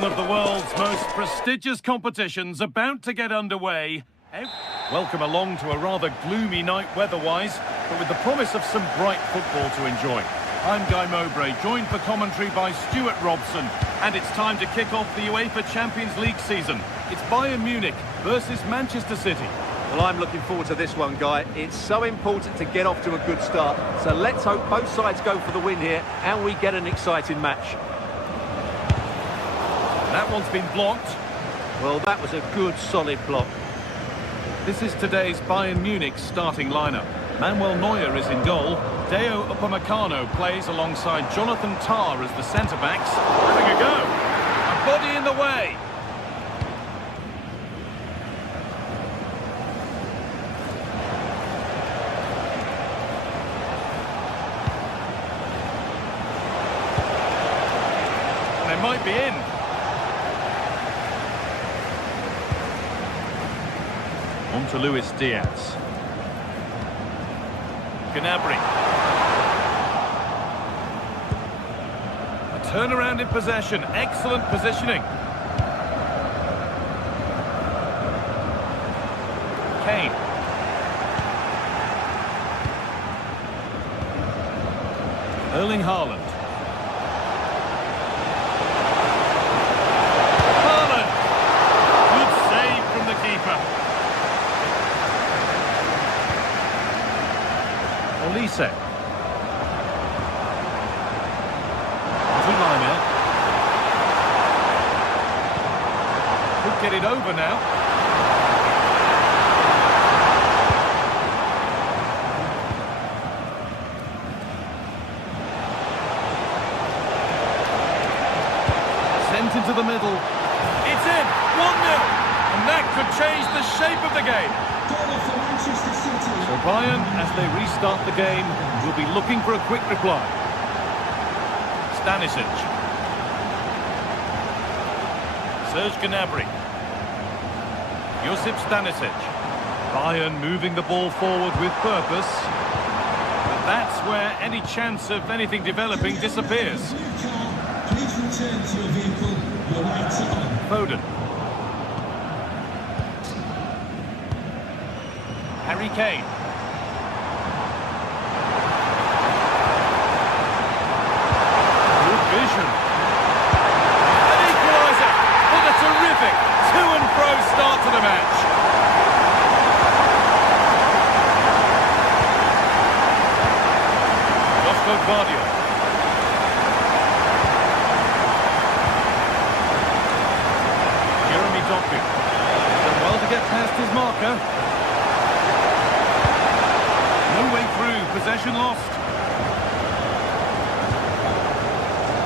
One of the world's most prestigious competitions about to get underway. Welcome along to a rather gloomy night weather-wise, but with the promise of some bright football to enjoy. I'm Guy Mowbray, joined for commentary by Stuart Robson, and it's time to kick off the UEFA Champions League season. It's Bayern Munich versus Manchester City. Well, I'm looking forward to this one, Guy. It's so important to get off to a good start, so let's hope both sides go for the win here and we get an exciting match. That one's been blocked. Well, that was a good, solid block. This is today's Bayern Munich starting lineup. Manuel Neuer is in goal. Deo Upamecano plays alongside Jonathan Tah as the centre-backs. Having a go. A body in the way. And they might be in. On to Luis Diaz. Gnabry. A turnaround in possession. Excellent positioning. Kane. Erling Haaland. Haaland! Good save from the keeper. Olise. Zulina. Could get it over now. Sent into the middle. It's in! 1-0! And that could change the shape of the game. So Bayern, as they restart the game, will be looking for a quick reply. Stanisic. Serge Gnabry. Josip Stanisic. Bayern moving the ball forward with purpose. But that's where any chance of anything developing disappears. Please return to your vehicle. Your lights are on. Foden. Harry Kane. Good vision. An equaliser. What a terrific to-and-fro start to the match. Josko Gvardiol. Jeremy Doku. Done well to get past his marker. No way through, possession lost.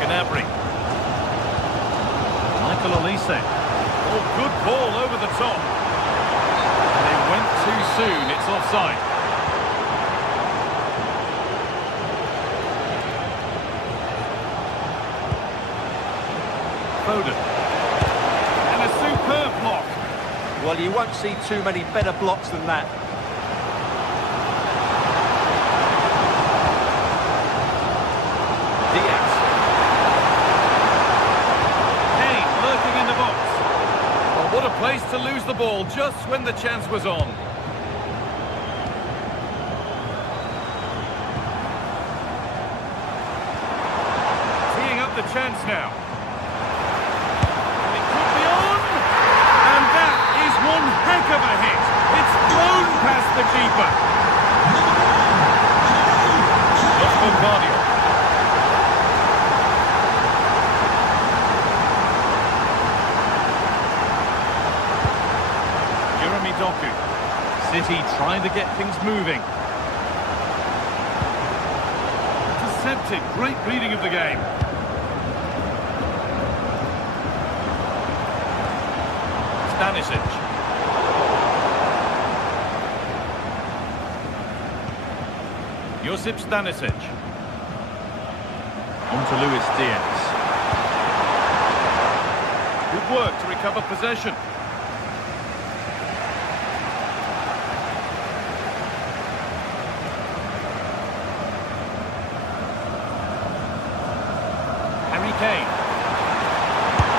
Gnabry. Michael Olise. Oh, good ball over the top. And they went too soon, it's offside. Foden. And a superb block. Well, you won't see too many better blocks than that. What a place to lose the ball just when the chance was on. Teeing up the chance now. And it could be on! And that is one heck of a hit. It's blown past the keeper. Josko Gvardiol. Doku. City trying to get things moving. Intercepted. Great reading of the game. Stanisic. Josip Stanisic. On to Luis Diaz. Good work to recover possession. Kane.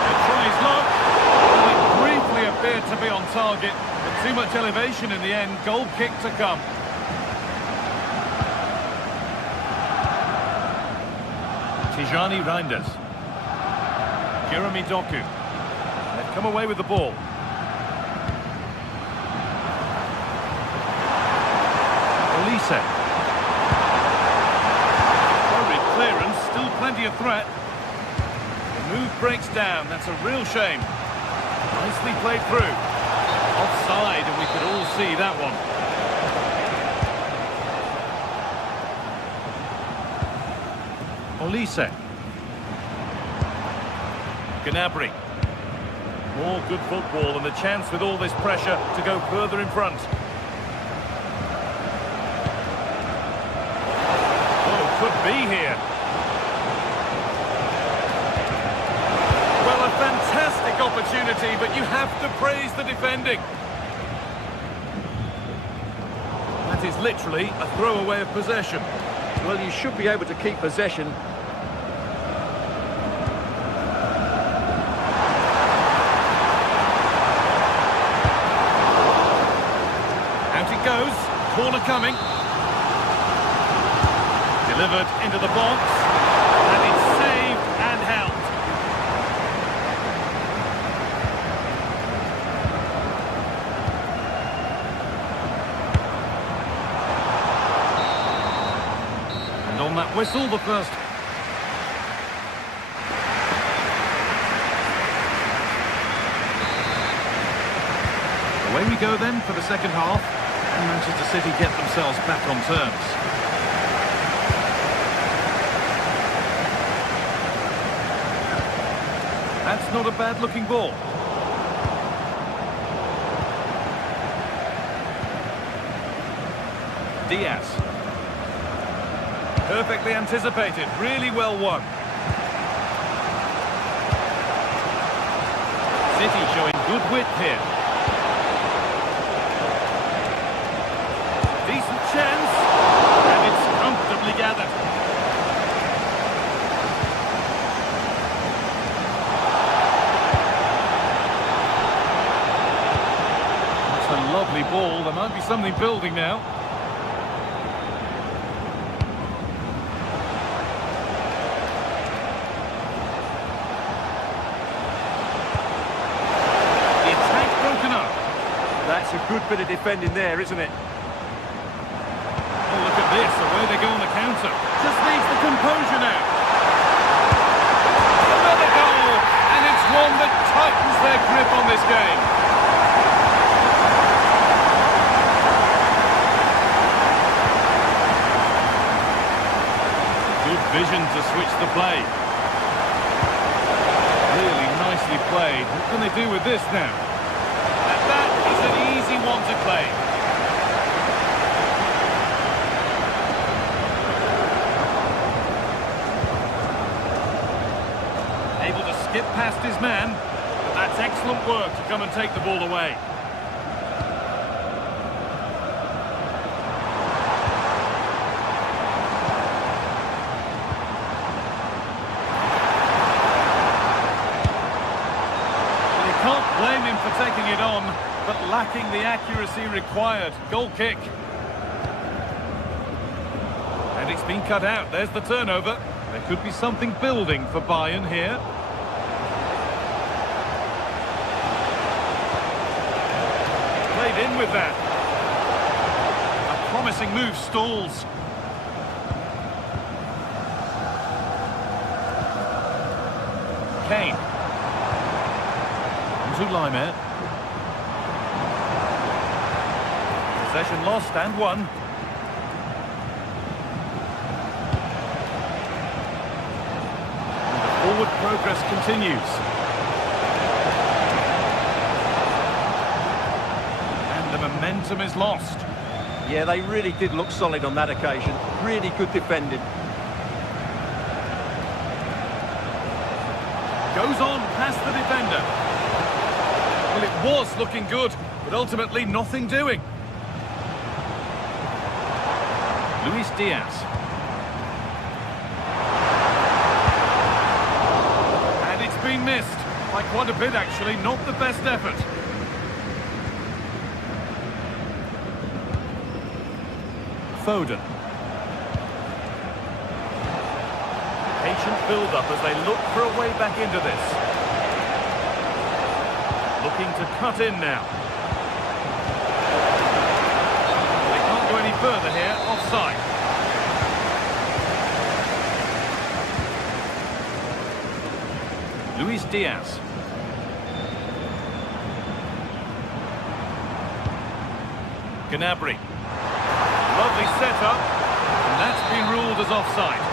It tries target, but too much elevation in the end. Goal kick to come. Tijani Reinders. Jeremy Doku. They've come away with the ball. Olise. Hurried clearance, still plenty of threat. The move breaks down, that's a real shame. Nicely played through. Offside, and we could all see that one. Olise. Gnabry. More good football and the chance with all this pressure to go further in front. Oh, could be here. Well, a fantastic opportunity, but you have to praise the defending. That is literally a throwaway of possession. Well, you should be able to keep possession. Out it goes. Corner coming. Delivered into the box. And it's saved and held. And on that whistle, the first. Away we go then for the second half. And Manchester City get themselves back on terms. That's not a bad-looking ball. Diaz. Perfectly anticipated, really well won. City showing good width here. Decent chance, and it's comfortably gathered. That's a lovely ball. There might be something building now. The attack's broken up. That's a good bit of defending there, isn't it? Oh, look at this, away they go on the counter. Just needs the composure now. Another goal, and it's one that tightens their grip on this game. Good vision to switch the play. Really nicely played. What can they do with this now? And that is an easy one to play. Able to skip past his man, but that's excellent work to come and take the ball away. You can't blame him for taking it on, but lacking the accuracy required. Goal kick. And it's been cut out. There's the turnover. There could be something building for Bayern here. Played in with that. A promising move stalls. Kane. To Laimer. Possession lost and won. Forward progress continues. And the momentum is lost. Yeah, they really did look solid on that occasion. Really good defending. Goes on past the defender. Well, it was looking good, but ultimately nothing doing. Luis Diaz. Been missed by quite a bit, actually. Not the best effort. Foden. Patient build-up as they look for a way back into this. Looking to cut in now. They can't go any further here, offside. Luis Diaz. Gnabry. Lovely setup, and that's been ruled as offside.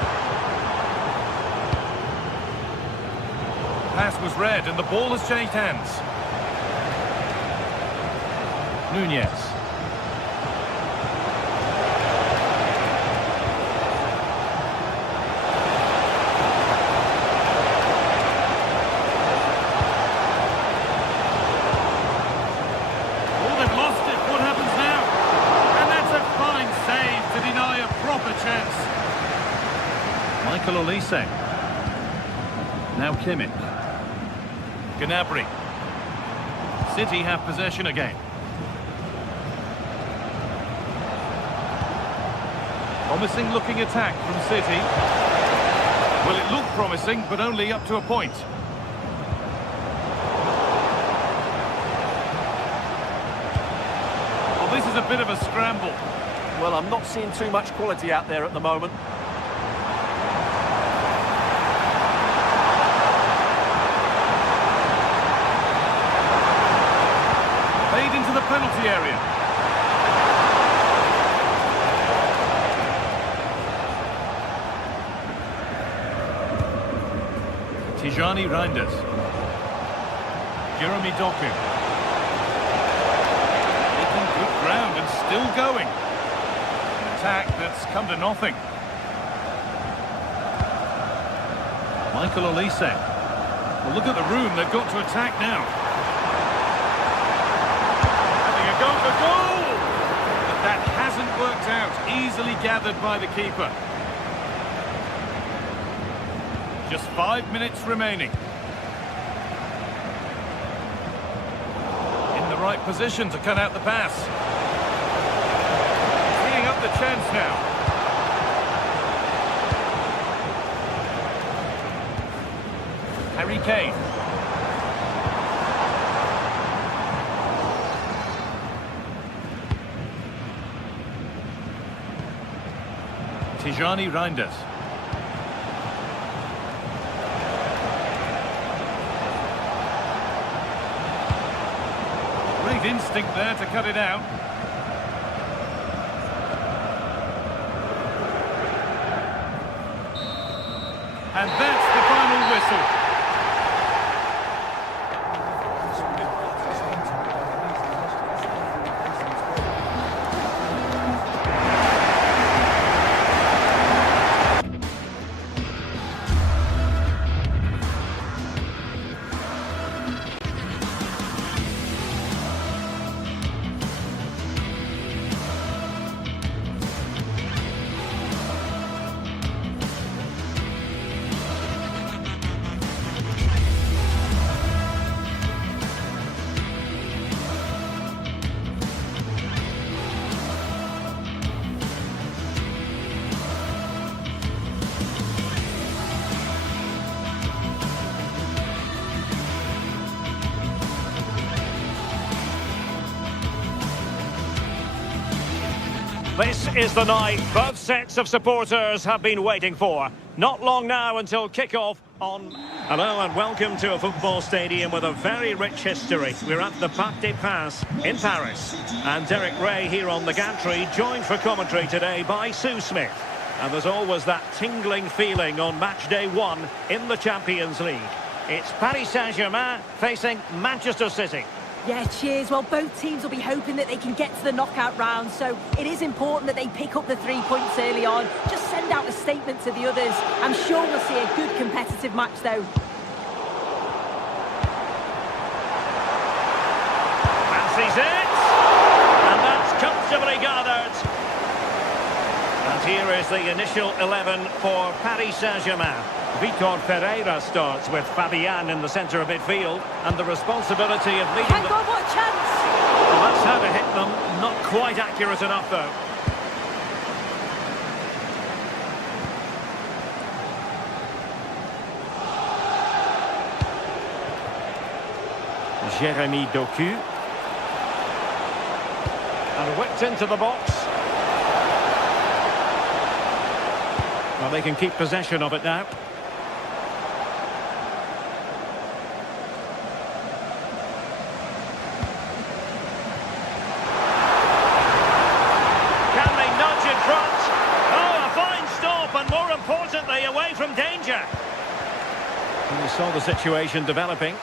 Pass was red, and the ball has changed hands. Nunez. Oh, they've lost it. What happens now? And that's a fine save to deny a proper chance. Michael Olise. Now Kimmich. Gnabry. City have possession again. Promising looking attack from City. Well, it looked promising, but only up to a point. Well, this is a bit of a scramble. Well, I'm not seeing too much quality out there at the moment. Played into the penalty area. Tijani Reinders. Jeremy Doku. Making good ground and still going. An attack that's come to nothing. Michael Olise. Well, look at the room they've got to attack now. Having a go for goal! But that hasn't worked out. Easily gathered by the keeper. Just 5 minutes remaining. In the right position to cut out the pass. Freeing up the chance now. Harry Kane. Tijani Reinders. Great instinct there to cut it out. And that's the final whistle. This is the night both sets of supporters have been waiting for. Not long now until kick-off on... Hello and welcome to a football stadium with a very rich history. We're at the Parc des Princes in Paris. And Derek Ray here on the gantry, joined for commentary today by Sue Smith. And there's always that tingling feeling on match day 1 in the Champions League. It's Paris Saint-Germain facing Manchester City. Yeah, cheers. Well, both teams will be hoping that they can get to the knockout round, so it is important that they pick up the 3 points early on. Just send out a statement to the others. I'm sure we'll see a good competitive match, though. Fancies it! And that's comfortably gathered. And here is the initial 11 for Paris Saint-Germain. Vitor Ferreira starts with Fabian in the centre of midfield, and the responsibility of leading Thank God, what a chance! Well, that's how to hit them. Not quite accurate enough, though. Jeremy Doku. And whipped into the box. Well, they can keep possession of it now. Can they nudge in front? Oh, a fine stop, and more importantly, away from danger. And we saw the situation developing.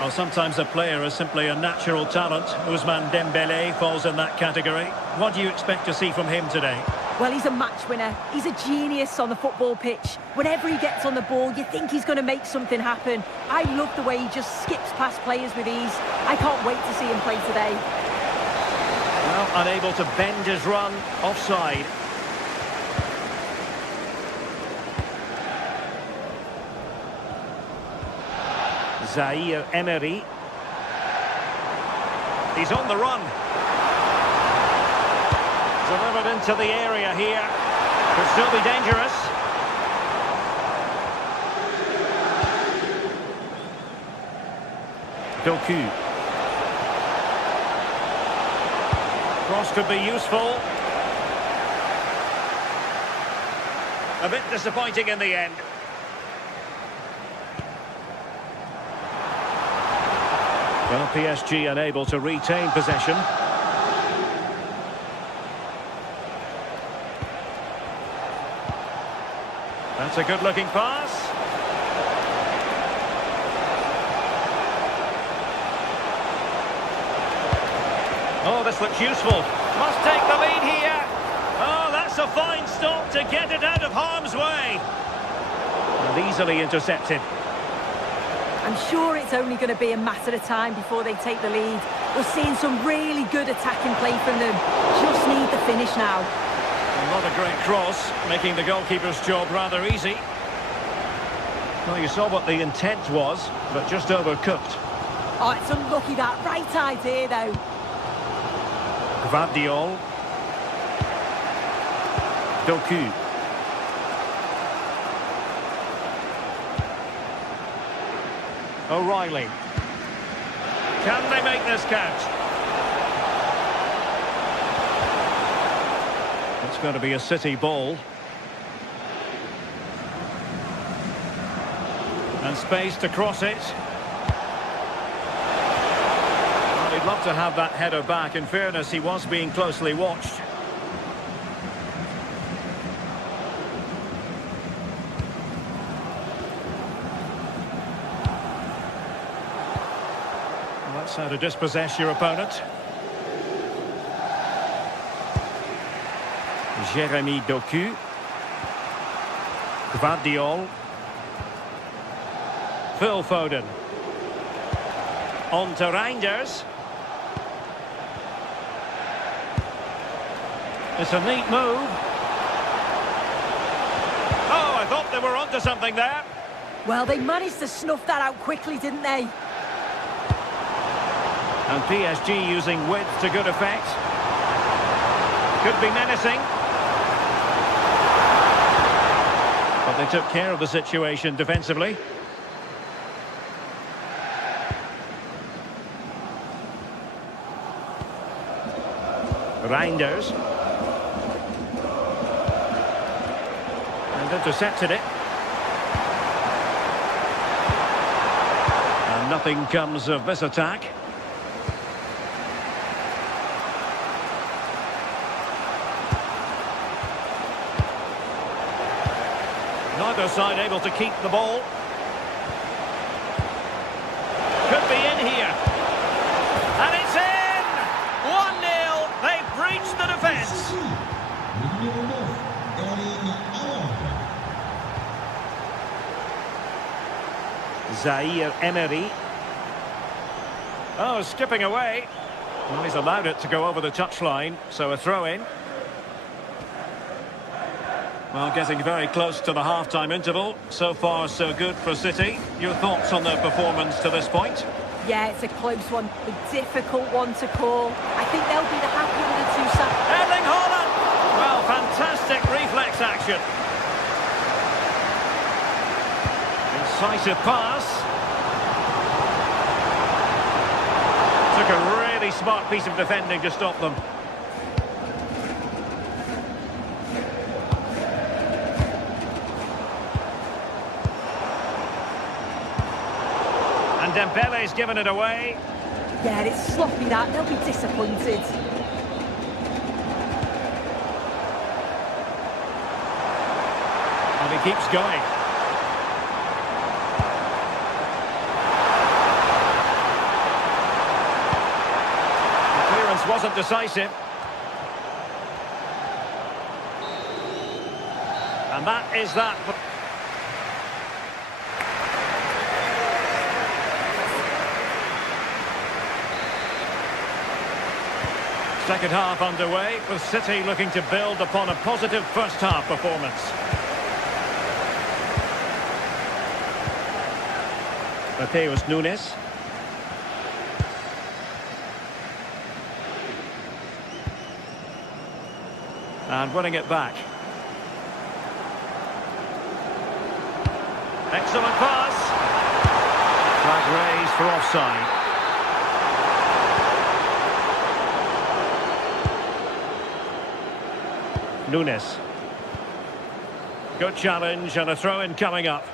Well, sometimes a player is simply a natural talent. Ousmane Dembélé falls in that category. What do you expect to see from him today? Well, he's a match winner. He's a genius on the football pitch. Whenever he gets on the ball, you think he's going to make something happen. I love the way he just skips past players with ease. I can't wait to see him play today. Well, unable to bend his run, offside. Zaire Emery. He's on the run. Delivered into the area here. Could still be dangerous. Doku. Cross could be useful. A bit disappointing in the end. Well, PSG unable to retain possession. That's a good-looking pass. Oh, this looks useful. Must take the lead here. Oh, that's a fine stop to get it out of harm's way. And easily intercepted. I'm sure it's only going to be a matter of time before they take the lead. We're seeing some really good attacking play from them. Just need the finish now. Not a great cross, making the goalkeeper's job rather easy. Well, you saw what the intent was, but just overcooked. Oh, it's unlucky that. Right idea, though. Gvardiol. Doku. O'Reilly. Can they make this count? It's going to be a City ball. And space to cross it. Well, he'd love to have that header back. In fairness, he was being closely watched. That's how to dispossess your opponent. Jeremy Doku. Gvardiol. Phil Foden. On to Reinders. It's a neat move. Oh, I thought they were onto something there. Well, they managed to snuff that out quickly, didn't they? And PSG using width to good effect. Could be menacing. But they took care of the situation defensively. Reinders. And intercepted it. And nothing comes of this attack. Neither side able to keep the ball. Could be in here. And it's in! 1-0. They've breached the defence. Zaire Emery. Oh, skipping away. Well, he's allowed it to go over the touchline, so a throw-in. Well, getting very close to the half-time interval. So far, so good for City. Your thoughts on their performance to this point? Yeah, it's a close one, a difficult one to call. I think they'll be the happy with the two sides. Erling Haaland! Well, fantastic reflex action. Incisive pass. Took a really smart piece of defending to stop them. And Dembele's given it away. Yeah, it's sloppy that. They'll be disappointed. And he keeps going. The clearance wasn't decisive. And that is that. Second half underway, with City looking to build upon a positive first half performance. Mateus Nunes. And winning it back. Excellent pass. Flag raised for offside. Nunes. Good challenge and a throw-in coming up.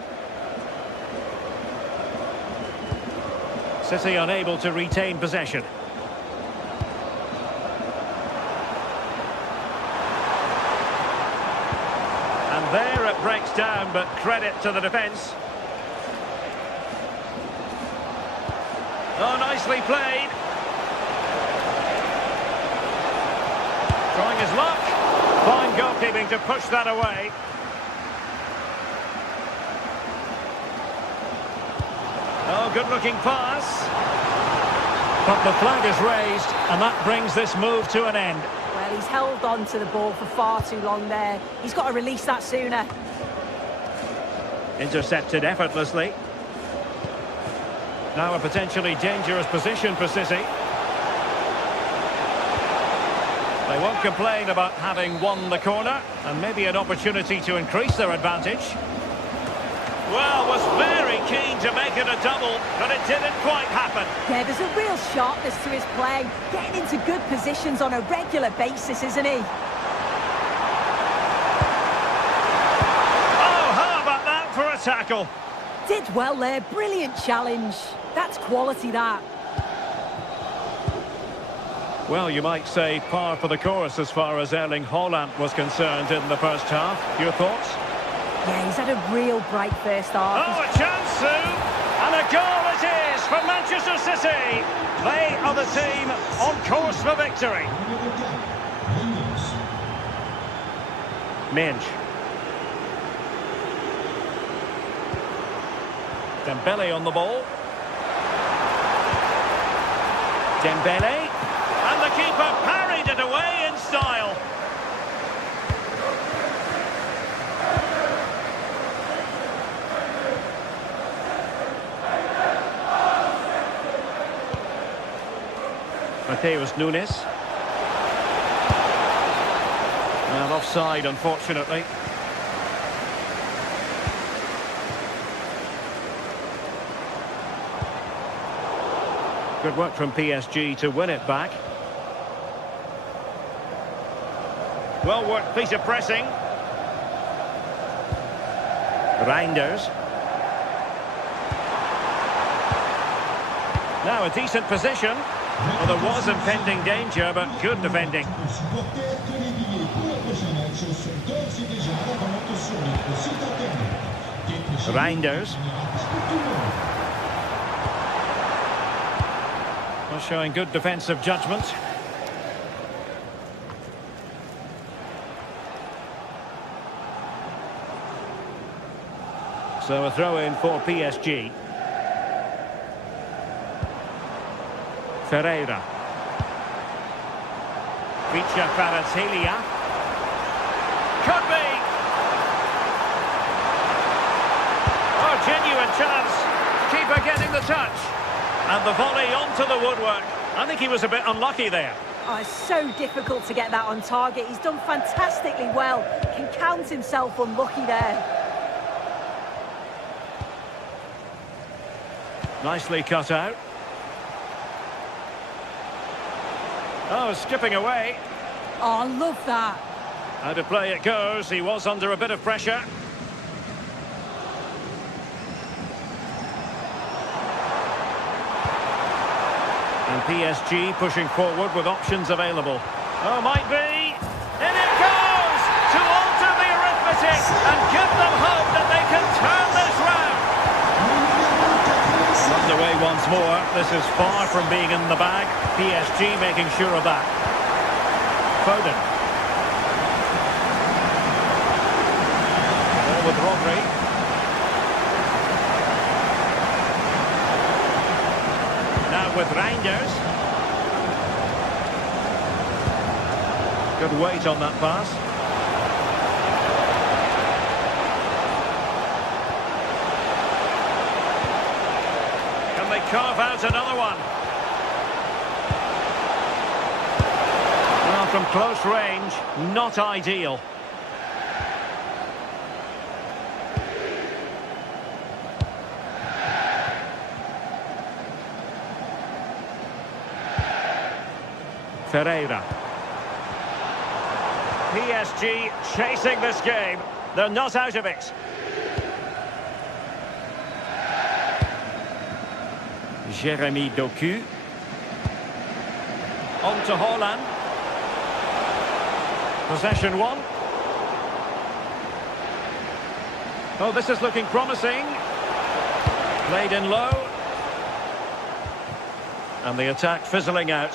City unable to retain possession. And there it breaks down, but credit to the defence. Oh, nicely played. Trying his luck. Fine goalkeeping to push that away. Oh, good-looking pass. But the flag is raised, and that brings this move to an end. Well, he's held on to the ball for far too long there. He's got to release that sooner. Intercepted effortlessly. Now a potentially dangerous position for City. They won't complain about having won the corner, and maybe an opportunity to increase their advantage. Well, was very keen to make it a double, but it didn't quite happen. Yeah, there's a real sharpness to his play. Getting into good positions on a regular basis, isn't he? Oh, how about that for a tackle? Did well there. Brilliant challenge. That's quality, that. Well, you might say par for the course as far as Erling Haaland was concerned in the first half. Your thoughts? Yeah, he's had a real bright first half. Oh, a chance soon! And a goal it is for Manchester City! They are the team on course for victory. Minge. Dembele on the ball. Dembele. And the keeper parried it away in style. Mateus Nunes. And offside, unfortunately. Good work from PSG to win it back. Well worked piece of pressing. Reinders. Now a decent position. Well, there was impending danger, but good defending. Reinders. Well, showing good defensive judgment. So a throw-in for PSG. Ferreira. Vicha Kvaratskhelia. Could be. Oh, genuine chance. Keeper getting the touch. And the volley onto the woodwork. I think he was a bit unlucky there. Oh, it's so difficult to get that on target. He's done fantastically well. Can count himself unlucky there. Nicely cut out. Oh, skipping away. Oh, I love that. Out of play it goes. He was under a bit of pressure. And PSG pushing forward with options available. Oh, might be. In it goes! To alter the arithmetic and give them hope that they can turn this round. Underway once more. This is far from being in the bag. PSG making sure of that. Foden. Ball with Rodri. Now with Reinders. Good weight on that pass. Can they carve out another one? Well, from close range, not ideal. Ferreira. PSG chasing this game. They're not out of it. Jeremy Doku. On to Haaland. Possession one. Oh, this is looking promising. Played in low. And the attack fizzling out.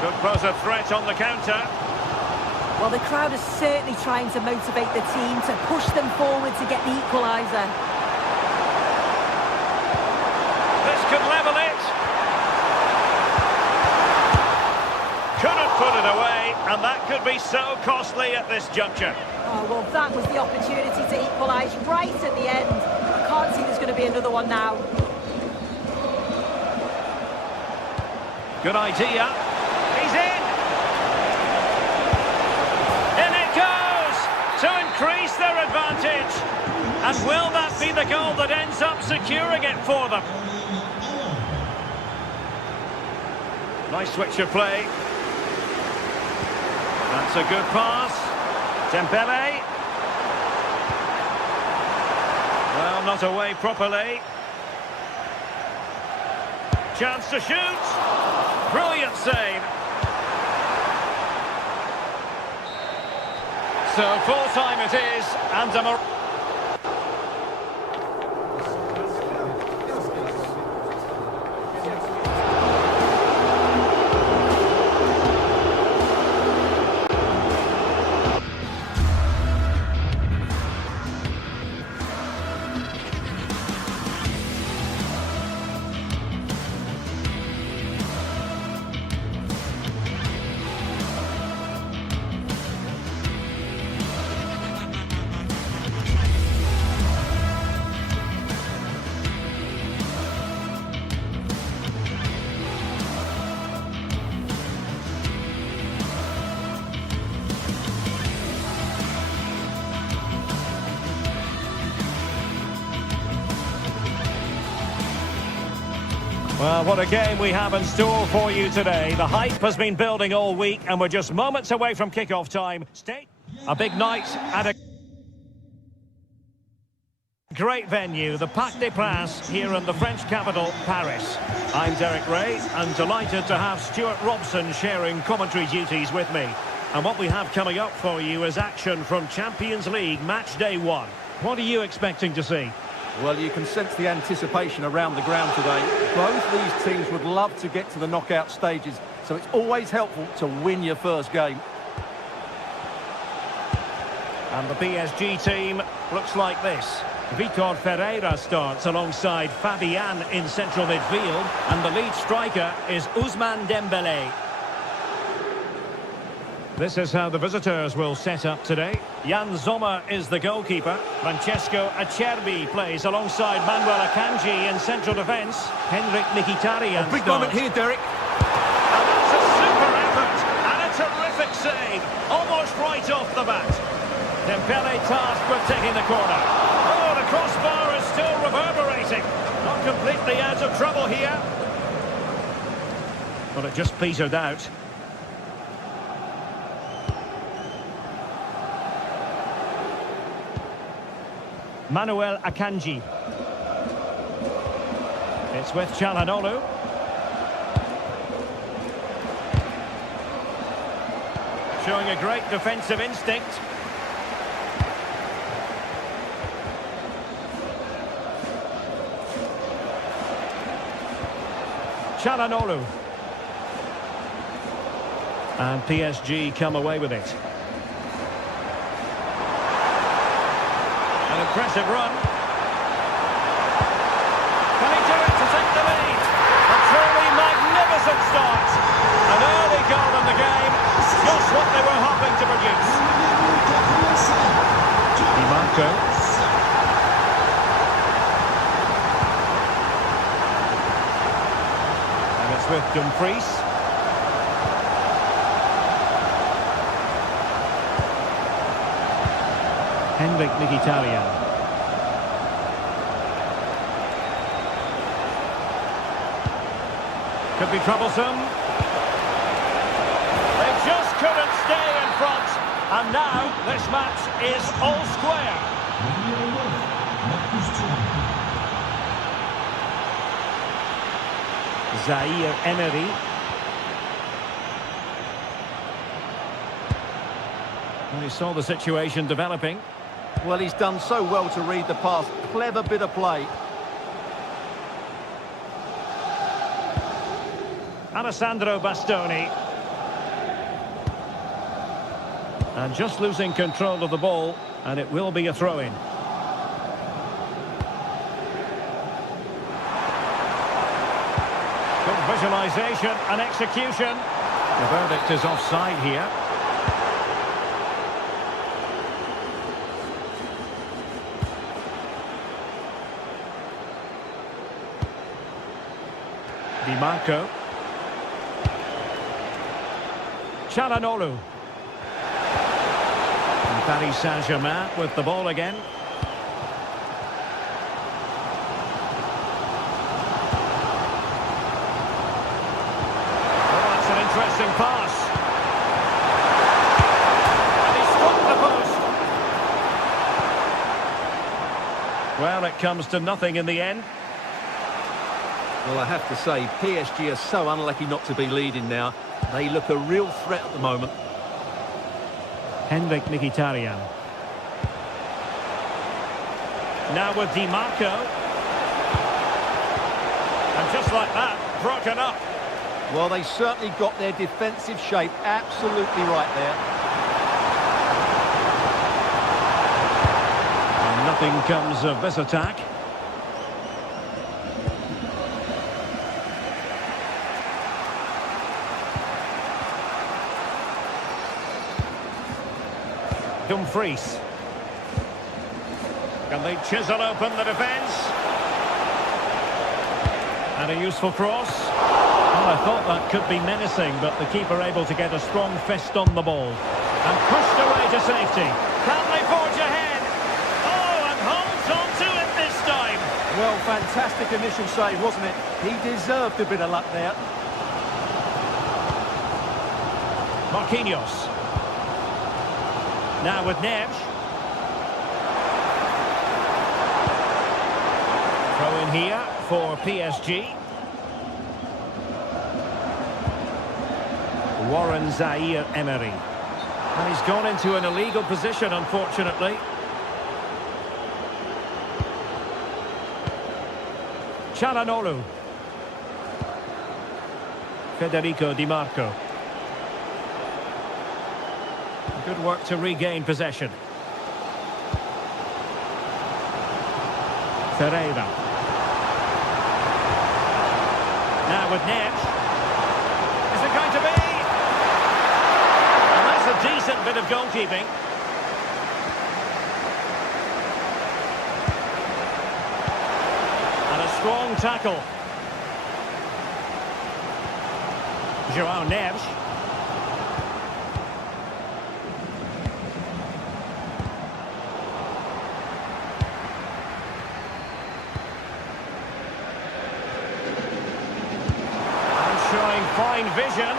Could pose a threat on the counter. Well, the crowd is certainly trying to motivate the team to push them forward to get the equaliser. This could level it. Couldn't put it away, and that could be so costly at this juncture. Oh, well, that was the opportunity to equalise right at the end. I can't see there's going to be another one now. Good idea. He's in! In it goes! To increase their advantage. And will that be the goal that ends up securing it for them? Nice switch of play. That's a good pass. Dembele. Well, not away properly. Chance to shoot. Brilliant save. So full time it is, and a well, what a game we have in store for you today. The hype has been building all week, and we're just moments away from kick-off time. A big night at a great venue, the Parc des Princes, here in the French capital, Paris. I'm Derek Ray, and delighted to have Stuart Robson sharing commentary duties with me. And what we have coming up for you is action from Champions League Match Day 1. What are you expecting to see? Well, you can sense the anticipation around the ground today. Both these teams would love to get to the knockout stages, so it's always helpful to win your first game. And the PSG team looks like this. Vitor Ferreira starts alongside Fabian in central midfield, and the lead striker is Ousmane Dembele. This is how the visitors will set up today. Jan Sommer is the goalkeeper. Francesco Acerbi plays alongside Manuel Akanji in central defence. Henrik Mkhitaryan Big moment here, Derek. And that's a super effort and a terrific save. Almost right off the bat. Dembele tasked with taking the corner. Oh, the crossbar is still reverberating. Not completely out of trouble here. But it just petered out. Manuel Akanji. It's with Çalhanoğlu. Showing a great defensive instinct. Çalhanoğlu. And PSG come away with it. An impressive run. Can he do it to take the lead? A truly magnificent start. An early goal in the game. Just what they were hoping to produce. Di Marco. And it's with Dumfries. Henrik Mkhitaryan. Could be troublesome. They just couldn't stay in front. And now this match is all square. Zaire Emery. And he saw the situation developing. Well, he's done so well to read the pass. Clever bit of play. Alessandro Bastoni. And just losing control of the ball, and it will be a throw-in. Good visualisation and execution. The verdict is offside here. Di Marco. Çalhanoğlu. And Paris Saint-Germain with the ball again. Oh, that's an interesting pass. And he struck the post. Well, it comes to nothing in the end. Well, I have to say, PSG are so unlucky not to be leading now. They look a real threat at the moment. Henrik Mkhitaryan. Now with Di Marco. And just like that, broken up. Well, they certainly got their defensive shape absolutely right there. And nothing comes of this attack. Dumfries. Can they chisel open the defence? And a useful cross. Well, I thought that could be menacing, but the keeper able to get a strong fist on the ball. And pushed away to safety. Can they forge ahead? Oh, and holds on to it this time. Well, fantastic initial save, wasn't it? He deserved a bit of luck there. Marquinhos. Now with Neves. Throw in here for PSG. Warren Zaire Emery. And he's gone into an illegal position, unfortunately. Çalhanoğlu. Federico Di Marco. Good work to regain possession. Ferreira. Now with Neves. Is it going to be? And that's a decent bit of goalkeeping. And a strong tackle. João Neves. Showing fine vision.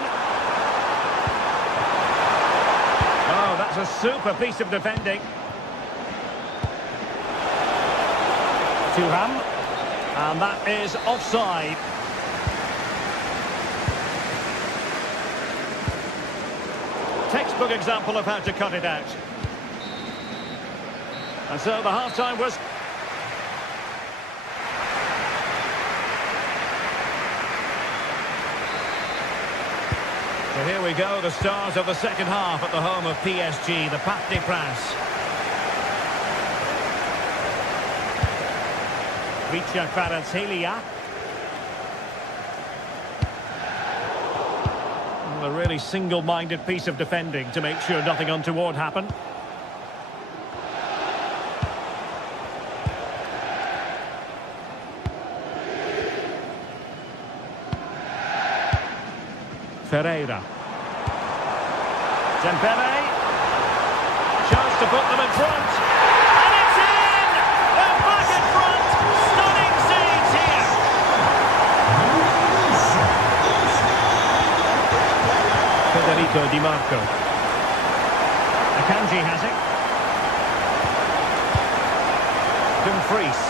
Oh, that's a super piece of defending. Thuram. And that is offside. Textbook example of how to cut it out. And so the half-time was... So here we go, the stars of the second half at the home of PSG, the Parc des Princes. Vicha Kvaratskhelia. A really single-minded piece of defending to make sure nothing untoward happened. Ferreira. Dembele. Chance to put them in front. And it's in! They're back in front! Stunning scenes here! Federico Di Marco. Akanji has it. Dumfries.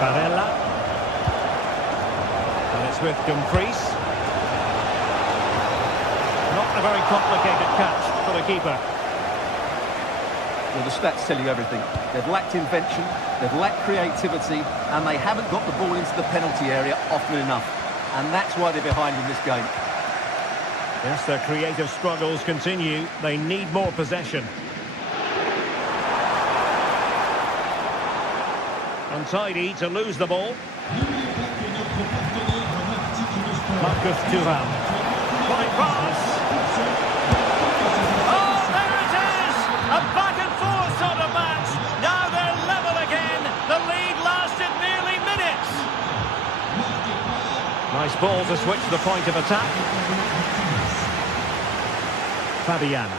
Barella. And it's with Dumfries. Not a very complicated catch for the keeper. Well, the stats tell you everything. They've lacked invention, they've lacked creativity, and they haven't got the ball into the penalty area often enough. And that's why they're behind in this game. Yes, their creative struggles continue. They need more possession. Untidy to lose the ball. Marcus Thuram. Fine pass. Oh, there it is! A back and forth sort of match. Now they're level again. The lead lasted nearly minutes. Nice ball to switch the point of attack. Fabian.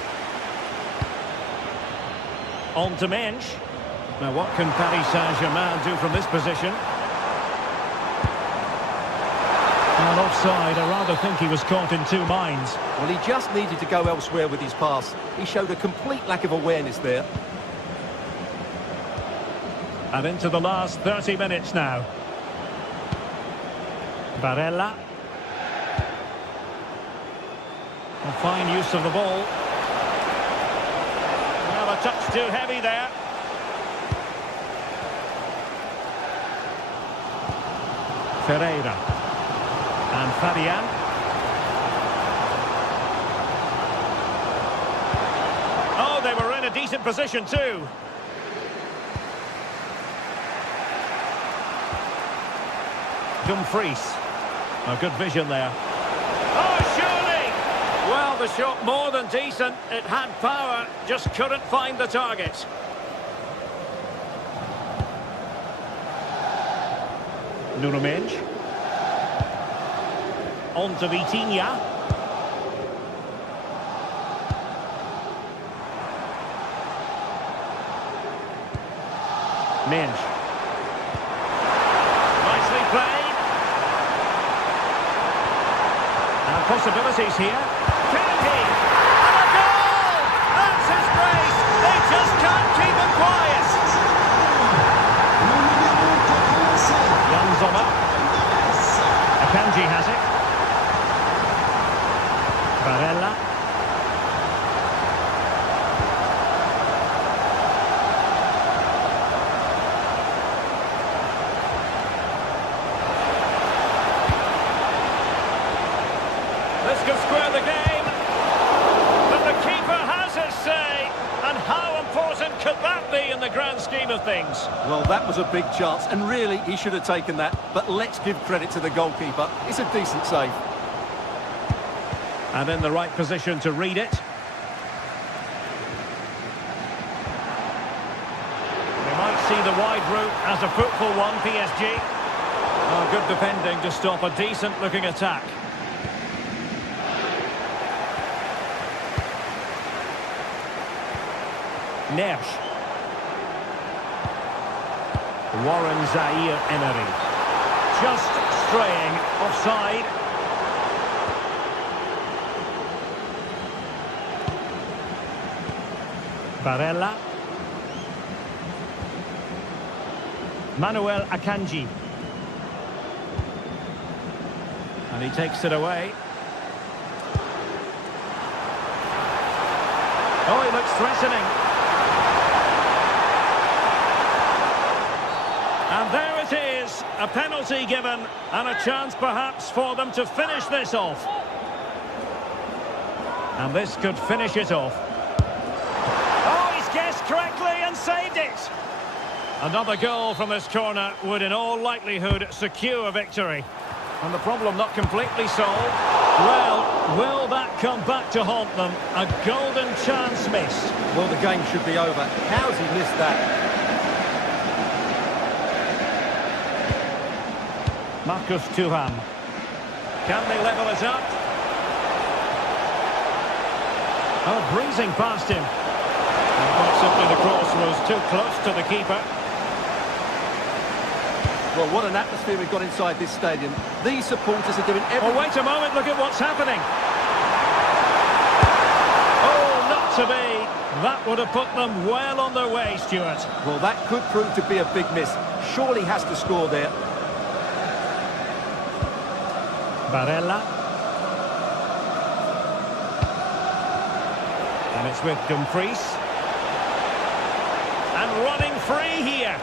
On to Mensch. Now what can Paris Saint-Germain do from this position? And offside, I rather think he was caught in two minds. Well, he just needed to go elsewhere with his pass. He showed a complete lack of awareness there. And into the last 30 minutes now. Barella. A fine use of the ball. Well, a touch too heavy there. Ferreira. And Fabian. Oh, they were in a decent position too. Dumfries. A good vision there. Oh, surely! Well, the shot more than decent. It had power, just couldn't find the target. Nuno Mensch. On to Vitinha. Mensch. Nicely played. And possibilities here. Can he? And a goal! That's his grace. They just can't keep him quiet. Jan Sommer. Akanji has it. Barella. This could square the game. But the keeper has his say. And how important could that be in the grand scheme of things? Well, that was a big chance, and really, he should have taken that. But let's give credit to the goalkeeper. It's a decent save. And in the right position to read it. They might see the wide route as a fruitful one, PSG. Oh, good defending to stop a decent-looking attack. Nersch. Warren Zaire-Emery. Just straying offside. Barella. Manuel Akanji. And he takes it away. Oh, he looks threatening. And there it is, a penalty given, and a chance perhaps for them to finish this off. And this could finish it off. Oh, he's guessed correctly and saved it. Another goal from this corner would in all likelihood secure victory. And the problem not completely solved. Well, will that come back to haunt them? A golden chance missed. Well, the game should be over. How's he missed that? Marcus Thuram. Can they level it up? Oh, breezing past him. And quite simply the cross was too close to the keeper. Well, what an atmosphere we've got inside this stadium. These supporters are doing everything... Oh, wait a moment, look at what's happening. Oh, not to be. That would have put them well on their way, Stuart. Well, that could prove to be a big miss. Surely has to score there. Barella. And it's with Dumfries. And running free here.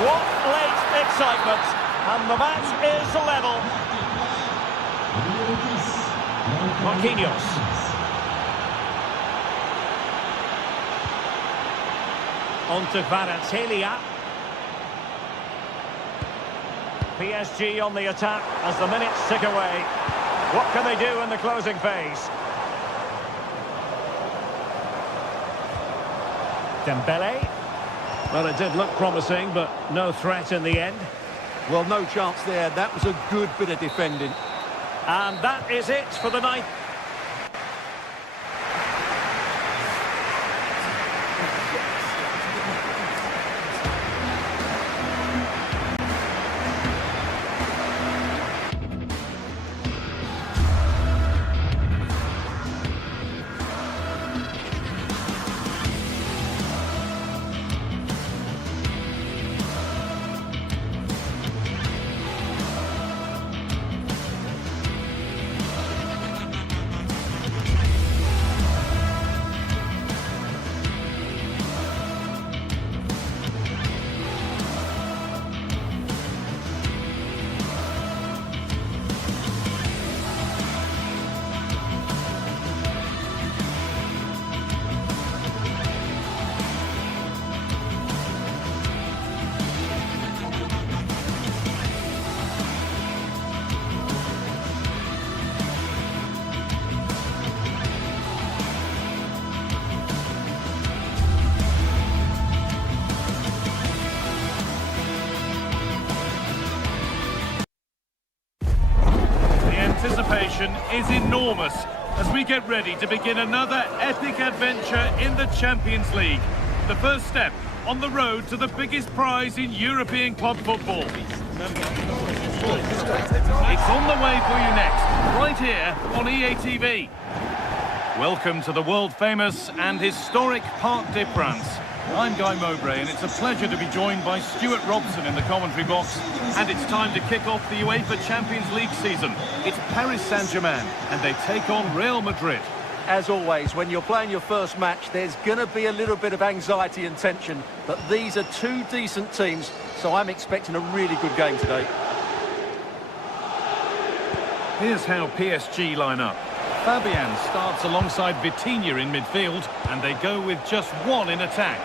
What late excitement. And the match is level. Marquinhos. On to Kvaratskhelia. PSG on the attack as the minutes tick away. What can they do in the closing phase? Dembele. Well, it did look promising, but no threat in the end. Well, no chance there. That was a good bit of defending. And that is it for the ninth. Anticipation is enormous as we get ready to begin another epic adventure in the Champions League. The first step on the road to the biggest prize in European club football. It's on the way for you next, right here on EA TV. Welcome to the world-famous and historic Parc des Princes. I'm Guy Mowbray, and it's a pleasure to be joined by Stuart Robson in the commentary box. And it's time to kick off the UEFA Champions League season. It's Paris Saint-Germain, and they take on Real Madrid. As always, when you're playing your first match, there's going to be a little bit of anxiety and tension. But these are two decent teams, so I'm expecting a really good game today. Here's how PSG line up. Fabian starts alongside Vitinha in midfield, and they go with just one in attack.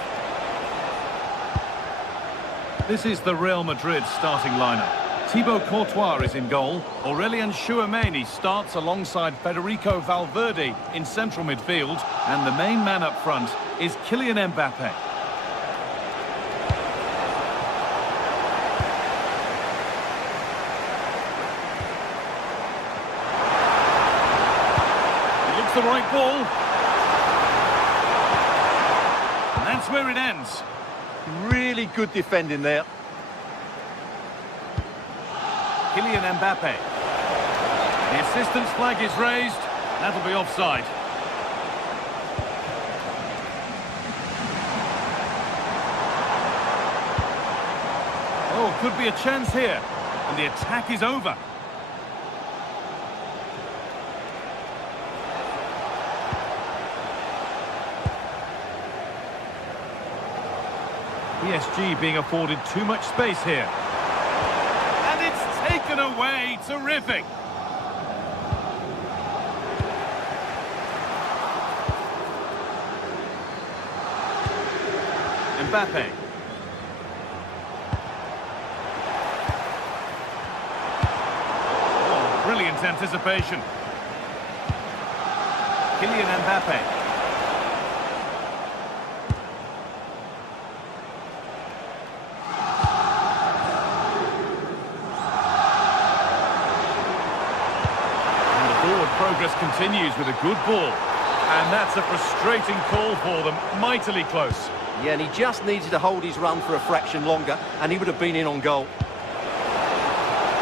This is the Real Madrid starting lineup. Thibaut Courtois is in goal. Aurélien Tchouameni starts alongside Federico Valverde in central midfield. And the main man up front is Kylian Mbappe. He looks the right ball. And that's where it ends. Really good defending there. Kylian Mbappe. The assistant's flag is raised. That'll be offside. Oh, could be a chance here. And the attack is over. PSG being afforded too much space here. And it's taken away. Terrific. Mbappe. Oh, brilliant anticipation. Kylian Mbappe. Progress continues with a good ball. And that's a frustrating call for them. Mightily close. Yeah, and he just needed to hold his run for a fraction longer, and he would have been in on goal.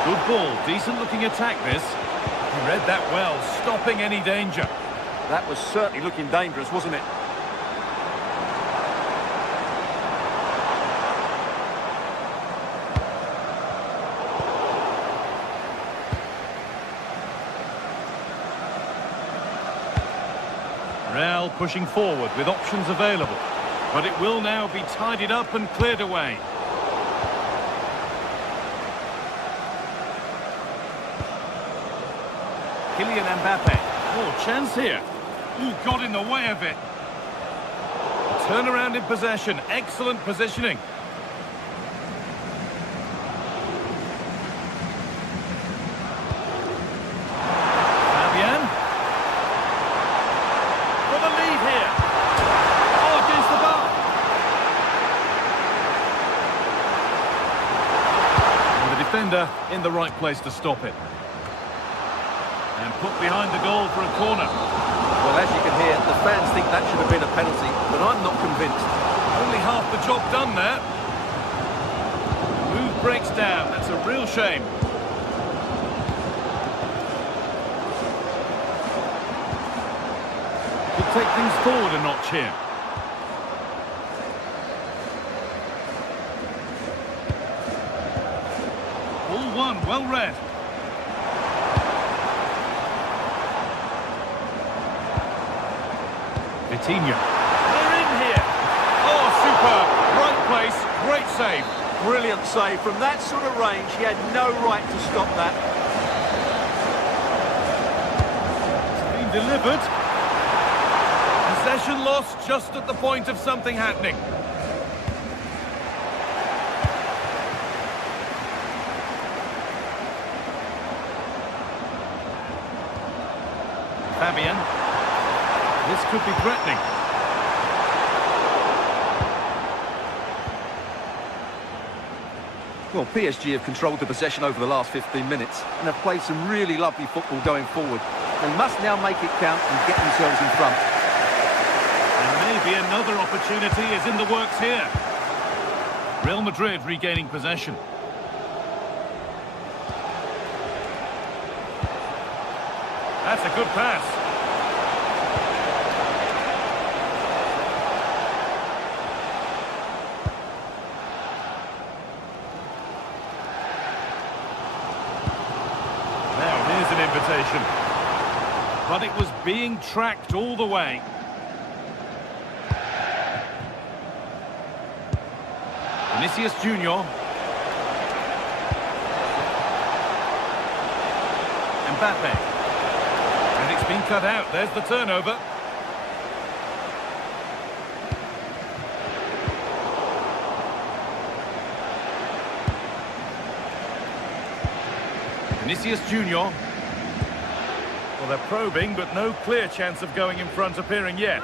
Good ball. Decent looking attack, this. He read that well, stopping any danger. That was certainly looking dangerous, wasn't it? Real pushing forward with options available. But it will now be tidied up and cleared away. Kylian Mbappe. Oh, chance here. Ooh, got in the way of it. Turnaround in possession. Excellent positioning. Defender in the right place to stop it. And put behind the goal for a corner. Well, as you can hear, the fans think that should have been a penalty, but I'm not convinced. Only half the job done there. The move breaks down. That's a real shame. Could take things forward a notch here. Well read. Vitinha. They're in here. Oh, superb. Right place. Great save. Brilliant save. From that sort of range, he had no right to stop that. It's been delivered. Possession lost just at the point of something happening. Fabian. This could be threatening. Well, PSG have controlled the possession over the last 15 minutes and have played some really lovely football going forward. They must now make it count and get themselves in front. And maybe another opportunity is in the works here. Real Madrid regaining possession. That's a good pass. Now, here's an invitation. But it was being tracked all the way. Vinicius Junior. Mbappe. And it's been cut out. There's the turnover. Vinicius Junior. Well, they're probing, but no clear chance of going in front appearing yet.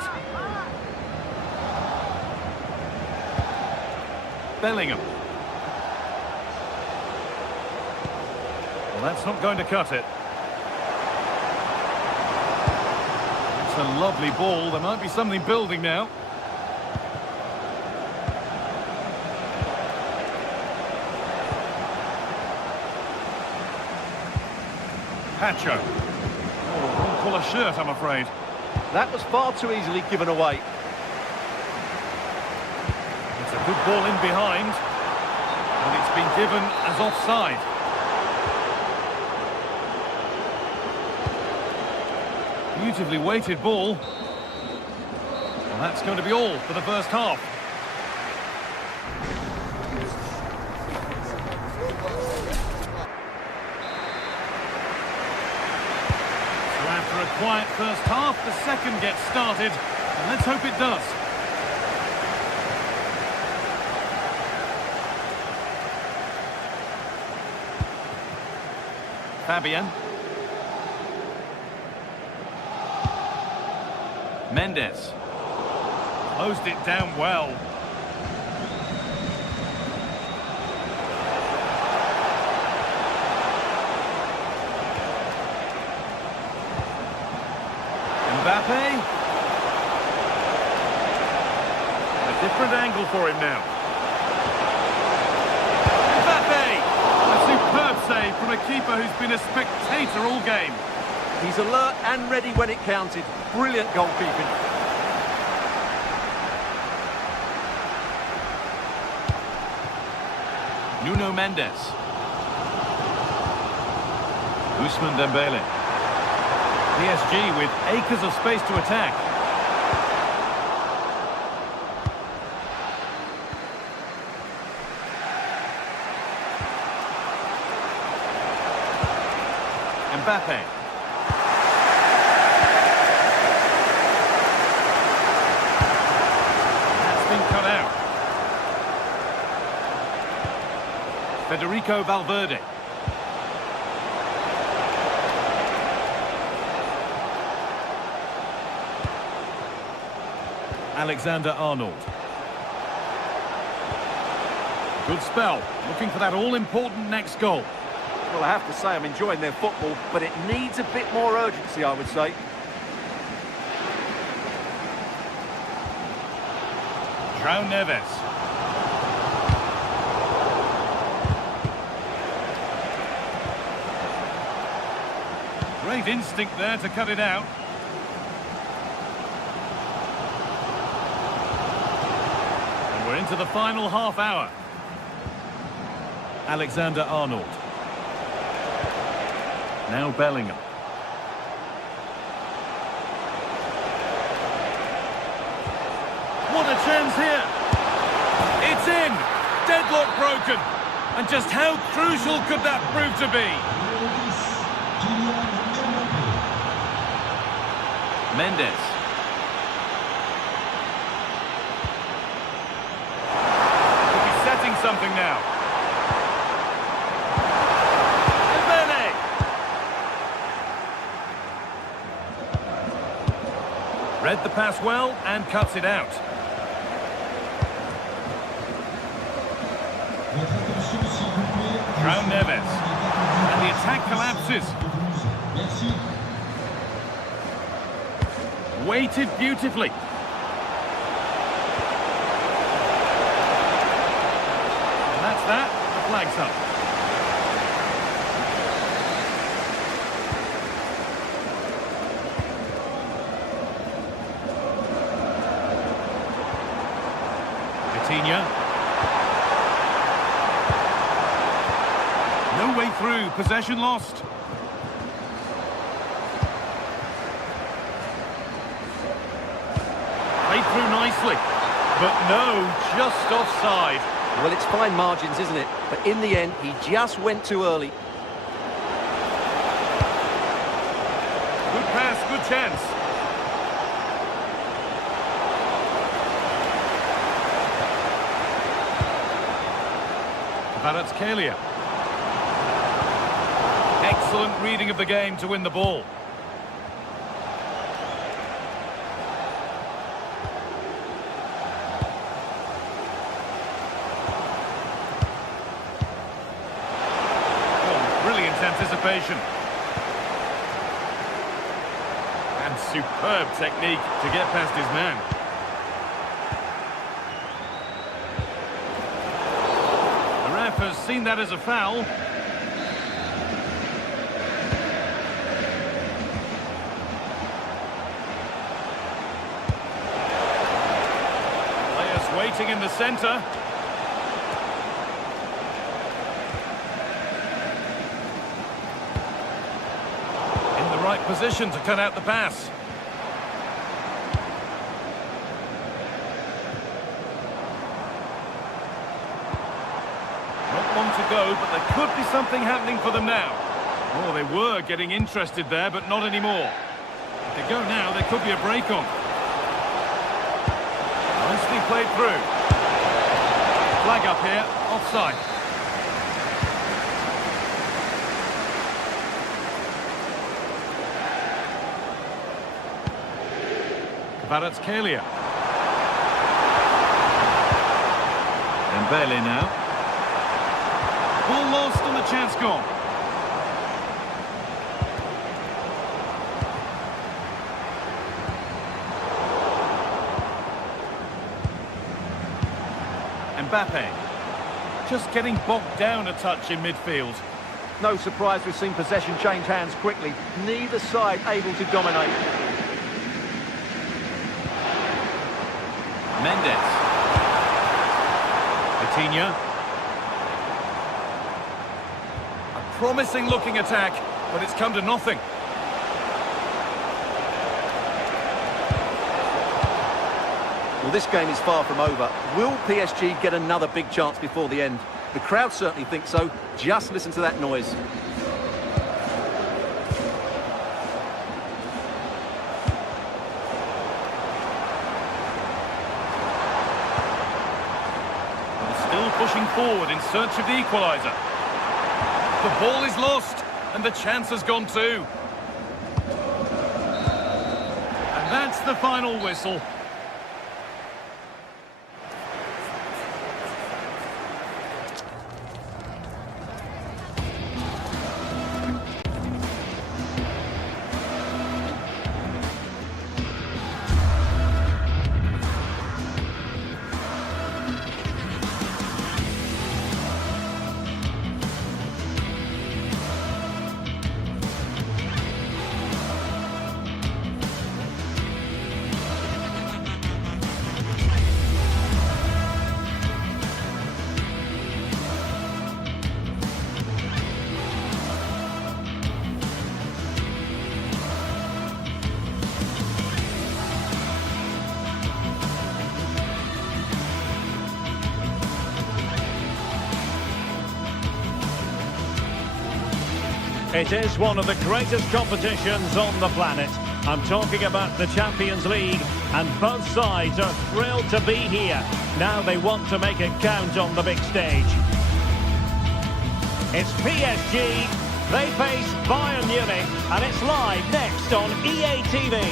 Bellingham. Well, that's not going to cut it. It's a lovely ball. There might be something building now. Pacho. Oh, wrong colour shirt, I'm afraid. That was far too easily given away. It's a good ball in behind. And it's been given as offside. Beautifully weighted ball. Well, that's going to be all for the first half. So after a quiet first half, the second gets started. And let's hope it does. Fabian. Mendes. Closed it down well. Mbappe. A different angle for him now. Mbappe! A superb save from a keeper who's been a spectator all game. He's alert and ready when it counted. Brilliant goalkeeping. Nuno Mendes. Ousmane Dembele. PSG with acres of space to attack. Mbappe. Cut out. Federico Valverde. Alexander-Arnold. Good spell. Looking for that all-important next goal. Well, I have to say I'm enjoying their football, but it needs a bit more urgency, I would say. João Neves. Great instinct there to cut it out. And we're into the final half hour. Alexander-Arnold. Now Bellingham. What a chance here. It's in. Deadlock broken. And just how crucial could that prove to be? Mendes. Could be setting something now. Dembele. Read the pass well and cuts it out. João Neves. And the attack collapses. Weighted beautifully. And that's that. The flag's up. Coutinho. No way through. Possession lost. Played through nicely. But no, just offside. Well, it's fine margins, isn't it? But in the end, he just went too early. Good pass, good chance. Kvaratskhelia. Excellent reading of the game to win the ball. Oh, brilliant anticipation. And superb technique to get past his man. The ref has seen that as a foul. waiting in the centre. In the right position to cut out the pass. Not long to go, but there could be something happening for them now. Oh, they were getting interested there, but not anymore. If they go now, there could be a break on. Nicely played through. Flag up here, offside. Kvaratskhelia. Dembele now. Ball lost and the chance gone. Mbappe. Just getting bogged down a touch in midfield. No surprise we've seen possession change hands quickly. Neither side able to dominate. Mendes. Coutinho. A promising looking attack, but it's come to nothing. Well, this game is far from over. Will PSG get another big chance before the end? The crowd certainly think so. Just listen to that noise. Still pushing forward in search of the equaliser. The ball is lost, and the chance has gone too. And that's the final whistle. It is one of the greatest competitions on the planet. I'm talking about the Champions League, and both sides are thrilled to be here. Now they want to make it count on the big stage. It's PSG, they face Bayern Munich, and it's live next on EA TV.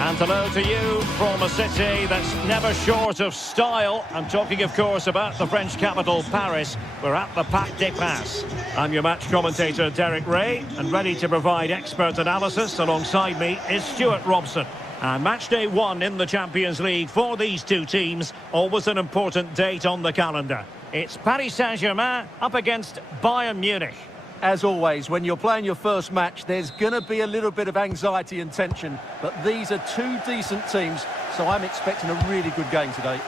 And hello to you from a city that's never short of style. I'm talking, of course, about the French capital, Paris. We're at the Parc des Princes. I'm your match commentator, Derek Ray, and ready to provide expert analysis alongside me is Stuart Robson. And match day 1 in the Champions League for these two teams, always an important date on the calendar. It's Paris Saint-Germain up against Bayern Munich. As always, when you're playing your first match, there's going to be a little bit of anxiety and tension. But these are two decent teams, so I'm expecting a really good game today.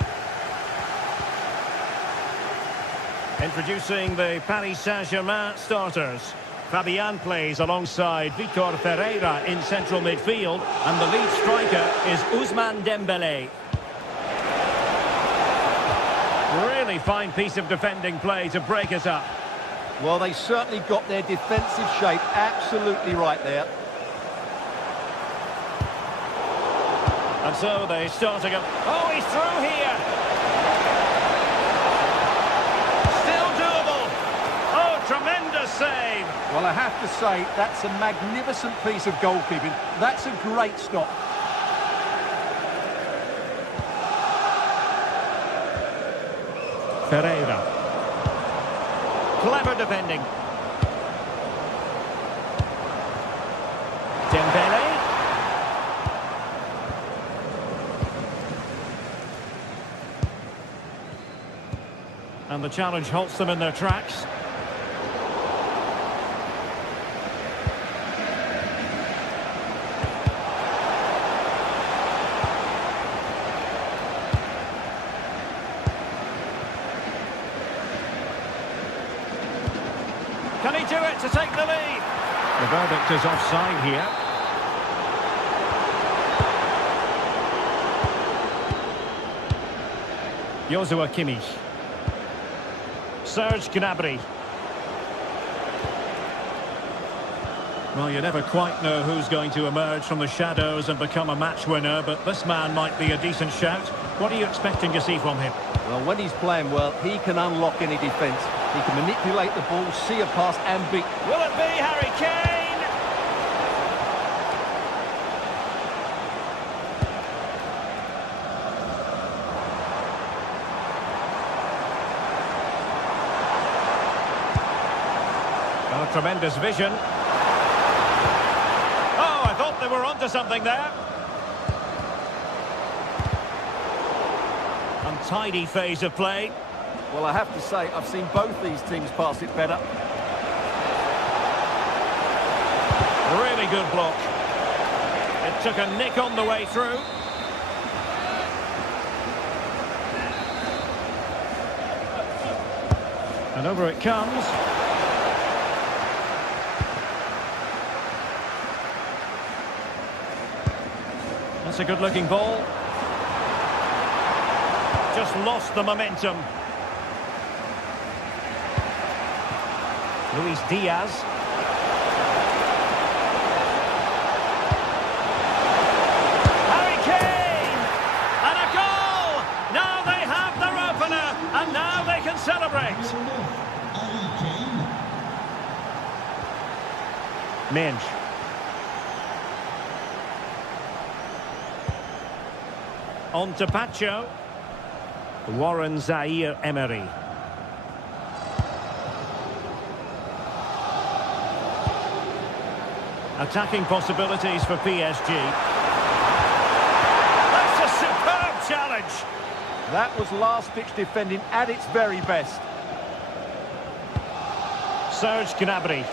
Introducing the Paris Saint-Germain starters. Fabian plays alongside Vitor Ferreira in central midfield, and the lead striker is Ousmane Dembele. Really fine piece of defending play to break us up. Well, they certainly got their defensive shape absolutely right there. And so they start again. Oh, he's through here! Still doable! Oh, tremendous save! Well, I have to say, that's a magnificent piece of goalkeeping. That's a great stop. Ferreira. Clever defending. Dembele. And the challenge halts them in their tracks. to take the lead. The verdict is offside here. Joshua Kimmich. Serge Gnabry. Well, you never quite know who's going to emerge from the shadows and become a match winner, but this man might be a decent shout. What are you expecting to see from him? Well, when he's playing well, he can unlock any defence. He can manipulate the ball, see a pass and beat. Will it be Harry Kane? Oh, tremendous vision. Oh, I thought they were onto something there. Untidy phase of play. Well, I have to say, I've seen both these teams pass it better. Really good block. It took a nick on the way through. And over it comes. That's a good-looking ball. Just lost the momentum. Luis Diaz. Harry Kane! And a goal! Now they have their opener, and now they can celebrate. Minge. On to Pacho. Warren Zaire-Emery. Attacking possibilities for PSG. That's a superb challenge. That was last-ditch defending at its very best. Serge Gnabry.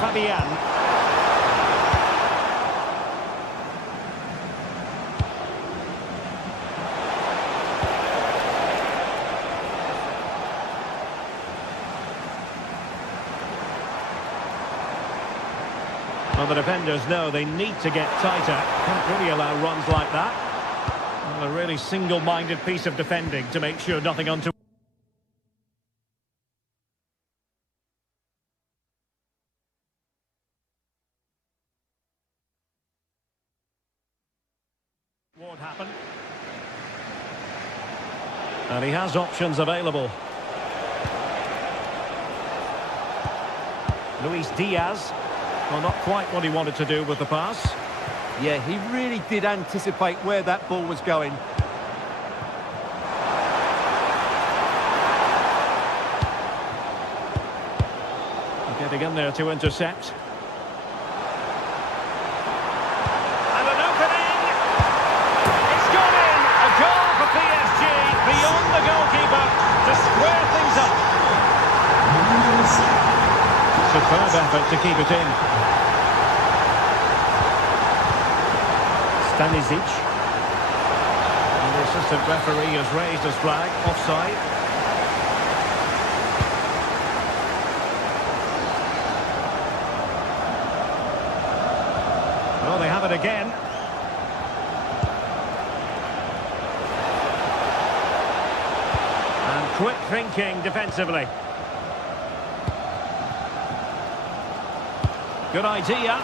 Fabian. Well, the defenders know they need to get tighter. Can't really allow runs like that. Well, a really single-minded piece of defending to make sure nothing onto... Won't happen. And he has options available. Luis Diaz. Well, not quite what he wanted to do with the pass. Yeah, he really did anticipate where that ball was going. Getting in there to intercept. And an opening! It's gone in! A goal for PSG, beyond the goalkeeper, to square things up. Superb effort to keep it in. Stanisic. And the assistant referee has raised his flag, offside. Well, they have it again. And quick thinking defensively. Good idea.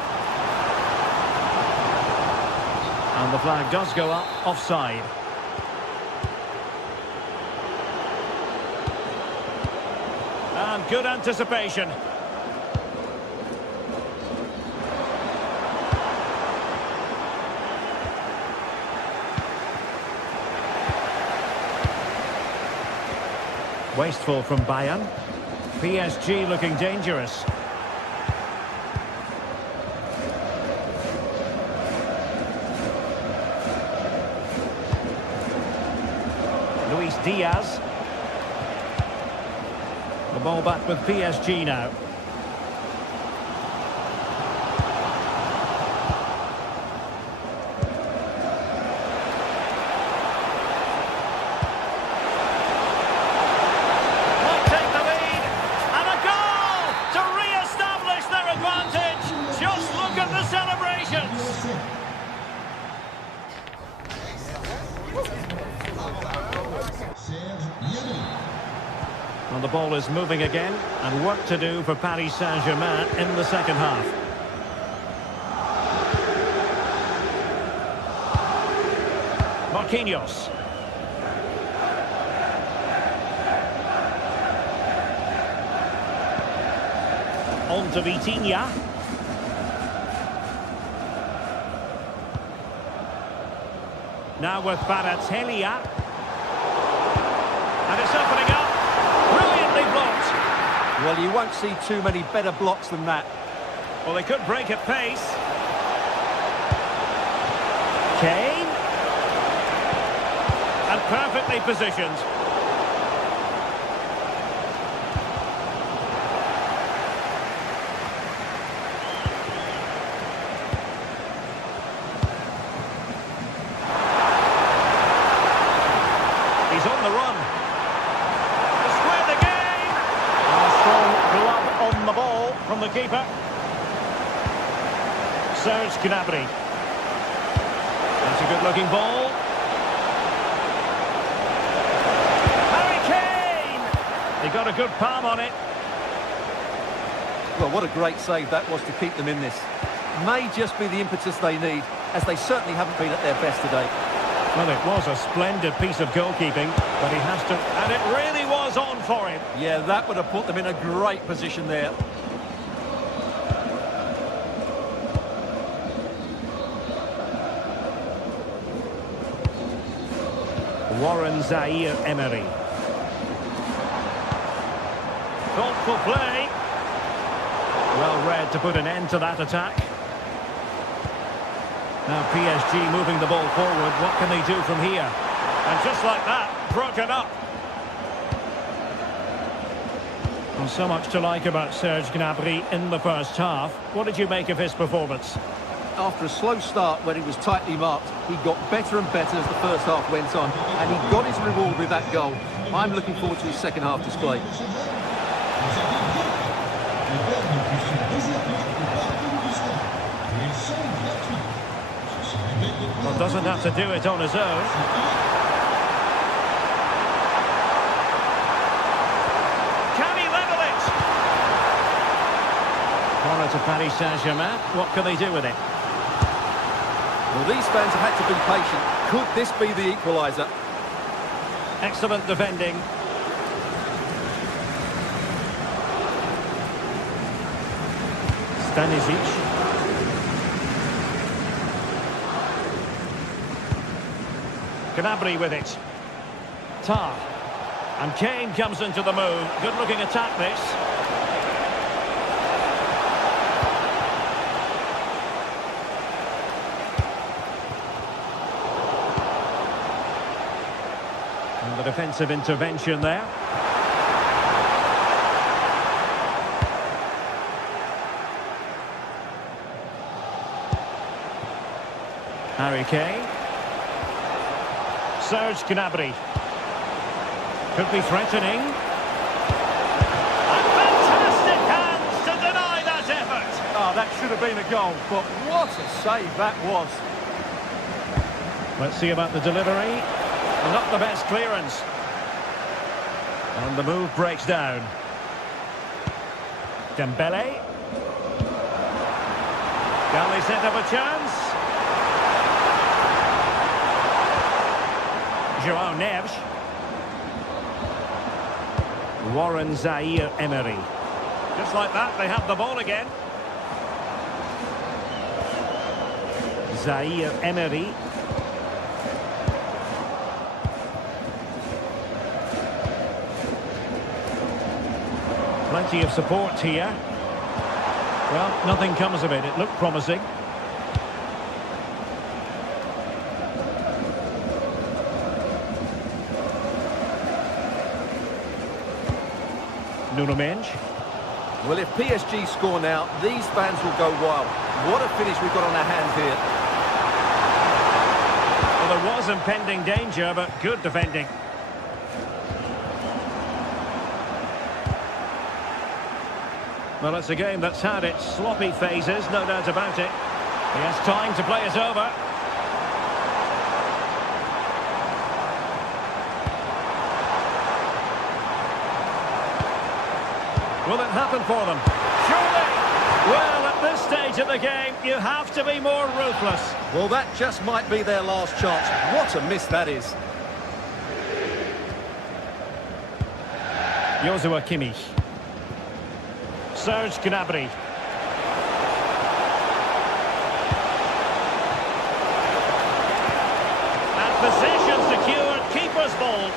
And the flag does go up, offside. And good anticipation. Wasteful from Bayern. PSG looking dangerous. Luis Diaz. The ball back with PSG now. ball is moving again, and work to do for Paris Saint-Germain in the second half. Marquinhos. On to Vitinha. Now with Baratellia. And it's opening up. Brilliantly blocked. Well, you won't see too many better blocks than that. Well, they could break at pace. Kane. And perfectly positioned. He's on the run. To square the game. And a strong glove on the ball from the keeper. Serge Gnabry. That's a good-looking ball. Harry Kane! They got a good palm on it. Well, what a great save that was to keep them in this. May just be the impetus they need, as they certainly haven't been at their best today. Well, it was a splendid piece of goalkeeping, but he has to... And it really was on for him. Yeah, that would have put them in a great position there. Warren Zaïre-Emery. Thoughtful play. Well read to put an end to that attack. Now PSG moving the ball forward. What can they do from here? And just like that, broken up. Well, so much to like about Serge Gnabry in the first half. What did you make of his performance? After a slow start when he was tightly marked, he got better and better as the first half went on, and he got his reward with that goal. I'm looking forward to his second half display. Well, doesn't have to do it on his own. Can he level it? Corner to Paris Saint-Germain. What can they do with it? Well, these fans have had to be patient. Could this be the equaliser? Excellent defending. Stanisic. Gnabry with it. Tar. And Kane comes into the move. Good-looking attack, this. And the defensive intervention there. Harry Kane. Serge Gnabry. Could be threatening. And fantastic hands to deny that effort. Oh, that should have been a goal, but what a save that was. Let's see about the delivery. Not the best clearance. And the move breaks down. Dembele. Can they set up a chance? Joao Neves. Warren Zaïre-Emery. Just like that, they have the ball again. Zaïre-Emery. Plenty of support here. Well, nothing comes of it. It looked promising. Nuno Mendes. Well, if PSG score now, these fans will go wild. What a finish we've got on our hands here. Well, there was impending danger, but good defending. Well, it's a game that's had its sloppy phases, no doubt about it. He has time to play it over. Will it happen for them? Surely! Well, at this stage of the game, you have to be more ruthless. Well, that just might be their last chance. What a miss that is. Joshua Kimmich. Serge Gnabry. And possession secured, keeper's ball.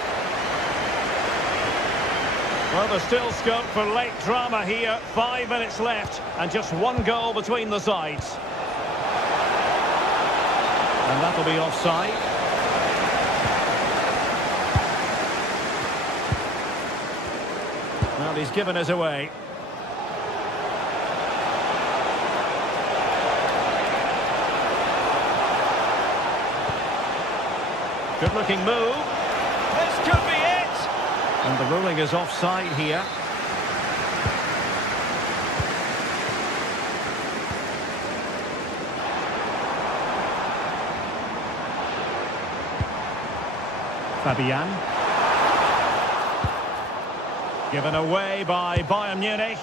Well, there's still scope for late drama here. 5 minutes left and just one goal between the sides. And that'll be offside. Well, he's given us away. Good-looking move. This could be it! And the ruling is offside here. Fabian. Given away by Bayern Munich.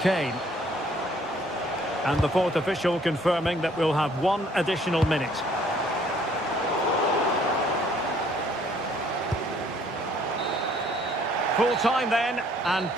Kane. And the fourth official confirming that we'll have 1 additional minute. Full time then, and...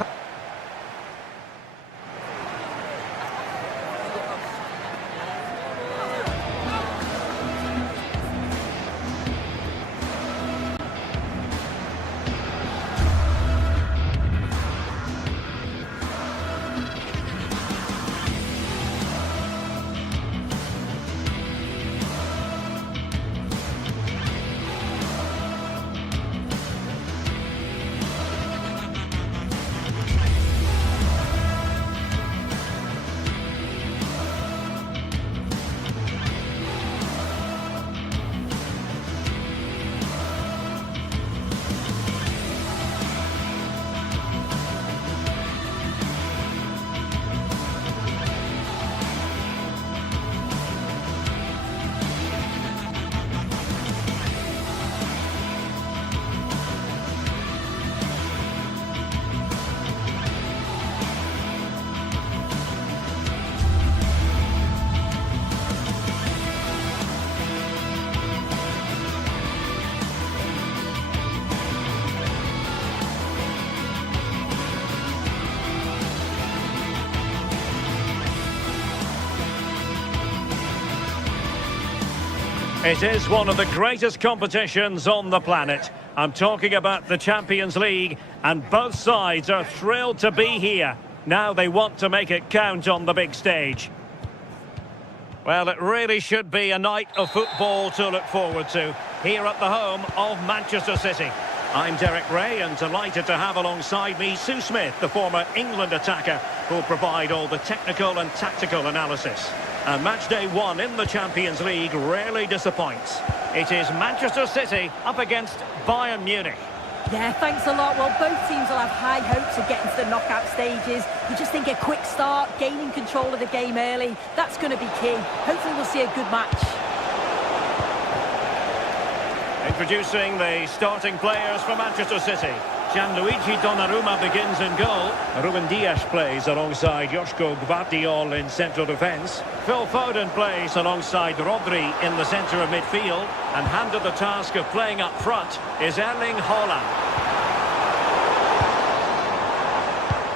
It is one of the greatest competitions on the planet. I'm talking about the Champions League, and both sides are thrilled to be here. Now they want to make it count on the big stage. Well, it really should be a night of football to look forward to, here at the home of Manchester City. I'm Derek Ray, and delighted to have alongside me Sue Smith, the former England attacker, who'll provide all the technical and tactical analysis. And match day 1 in the Champions League rarely disappoints. It is Manchester City up against Bayern Munich. Yeah, thanks a lot. Well, both teams will have high hopes of getting to the knockout stages. You just think a quick start, gaining control of the game early, that's going to be key. Hopefully we'll see a good match. Introducing the starting players for Manchester City. Gianluigi Donnarumma begins in goal. Ruben Dias plays alongside Joško Gvardiol in central defence. Phil Foden plays alongside Rodri in the centre of midfield. And handed the task of playing up front is Erling Haaland.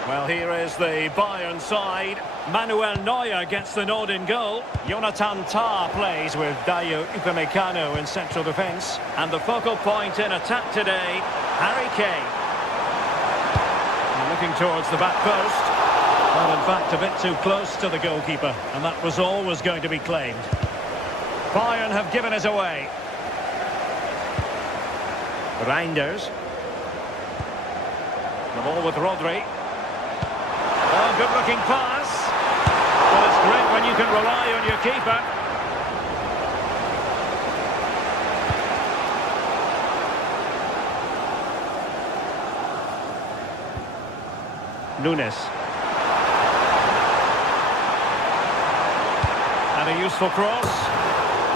Well, here is the Bayern side. Manuel Neuer gets the nod in goal. Jonathan Tah plays with Dayo Upamecano in central defence. And the focal point in attack today, Harry Kane. Looking towards the back post. Well, in fact, a bit too close to the goalkeeper, and that was always going to be claimed. Bayern have given us away. Reinders. The ball with Rodri. Oh, good-looking pass. Well, it's great when you can rely on your keeper. Nunes. And a useful cross.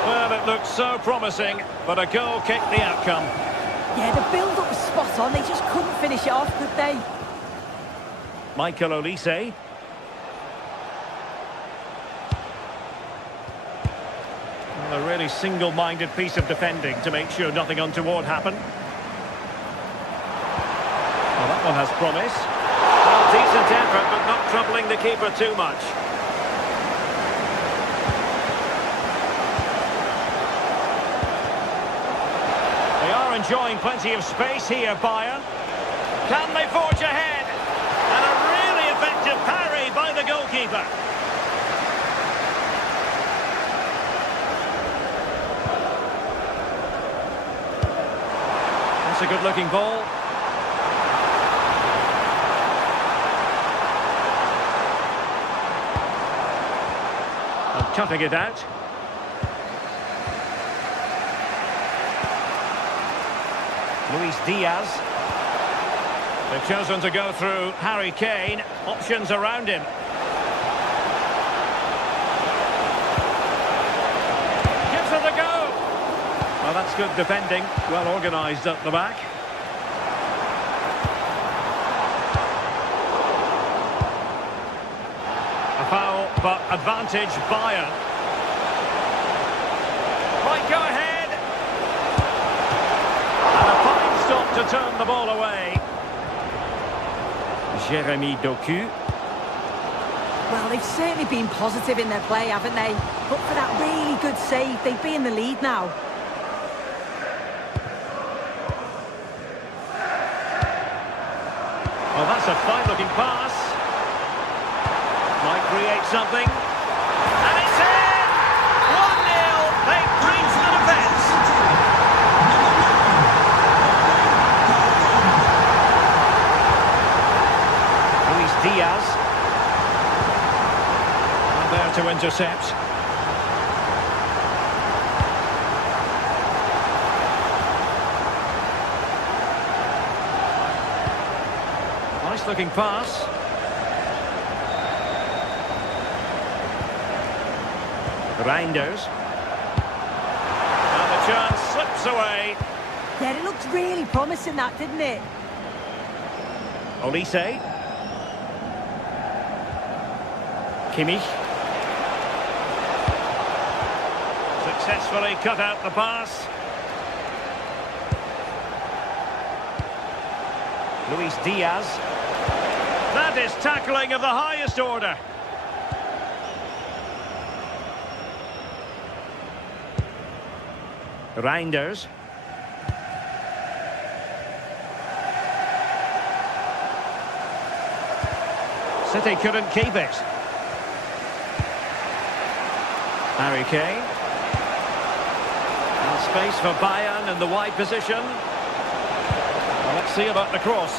Well, it looked so promising, but a goal kicked the outcome. Yeah, the build-up was spot on. They just couldn't finish it off, could they? Michael Olise. Well, a really single-minded piece of defending to make sure nothing untoward happened. Well, that one has promise. Well, decent effort, but not troubling the keeper too much. They are enjoying plenty of space here, Bayern. Can they forge ahead? And a really effective parry by the goalkeeper. That's a good-looking ball. And cutting it out. Luis Diaz. They've chosen to go through Harry Kane. Options around him. Gives it a go. Well, that's good defending. Well organised at the back. A foul, but advantage Bayern. Might go ahead. And a fine stop to turn the ball away. Jeremy Doku. Well, they've certainly been positive in their play, haven't they? But for that really good save, they'd be in the lead now. Well, that's a fine-looking pass. Might create something. And it's in! 1-0. They breach the defence. Luis Diaz. And there to intercept. Nice looking pass. Reinders. And the chance slips away. Yeah, it looked really promising, that, didn't it? Olise. Kimmich. Successfully cut out the pass. Luis Diaz. That is tackling of the highest order. Reinders. City couldn't keep it. Harry Kane. And space for Bayern in the wide position. Well, let's see about the cross.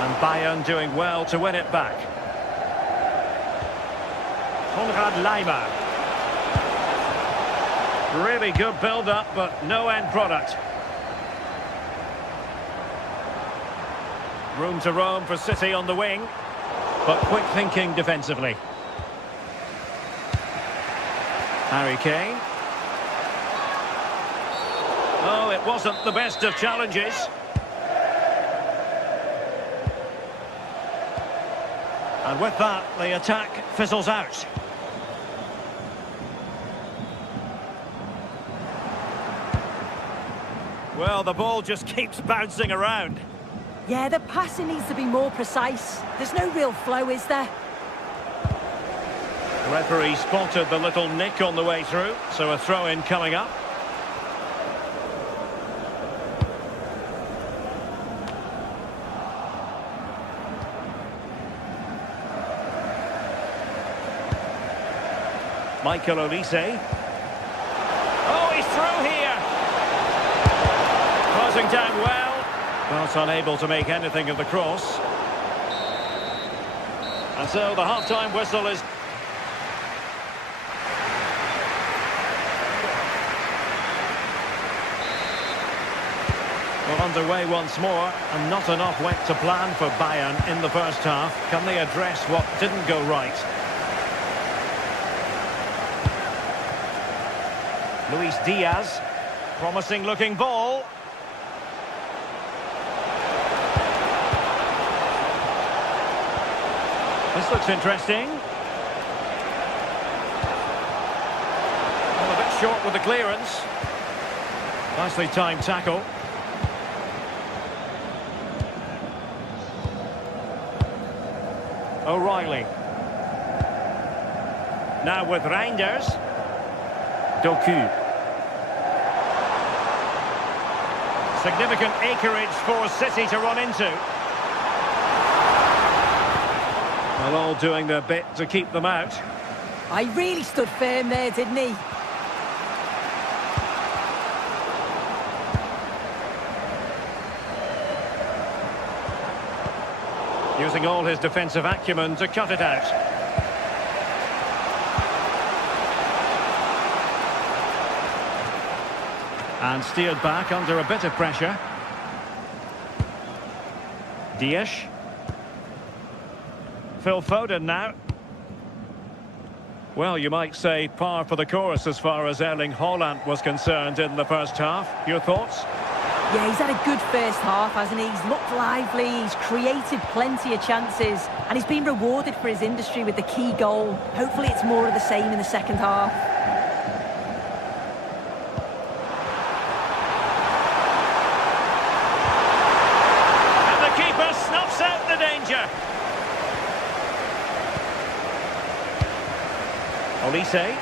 And Bayern doing well to win it back. Konrad Laimer. Really good build-up, but no end product. Room to roam for City on the wing, but quick thinking defensively. Harry Kane. Oh, it wasn't the best of challenges. And with that, the attack fizzles out. Well, the ball just keeps bouncing around. Yeah, the passing needs to be more precise. There's no real flow, is there? The referee spotted the little nick on the way through, so a throw-in coming up. Michael Olise. Oh, he's through here. Closing down well. But unable to make anything of the cross. And so the half-time whistle is... Well, underway once more, and not enough went to plan for Bayern in the first half. Can they address what didn't go right? Luis Diaz. Promising looking ball. This looks interesting. Well, a bit short with the clearance. Nicely timed tackle. O'Reilly. Now with Reinders. Doku. Significant acreage for City to run into. Well, all doing their bit to keep them out. I really stood firm there, didn't he? Using all his defensive acumen to cut it out. And steered back under a bit of pressure. Dias. Phil Foden now. Well, you might say par for the course as far as Erling Haaland was concerned in the first half. Your thoughts? Yeah, he's had a good first half, hasn't he? He's looked lively, he's created plenty of chances, and he's been rewarded for his industry with the key goal. Hopefully it's more of the same in the second half. And the keeper snuffs out the danger. Olise.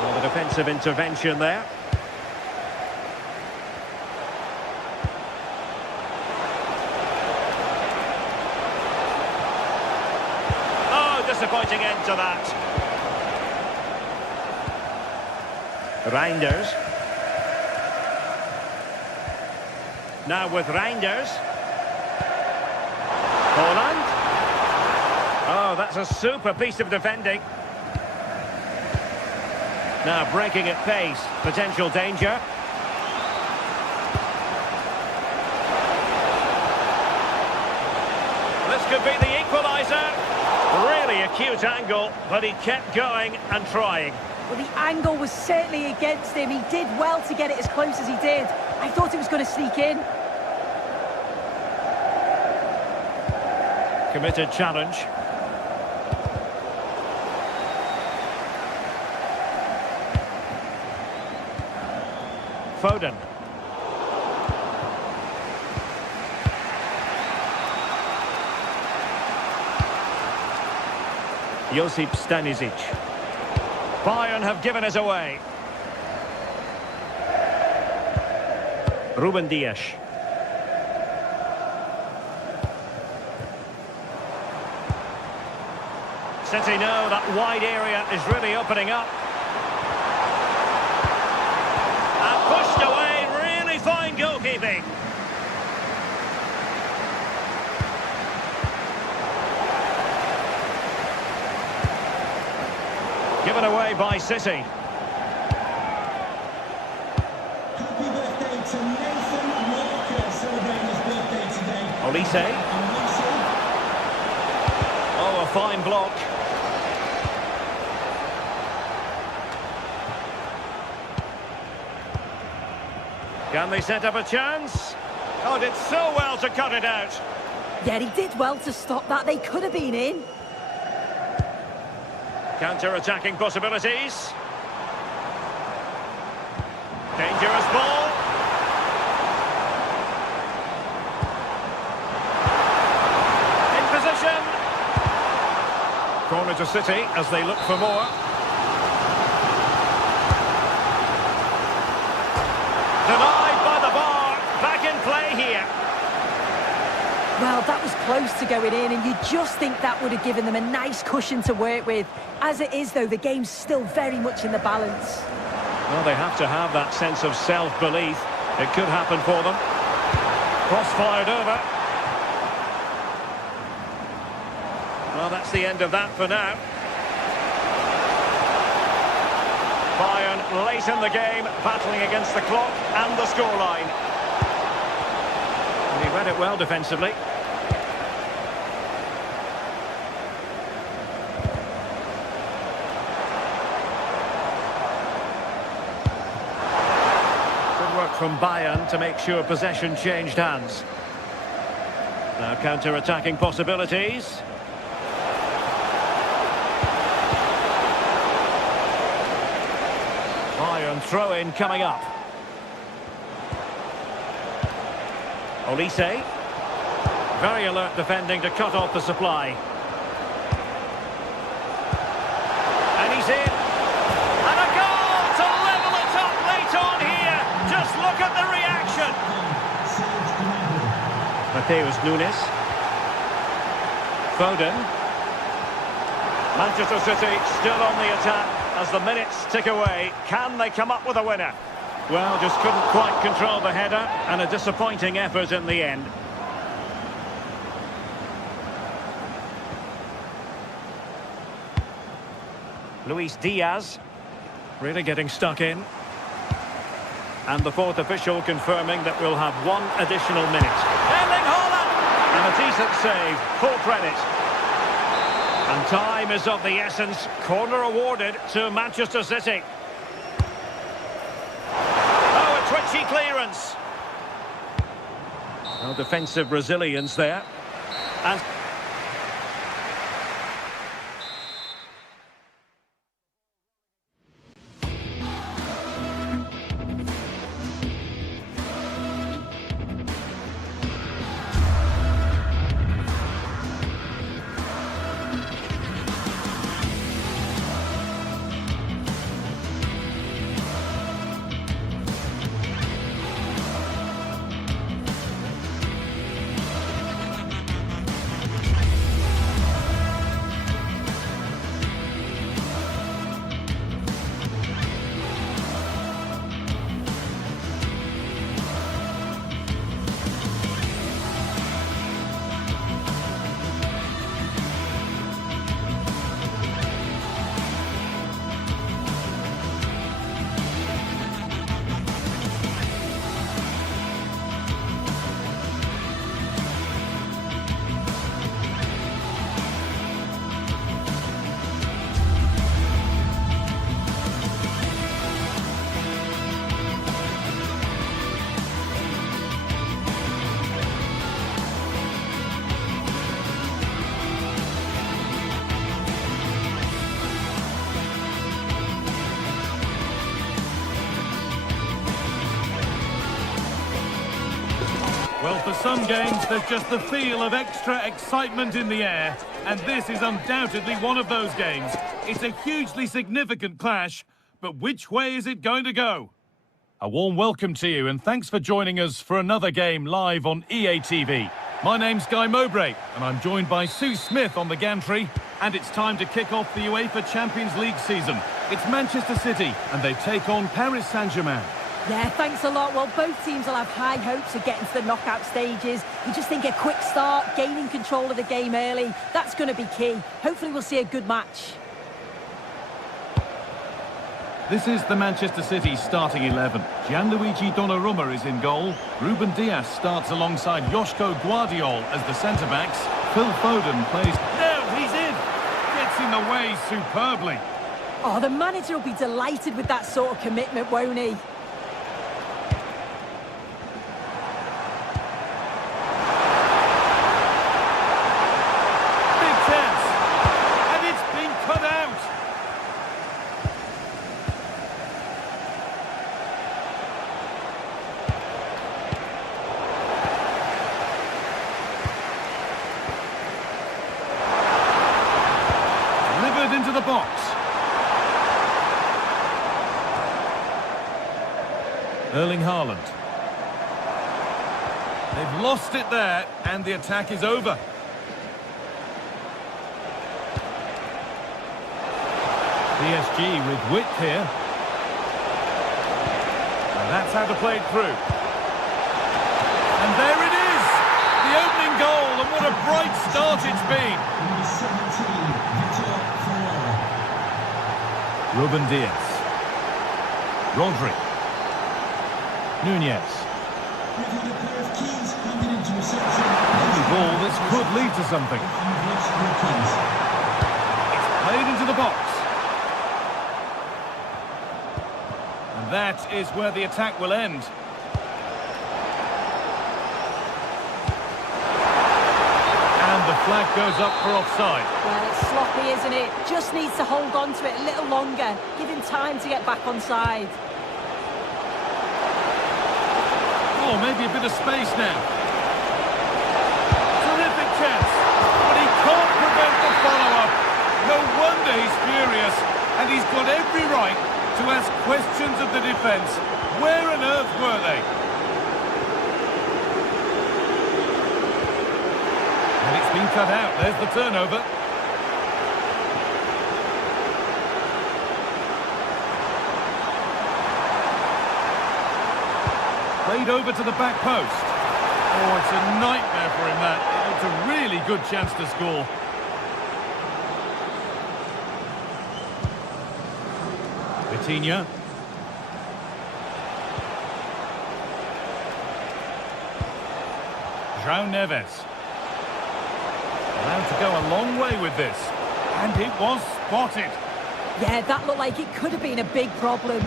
Well, the defensive intervention there. Oh, disappointing end to that. Reinders. Now with Reinders. Haaland. Oh, that's a super piece of defending. Now breaking at pace. Potential danger. This could be the equaliser. Really acute angle, but he kept going and trying. Well, the angle was certainly against him. He did well to get it as close as he did. I thought it was going to sneak in. Committed challenge. Foden. Josip Stanisic. Bayern have given us away. Ruben Dias. City know that wide area is really opening up. And pushed away, really fine goalkeeping. Given away by City. Happy birthday to Nathan Walker, celebrating his birthday today. Olise. Oh, a fine block. Can they set up a chance? Oh, did so well to cut it out. Yeah, he did well to stop that. They could have been in. Counter-attacking possibilities. Dangerous ball. In position. Corner to City as they look for more. Denied by the bar. Back in play here. Well, that was close to going in, and you just think that would have given them a nice cushion to work with. As it is, though, the game's still very much in the balance. Well, they have to have that sense of self-belief. It could happen for them. Cross fired over. Well, that's the end of that for now. Bayern late in the game, battling against the clock and the scoreline. And he read it well defensively. from Bayern to make sure possession changed hands. Now counter-attacking possibilities. Bayern throw-in coming up. Olise. Very alert defending to cut off the supply. And he's in. And a goal to level it up late on here. Just look at the reaction. Mateus Nunes. Foden. Manchester City still on the attack as the minutes tick away. Can they come up with a winner? Well, just couldn't quite control the header, and a disappointing effort in the end. Luis Diaz, really getting stuck in. And the fourth official confirming that we'll have one additional minute. Erling Haaland! And a decent save, full credit. And time is of the essence. Corner awarded to Manchester City. Oh, a twitchy clearance. No defensive resilience there. And Well, for some games, there's just the feel of extra excitement in the air, and this is undoubtedly one of those games. It's a hugely significant clash, but which way is it going to go? A warm welcome to you, and thanks for joining us for another game live on EA TV. My name's Guy Mowbray, and I'm joined by Sue Smith on the gantry, and it's time to kick off the UEFA Champions League season. It's Manchester City, and they take on Paris Saint-Germain. Yeah, thanks a lot. Well, both teams will have high hopes of getting to the knockout stages. You just think a quick start, gaining control of the game early, that's going to be key. Hopefully we'll see a good match. This is the Manchester City starting 11. Gianluigi Donnarumma is in goal. Ruben Dias starts alongside Joško Guardiol as the centre-backs. Phil Foden plays... No, he's in! Gets in the way superbly. Oh, the manager will be delighted with that sort of commitment, won't he? Into the box. Erling Haaland. They've lost it there, and the attack is over. PSG with width here. And that's how to play it through. And there it is! The opening goal, and what a bright start it's been. Ruben Dias. Rodri. Nunez. Lovely ball, this could lead to something. It's played into the box. And that is where the attack will end. flag goes up for offside. Well, it's sloppy, isn't it? Just needs to hold on to it a little longer. Give him time to get back on side. Oh, maybe a bit of space now. Terrific chance. But he can't prevent the follow-up. No wonder he's furious. And he's got every right to ask questions of the defence. Where on earth were they? And it's been cut out. There's the turnover. Played over to the back post. Oh, it's a nightmare for him, that. It's a really good chance to score. Vitinha. João Neves. Allowed to go a long way with this. And it was spotted. Yeah, that looked like it could have been a big problem.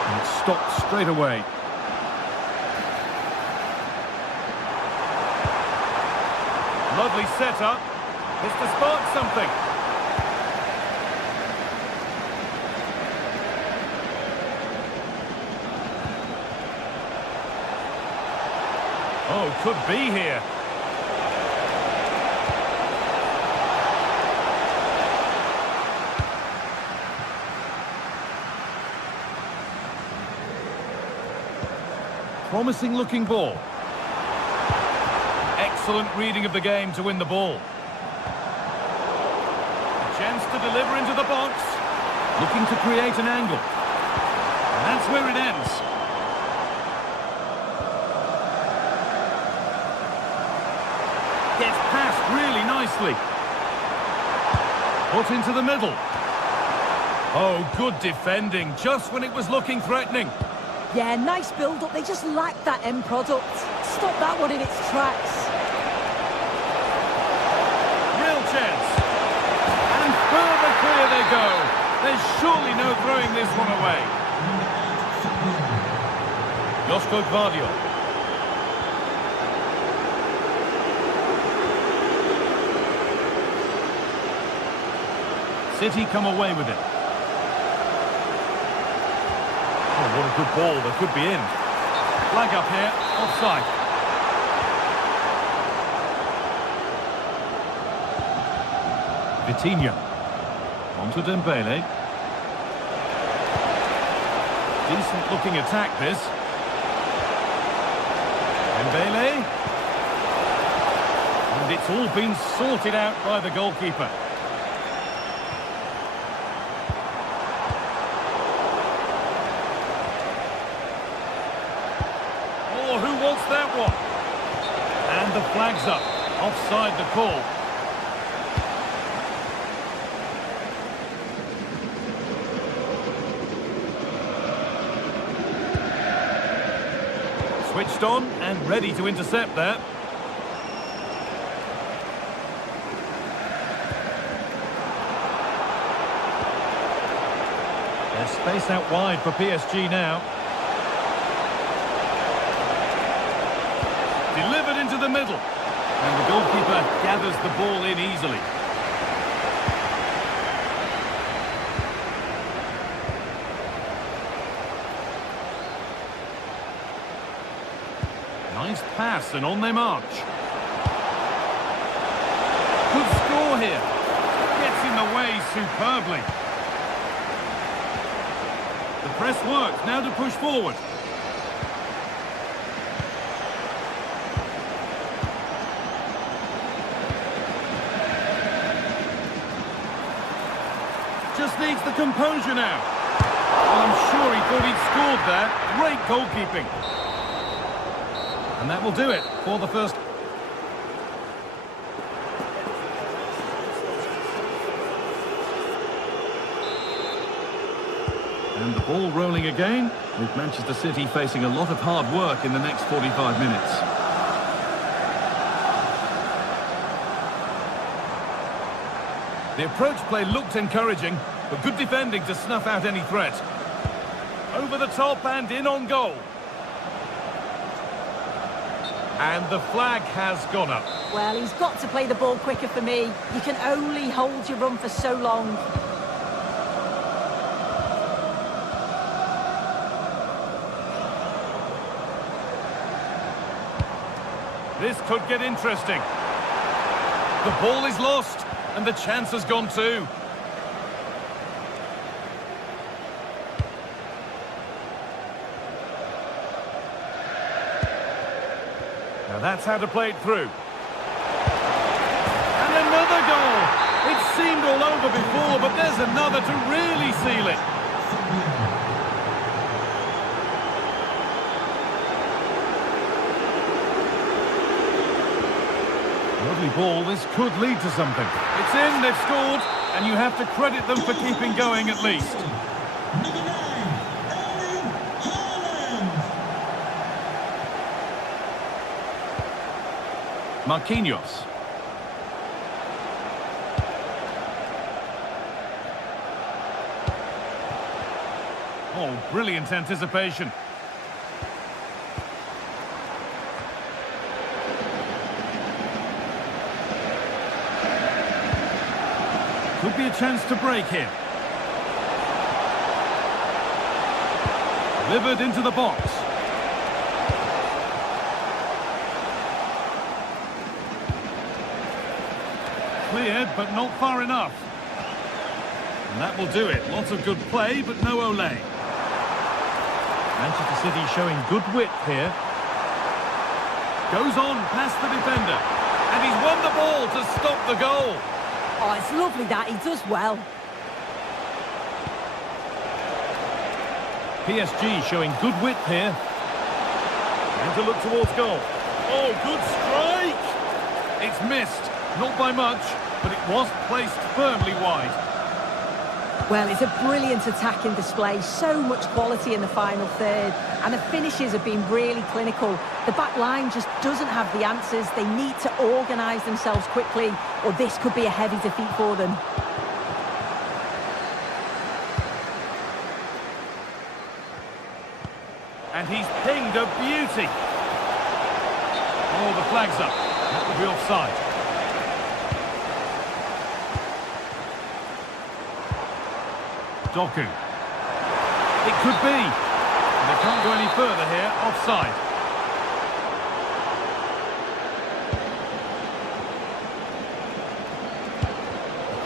And it stopped straight away. Lovely setup. It's to spark something. Oh, could be here. Promising looking ball. Excellent reading of the game to win the ball. A chance to deliver into the box. Looking to create an angle. And that's where it ends. Gets past really nicely. Put into the middle. Oh, good defending, just when it was looking threatening. Yeah, nice build-up. They just lacked that end product. Stop that one in its tracks. Real chance. And further clear they go. There's surely no throwing this one away. Josko Gvardiol. City come away with it. Oh, what a good ball. That could be in. Flag up here. Offside. Vitinha. On to Dembele. Decent looking attack, this. Dembele. And it's all been sorted out by the goalkeeper. Oh, who wants that one? And the flag's up. Offside the call. Switched on and ready to intercept there. There's space out wide for PSG now. Delivered into the middle. And the goalkeeper gathers the ball in easily. Nice pass and on they march. Good score here. Gets in the way superbly. The press works. Now to push forward. Just needs the composure now. Well, I'm sure he thought he'd scored there. Great goalkeeping. And that will do it for the first. And the ball rolling again, with Manchester City facing a lot of hard work in the next 45 minutes. The approach play looked encouraging, but good defending to snuff out any threat. Over the top and in on goal. And the flag has gone up. Well, he's got to play the ball quicker for me. You can only hold your run for so long. This could get interesting. The ball is lost, and the chance has gone too. Now that's how to play it through. And another goal! It seemed all over before, but there's another to really seal it. Lovely ball, this could lead to something. It's in, they've scored, and you have to credit them for keeping going at least. Number 9, Erling Haaland. Marquinhos. Oh, brilliant anticipation. Could be a chance to break here. Delivered into the box. Cleared, but not far enough. And that will do it. Lots of good play, but no Olé. Manchester City showing good width here. Goes on past the defender. And he's won the ball to stop the goal. Oh, it's lovely that. He does well. PSG showing good width here. And to look towards goal. Oh, good strike! It's missed. Not by much, but it was placed firmly wide. Well, it's a brilliant attacking display. So much quality in the final third. And the finishes have been really clinical. The back line just doesn't have the answers. They need to organise themselves quickly, or this could be a heavy defeat for them. And he's pinged a beauty. Oh, the flag's up. That would be offside. Doku. It could be. They can't go any further here. Offside.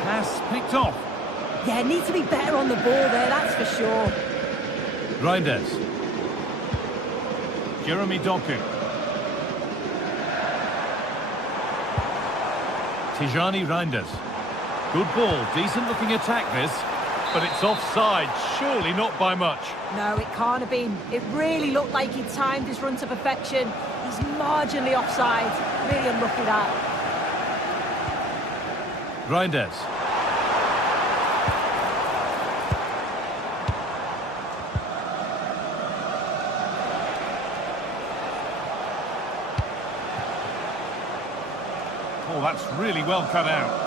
Pass picked off. Yeah, need to be better on the ball there, that's for sure. Reinders. Jeremy Doku. Tijani Reinders. Good ball. Decent looking attack this. But it's offside, surely not by much. No, it can't have been. It really looked like he timed his run to perfection. He's marginally offside. Really unlucky that. Reinders. Oh, that's really well cut out.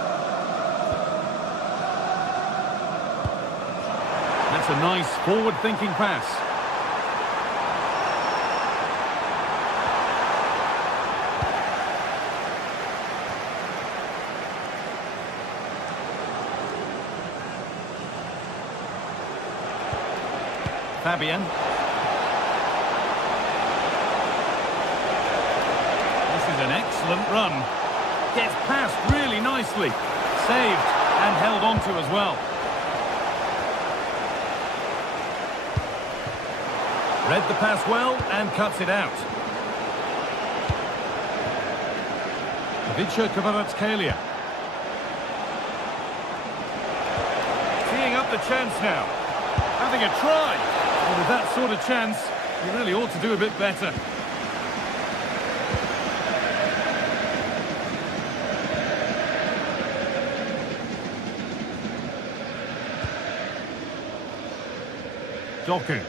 That's a nice forward-thinking pass. Fabian. This is an excellent run. Gets past really nicely. Saved and held on to as well. Read the pass well and cuts it out. Vicha Kvaratskhelia. Teeing up the chance now. Having a try. Well, with that sort of chance, you really ought to do a bit better. Doku.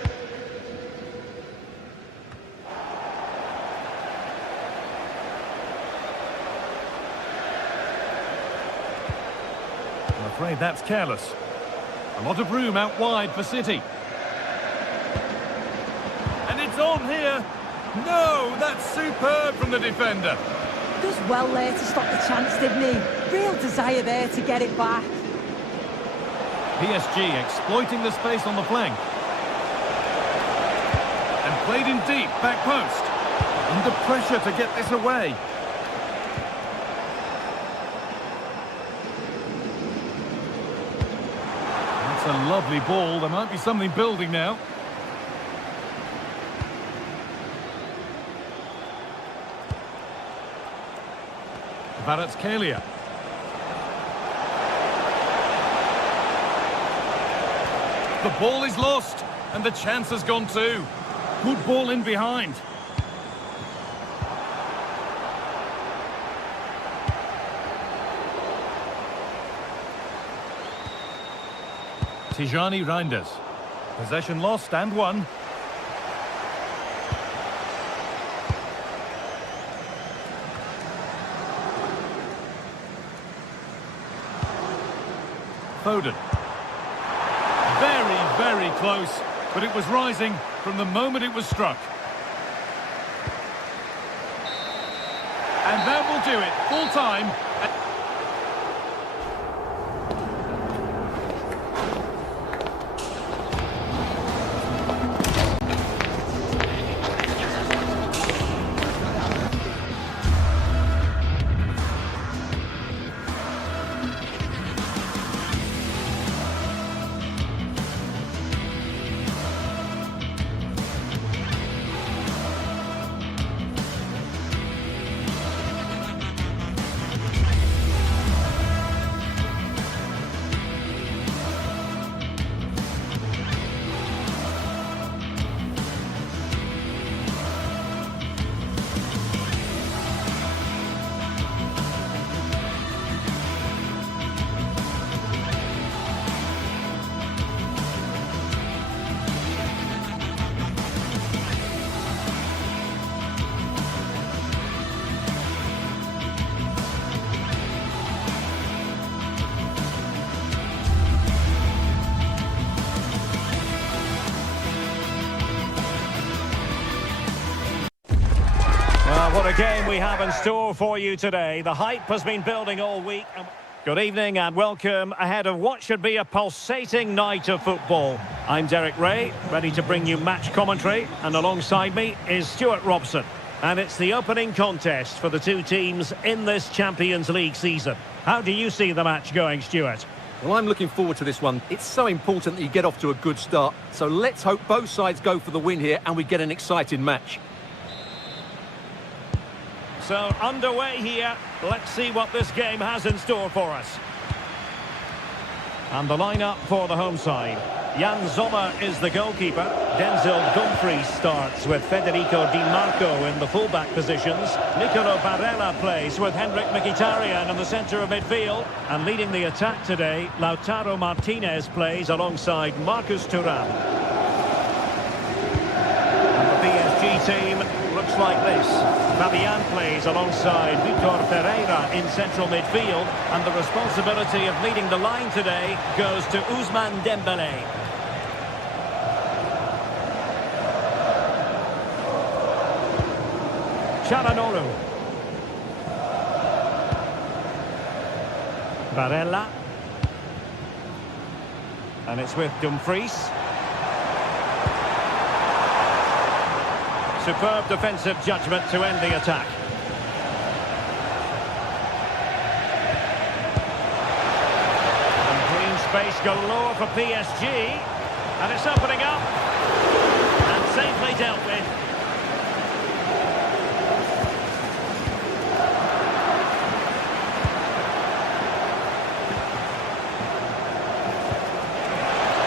I'm afraid that's careless. A lot of room out wide for City. And it's on here. No, that's superb from the defender. Does well there to stop the chance, didn't he? Real desire there to get it back. PSG exploiting the space on the flank. And played in deep, back post. Under pressure to get this away. That's a lovely ball. There might be something building now. Kvaratskhelia. The ball is lost, and the chance has gone too. Good ball in behind. Tijani Reinders. Possession lost and won. Foden. Very, very close, but it was rising from the moment it was struck. And that will do it, full time. What a game we have in store for you today. The hype has been building all week. Good evening and welcome ahead of what should be a pulsating night of football. I'm Derek Ray, ready to bring you match commentary, and alongside me is Stuart Robson. And it's the opening contest for the two teams in this Champions League season. How do you see the match going, Stuart? Well, I'm looking forward to this one. It's so important that you get off to a good start. So let's hope both sides go for the win here and we get an exciting match. So, underway here. Let's see what this game has in store for us. And the lineup for the home side. Jan Sommer is the goalkeeper. Denzel Dumfries starts with Federico Di Marco in the fullback positions. Nicolo Barella plays with Henrik Mkhitaryan in the centre of midfield. And leading the attack today, Lautaro Martinez plays alongside Marcus Thuram. And the PSG team looks like this. Fabian plays alongside Vitor Pereira in central midfield, and the responsibility of leading the line today goes to Ousmane Dembélé. Çalhanoğlu. Barella. And it's with Dumfries. Superb defensive judgment to end the attack. And green space galore for PSG. And it's opening up. And safely dealt with.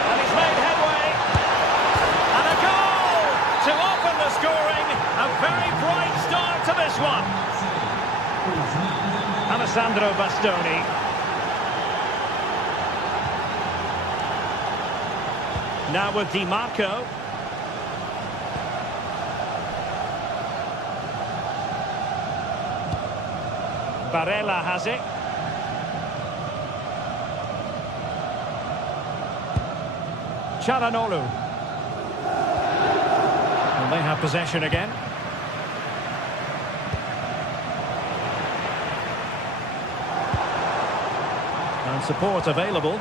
And he's made headway. And a goal to open the scoring. A very bright start to this one. Alessandro Bastoni. Now with Di Marco. Barella has it. Çalhanoğlu. And they have possession again. And support available. And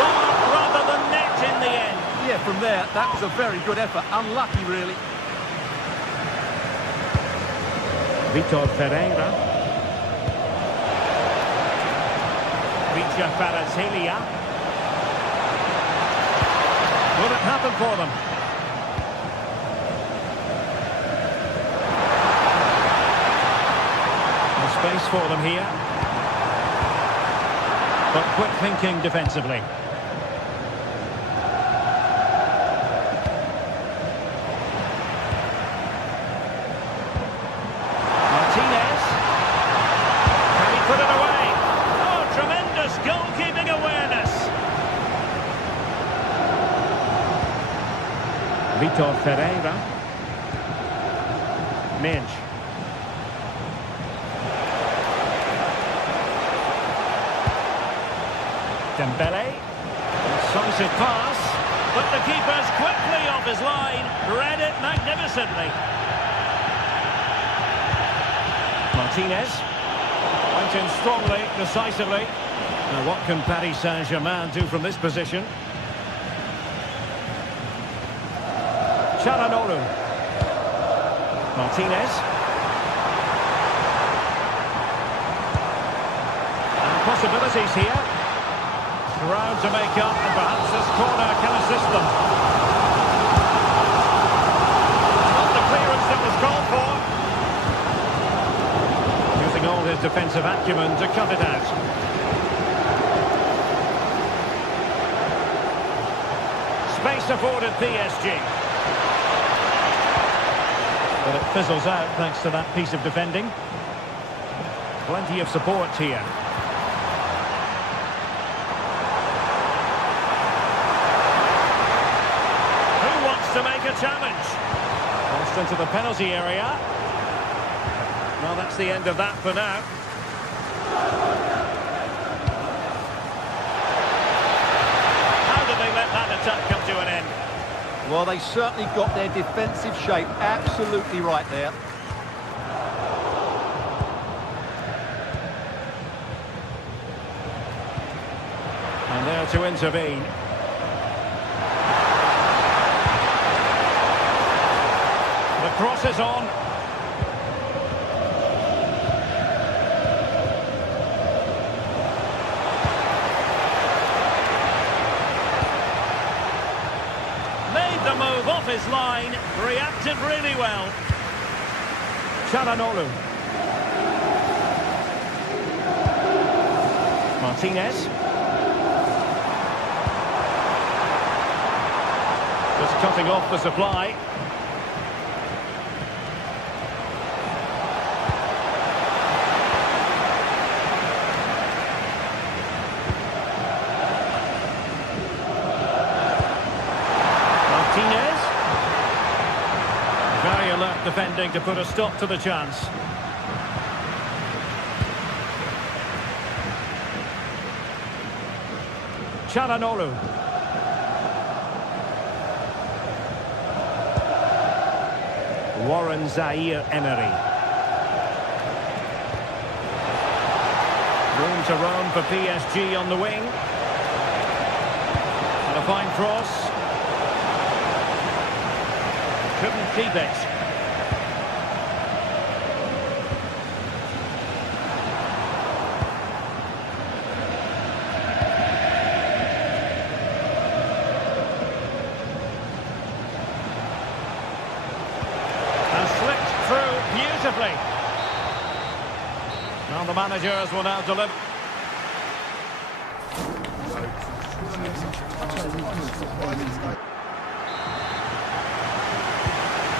bar rather than net in the end. Yeah, from there, that was a very good effort. Unlucky, really. Vitor Pereira. Richa Kvaratskhelia. Will it happen for them? There's space for them here. But quick thinking defensively. Martinez. Can he put it away? Oh, tremendous goalkeeping awareness. Vitor Pereira. Minch. Dembele. Decisive pass. But the keeper's quickly off his line. Read it magnificently. Martinez. Went in strongly, decisively. Now what can Paris Saint-Germain do from this position? Çalhanoğlu. Martinez. And possibilities here. Ground to make up, and perhaps this corner can assist them. Not the clearance that was called for. Using all his defensive acumen to cut it out. Space afforded PSG. But it fizzles out thanks to that piece of defending. Plenty of support here. To make a challenge. Crossed into the penalty area. Well, that's the end of that for now. How did they let that attack come to an end? Well, they certainly got their defensive shape absolutely right there. And there to intervene. The cross is on. Made the move off his line. Reacted really well. Çalhanoğlu. Martinez. Just cutting off the supply. Very alert defending to put a stop to the chance. Çalhanoğlu. Warren Zaire-Emery. Room to roam for PSG on the wing. And a fine cross. Couldn't keep it. And slipped through beautifully. Now the managers will now deliver.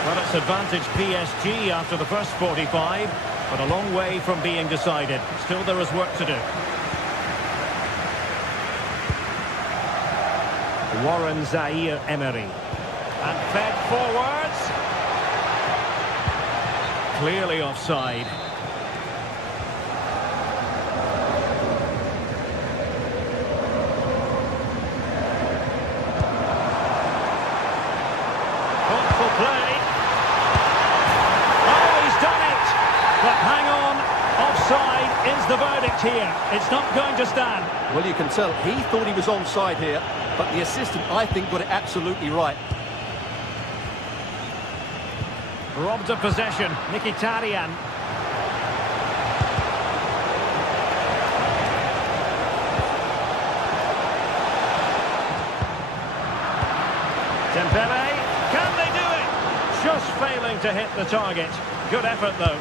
Well, it's advantage PSG after the first 45, but a long way from being decided. Still there is work to do. Warren Zaire-Emery. And fed forwards. Clearly offside. Thoughtful play. Oh, he's done it! But hang on, the verdict here? It's not going to stand. Well, you can tell he thought he was onside here, but the assistant, I think, got it absolutely right. Robbed of possession, Mkhitaryan. Dembele, can they do it? Just failing to hit the target. Good effort, though.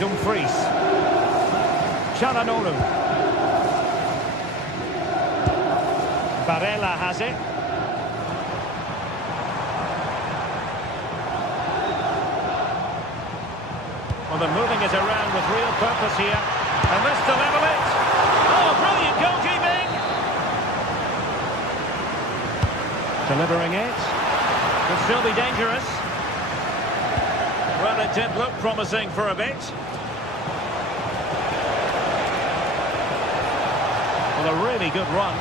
Dumfries. Çalhanoğlu. Barella has it. Well, they're moving it around with real purpose here. And this to level it. Oh, brilliant goalkeeping! Delivering it. Could still be dangerous. Well, it did look promising for a bit. Well, a really good run.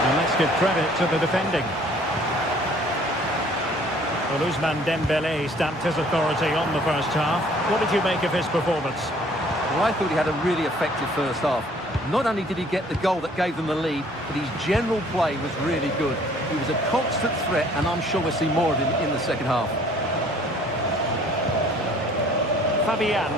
And let's give credit to the defending. Well, Ousmane Dembele stamped his authority on the first half. What did you make of his performance? Well, I thought he had a really effective first half. Not only did he get the goal that gave them the lead, but his general play was really good. He was a constant threat, and I'm sure we'll see more of him in the second half. Fabian.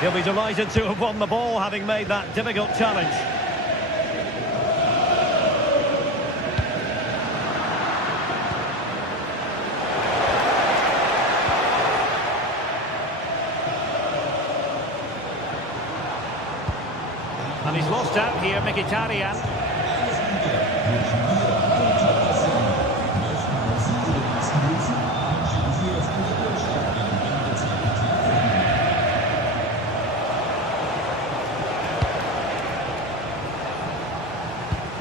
He'll be delighted to have won the ball, having made that difficult challenge. And he's lost out here, Mkhitaryan.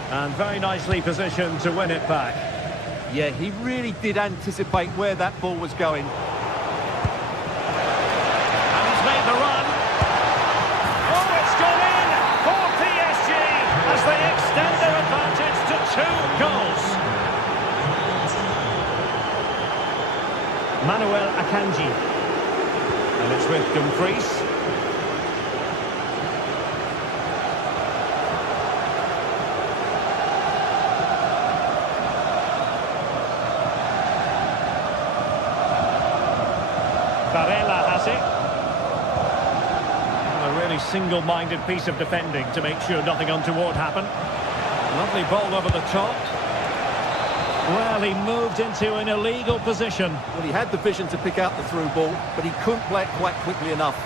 And very nicely positioned to win it back. Yeah, he really did anticipate where that ball was going. And he's made the run. Oh, it's gone in for PSG as they extend their advantage to 2 goals. Manuel Akanji. And it's with Dumfries. Barella has it. A really single-minded piece of defending to make sure nothing untoward happened. Lovely ball over the top. Well, he moved into an illegal position. Well, he had the vision to pick out the through ball, but he couldn't play it quite quickly enough.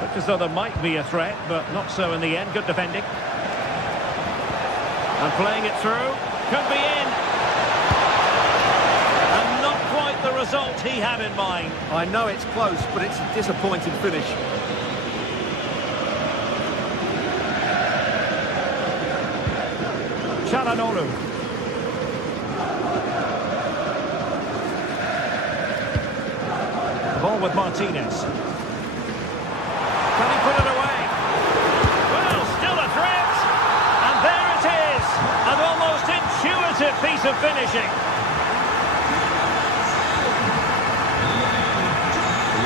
Looked as though there might be a threat, but not so in the end. Good defending. And playing it through. Could be in. And not quite the result he had in mind. I know it's close, but it's a disappointing finish. Çalhanoğlu. Ball with Martinez. Can he put it away? Well, still a threat. And there it is. An almost intuitive piece of finishing.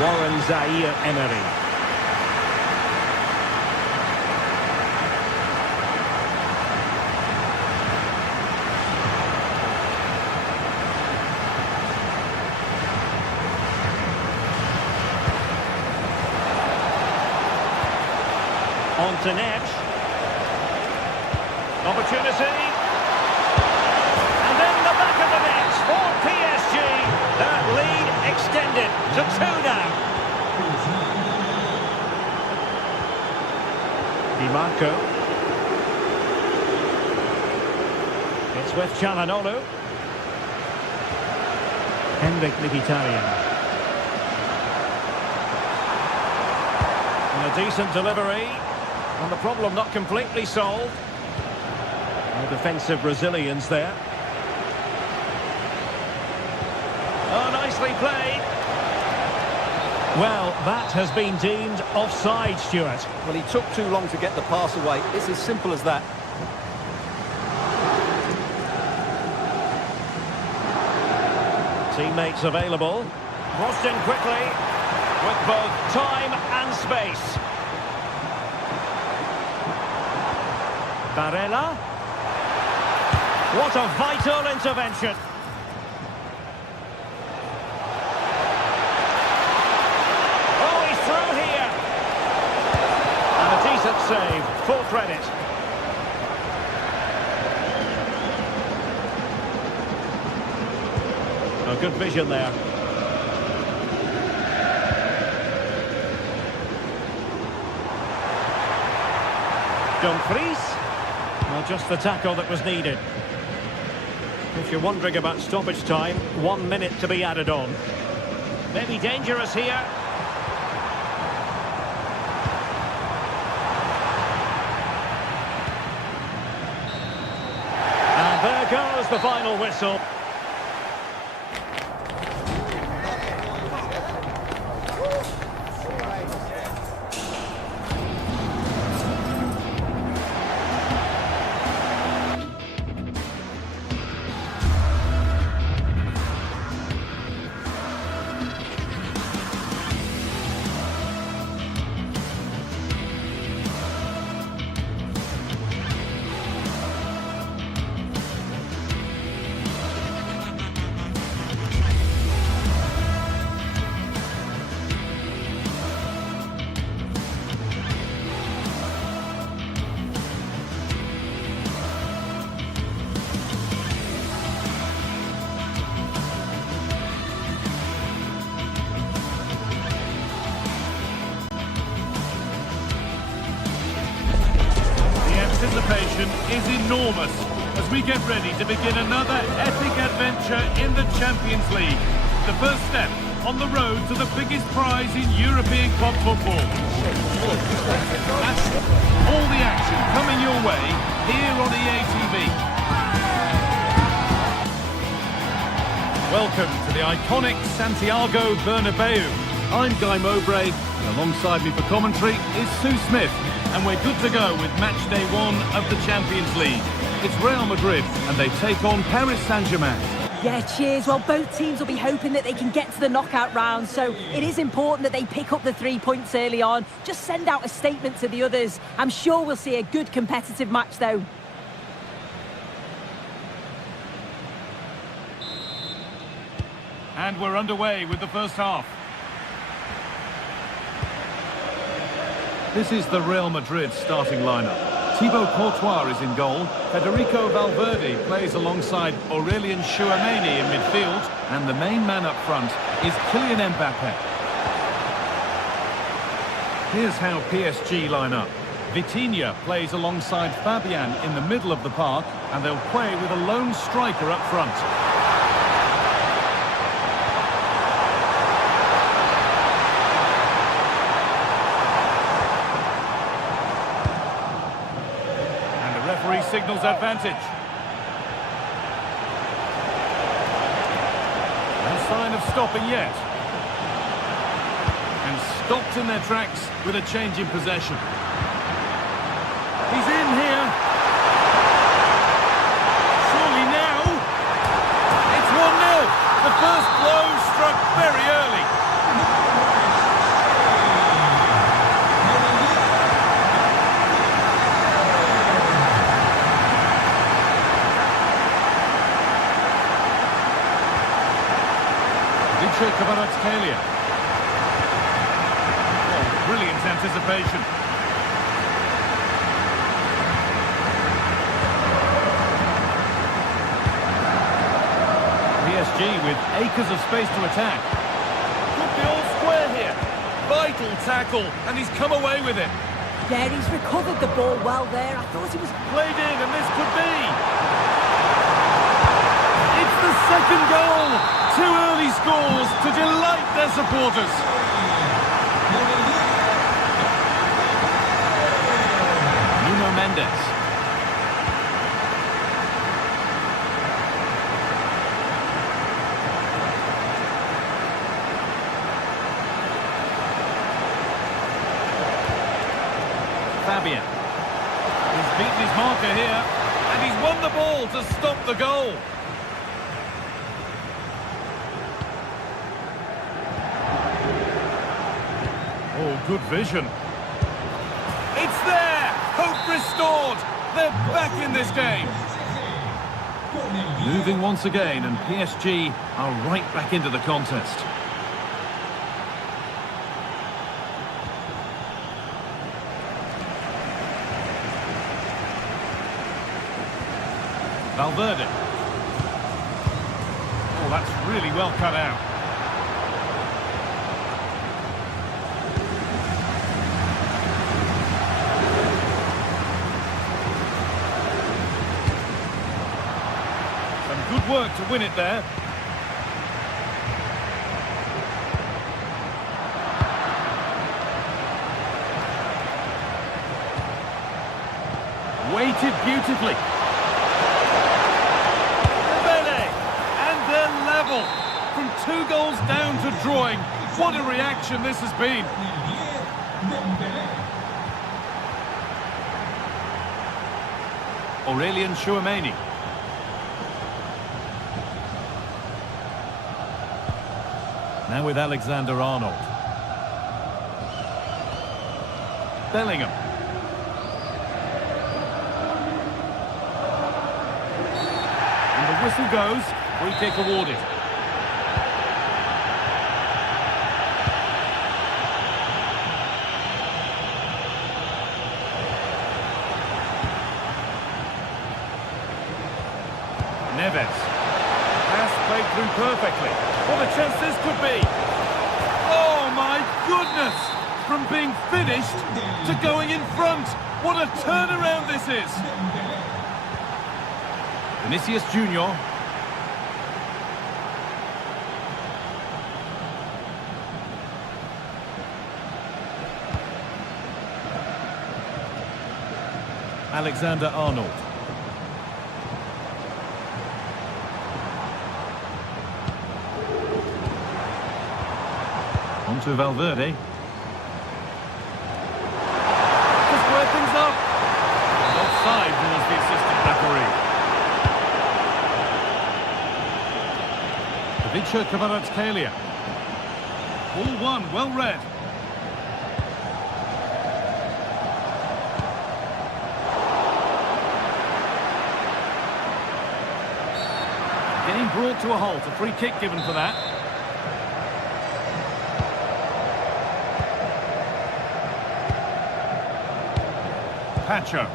Warren Zaïre-Emery. On to Neves. Opportunity. And then the back of the net for PSG. That lead extended to 2 now. Di Marco. It's with Çalhanoğlu. Henrik Mkhitaryan. And a decent delivery. And the problem not completely solved. No defensive resilience there. Oh, nicely played. Well, that has been deemed offside, Stuart. Well, he took too long to get the pass away. It's as simple as that. Teammates available. Crossed in quickly with both time and space. Barella. What a vital intervention. Oh, he's through here. And a decent save. Full credit. Oh, good vision there. Dumfries. Well, just the tackle that was needed. If you're wondering about stoppage time, 1 minute to be added on. Maybe dangerous here. And there goes the final whistle. Anticipation is enormous as we get ready to begin another epic adventure in the Champions League. The first step on the road to the biggest prize in European club football. That's all the action coming your way here on EA TV. Welcome to the iconic Santiago Bernabeu. I'm Guy Mowbray, and alongside me for commentary is Sue Smith. And we're good to go with match day 1 of the Champions League. It's Real Madrid, and they take on Paris Saint-Germain. Yeah, cheers. Well, both teams will be hoping that they can get to the knockout round, so it is important that they pick up the 3 points early on. Just send out a statement to the others. I'm sure we'll see a good competitive match, though. And we're underway with the first half. This is the Real Madrid starting lineup. Thibaut Courtois is in goal. Federico Valverde plays alongside Aurelien Tchouameni in midfield. And the main man up front is Kylian Mbappe. Here's how PSG line up. Vitinha plays alongside Fabian in the middle of the park. And they'll play with a lone striker up front. Signals advantage. No sign of stopping yet. And stopped in their tracks with a change in possession. He's in here. Surely now. It's 1-0. The first blow struck very early. Kvaratskhelia. Oh, brilliant anticipation. PSG with acres of space to attack. Could be all square here. Vital tackle, and he's come away with it. Yeah, he's recovered the ball well there. I thought he was played in, and this could be. It's the second goal. 2 early scores to delight their supporters. Nuno Mendes. here, and he's won the ball to stop the goal. Oh, good vision. It's there! Hope restored! They're back in this game. Moving once again, and PSG are right back into the contest. Valverde. Oh, that's really well cut out. Good work to win it there. Weighted beautifully. Dembele, and they're level. From 2 goals down to drawing. What a reaction this has been. Aurelien Chouameni. Now with Alexander-Arnold. Bellingham. And the whistle goes. Free kick awarded. Neves. Pass played through perfectly. What a chance this could be. Oh, my goodness. From being finished to going in front. What a turnaround this is. Vinicius Junior. Alexander-Arnold. On to Valverde. To square things up. Offside rules the assistant referee. Ivica Kvaratskhelia. Ball one, well read. Getting brought to a halt, a free kick given for that. Pacho.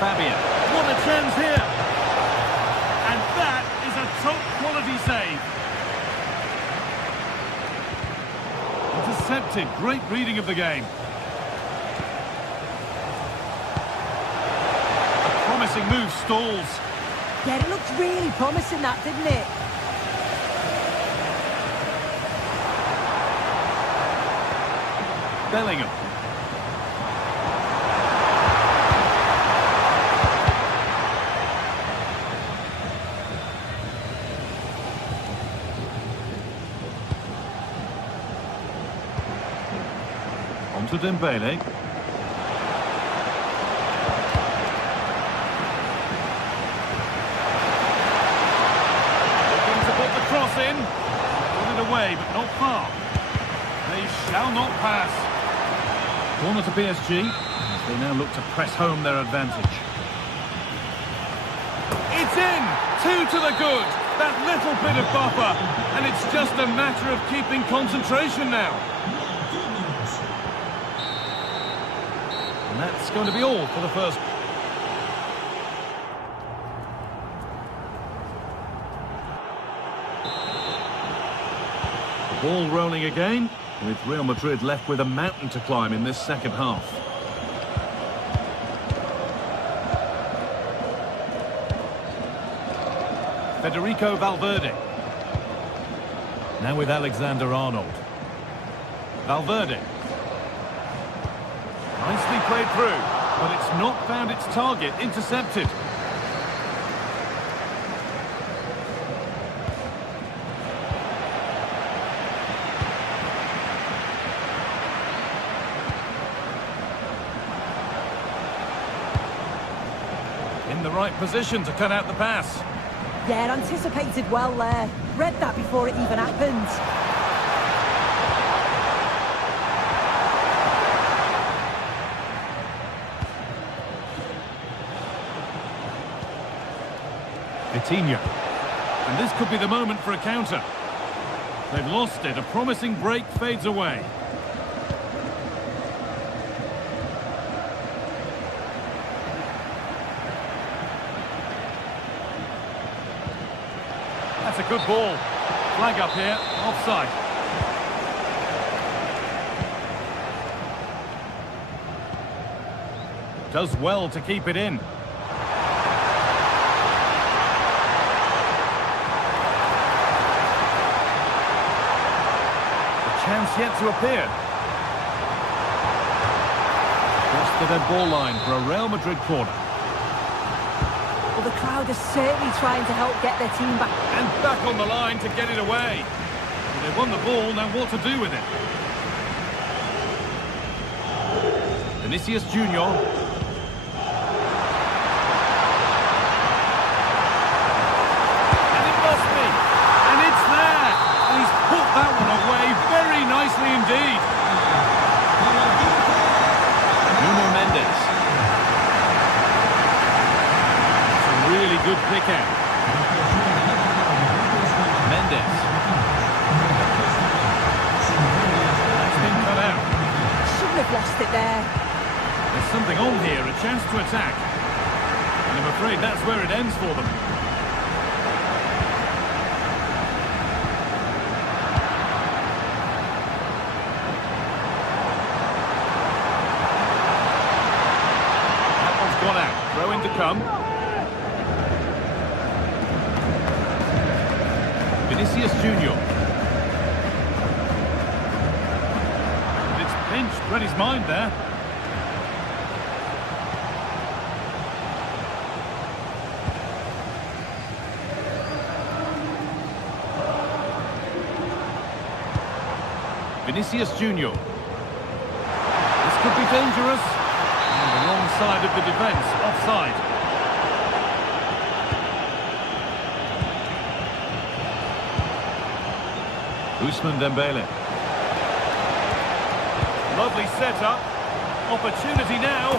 Fabian. What a chance here. And that is a top quality save. Intercepted. Great reading of the game. Promising move stalls. Yeah, it looked really promising, that, didn't it? Bellingham. On to Dembele. Cross in, put it away, but not far. They shall not pass. Corner to PSG, as they now look to press home their advantage. It's in! 2 to the good. That little bit of buffer, and it's just a matter of keeping concentration now. And that's going to be all for the first. Ball rolling again, with Real Madrid left with a mountain to climb in this second half. Federico Valverde. Now with Alexander-Arnold. Valverde. Nicely played through, but it's not found its target. Intercepted. the right position to cut out the pass. Yeah, anticipated well there. Read that before it even happened. Vitinha. And this could be the moment for a counter. They've lost it. A promising break fades away. That's a good ball. Flag up here. Offside. Does well to keep it in. Chance yet to appear. Cross the dead ball line for a Real Madrid corner. Well, the crowd is certainly trying to help get their team back. And back on the line to get it away. They've won the ball, now what to do with it? Vinicius Junior. And it must be. And it's there. And he's put that one away very nicely indeed. Nuno Mendes. It's a really good pick out. Mendes. That's been cut out. Shouldn't have lost it there. There's something on here, a chance to attack. And I'm afraid that's where it ends for them. Gone out. Throw in to come. Vinicius Junior. It's pinched, read his mind there. Vinicius Junior. This could be dangerous. On the wrong side of the defence, offside. Ousmane Dembele. Lovely setup. Opportunity now.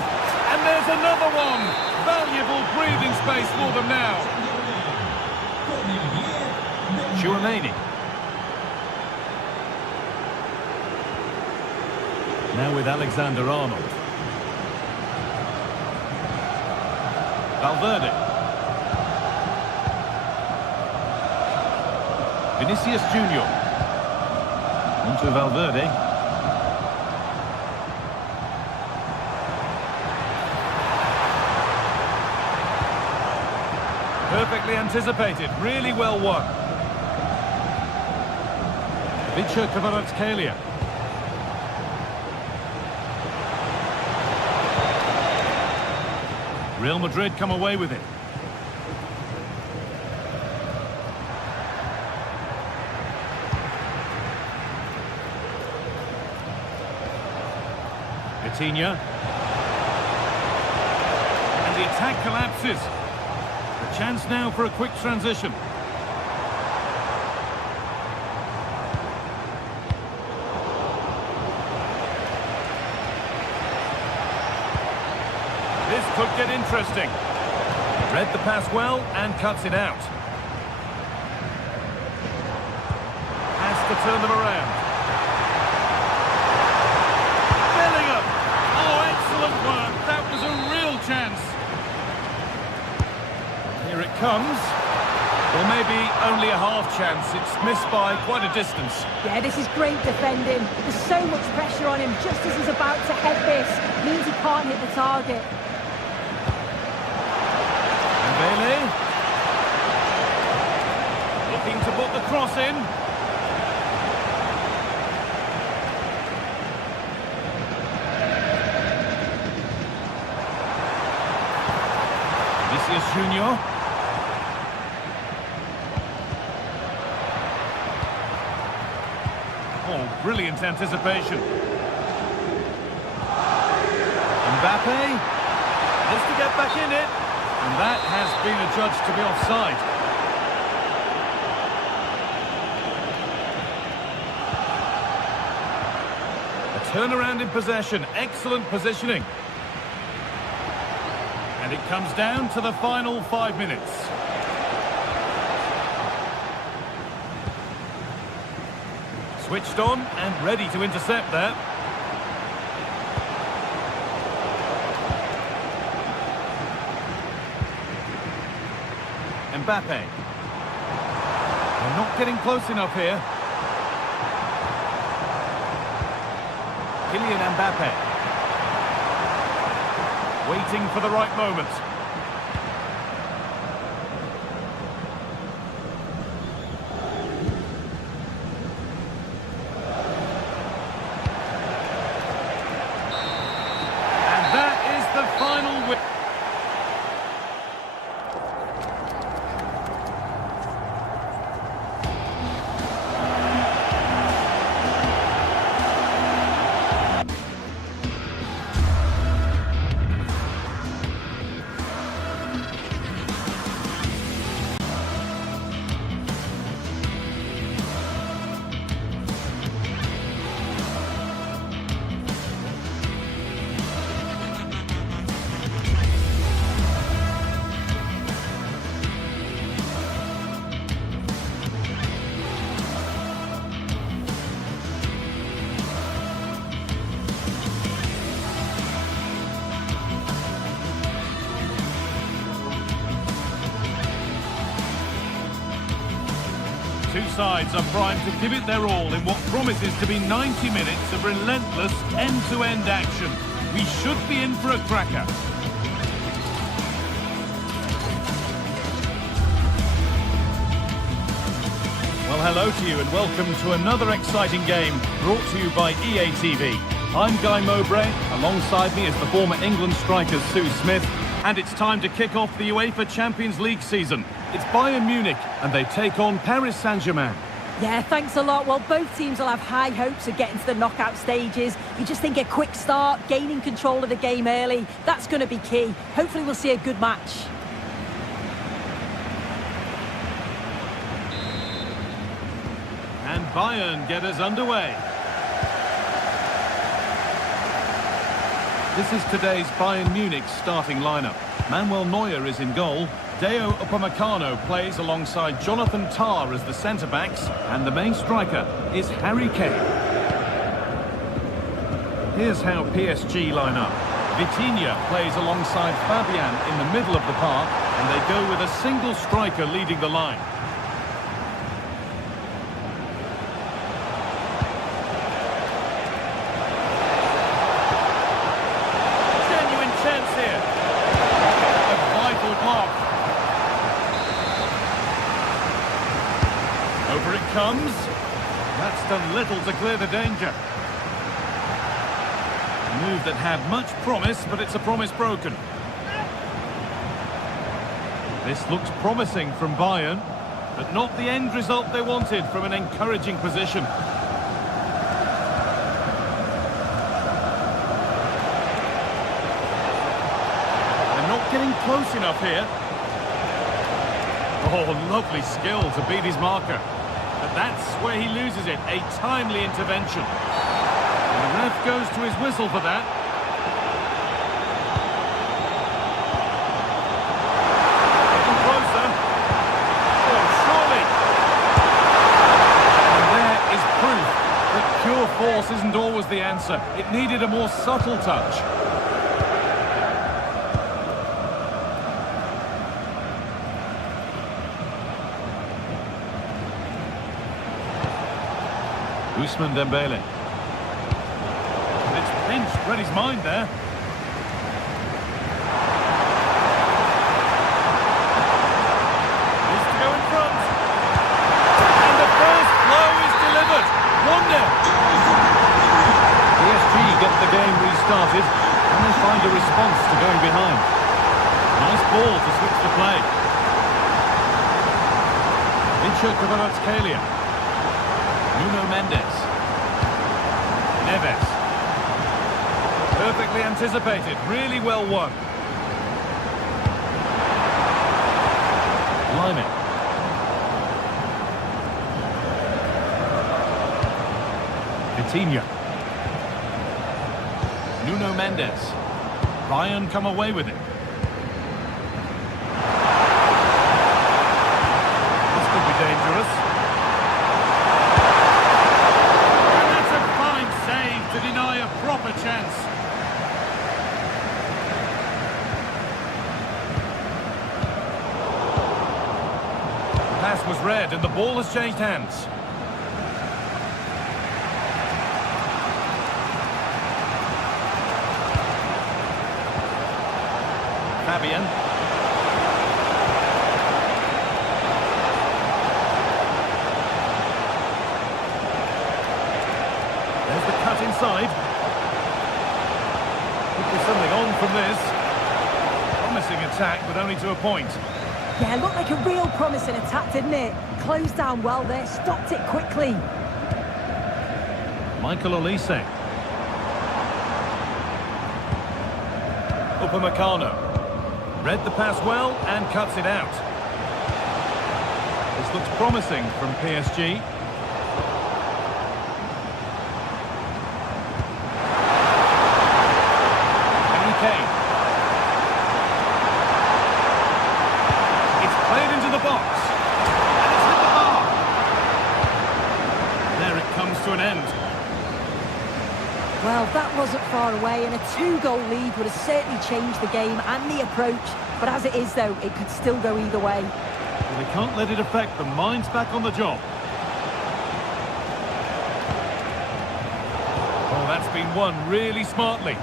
And there's another one. Valuable breathing space for them now. Chouameni. Now with Alexander-Arnold. Valverde. Vinicius Junior. Onto Valverde. Perfectly anticipated, really well won. Vicha Kvaratskhelia. Real Madrid come away with it. Vitinha. And the attack collapses. A chance now for a quick transition. This could get interesting. Read the pass well and cuts it out. Has to turn them around. Bellingham! Oh, excellent work. That was a real chance. Here it comes. Well, maybe only a half chance. It's missed by quite a distance. Yeah, this is great defending. There's so much pressure on him just as he's about to head this. Means he can't hit the target. Bailey. Looking to put the cross in. Vinicius Junior. Oh, brilliant anticipation. Mbappe. Has to get back in it. And that has been adjudged to be offside. A turnaround in possession, excellent positioning. And it comes down to the final 5 minutes. Switched on and ready to intercept there. Mbappe. They're not getting close enough here. Kylian Mbappe. Waiting for the right moment. And that is the final win. Two sides are primed to give it their all in what promises to be 90 minutes of relentless end-to-end action. We should be in for a cracker. Well, hello to you and welcome to another exciting game brought to you by EA TV. I'm Guy Mowbray. Alongside me is the former England striker Sue Smith. And it's time to kick off the UEFA Champions League season. It's Bayern Munich and they take on Paris Saint-Germain. Yeah, thanks a lot. Well, both teams will have high hopes of getting to the knockout stages. You just think a quick start, gaining control of the game early, that's going to be key. Hopefully we'll see a good match. And Bayern get us underway. This is today's Bayern Munich starting lineup. Manuel Neuer is in goal. Deo Upamecano plays alongside Jonathan Tah as the centre-backs. And the main striker is Harry Kane. Here's how PSG line up. Vitinha plays alongside Fabian in the middle of the park. And they go with a single striker leading the line. Over it comes. That's done little to clear the danger. A move that had much promise, but it's a promise broken. This looks promising from Bayern, but not the end result they wanted from an encouraging position. They're not getting close enough here. Oh, lovely skill to beat his marker. But that's where he loses it, a timely intervention. And the ref goes to his whistle for that. Getting closer. Oh, surely. And there is proof that pure force isn't always the answer. It needed a more subtle touch. Ousmane Dembele. And it's pinched, read his mind there. Needs to go in front. And the first blow is delivered. 1-0. PSG get the game restarted and they find a response to going behind. Nice ball to switch the play. Inter Milan. Nuno Mendes. Neves. Perfectly anticipated, really well won. climbing. Coutinho. Nuno Mendes. Bayern come away with it. This could be dangerous. And that's a fine save to deny a proper chance. The pass was read and the ball has changed hands. Fabian. There's the cut inside. Could be something on from this. Promising attack, but only to a point. Yeah, looked like a real promising attack, didn't it? Closed down well there, stopped it quickly. Michael Olise. Upamecano. Read the pass well and cuts it out. This looks promising from PSG. Harry Kane. It's played into the box. And it's hit the bar. There it comes to an end. Well, that wasn't far away, and a 2-goal lead would have certainly changed the game and the approach. But as it is, though, it could still go either way. Well, they can't let it affect them. Mind's back on the job. Oh, that's been won really smartly.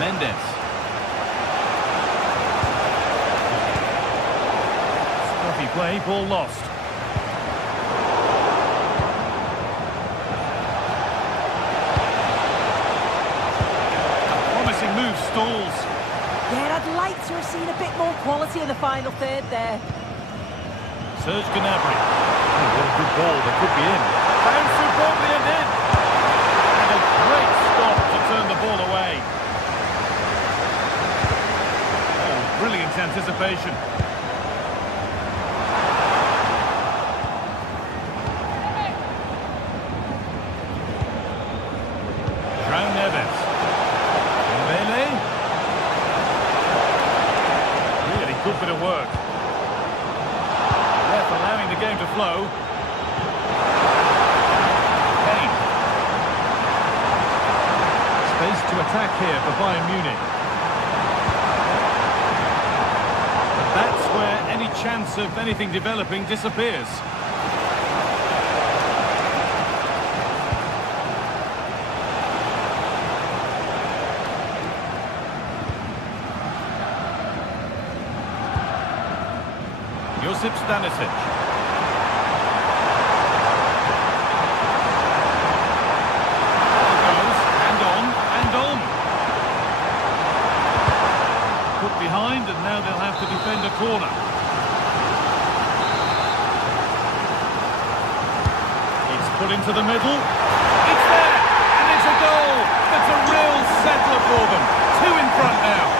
Mendes. Play, ball lost. Promising move stalls. Yeah, I'd like to have seen a bit more quality in the final third there. Serge Gnabry. Oh, what a good ball, that could be in. Found superbly and in. And a great stop to turn the ball away. Oh, brilliant anticipation. Good bit of work. Ref allowing the game to flow. Kane. Space to attack here for Bayern Munich. But that's where any chance of anything developing disappears. Josip Stanisic. Goes, and on. Put behind, and now they'll have to defend a corner. It's put into the middle. It's there, and it's a goal. That's a real settler for them. 2 in front now.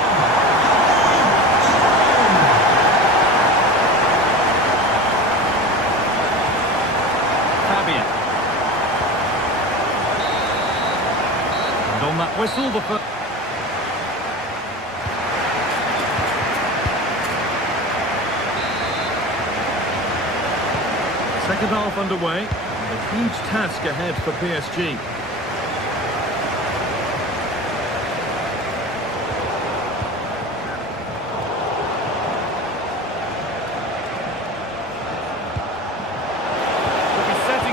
And on that whistle, the first... Second half underway, and a huge task ahead for PSG.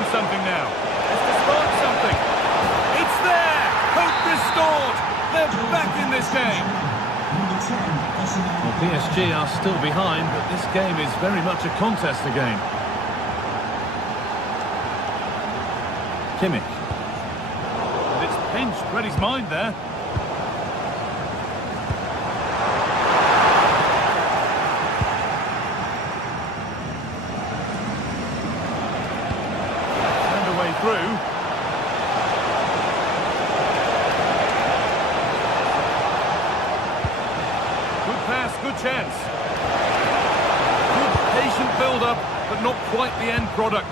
Something now. It's to spark something. It's there! Hope restored! They're back in this game. Well, PSG are still behind, but this game is very much a contest again. Kimmich. And it's pinched. Read his mind there. Through. chance. Good patient build-up, but not quite the end product.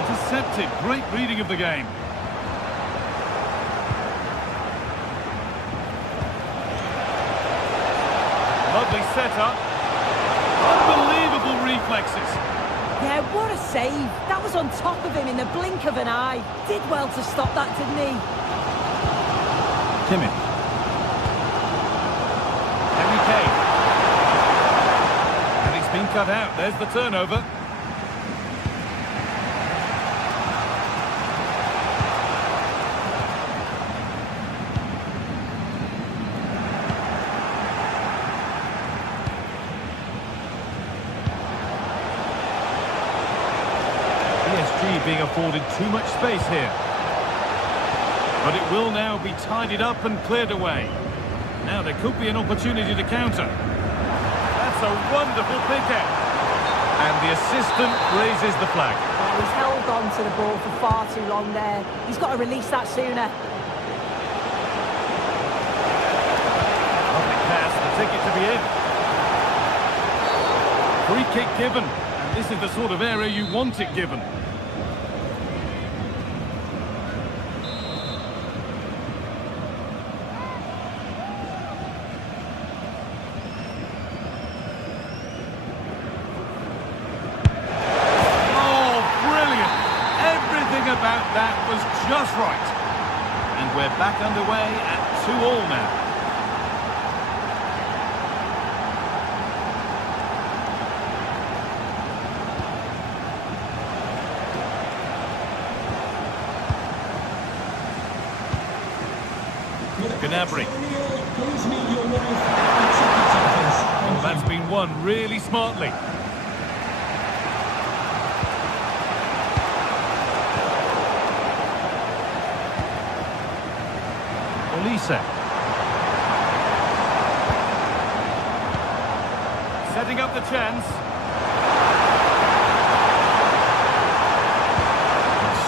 Intercepted. Great reading of the game. Lovely setup. Unbelievable reflexes. Yeah, what a save. That was on top of him in the blink of an eye. Did well to stop that, didn't he? Kimmich. Harry Kane. And it's been cut out. There's the turnover. Being afforded too much space here. But it will now be tidied up and cleared away. Now there could be an opportunity to counter. That's a wonderful pick out. And the assistant raises the flag. Well, he's held on to the ball for far too long there. He's got to release that sooner. Lovely pass, the ticket to be in. Free kick given. And this is the sort of area you want it given. About that was just right. And we're back underway at 2-2 now. Gnabry. Please meet your wife at the ticket office. Oh, that's been won really smartly. Setting up the chance.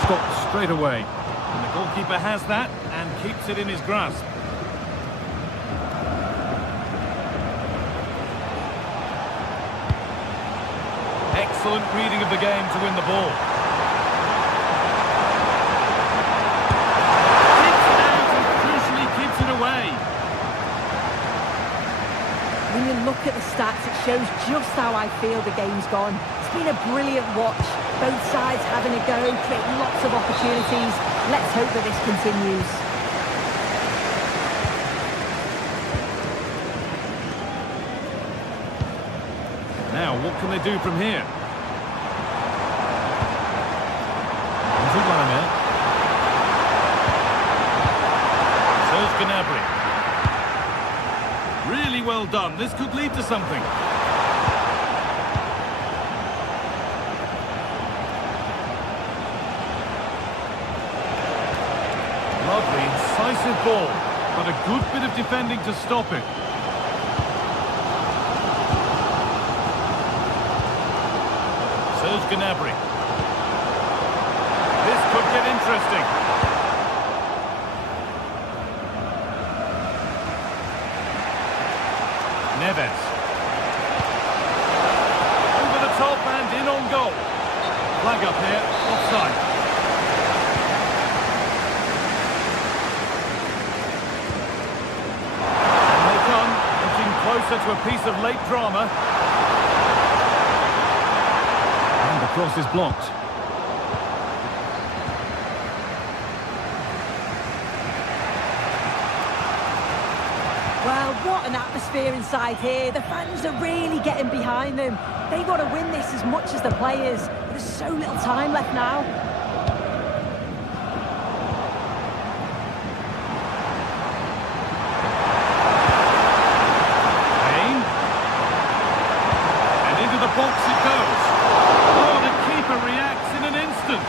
Stopped straight away. And the goalkeeper has that and keeps it in his grasp. Excellent reading of the game to win the ball. When you look at the stats, it shows just how I feel the game's gone. It's been a brilliant watch. Both sides having a go, creating lots of opportunities. Let's hope that this continues. Now, what can they do from here? Serge Gnabry. Really well done. This could lead to something. Lovely, incisive ball, but a good bit of defending to stop it. Serge Gnabry. This could get interesting. Neves. Over the top and in on goal. Flag up here, offside. And they come, looking closer to a piece of late drama. And the cross is blocked. Well, what an atmosphere inside here. The fans are really getting behind them. They've got to win this as much as the players. There's so little time left now. Kane. And into the box it goes. Oh, the keeper reacts in an instant.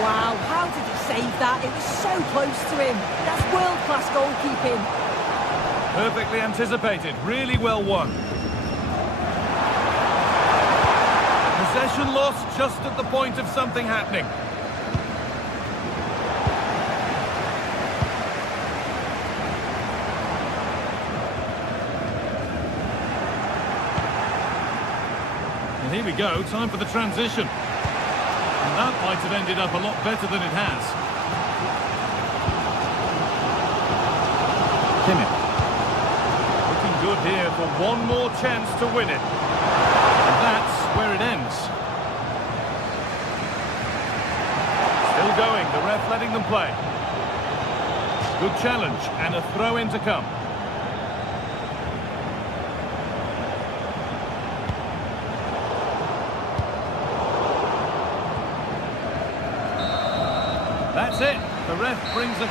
Wow, how did he save that? It was so close to him. That's world-class goalkeeping. Perfectly anticipated, really well won. Possession lost. cross just at the point of something happening. And here we go, time for the transition. And that might have ended up a lot better than it has. Kimmich. Looking good here for one more chance to win it. And that's where it ends. Still going, the ref letting them play. Good challenge and a throw-in to come. That's it. The ref brings it.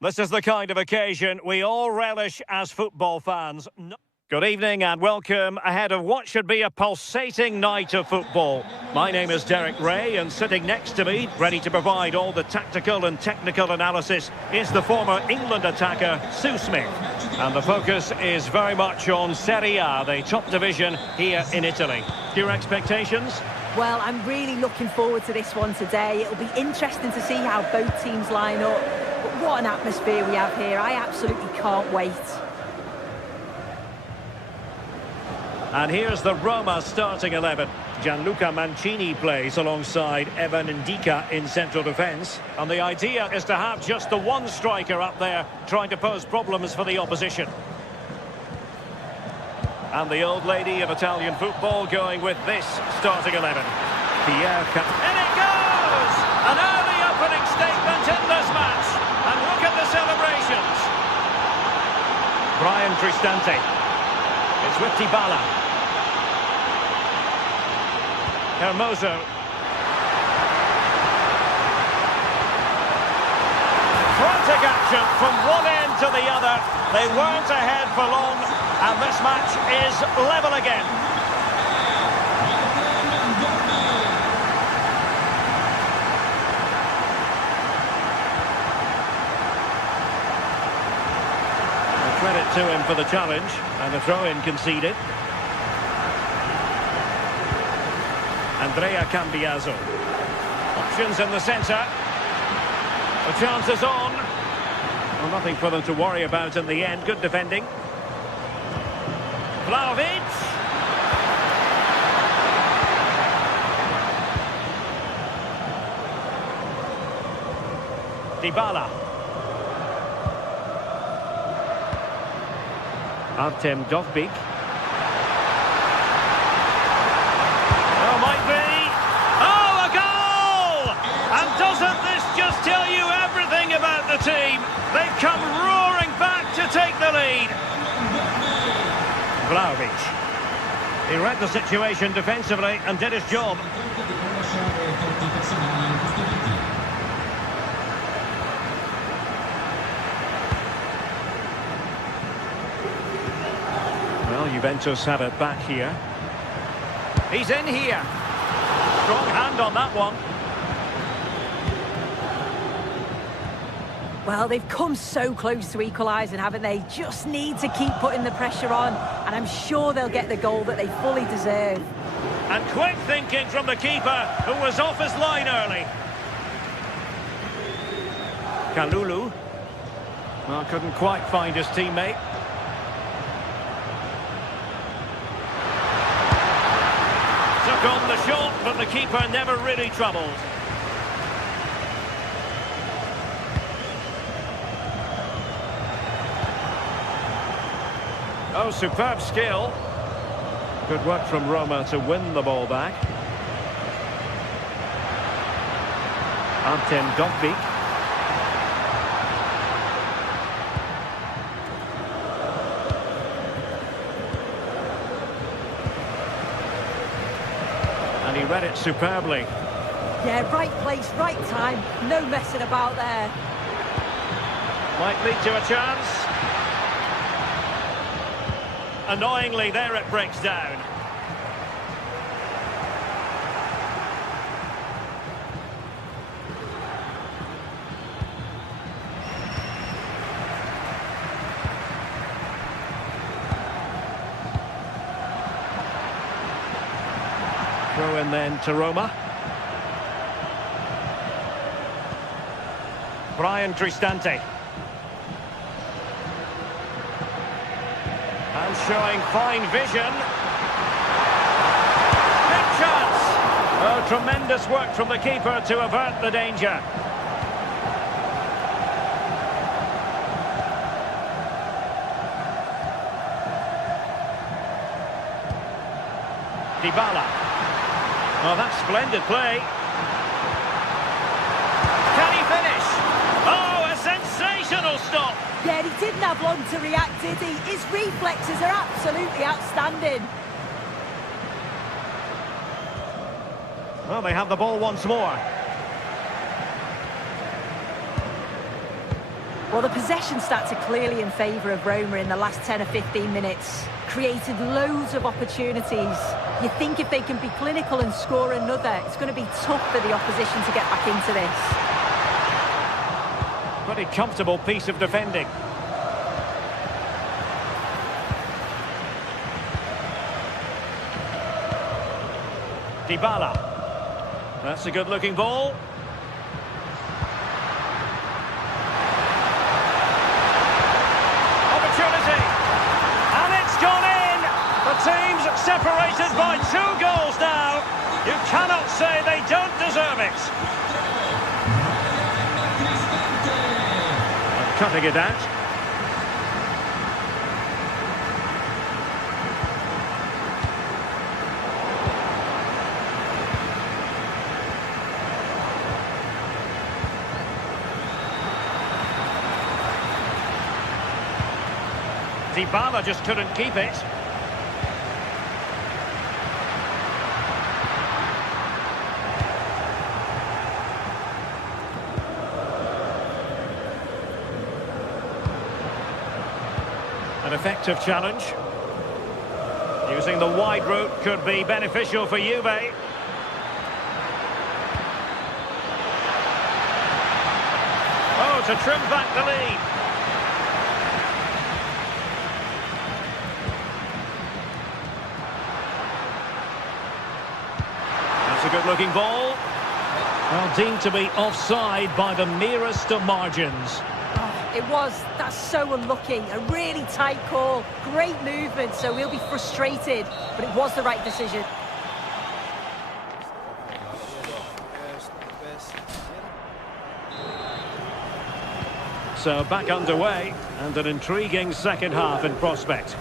This is the kind of occasion we all relish as football fans. Good evening and welcome ahead of what should be a pulsating night of football. My name is Derek Ray, and sitting next to me, ready to provide all the tactical and technical analysis, is the former England attacker, Sue Smith. And the focus is very much on Serie A, the top division here in Italy. Your expectations? Well, I'm really looking forward to this one today. It'll be interesting to see how both teams line up. But what an atmosphere we have here. I absolutely can't wait. And here's the Roma starting 11. Gianluca Mancini plays alongside Evan Ndika in central defence. And the idea is to have just the one striker up there trying to pose problems for the opposition. And the old lady of Italian football going with this starting 11. Pierre Cap. In it goes! An early opening statement in this match. And look at the celebrations. Brian Cristante. It's with Dybala. Hermoso. Frantic action from one end to the other. They weren't ahead for long, and this match is level again. Credit to him for the challenge, and the throw-in conceded. Andrea Cambiaso. Options in the centre. The chance is on. Well, nothing for them to worry about in the end. Good defending. Vlahovic. Dybala. Artem Dovbyk. Oh, might be. Oh, a goal! And doesn't this just tell you everything about the team? They've come roaring back to take the lead. Vlahovic. He read the situation defensively and did his job. Well, Juventus have it back here. He's in here. Strong hand on that one. Well, they've come so close to equalising, haven't they? Just need to keep putting the pressure on, and I'm sure they'll get the goal that they fully deserve. And quick thinking from the keeper, who was off his line early. Kalulu. Well, couldn't quite find his teammate. Took on the shot, but the keeper never really troubled. Oh, superb skill. Good work from Roma to win the ball back. Artem Dovbyk. And he read it superbly. Yeah, right place, right time. No messing about there. Might lead to a chance. Annoyingly, there it breaks down. Throw in then to Roma. Brian Cristante. And showing fine vision. Big chance! Oh, tremendous work from the keeper to avert the danger. Dybala. Oh, that's splendid play. Can he finish? Oh, a sensational stop! Yeah, he didn't have long to react, did he? His reflexes are absolutely outstanding. Well, they have the ball once more. Well, the possession stats are clearly in favour of Roma in the last 10 or 15 minutes. Created loads of opportunities. You think if they can be clinical and score another, it's going to be tough for the opposition to get back into this. Pretty comfortable piece of defending. Dybala. That's a good-looking ball. Opportunity. And it's gone in. The team's separated by 2 goals now. You cannot say they don't deserve it. Cutting it out. Dybala just couldn't keep it. An effective challenge. Using the wide route could be beneficial for Juve. Oh, to trim back the lead. That's a good-looking ball. Well, deemed to be offside by the merest of margins. It was. That's so unlucky. A really tight call. Great movement, so we'll be frustrated. But it was the right decision. So back underway, and an intriguing second half in prospect.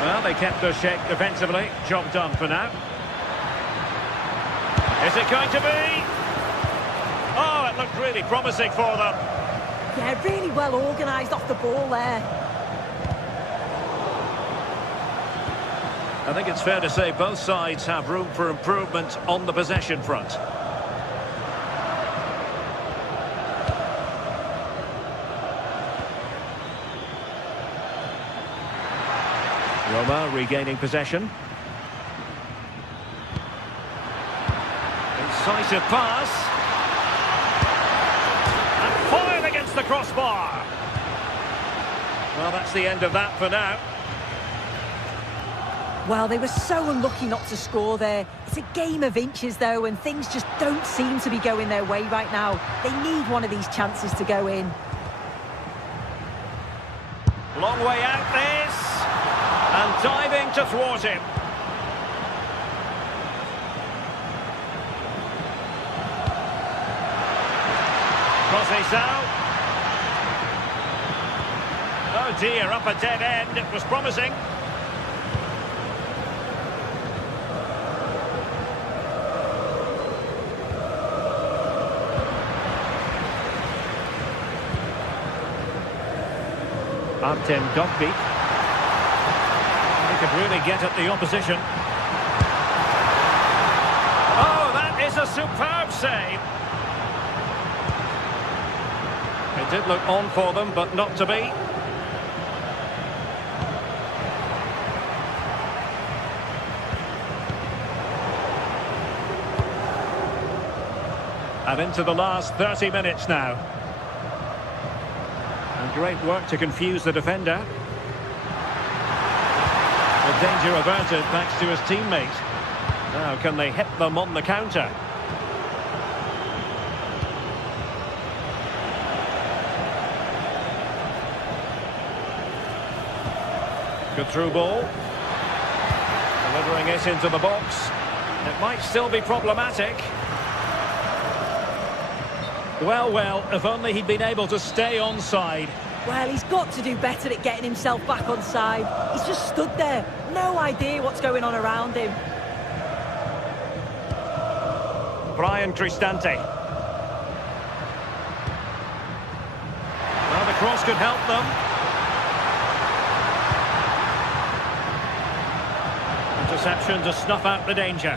Well, they kept their shape defensively. Job done for now. Is it going to be? Oh, it looked really promising for them. Yeah, really well organised off the ball there. I think it's fair to say both sides have room for improvement on the possession front. Roma regaining possession. Decisive pass. And fired against the crossbar. Well, that's the end of that for now. Well, they were so unlucky not to score there. It's a game of inches, though, and things just don't seem to be going their way right now. They need one of these chances to go in. Long way out this. And diving to thwart him. Crosses out. Oh dear, up a dead end. It was promising. Artem Dogby. He could really get at the opposition. Oh, that is a superb save. It did look on for them, but not to be. And into the last 30 minutes now. And great work to confuse the defender. The danger averted thanks to his teammate. Now can they hit them on the counter? Good through ball. Delivering it into the box. It might still be problematic. Well, if only he'd been able to stay onside. Well, he's got to do better at getting himself back onside. He's just stood there. No idea what's going on around him. Brian Cristante. Well, the cross could help them. Interception to snuff out the danger.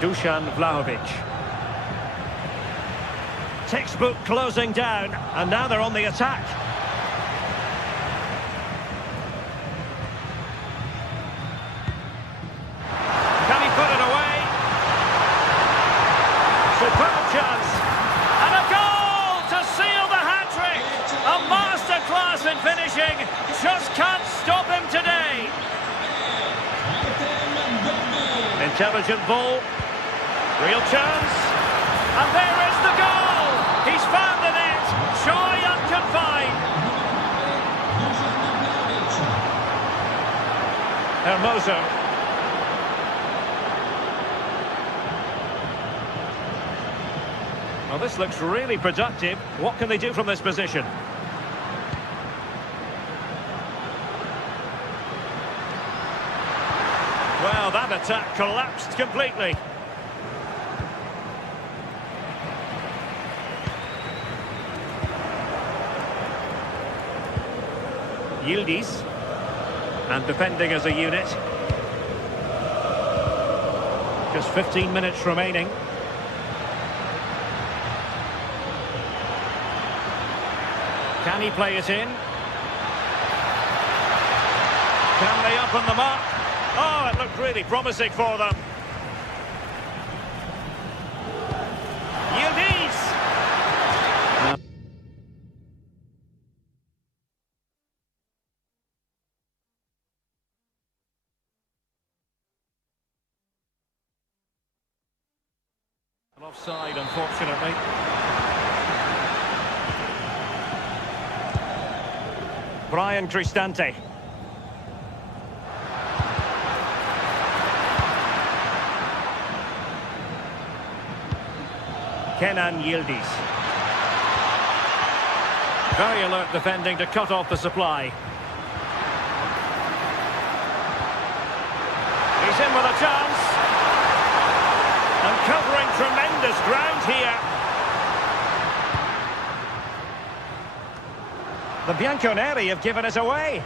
Dusan Vlahovic. Textbook closing down, and now they're on the attack. Can he put it away? Superb chance. And a goal to seal the hat-trick. A masterclass in finishing. Just can't stop him today. Intelligent ball. Real chance, and there is the goal! He's found the net, joy unconfined! Hermoso. Well, this looks really productive. What can they do from this position? Well, that attack collapsed completely. Yildiz, and defending as a unit. Just 15 minutes remaining. Can he play it in? Can they open them up? Oh, it looked really promising for them. Yildiz! Offside, unfortunately. Brian Cristante. Kenan Yildiz. Very alert defending to cut off the supply. He's in with a chance. And covering tremendous ground here. The Bianconeri have given it away.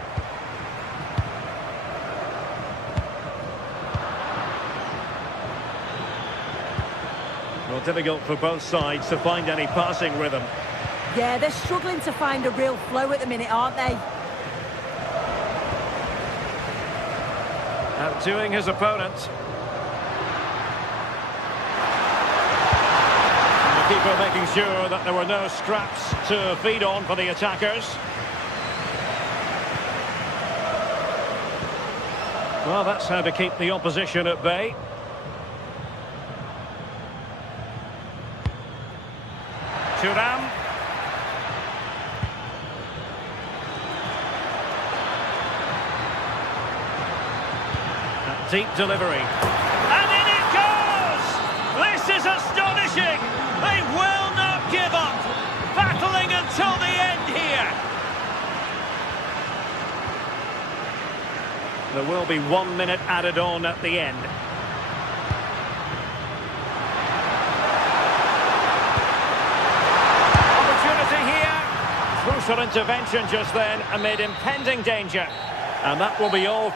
Well, difficult for both sides to find any passing rhythm. Yeah, they're struggling to find a real flow at the minute, aren't they? Outdoing his opponent. keeper making sure that there were no scraps to feed on for the attackers. Well, that's how to keep the opposition at bay. Thuram. That deep delivery. And in it goes! This is astonishing! They will not give up! Battling until the end here! There will be 1 minute added on at the end. Opportunity here. Crucial intervention just then amid impending danger. And that will be all.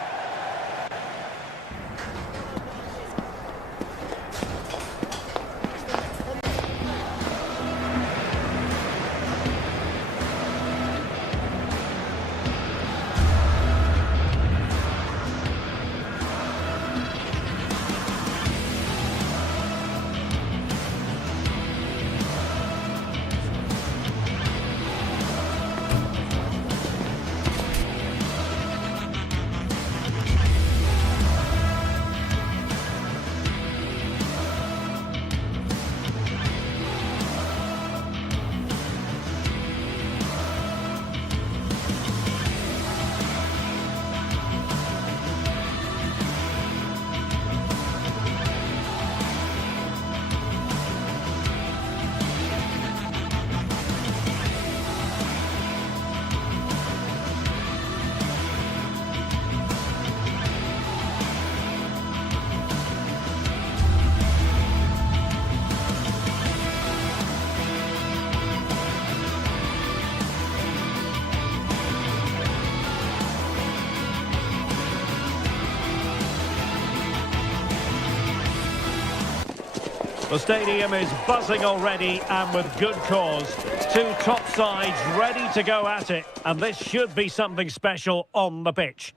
The stadium is buzzing already, and with good cause. Two top sides ready to go at it, and this should be something special on the pitch.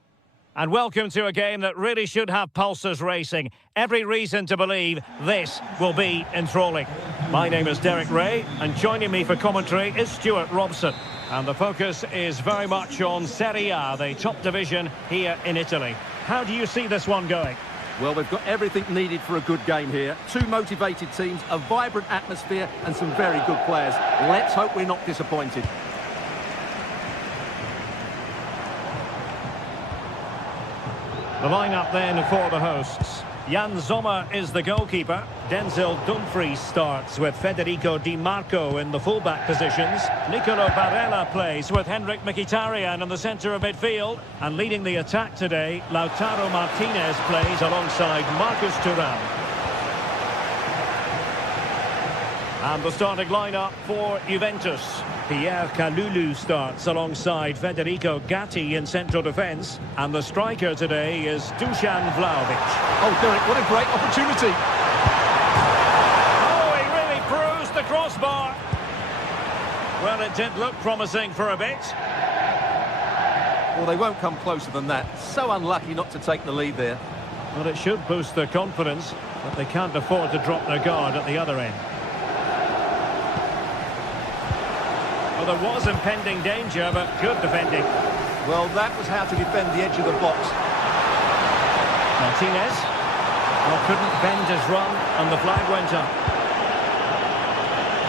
And welcome to a game that really should have pulses racing. Every reason to believe this will be enthralling. My name is Derek Ray, and joining me for commentary is Stuart Robson. And the focus is very much on Serie A, the top division here in Italy. How do you see this one going? Well, we've got everything needed for a good game here. Two motivated teams, a vibrant atmosphere and some very good players. Let's hope we're not disappointed. The lineup then for the hosts. Jan Sommer is the goalkeeper. Denzel Dumfries starts with Federico Di Marco in the fullback positions. Nicolo Barella plays with Henrik Mkhitaryan in the centre of midfield. And leading the attack today, Lautaro Martinez plays alongside Marcus Thuram. And the starting lineup for Juventus. Pierre Kalulu starts alongside Federico Gatti in central defence. And the striker today is Dusan Vlahovic. Oh, Derek, what a great opportunity. Oh, he really bruised the crossbar. Well, it did look promising for a bit. Well, they won't come closer than that. So unlucky not to take the lead there. Well, it should boost their confidence, but they can't afford to drop their guard at the other end. Well, there was impending danger, but good defending. Well, that was how to defend the edge of the box. Martinez. Well, couldn't bend his run, and the flag went up.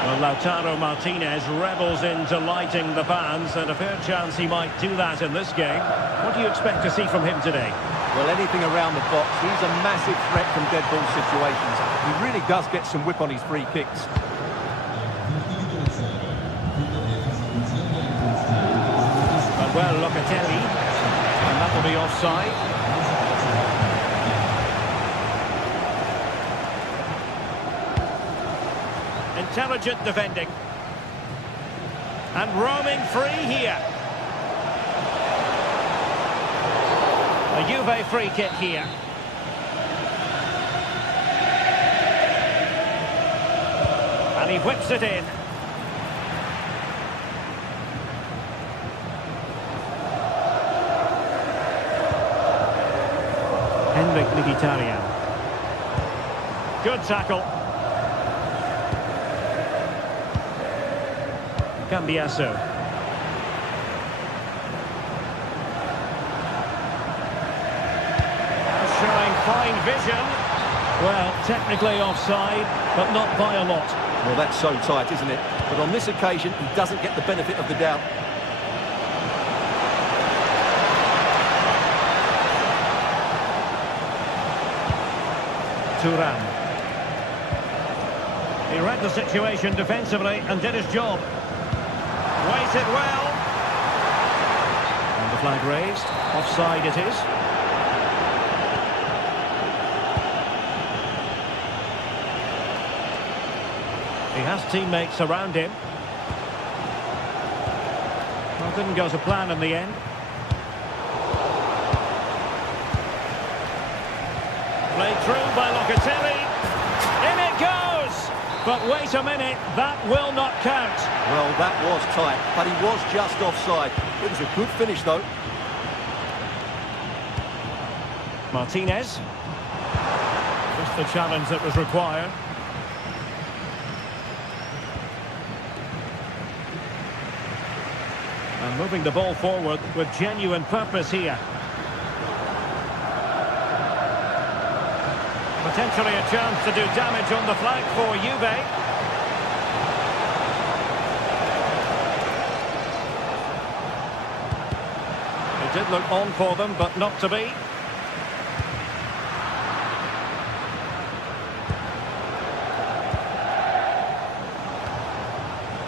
Well, Lautaro Martinez rebels into lighting the fans, and a fair chance he might do that in this game. What do you expect to see from him today? Well, anything around the box. He's a massive threat from dead ball situations. He really does get some whip on his free kicks. Well, Locatelli, and that will be offside. Intelligent defending. And roaming free here. A Juve free kick here. And he whips it in. Henrik Mkhitaryan. Good tackle. Cambiasso. Showing fine vision. Well, technically offside, but not by a lot. Well, that's so tight, isn't it? But on this occasion, he doesn't get the benefit of the doubt. Thuram. He read the situation defensively and did his job. Waited well. And the flag raised. Offside it is. He has teammates around him. Well, didn't go to plan in the end. Played through by Locatelli. In it goes! But wait a minute, that will not count. Well, that was tight, but he was just offside. It was a good finish, though. Martinez. Just the challenge that was required. And moving the ball forward with genuine purpose here. Potentially a chance to do damage on the flank for Juve. It did look on for them, but not to be.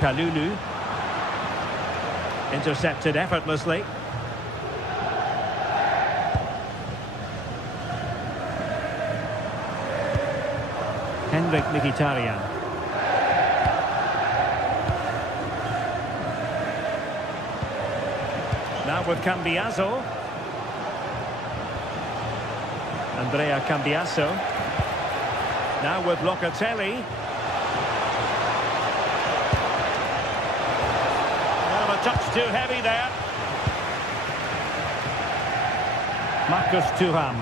Kalulu. Intercepted effortlessly. Henrik Mkhitaryan. Now with Cambiasso. Andrea Cambiasso. Now with Locatelli. Well, a touch too heavy there. Marcus Thuram.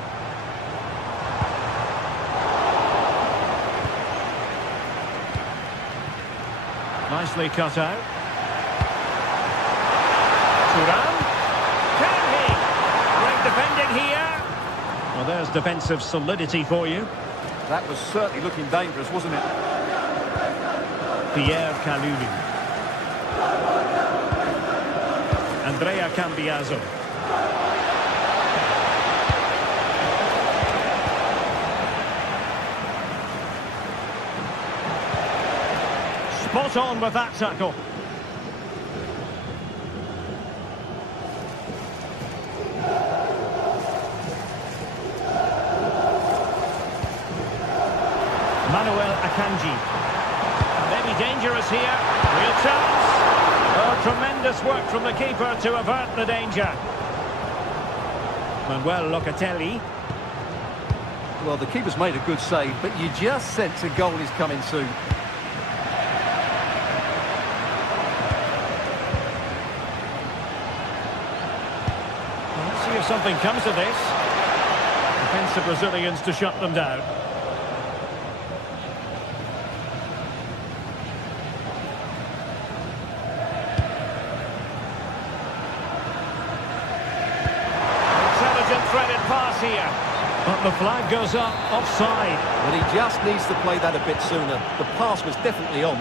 Nicely cut out. Thuram. Can he? Great defending here. Well, there's defensive solidity for you. That was certainly looking dangerous, wasn't it? Pierre Kalulu. Andrea Cambiasso. Spot on with that tackle. Manuel Akanji. Maybe dangerous here. Real chance. Oh, tremendous work from the keeper to avert the danger. Manuel Locatelli. Well, the keeper's made a good save, but you just sense a goal is coming soon. Let's see if something comes of this. Defensive Brazilians to shut them down. Intelligent threaded pass here. But the flag goes up, offside. Well, he just needs to play that a bit sooner. The pass was definitely on.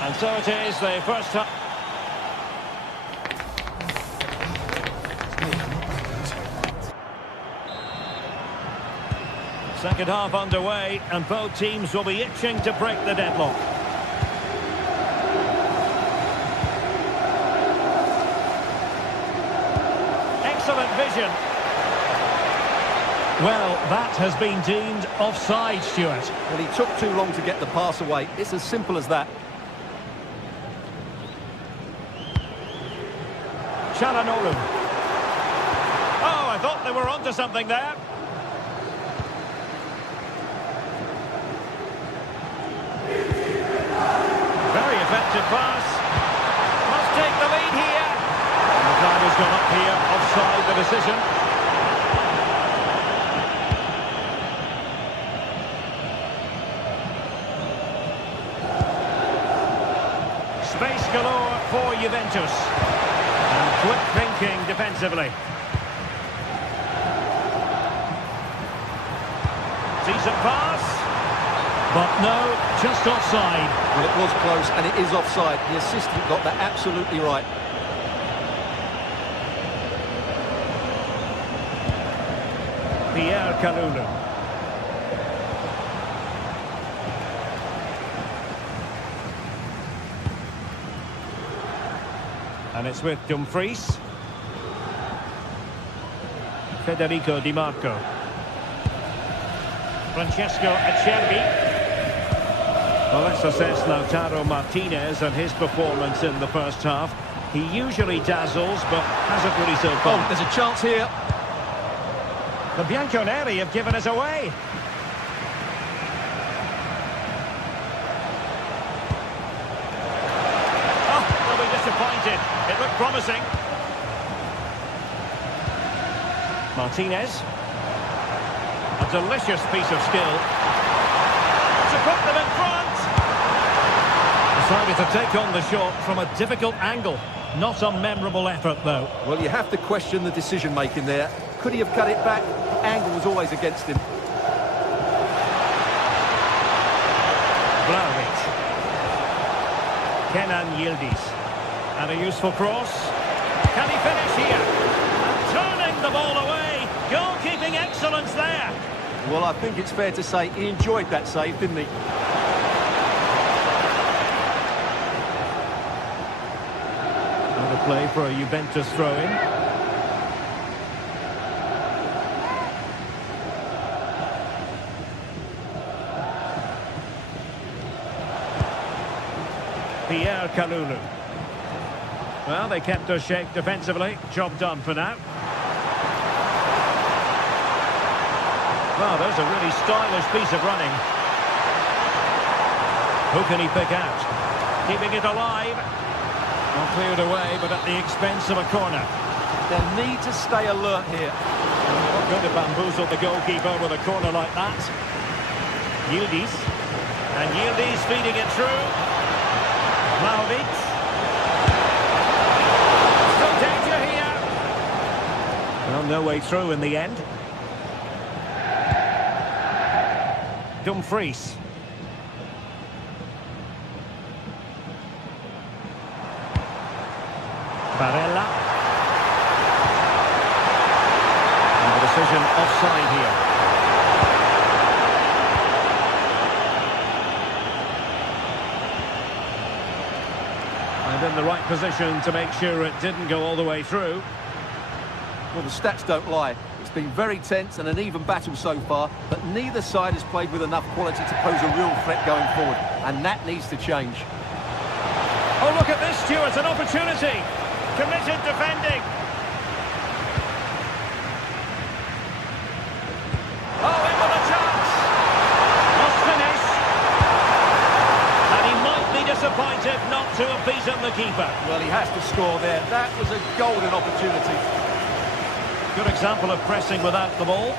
And so it is, the first time. Second half underway, and both teams will be itching to break the deadlock. Excellent vision. Well, that has been deemed offside, Stuart. Well, he took too long to get the pass away. It's as simple as that. Çalhanoğlu. Oh, I thought they were onto something there. Very effective pass. Must take the lead here. And the flag has gone up here, offside the decision. Space galore for Juventus. And quick thinking defensively. Decent pass. But no, just offside. Well, it was close, and it is offside. The assistant got that absolutely right. Pierre Kalulu. And it's with Dumfries. Federico Di Marco. Francesco Acerbi. Well, let's assess Lautaro Martinez and his performance in the first half. He usually dazzles, but hasn't really so far. Oh, there's a chance here. The Bianconeri have given us away. Oh, they'll be disappointed. It looked promising. Martinez. A delicious piece of skill. To put them in front. Decided to take on the shot from a difficult angle. Not a memorable effort, though. Well, you have to question the decision-making there. Could he have cut it back? The angle was always against him. Vlahovic. Kenan Yildiz. And a useful cross. Can he finish here? And turning the ball away. Goalkeeping excellence there. Well, I think it's fair to say he enjoyed that save, didn't he? Another play for a Juventus throw-in. Pierre Kalulu. Well, they kept us shape defensively. Job done for now. Well, there's a really stylish piece of running. Who can he pick out? Keeping it alive. Not cleared away, but at the expense of a corner. They'll need to stay alert here. Not going to bamboozle the goalkeeper with a corner like that. Yildiz. And Yildiz feeding it through. Vlahovic. Still danger here. Well, no way through in the end. Dumfries. Barella. And the decision offside here. And in the right position to make sure it didn't go all the way through. Well, the stats don't lie. It's been very tense and an even battle so far, but neither side has played with enough quality to pose a real threat going forward, and that needs to change. Oh, look at this, Stuart, an opportunity. Committed defending. Oh, in with a chance. Must finish. And he might be disappointed not to have beaten the keeper. Well, he has to score there. That was a golden opportunity. Good example of pressing without the ball.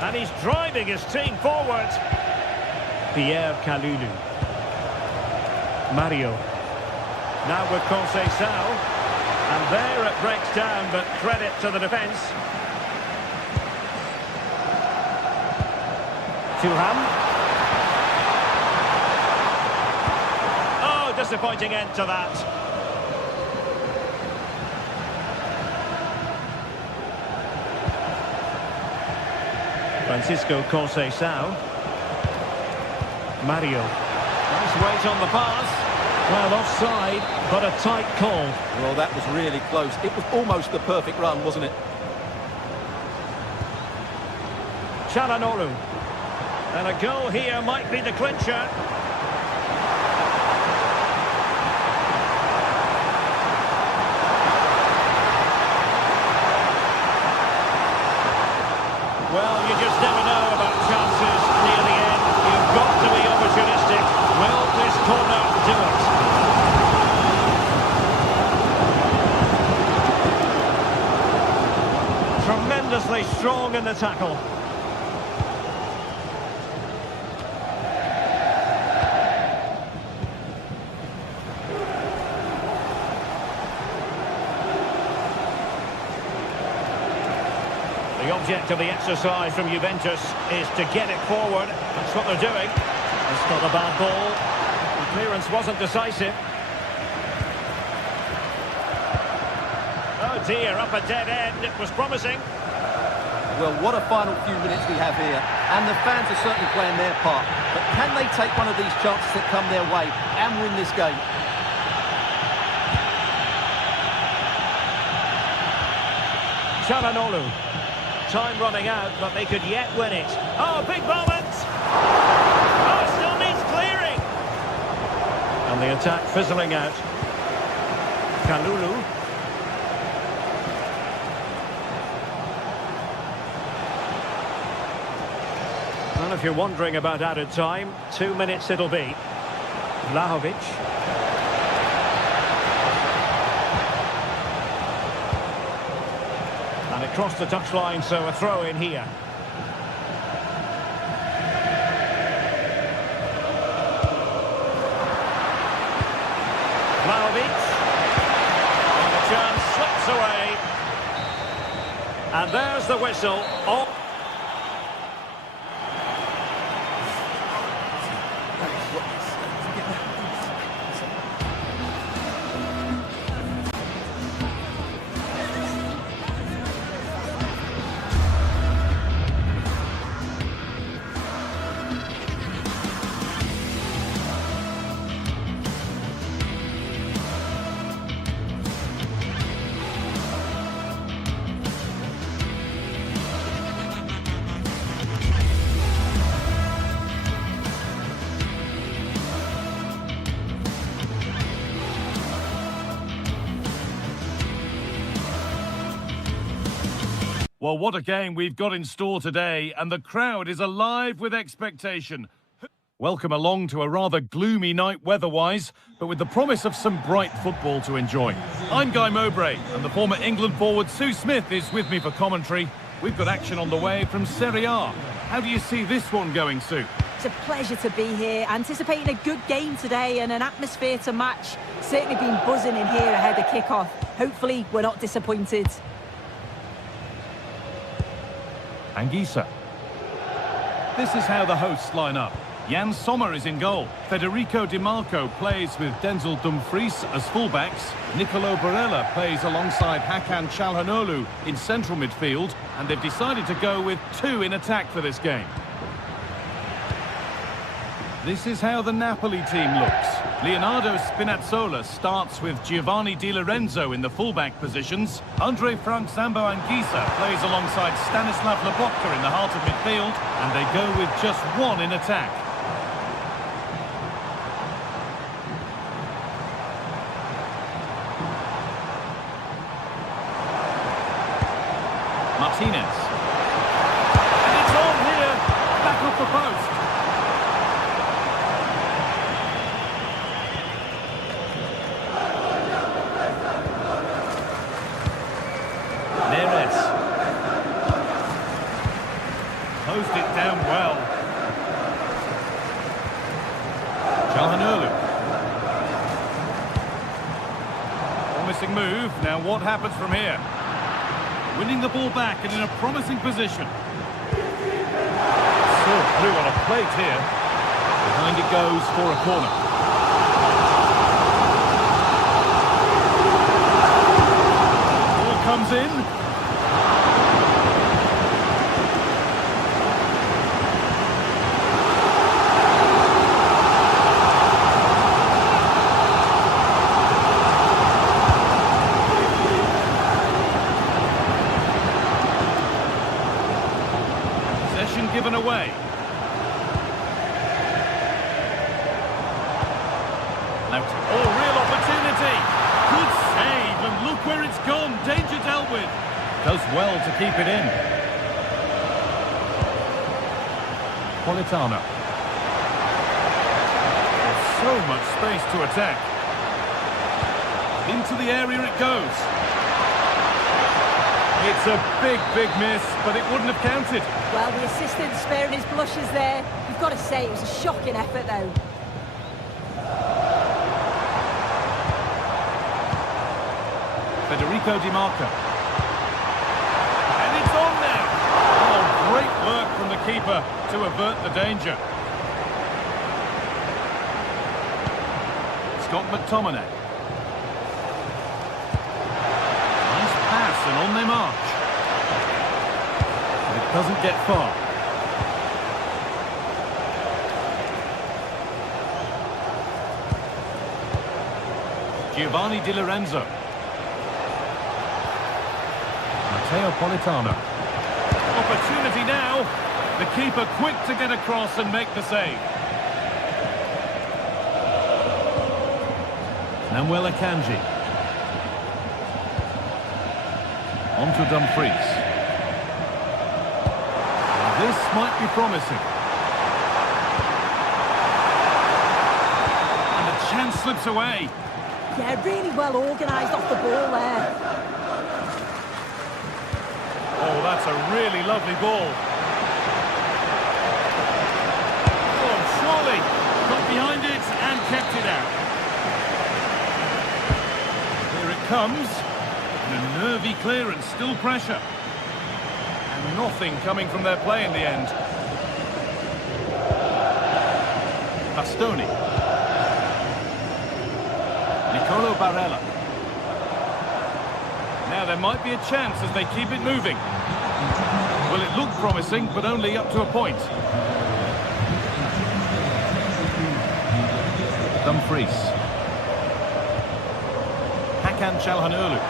And he's driving his team forward. Pierre Kalulu. Mario. Now with Conceição. And there it breaks down, but credit to the defence. Thuram. Disappointing end to that. Francisco Conceição. Mario. Nice weight on the pass. Well, offside, but a tight call. Well, that was really close. It was almost the perfect run, wasn't it? Çalhanoğlu. And a goal here might be the clincher. Well, you just never know about chances near the end. You've got to be opportunistic. Will this corner do it? Tremendously strong in the tackle. The object of the exercise from Juventus is to get it forward. That's what they're doing. It's not a bad ball. The clearance wasn't decisive. Oh dear, up a dead end. It was promising. Well, what a final few minutes we have here. And the fans are certainly playing their part. But can they take one of these chances that come their way and win this game? Çalhanoğlu. Time running out, but they could yet win it. Oh, big moment! Oh, it still needs clearing! And the attack fizzling out. Kalulu. Well, if you're wondering about added time, 2 minutes it'll be. Vlahovic. And it crossed the touchline, so a throw in here. Vlahovic. And the chance slips away. And there's the whistle. Oh. Well, what a game we've got in store today, and the crowd is alive with expectation. Welcome along to a rather gloomy night weather-wise, but with the promise of some bright football to enjoy. I'm Guy Mowbray, and the former England forward Sue Smith is with me for commentary. We've got action on the way from Serie A. How do you see this one going, Sue? It's a pleasure to be here, anticipating a good game today and an atmosphere to match. Certainly been buzzing in here ahead of kick-off. Hopefully, we're not disappointed. Anguissa. This is how the hosts line up. Jan Sommer is in goal. Federico Di Marco plays with Denzel Dumfries as fullbacks. Nicolo Barella plays alongside Hakan Çalhanoğlu in central midfield. And they've decided to go with two in attack for this game. This is how the Napoli team looks. Leonardo Spinazzola starts with Giovanni Di Lorenzo in the fullback positions. Andre Frank Zambo Anguissa plays alongside Stanislav Lobotka in the heart of midfield, and they go with just one in attack. Martinez. And it's on here, back off the post. Closed it down well. Çalhanoğlu. Promising move. Now what happens from here? Winning the ball back and in a promising position. So through on a plate here. Behind it goes for a corner. Ball comes in. Given away. Now, real opportunity. Good save, and look where it's gone. Danger dealt with. Does well to keep it in. Politano. There's so much space to attack. Into the area it goes. It's a big, big miss, but it wouldn't have counted. Well, the assistant sparing his blushes there. You've got to say it was a shocking effort, though. Federico Di Marco. And it's on now. keeper to avert the danger. Scott McTominay. Nice pass and on they march. But it doesn't get far. Giovanni Di Lorenzo. Matteo Politano. Opportunity now. The keeper quick to get across and make the save. Manuel Akanji. On to Dumfries. This might be promising. And the chance slips away. Yeah, really well organised off the ball there. Oh, that's a really lovely ball. Oh, surely got behind it and kept it out. Here it comes. And a nervy clearance, still pressure. And nothing coming from their play in the end. Bastoni. Nicolo Barella. Now there might be a chance as they keep it moving. Well, it looked promising, but only up to a point. Dumfries. Hakan Çalhanoğlu.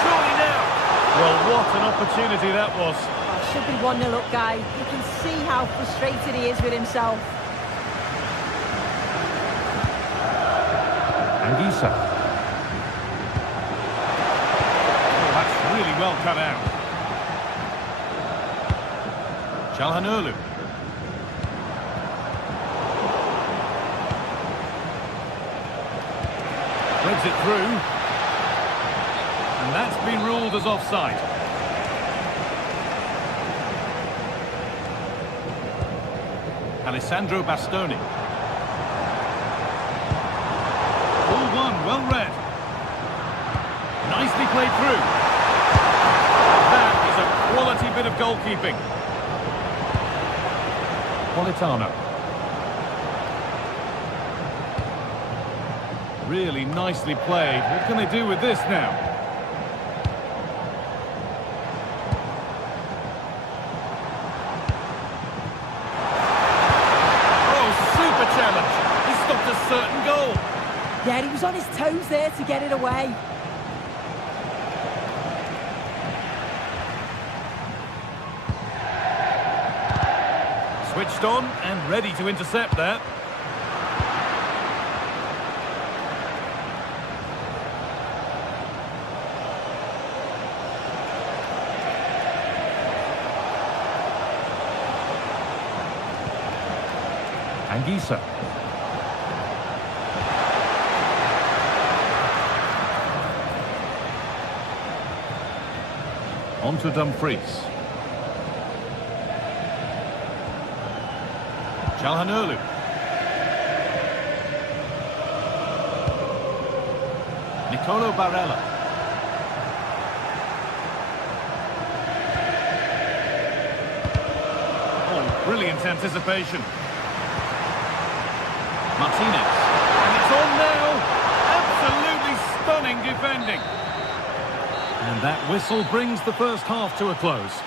Surely now. Well, what an opportunity that was. Oh, should be 1-0 up, guy. You can see how frustrated he is with himself. Anguissa. Oh, that's really well cut out. Çalhanoğlu. Threads it through. And that's been ruled as offside. Alessandro Bastoni. Well read. Nicely played through. That is a quality bit of goalkeeping. Politano. Really nicely played. What can they do with this now? Oh, super challenge. He stopped a certain goal. Yeah, he was on his toes there to get it away. Switched on and ready to intercept that. Anguissa. On to Dumfries. Çalhanoğlu. Nicolo Barella. Oh, brilliant anticipation. Martinez. And it's on now. Absolutely stunning defending. And that whistle brings the first half to a close.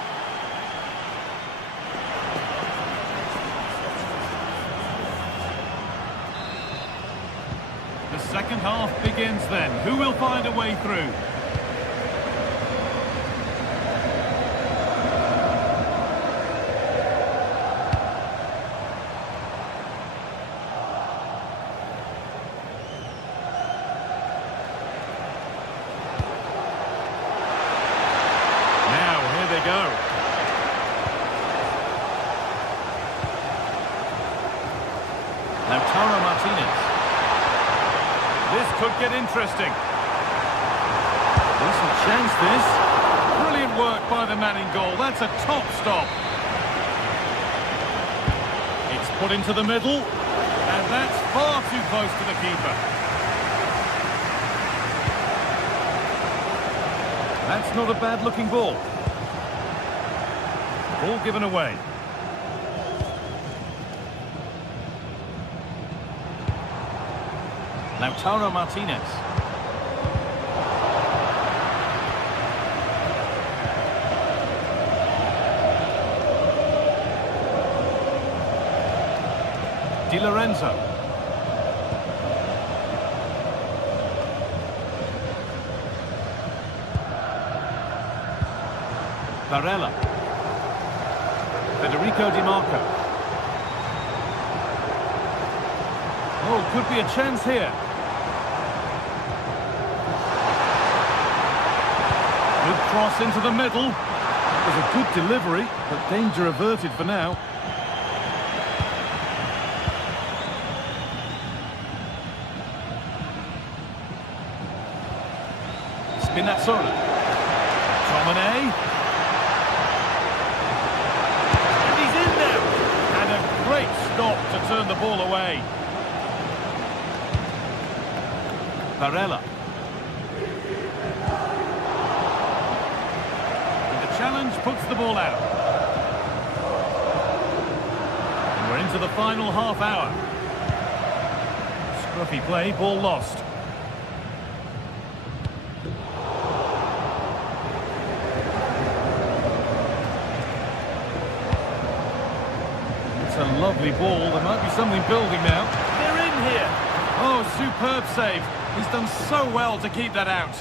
The second half begins then. Who will find a way through? Go. Lautaro Martinez. This could get interesting. Decent chance this. Brilliant work by the man in goal. That's a top stop. It's put into the middle. And that's far too close to the keeper. That's not a bad looking ball. Ball given away. Lautaro Martinez. Di Lorenzo. Barella. Federico Di Marco. Oh, could be a chance here. Good cross into the middle. It was a good delivery, but danger averted for now. Spinazzola. Tomine. And he's in there. And a great stop to turn the ball away. Barella. And the challenge puts the ball out. And we're into the final half hour. Scruffy play, ball lost. It's a lovely ball. There might be something building now. They're in here. Oh, superb save. He's done so well to keep that out.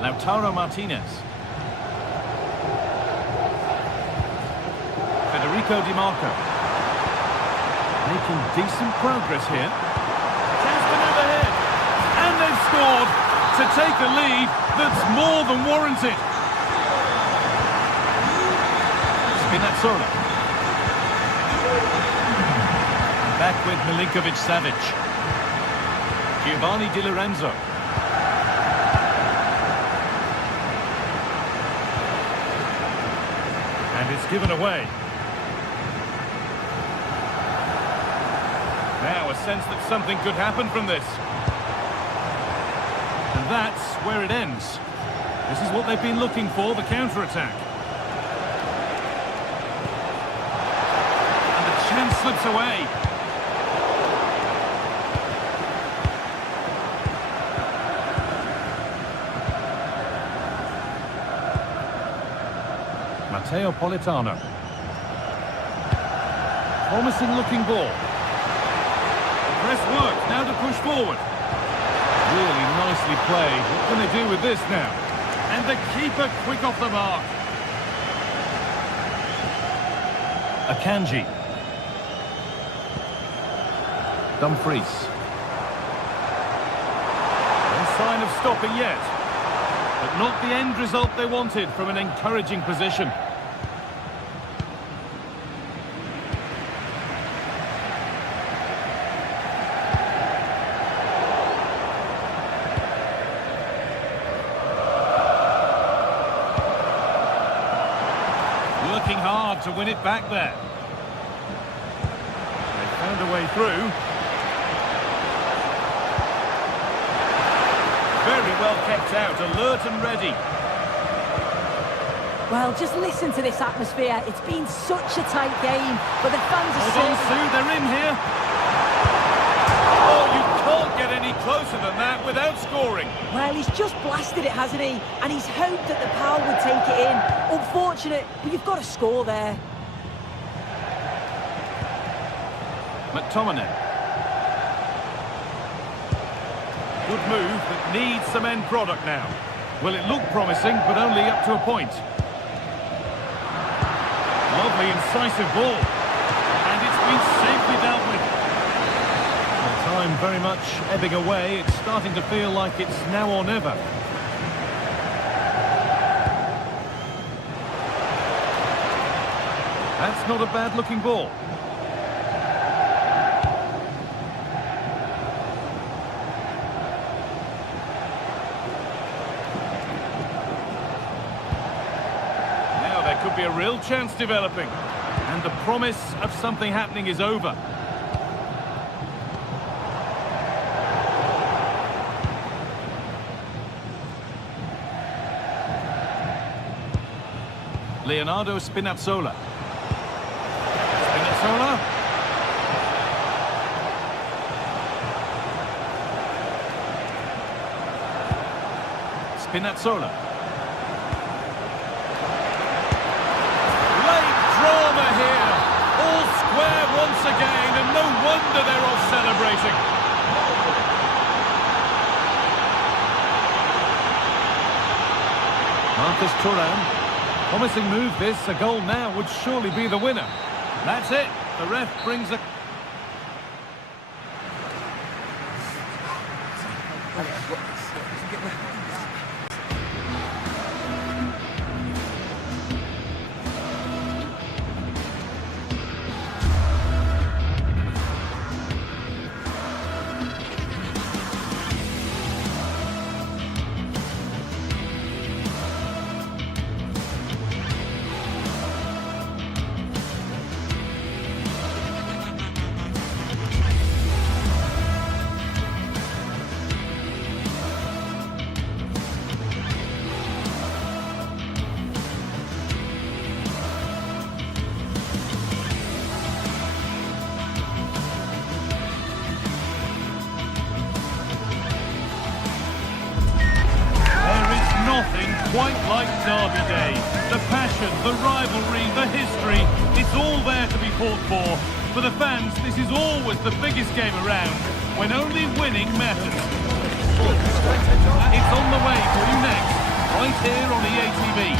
Lautaro Martinez. Federico Di Marco. Making decent progress here. Chance to move ahead. And they've scored to take a lead that's more than warranted. Spinazzola. Back with Milinkovic-Savic. Giovanni Di Lorenzo. And it's given away. Now a sense that something could happen from this. And that's where it ends. This is what they've been looking for, the counter-attack. And the chance slips away. Matteo Politano. Promising looking ball. Press work, now to push forward. Really nicely played. What can they do with this now? And the keeper quick off the mark. Akanji. Dumfries. No sign of stopping yet. But not the end result they wanted from an encouraging position. Working hard to win it back there. They found a way through. Very well kept out, alert and ready. Well, just listen to this atmosphere. It's been such a tight game, but the fans are Hold on, Sue, they're in here. Oh, you can't get any closer than that without scoring. Well, he's just blasted it, hasn't he? And he's hoped that the power would take it in. Unfortunate, but you've got to score there. McTominay. Good move, but needs some end product now. Well, it looked promising, but only up to a point. Lovely, incisive ball. And it's been safely dealt with. Well, time very much ebbing away. It's starting to feel like it's now or never. That's not a bad-looking ball. Could be a real chance developing, and the promise of something happening is over. Leonardo Spinazzola. Spinazzola. Spinazzola. Late drama here. All square once again, and no wonder they're off celebrating. Marcus Thuram. Promising move this. A goal now would surely be the winner. That's it. The ref brings a... Quite like Derby Day. The passion, the rivalry, the history, it's all there to be fought for. For the fans, this is always the biggest game around, when only winning matters. It's on the way for you next, right here on EA TV.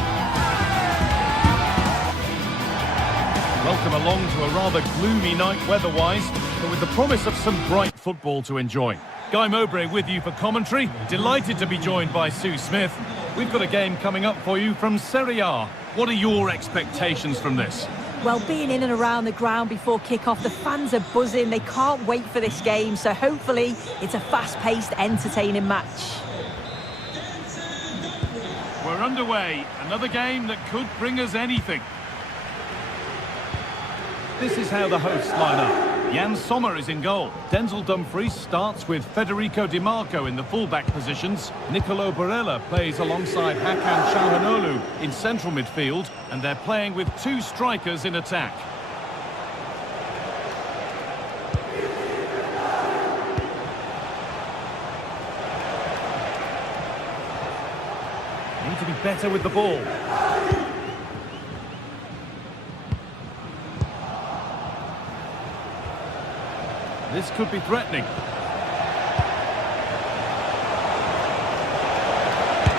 Welcome along to a rather gloomy night weather-wise, but with the promise of some bright football to enjoy. Guy Mowbray with you for commentary. Delighted to be joined by Sue Smith. We've got a game coming up for you from Serie A. What are your expectations from this? Well, being in and around the ground before kick-off, the fans are buzzing. They can't wait for this game, so hopefully it's a fast-paced, entertaining match. We're underway. Another game that could bring us anything. This is how the hosts line up. Jan Sommer is in goal. Denzel Dumfries starts with Federico Di Marco in the full-back positions. Nicolo Barella plays alongside Hakan Çalhanoğlu in central midfield, and they're playing with two strikers in attack. Need to be better with the ball. This could be threatening.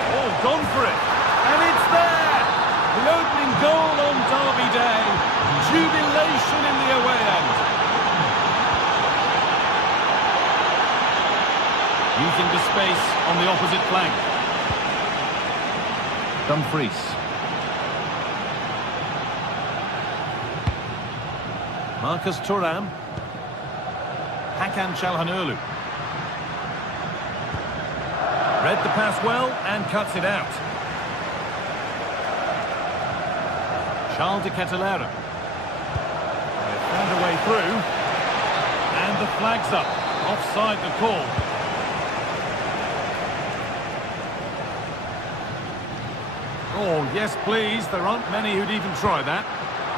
Oh, gone for it. And it's there! The opening goal on Derby Day. Jubilation in the away end. Using the space on the opposite flank. Dumfries. Marcus Thuram. Hakan Çalhanoğlu. Read the pass well and cuts it out. Charles de Ketelaere. They've found a way through. And the flag's up. Offside the call. Oh, yes, please. There aren't many who'd even try that.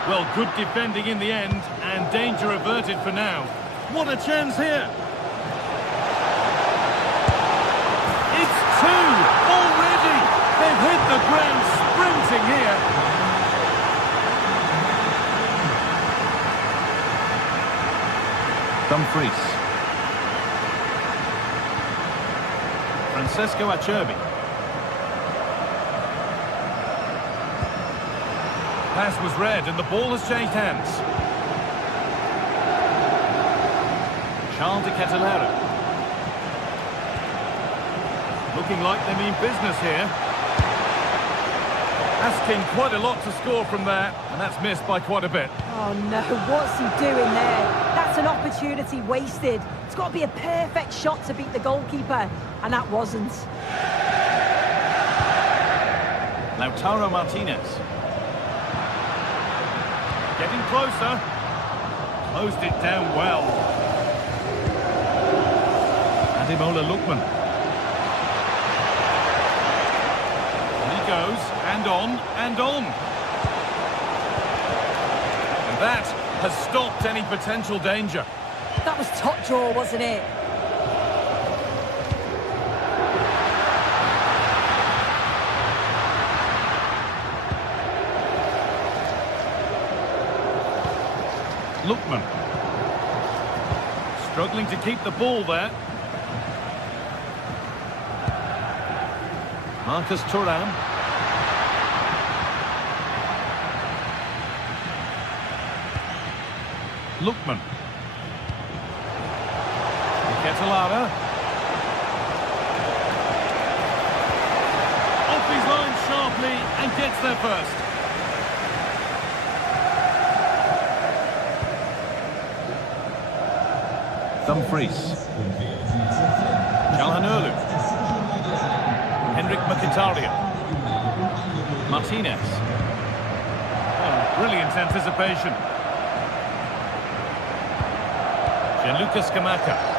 Well, good defending in the end, and danger averted for now. What a chance here! It's two already! They've hit the ground sprinting here. Dumfries. Francesco Acerbi. Pass was read and the ball has changed hands. Charles de Ketelaere. Looking like they mean business here. Asking quite a lot to score from there, and that's missed by quite a bit. Oh no, what's he doing there? That's an opportunity wasted. It's got to be a perfect shot to beat the goalkeeper, and that wasn't. Lautaro Martinez. Getting closer. Closed it down well. Ademola Lookman. And he goes, and on, and on. And that has stopped any potential danger. That was top draw, wasn't it? Lookman. Struggling to keep the ball there. Marcus Thuram. Lookman. Atalanta. Off his line sharply and gets there first. Dumfries. Calhanoglu. Henrik Mkhitaryan. Martinez. Oh, brilliant anticipation. Gianluca Scamacca.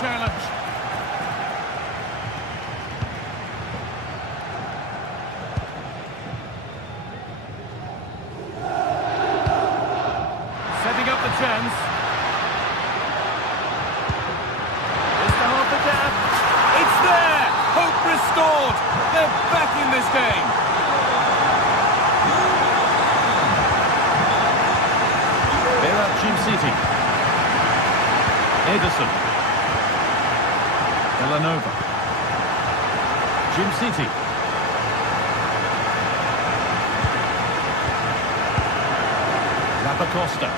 Challenge. Setting up the chance. Is the half the gap? It's there! Hope restored! They're back in this game! They're at Jim City. Ederson. Villanova. Jim City. Lapacosta.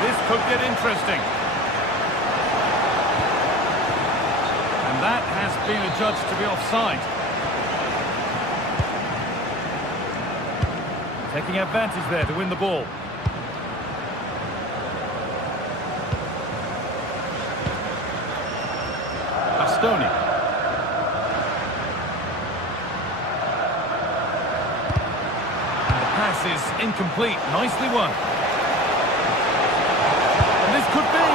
This could get interesting. And that has been adjudged to be offside. Taking advantage there to win the ball. Bastoni. And the pass is incomplete. Nicely won. And this could be.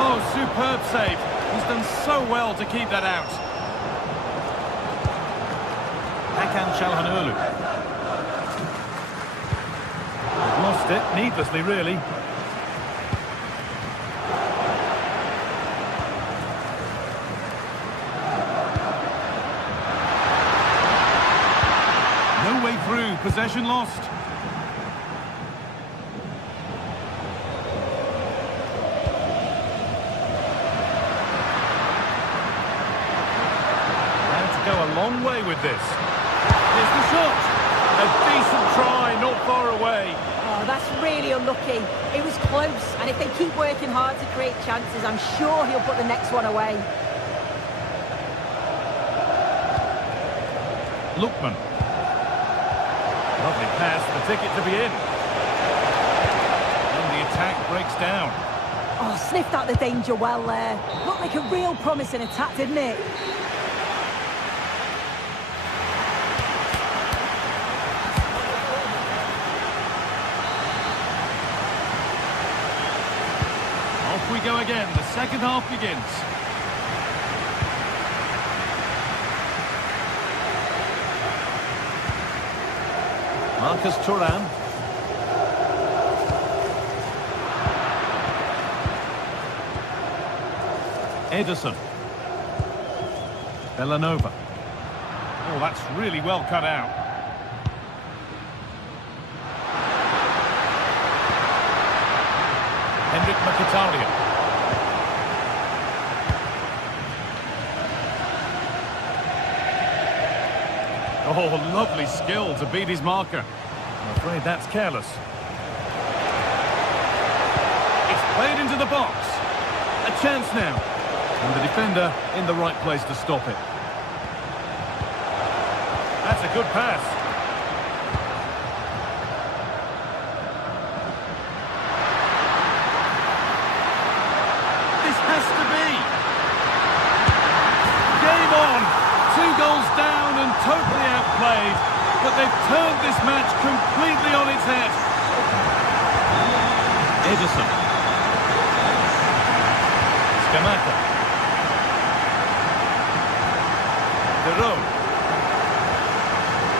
Oh, superb save. He's done so well to keep that out. Hakan Çalhanoğlu. Lost it needlessly, really. Through, possession lost. And to go a long way with this. Here's the shot. A decent try, not far away. Oh, that's really unlucky. It was close, and if they keep working hard to create chances, I'm sure he'll put the next one away. Lookman. Lovely pass, the ticket to be in. And the attack breaks down. Oh, sniffed out the danger well there. Looked like a real promising attack, didn't it? Off we go again. The second half begins. Marcus Thuram. Ederson. Villanova. Oh, that's really well cut out. Henrik Mkhitaryan. Oh, lovely skill to beat his marker. I'm afraid that's careless. It's played into the box. A chance now. And the defender in the right place to stop it. That's a good pass. This has to be. Game on. 2 goals down and totally outplayed. But they've turned this match completely on its head. Ederson. Scamacca.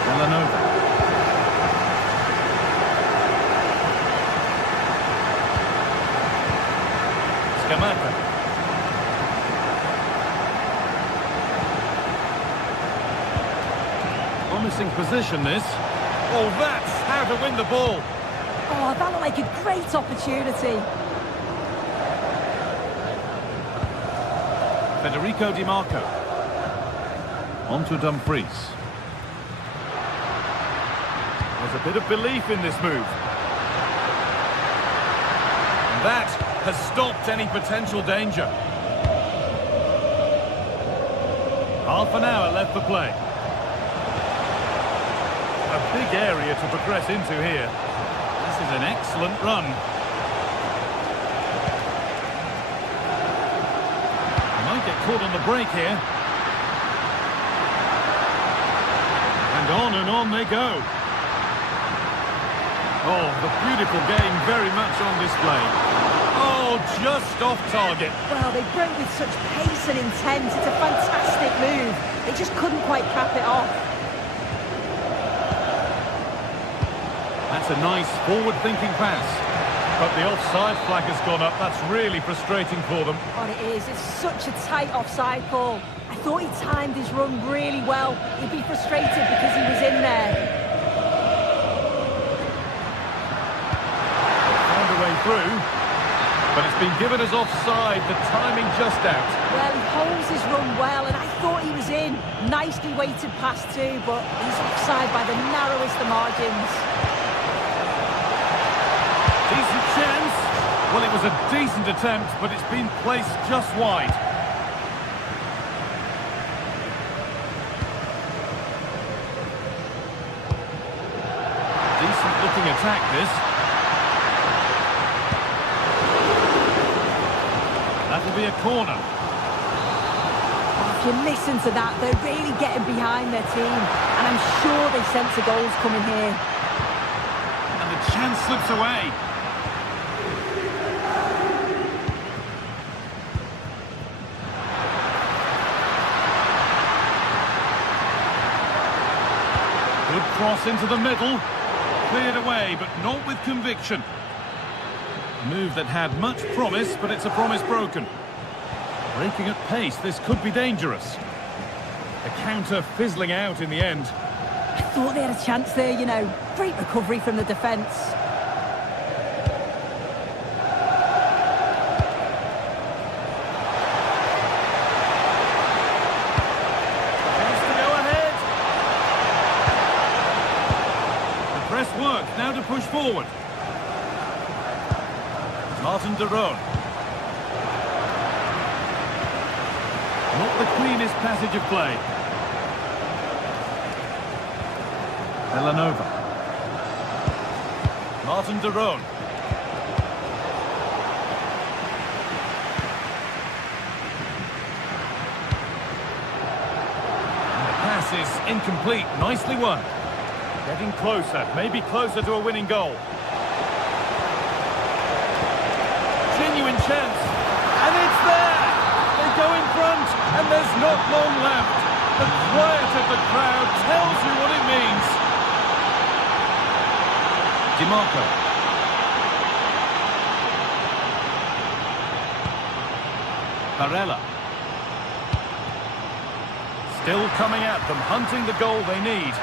Villanova. Scamacca. Promising position, this. Oh, that's how to win the ball. Oh, that looked like a great opportunity. Federico Di Marco. On to Dumfries. There's a bit of belief in this move. And that has stopped any potential danger. Half an hour left for play. A big area to progress into here. This is an excellent run. Might get caught on the break here. And on they go. Oh, the beautiful game very much on display. Oh, just off target. Well, they broke with such pace and intent. It's a fantastic move. They just couldn't quite cap it off. That's a nice forward-thinking pass. But the offside flag has gone up. That's really frustrating for them. Oh, it is. It's such a tight offside call. I thought he timed his run really well. He'd be frustrated because he was in there. Found a way through. But it's been given as offside. The timing just out. Well, he holds his run well, and I thought he was in. Nicely weighted pass too, but he's offside by the narrowest of margins. Decent chance. Well, it was a decent attempt, but it's been placed just wide. Decent looking attack, this. That'll be a corner. If you listen to that, they're really getting behind their team, and I'm sure they sense a goal's coming here. And the chance slips away. Good cross into the middle. Cleared away, but not with conviction. A move that had much promise, but it's a promise broken. Breaking at pace, this could be dangerous. The counter fizzling out in the end. I thought they had a chance there, you know. Great recovery from the defence. Chance to go ahead. The press work, now to push forward. Martin de Roon. Not the cleanest passage of play. Villanova. Martin de Roon. And the pass is incomplete. Nicely won. Getting closer, maybe closer to a winning goal. Genuine chance. And it's there! They go in front, and there's not long left. The quiet of the crowd tells you what it means. Di Marco. Barella. Still coming at them, hunting the goal they need.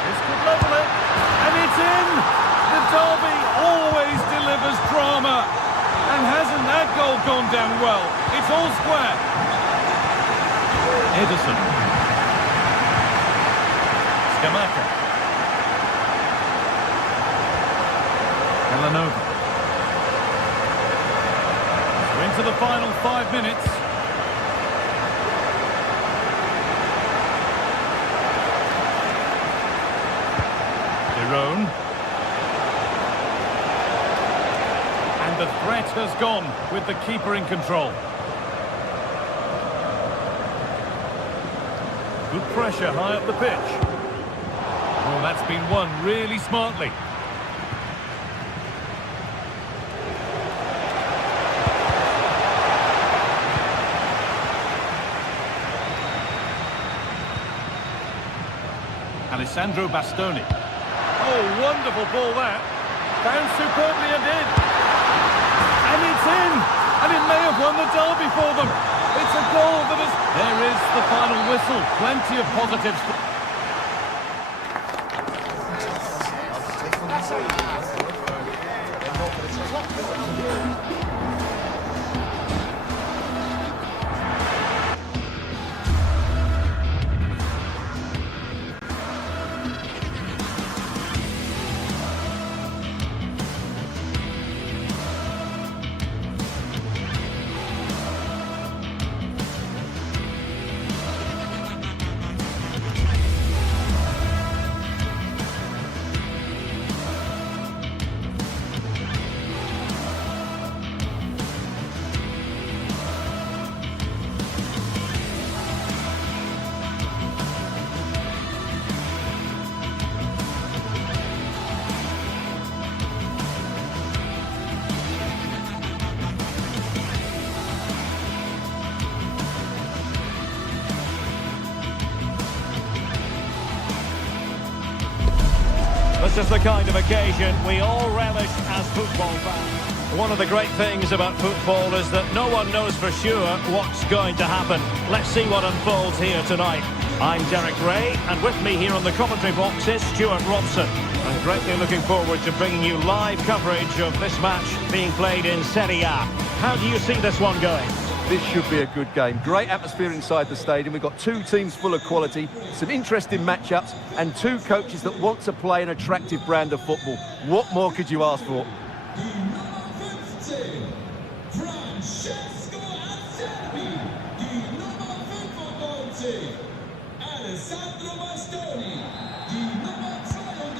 This could level it, and it's in! The derby always delivers drama. And hasn't that goal gone down well? It's all square. Ederson. Scamacca. Villanova. So into the final 5 minutes. De Roon. The threat has gone with the keeper in control. Good pressure high up the pitch. Oh, that's been won really smartly. Alessandro Bastoni. Oh, wonderful ball that. Bounced superbly and in. And it's in! And it may have won the derby for them. It's a goal that is... There is the final whistle. Plenty of positives. This is the kind of occasion we all relish as football fans. One of the great things about football is that no one knows for sure what's going to happen. Let's see what unfolds here tonight. I'm Derek Ray, and with me here on the commentary box is Stuart Robson. I'm greatly looking forward to bringing you live coverage of this match being played in Serie A. How do you see this one going? This should be a good game. Great atmosphere inside the stadium. We've got two teams full of quality, some interesting matchups, and two coaches that want to play an attractive brand of football. What more could you ask for?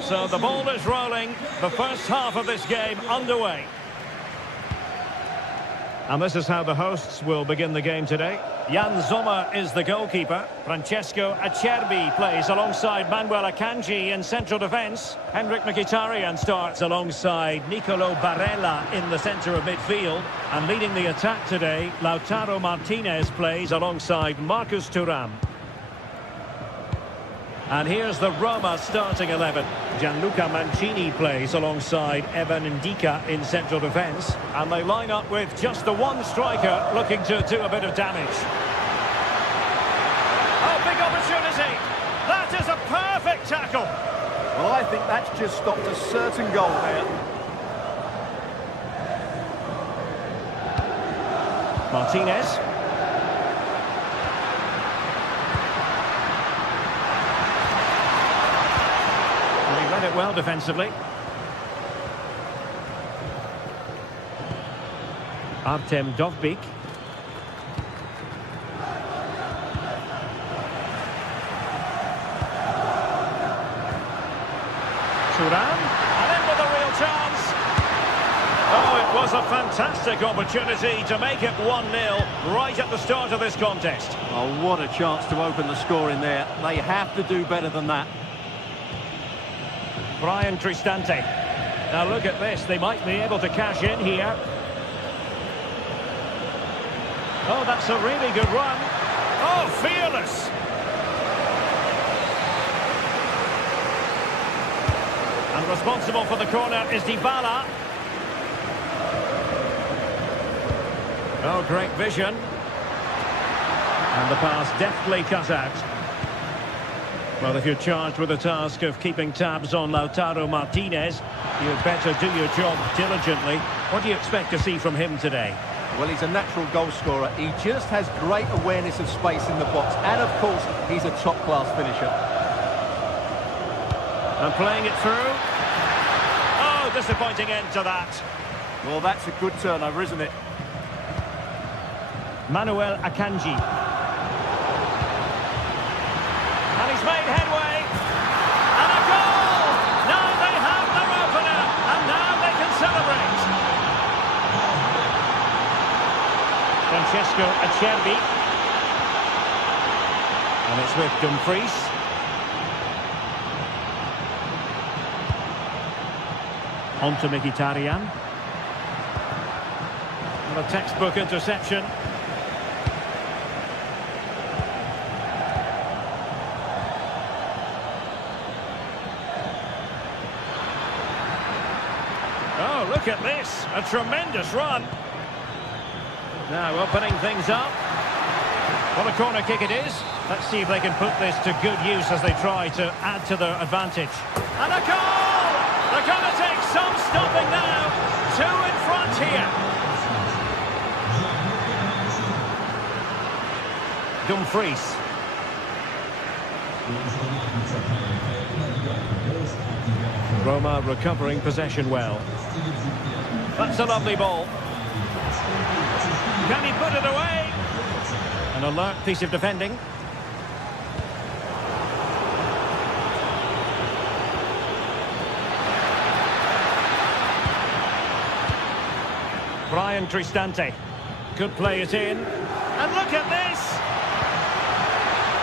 So the ball is rolling. The first half of this game underway. And this is how the hosts will begin the game today. Jan Sommer is the goalkeeper. Francesco Acerbi plays alongside Manuel Akanji in central defence. Henrik Mkhitaryan starts alongside Nicolo Barella in the centre of midfield. And leading the attack today, Lautaro Martinez plays alongside Marcus Thuram. And here's the Roma starting 11. Gianluca Mancini plays alongside Evan Ndika in central defence. And they line up with just the one striker looking to do a bit of damage. Oh, big opportunity! That is a perfect tackle! Well, I think that's just stopped a certain goal there. Martinez. It well defensively. Artem Dovbyk. Thuram, and in with a real chance. Oh, it was a fantastic opportunity to make it 1-0 right at the start of this contest. Oh, what a chance to open the score in there. They have to do better than that. Brian Cristante. Now look at this, they might be able to cash in here. Oh, that's a really good run. Oh, fearless! And responsible for the corner is Dybala. Oh, great vision. And the pass deftly cut out. Well, if you're charged with the task of keeping tabs on Lautaro Martinez, you'd better do your job diligently. What do you expect to see from him today? Well, he's a natural goal scorer. He just has great awareness of space in the box. And, of course, he's a top-class finisher. And playing it through. Oh, disappointing end to that. Well, that's a good turnover, isn't it? Manuel Akanji. And he's made headway. And a goal! Now they have their opener. And now they can celebrate. Francesco Acerbi. And it's with Dumfries. On to Mkhitaryan. And a textbook interception. Look at this, a tremendous run. Now opening things up. What a corner kick it is. Let's see if they can put this to good use as they try to add to their advantage. And a goal! They're going to take some stopping now. 2 in front here. Dumfries. Roma recovering possession well. That's a lovely ball. Can he put it away? An alert piece of defending. Brian Cristante could play it in. And look at this!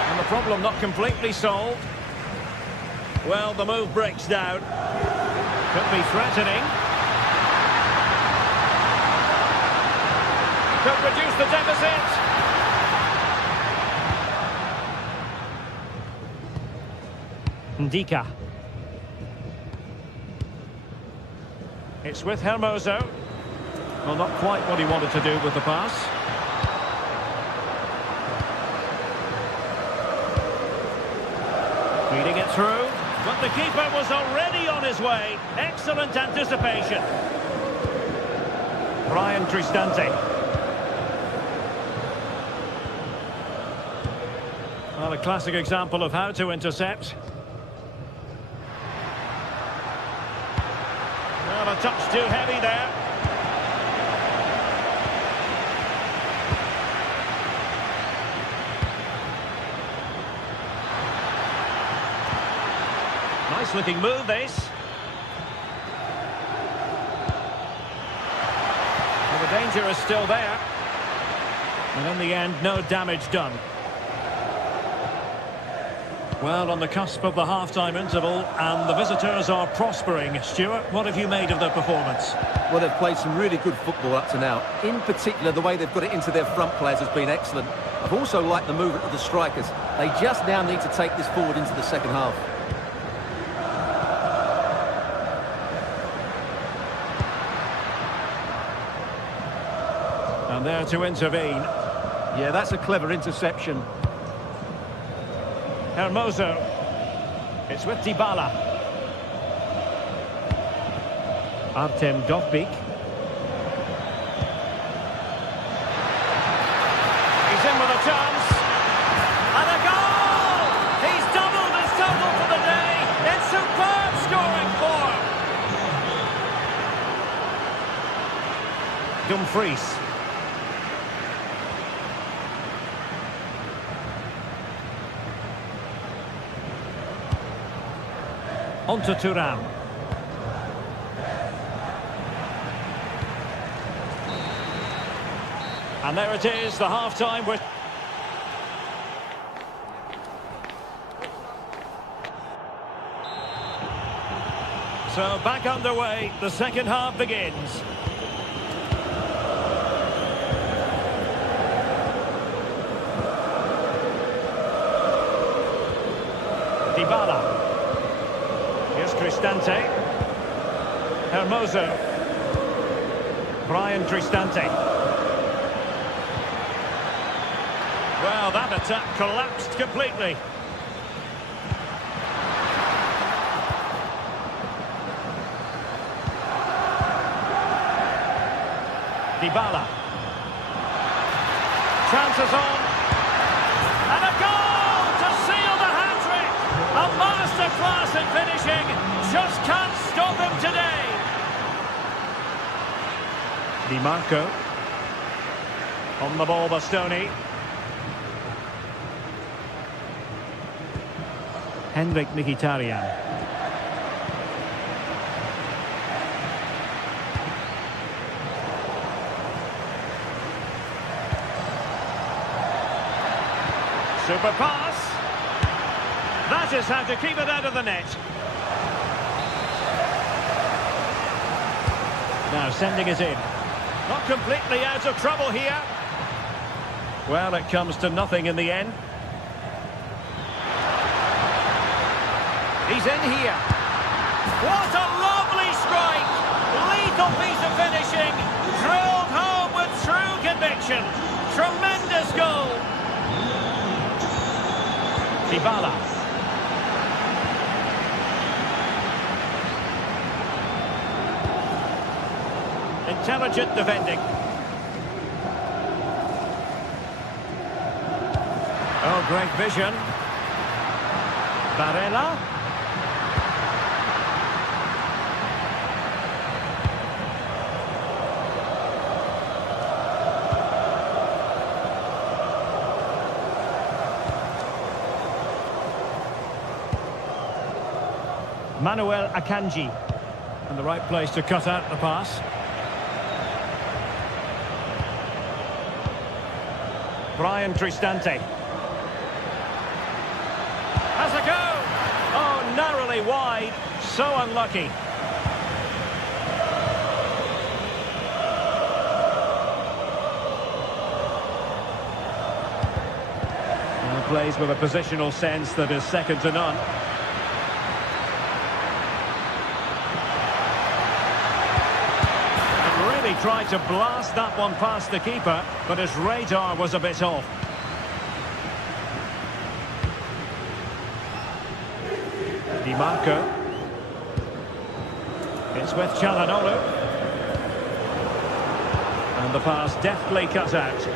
And the problem not completely solved. Well, the move breaks down. Could be threatening. Could reduce the deficit. Ndika. It's with Hermoso. Well, not quite what he wanted to do with the pass. Feeding it through, but the keeper was already on his way. Excellent anticipation. Brian Cristante. Well, a classic example of how to intercept. Well, a touch too heavy there. Nice looking move, this. Well, the danger is still there. And in the end, no damage done. Well, on the cusp of the half-time interval, and the visitors are prospering. Stuart, what have you made of their performance? Well, they've played some really good football up to now. In particular, the way they've got it into their front players has been excellent. I've also liked the movement of the strikers. They just now need to take this forward into the second half. And there to intervene. Yeah, that's a clever interception. Hermoso. It's with Dybala. Artem Dovbyk. He's in with a chance. And a goal! He's doubled his total for the day. In superb scoring form. Dumfries. On to Thuram. And there it is, the half-time with... So back underway, the second half begins. Dybala. Here's Cristante. Hermoso. Brian Cristante. Well, that attack collapsed completely. Dybala. Chances on. And a goal to seal the hat-trick. A masterclass in finishing. Just can't stop him today. Di Marco. On the ball, Bastoni. Henrik Mkhitaryan. Super pass. That is how to keep it out of the net. Now sending it in. Not completely out of trouble here. Well, it comes to nothing in the end. He's in here. What a lovely strike! Lethal piece of finishing. Drilled home with true conviction. Tremendous goal. Dybala. Intelligent defending. Oh, great vision. Barella. Manuel Akanji. And the right place to cut out the pass. Brian Cristante. Has a go! Oh, narrowly wide. So unlucky. And plays with a positional sense that is second to none. Tried to blast that one past the keeper, but his radar was a bit off. Di Marco. It's with Çalhanoğlu. And the pass deftly cut out.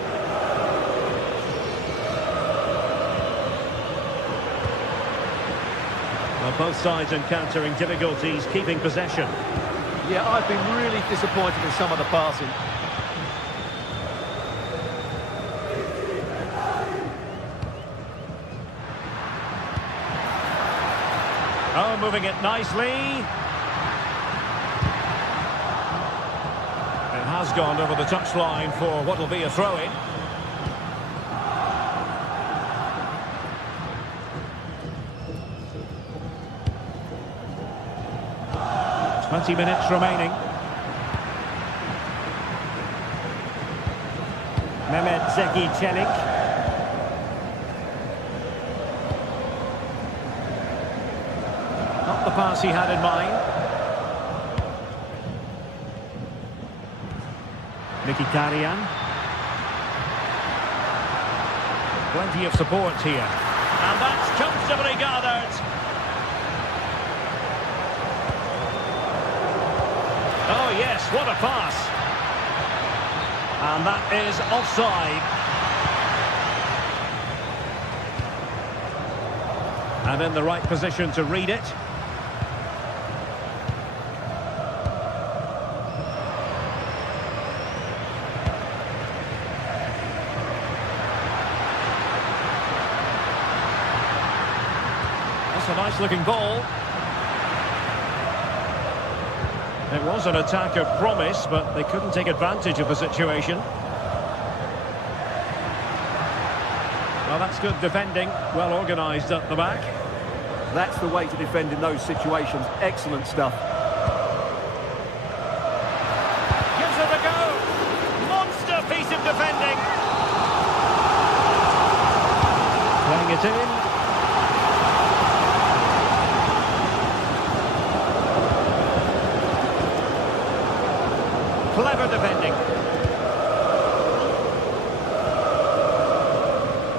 Well, both sides encountering difficulties keeping possession. Yeah, I've been really disappointed in some of the passing. Oh, moving it nicely. It has gone over the touchline for what will be a throw-in. Twenty minutes remaining. Mehmet Zeki Çelik. Not the pass he had in mind. Mkhitaryan. Plenty of support here. And that's comfortably gathered. Oh yes, what a pass. And that is offside. And in the right position to read it. That's a nice looking ball. It was an attack of promise, but they couldn't take advantage of the situation. Well, that's good defending, well organised at the back. That's the way to defend in those situations. Excellent stuff. Gives it a go. Monster piece of defending. Playing it in. Clever defending.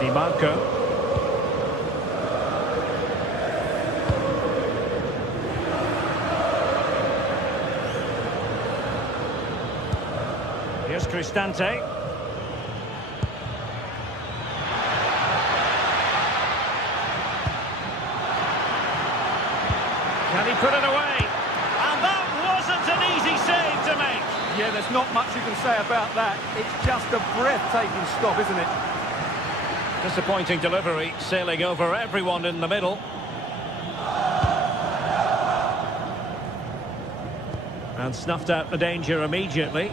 Di Marco. Here's Cristante. Can he put it away? And that wasn't an easy save to make. Yeah, there's not much you can say about that. It's just a breathtaking stop, isn't it? Disappointing delivery, sailing over everyone in the middle. And snuffed out the danger immediately.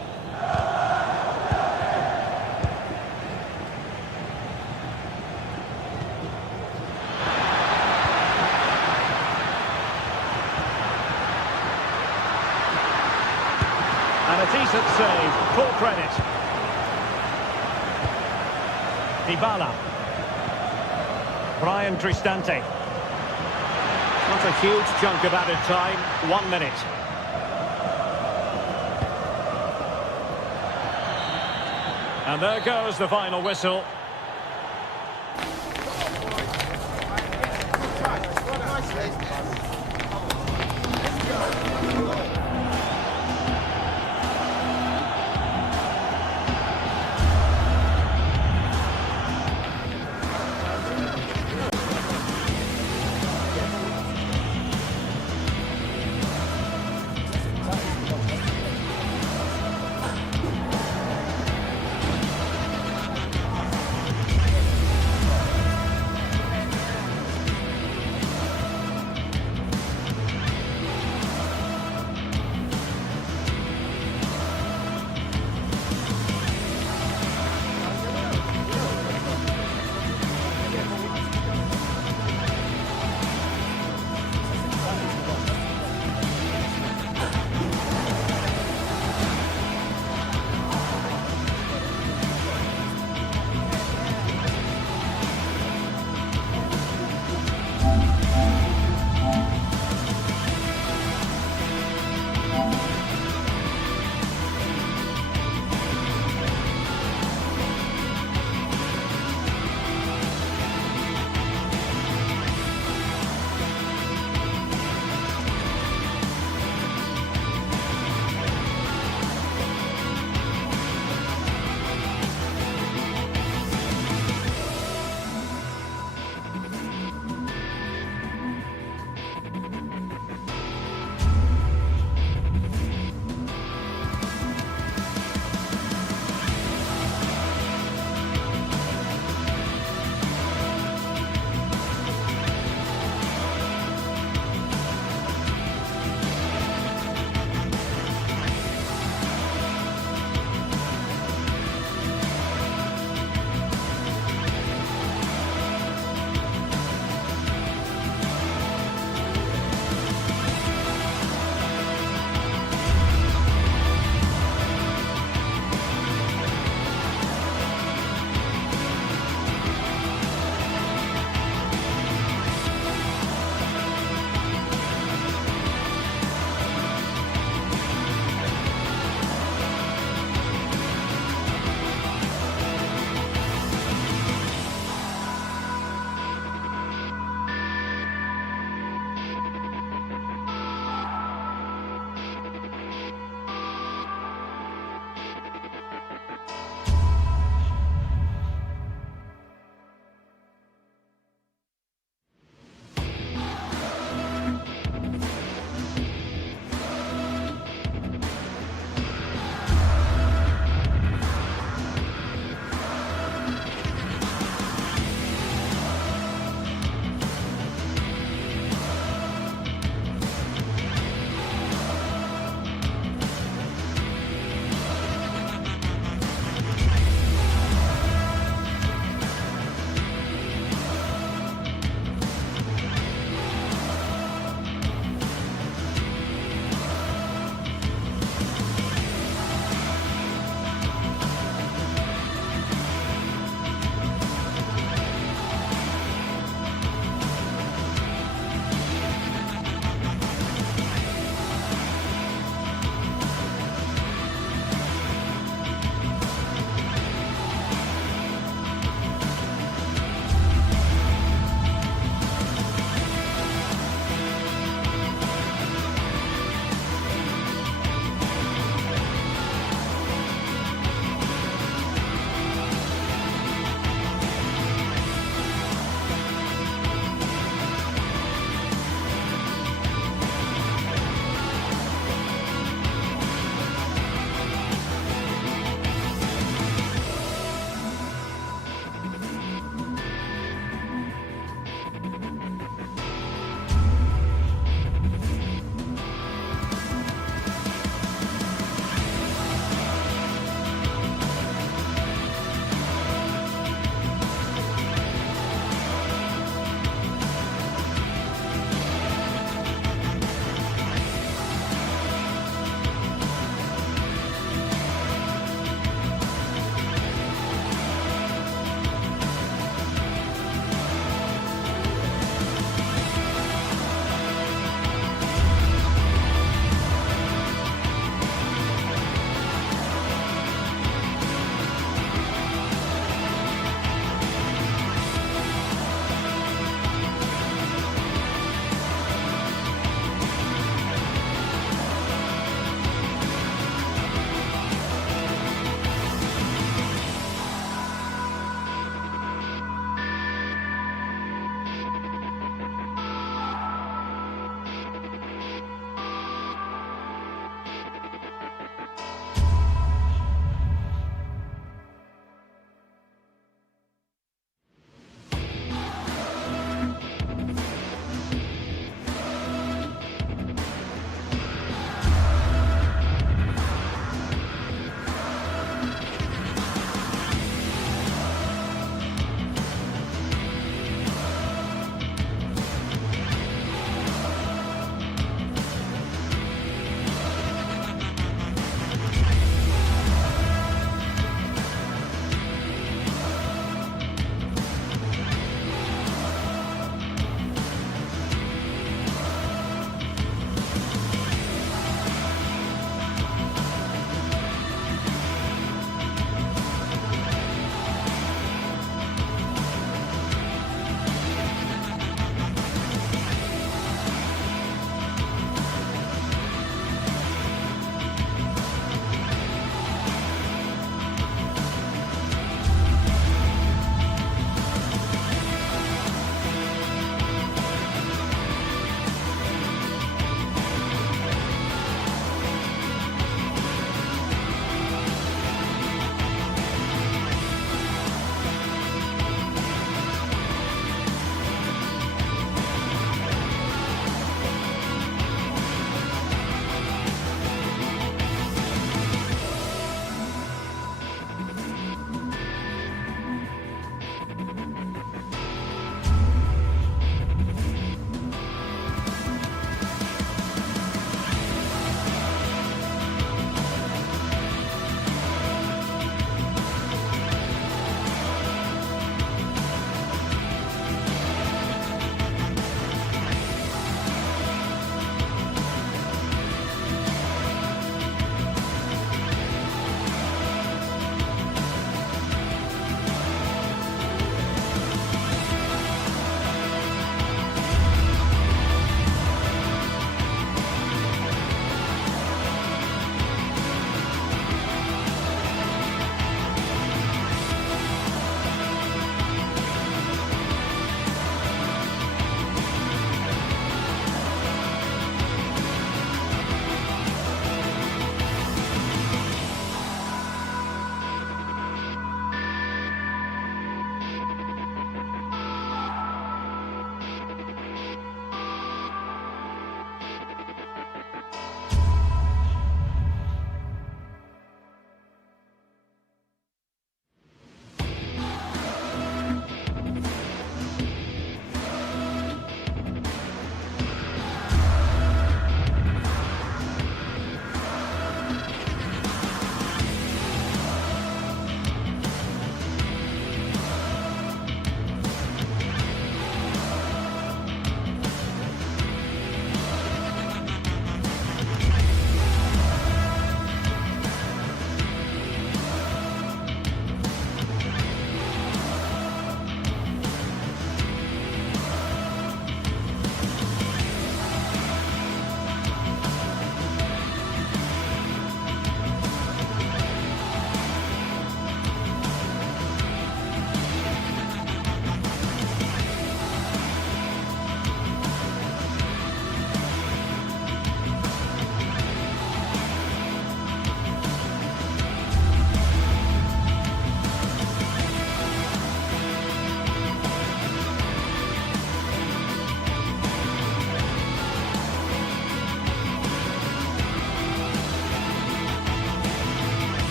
And a decent save, full credit. Dybala. Brian Cristante. Not a huge chunk of added time, 1 minute. And there goes the final whistle.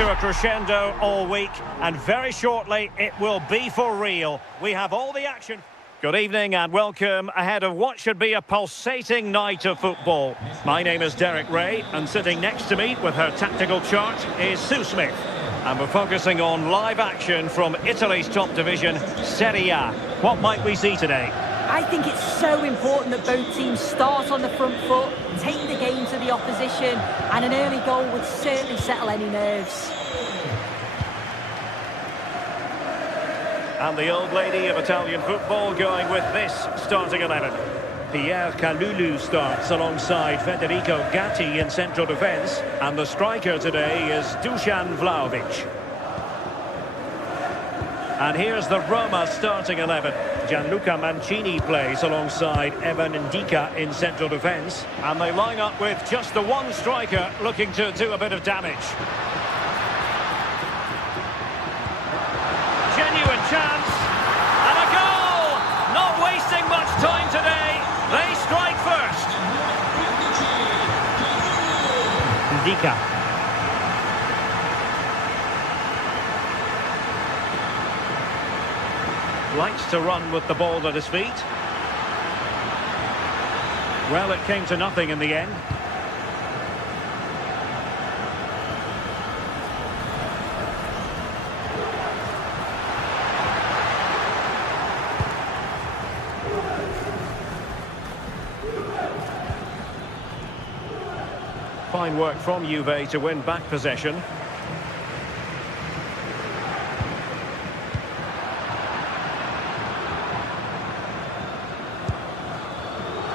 to a crescendo all week, and very shortly it will be for real. We have all the action. Good evening and welcome ahead of what should be a pulsating night of football. My name is Derek Ray, and sitting next to me with her tactical chart is Sue Smith. And we're focusing on live action from Italy's top division, Serie A. What might we see today? I think it's so important that both teams start on the front foot, take the game to the opposition, and an early goal would certainly settle any nerves. And the old lady of Italian football going with this starting 11. Pierre Kalulu starts alongside Federico Gatti in central defence. And the striker today is Dusan Vlahovic. And here's the Roma starting 11. Gianluca Mancini plays alongside Evan Ndika in central defence. And they line up with just the one striker looking to do a bit of damage. Genuine chance, and a goal! Not wasting much time today, they strike first. Ndika. Likes to run with the ball at his feet. Well, it came to nothing in the end. Fine work from Juve to win back possession.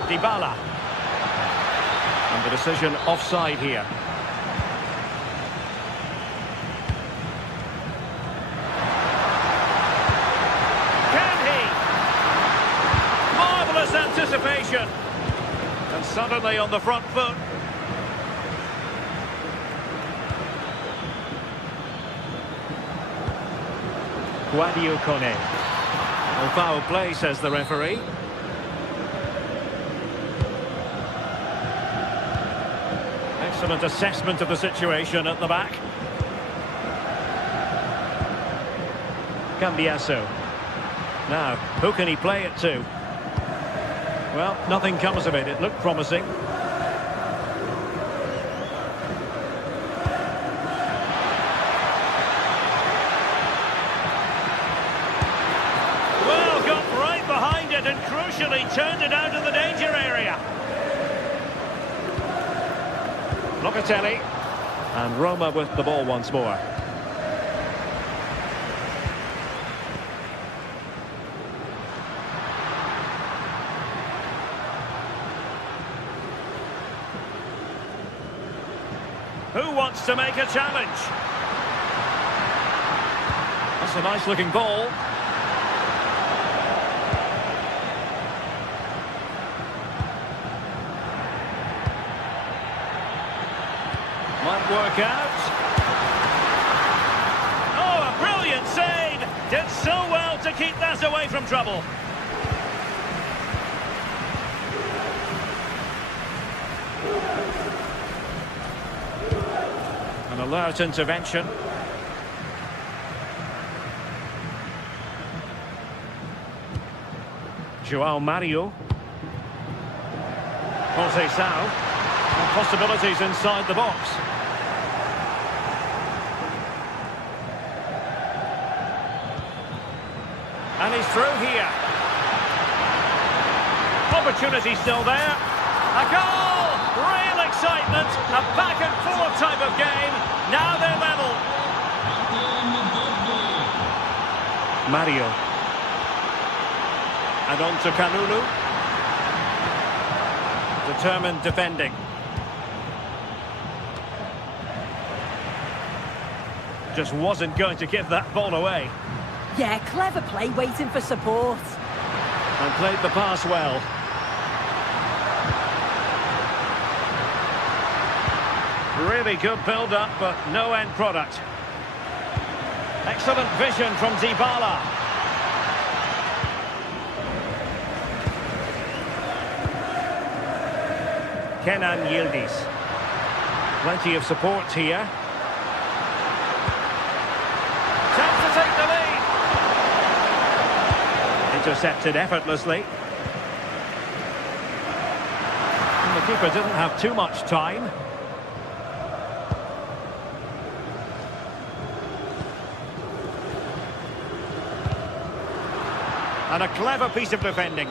Dybala. And the decision offside here. Can he? Marvellous anticipation. And suddenly on the front foot. Guadio Kone. Well, foul play, says the referee. Excellent assessment of the situation at the back. Cambiasso. Now, who can he play it to? Well, nothing comes of it. It looked promising. And crucially turned it out of the danger area. Locatelli. And Roma with the ball once more. Who wants to make a challenge? That's a nice looking ball. Might work out. Oh, a brilliant save! Did so well to keep that away from trouble. An alert intervention. João Mario. Jose Sao. And possibilities inside the box. And he's through here. Opportunity still there. A goal! Real excitement. A back and forth type of game. Now they're level. Mario. And on to Kalulu. Determined defending. Just wasn't going to give that ball away. Yeah, clever play, waiting for support. And played the pass well. Really good build-up, but no end product. Excellent vision from Dybala. Kenan Yildiz. Plenty of support here. Intercepted effortlessly. And the keeper didn't have too much time. And a clever piece of defending.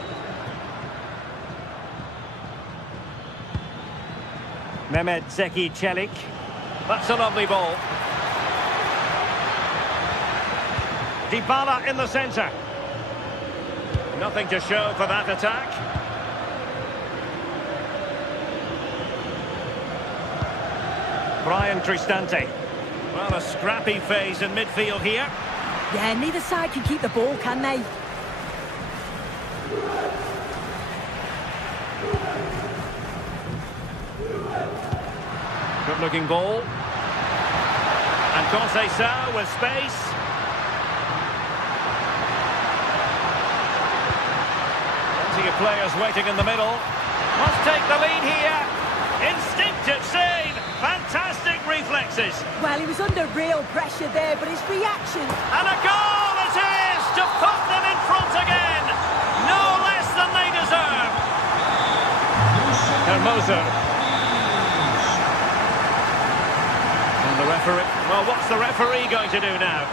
Mehmet Zeki Çelik. That's a lovely ball. Dybala in the centre. Nothing to show for that attack. Brian Cristante. Well, a scrappy phase in midfield here. Yeah, neither side can keep the ball, can they? Good-looking ball. And Conceição with space. Plenty of players waiting in the middle. Must take the lead here. Instinctive save. Fantastic reflexes. Well, he was under real pressure there, but his reaction... And a goal it is to put them in front again. No less than they deserve. Hermoso. And the referee... Well, what's the referee going to do now?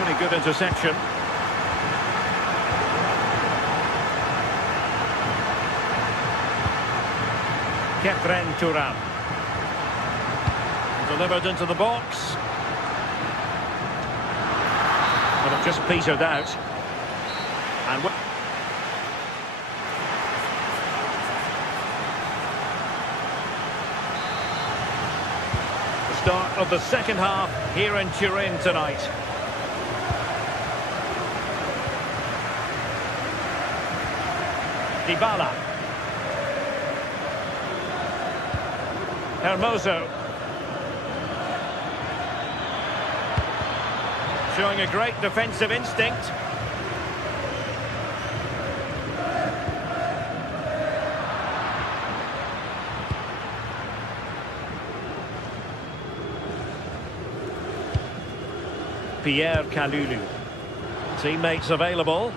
Really good interception. Kefren Turan. Delivered into the box. But it just petered out. And... the start of the second half here in Turin tonight. Dybala. Hermoso. Showing a great defensive instinct. Pierre Kalulu. Teammates available.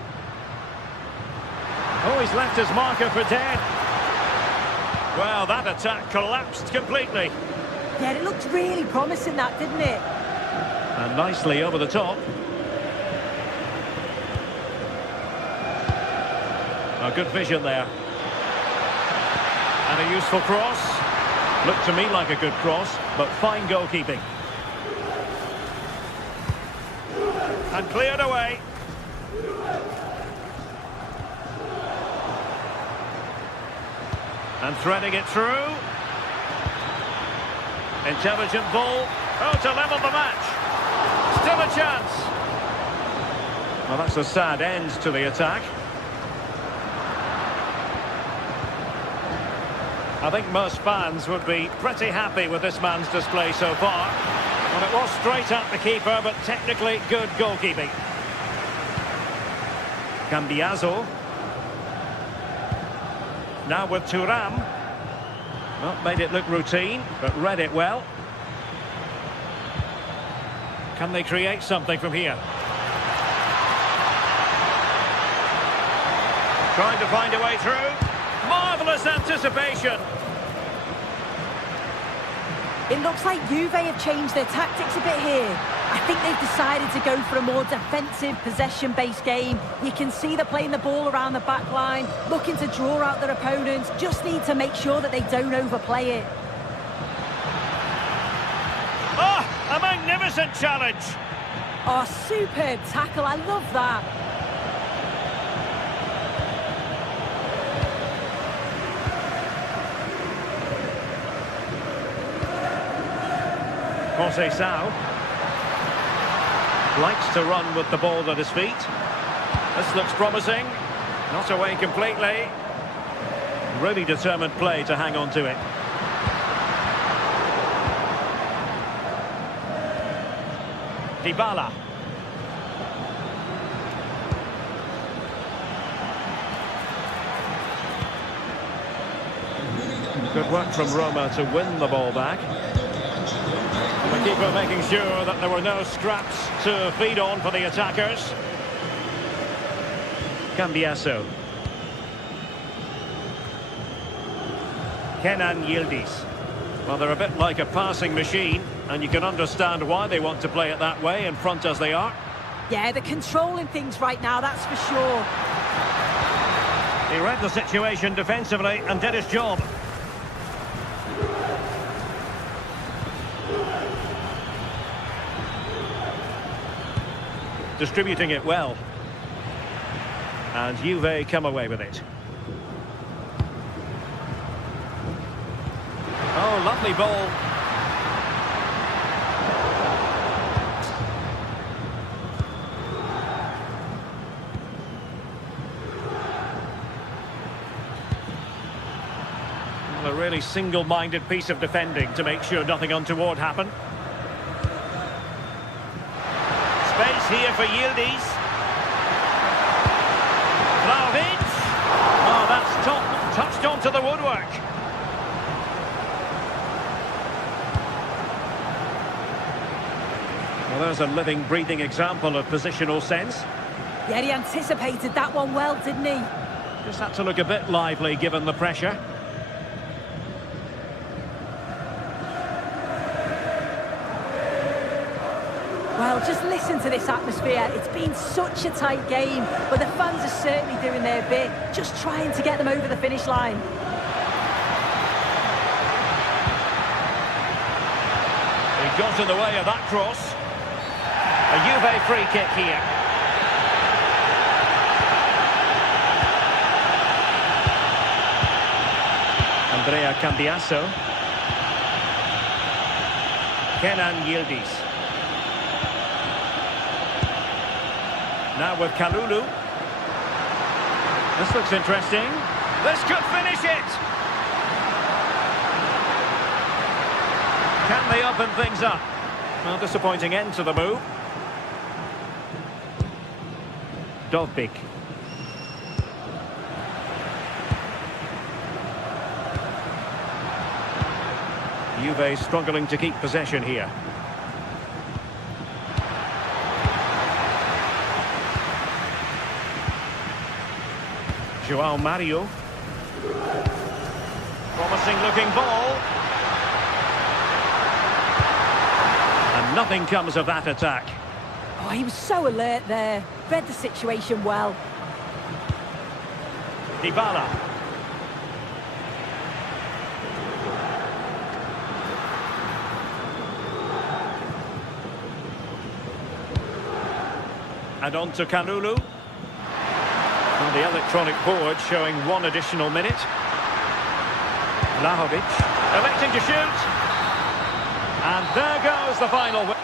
Oh, he's left his marker for dead. Well, that attack collapsed completely. Yeah, it looked really promising, that, didn't it? And nicely over the top. A good vision there. And a useful cross. Looked to me like a good cross, but fine goalkeeping. And cleared away. And threading it through. Intelligent ball. Oh, to level the match. Still a chance. Well, that's a sad end to the attack. I think most fans would be pretty happy with this man's display so far. Well, it was straight at the keeper, but technically good goalkeeping. Cambiaso. Now with Thuram. Well, made it look routine, but read it well. Can they create something from here? Trying to find a way through. Marvellous anticipation. It looks like Juve have changed their tactics a bit here. I think they've decided to go for a more defensive, possession-based game. You can see they're playing the ball around the back line, looking to draw out their opponents. Just need to make sure that they don't overplay it. Oh, a magnificent challenge. Oh, superb tackle. I love that. Conceição likes to run with the ball at his feet. This looks promising. Not away completely. Really determined play to hang on to it. Dybala. Good work from Roma to win the ball back. goalkeeper making sure that there were no scraps to feed on for the attackers. Cambiasso. Kenan Yildiz. Well, they're a bit like a passing machine, and you can understand why they want to play it that way, in front as they are. Yeah, they're controlling things right now, that's for sure. He read the situation defensively and did his job. Distributing it well. And Juve come away with it. Oh, lovely ball. Well, a really single-minded piece of defending to make sure nothing untoward happened. Space here for Yildiz. Vlahovic. Oh, that's touched onto the woodwork. Well, there's a living, breathing example of positional sense. Yeah, he anticipated that one well, didn't he? Just had to look a bit lively given the pressure. Well, just listen to this atmosphere. It's been such a tight game, but the fans are certainly doing their bit, just trying to get them over the finish line. He got in the way of that cross. A Juve free kick here. Andrea Cambiasso. Kenan Yildiz. Now with Kalulu. This looks interesting. This could finish it! Can they open things up? Well, disappointing end to the move. Dovbik. Juve struggling to keep possession here. João Mario. Promising looking ball. And nothing comes of that attack. Oh, he was so alert there. Read the situation well. Dybala. And on to Kalulu. Well, the electronic board showing 1 additional minute. Vlahovic electing to shoot. And there goes the final whistle.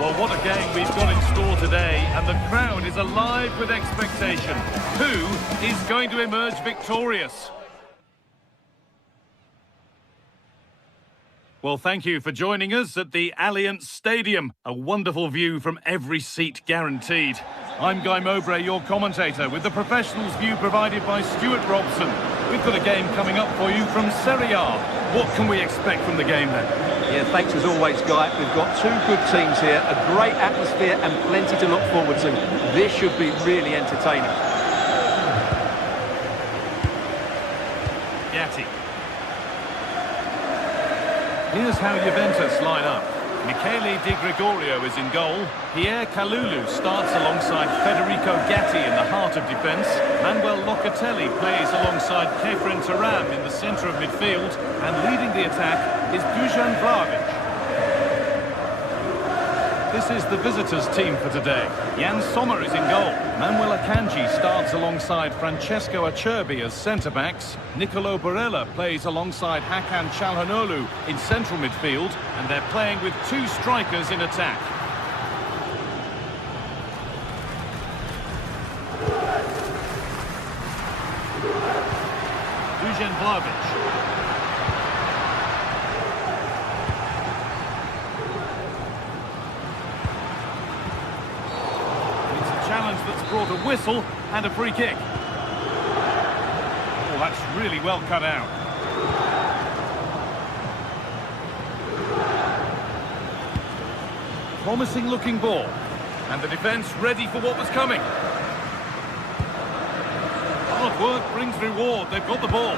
Well, what a game we've got in store today, and the crowd is alive with expectation. Who is going to emerge victorious? Well, thank you for joining us at the Allianz Stadium. A wonderful view from every seat guaranteed. I'm Guy Mowbray, your commentator, with the professionals' view provided by Stuart Robson. We've got a game coming up for you from Serie A. What can we expect from the game then? Yeah, thanks as always, Guy. We've got two good teams here, a great atmosphere and plenty to look forward to. This should be really entertaining. Gatti. Here's how Juventus line up. Michele Di Gregorio is in goal. Pierre Kalulu starts alongside Federico Gatti in the heart of defence. Manuel Locatelli plays alongside Kefren Turam in the centre of midfield. And leading the attack is Dusan Vlahovic. This is the visitors' team for today. Jan Sommer is in goal. Manuel Akanji starts alongside Francesco Acerbi as centre-backs. Nicolo Barella plays alongside Hakan Çalhanoğlu in central midfield, and they're playing with two strikers in attack. Dusan Vlahovic. Challenge that's brought a whistle and a free kick. Oh, that's really well cut out. Promising looking ball. And the defence ready for what was coming. Hard work brings reward. They've got the ball.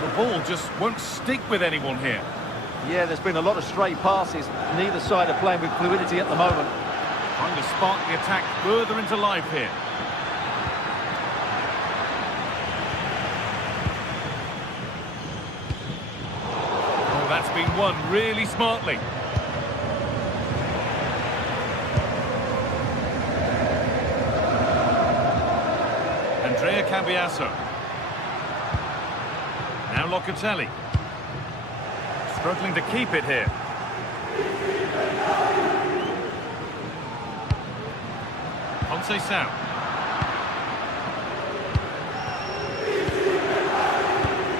The ball just won't stick with anyone here. Yeah, there's been a lot of stray passes. Neither side are playing with fluidity at the moment. Trying to spark the attack further into life here. Oh, that's been won really smartly. Andrea Cambiasso. Now Locatelli. Struggling to keep it here. Conceição.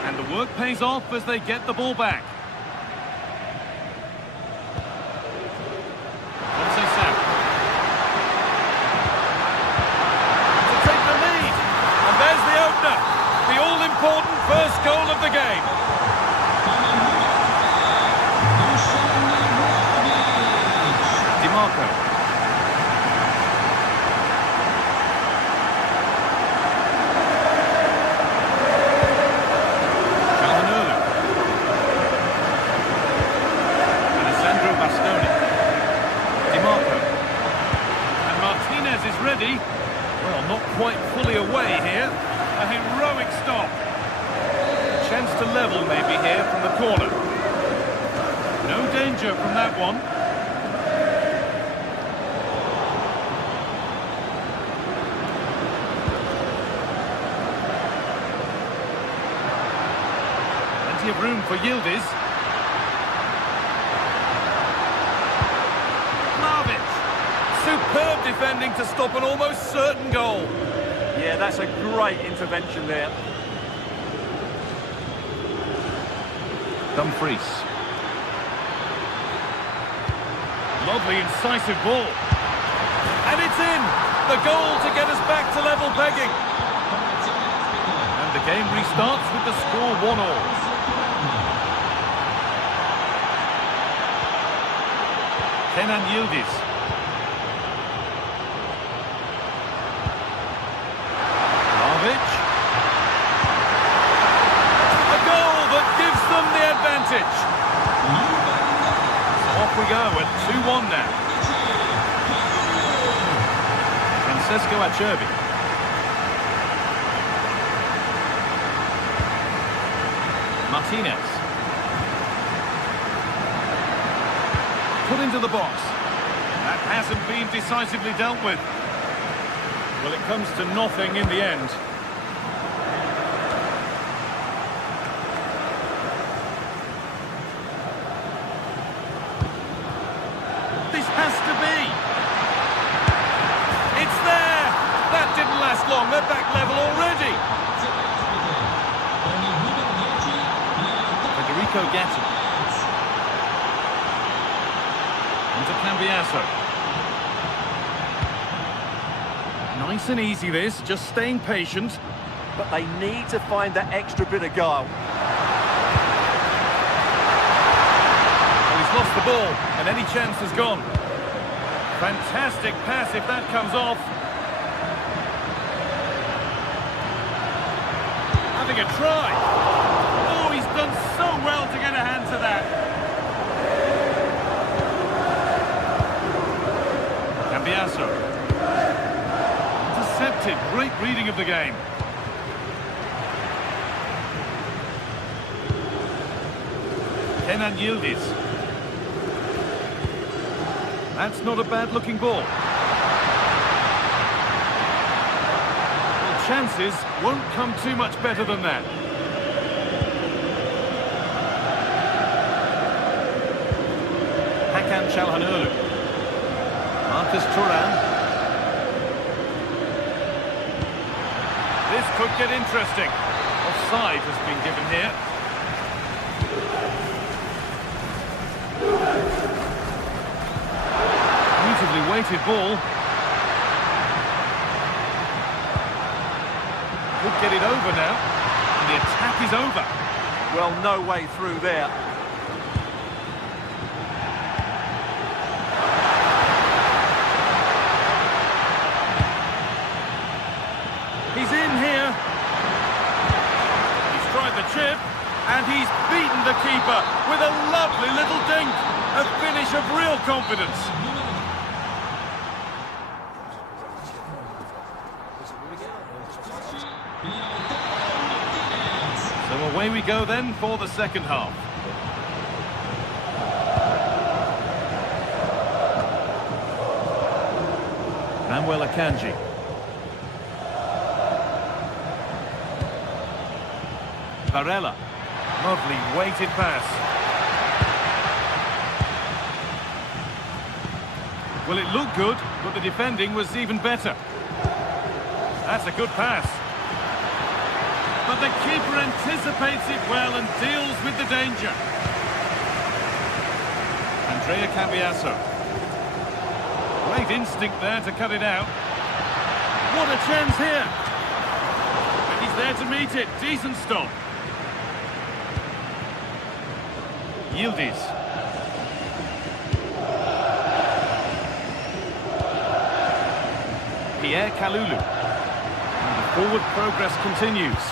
And the work pays off as they get the ball back. Conceição. To take the lead. And there's the opener. The all-important first goal of the game. Marco. Çalhanoğlu. Alessandro Bastoni. Di Marco. And Martinez is ready. Well, not quite fully away here. A heroic stop. A chance to level maybe here from the corner. No danger from that one. Of room for Yildiz. Vlahovic. Superb defending to stop an almost certain goal. Yeah, that's a great intervention there. Dumfries. Lovely incisive ball. And it's in! The goal to get us back to level pegging. And the game restarts with the score 1-1. Kenan Yildiz. Vlahovic. A goal that gives them the advantage. So off we go at 2-1 now. Francesco Acerbi. Martinez. Put into the box. That hasn't been decisively dealt with. Well, it comes to nothing in the end. This has to be. It's there. That didn't last long. They're back level already. Federico Gatti. Into Cambiasso. Nice and easy this, just staying patient. But they need to find that extra bit of guile. Well, he's lost the ball, and any chance has gone. Fantastic pass if that comes off. Having a try. Oh, he's done so well to get a hand to that. Cambiasso. Intercepted. Great reading of the game. Kenan Yildiz. That's not a bad-looking ball. Well, chances won't come too much better than that. Hakan Çalhanoğlu. Marcus Thuram. This could get interesting. Offside has been given here. Beautifully weighted ball. Could get it over now. And the attack is over. Well, no way through there. He's in here. He's tried the chip. And he's beaten the keeper with a lovely little dink. A finish of real confidence. So away we go then for the second half. Manuel Akanji. Barella. Lovely weighted pass. Well, it looked good, but the defending was even better. That's a good pass. But the keeper anticipates it well and deals with the danger. Andrea Cambiasso. Great instinct there to cut it out. What a chance here. And he's there to meet it. Decent stop. Yildiz. Pierre Kalulu. And the forward progress continues.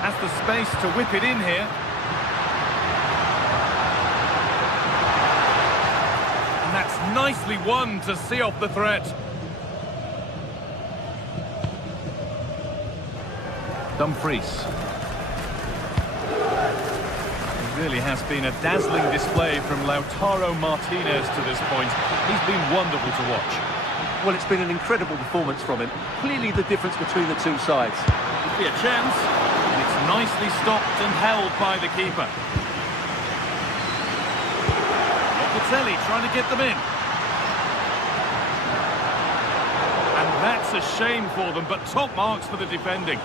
Has the space to whip it in here. And that's nicely won to see off the threat. Dumfries. It really has been a dazzling display from Lautaro Martinez to this point. He's been wonderful to watch. Well, it's been an incredible performance from him. Clearly the difference between the two sides. Could be a chance, and it's nicely stopped and held by the keeper. Locatelli trying to get them in. And that's a shame for them, but top marks for the defending.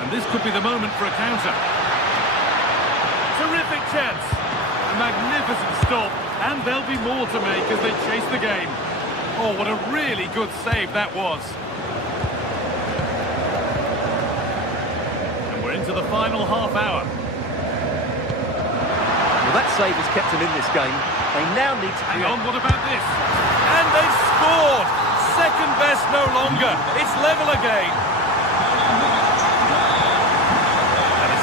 And this could be the moment for a counter. Terrific chance. A magnificent stop. And there'll be more to make as they chase the game. Oh, what a really good save that was. And we're into the final half hour. Well, that save has kept them in this game. They now need to... Hang on, what about this? And they've scored! Second best no longer. It's level again.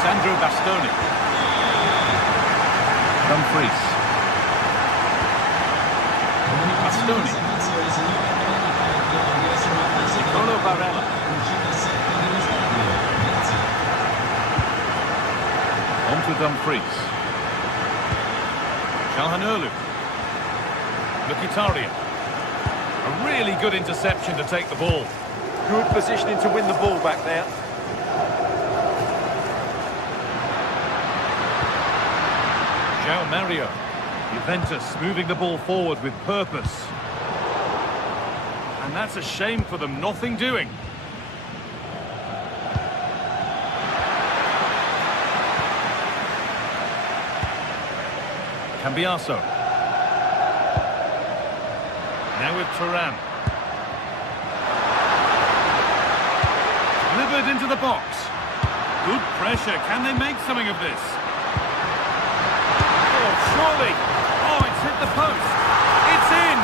Sandro Bastoni. Dumfries. Bastoni. Nicolo Barella. On to Dumfries. Çalhanoğlu. Mkhitaryan. A really good interception to take the ball. Good positioning to win the ball back there. João Mario. Juventus moving the ball forward with purpose. And that's a shame for them, nothing doing. Cambiaso. Now with Turan. Delivered into the box. Good pressure. Can they make something of this? Oh, surely. Oh, it's hit the post. It's in.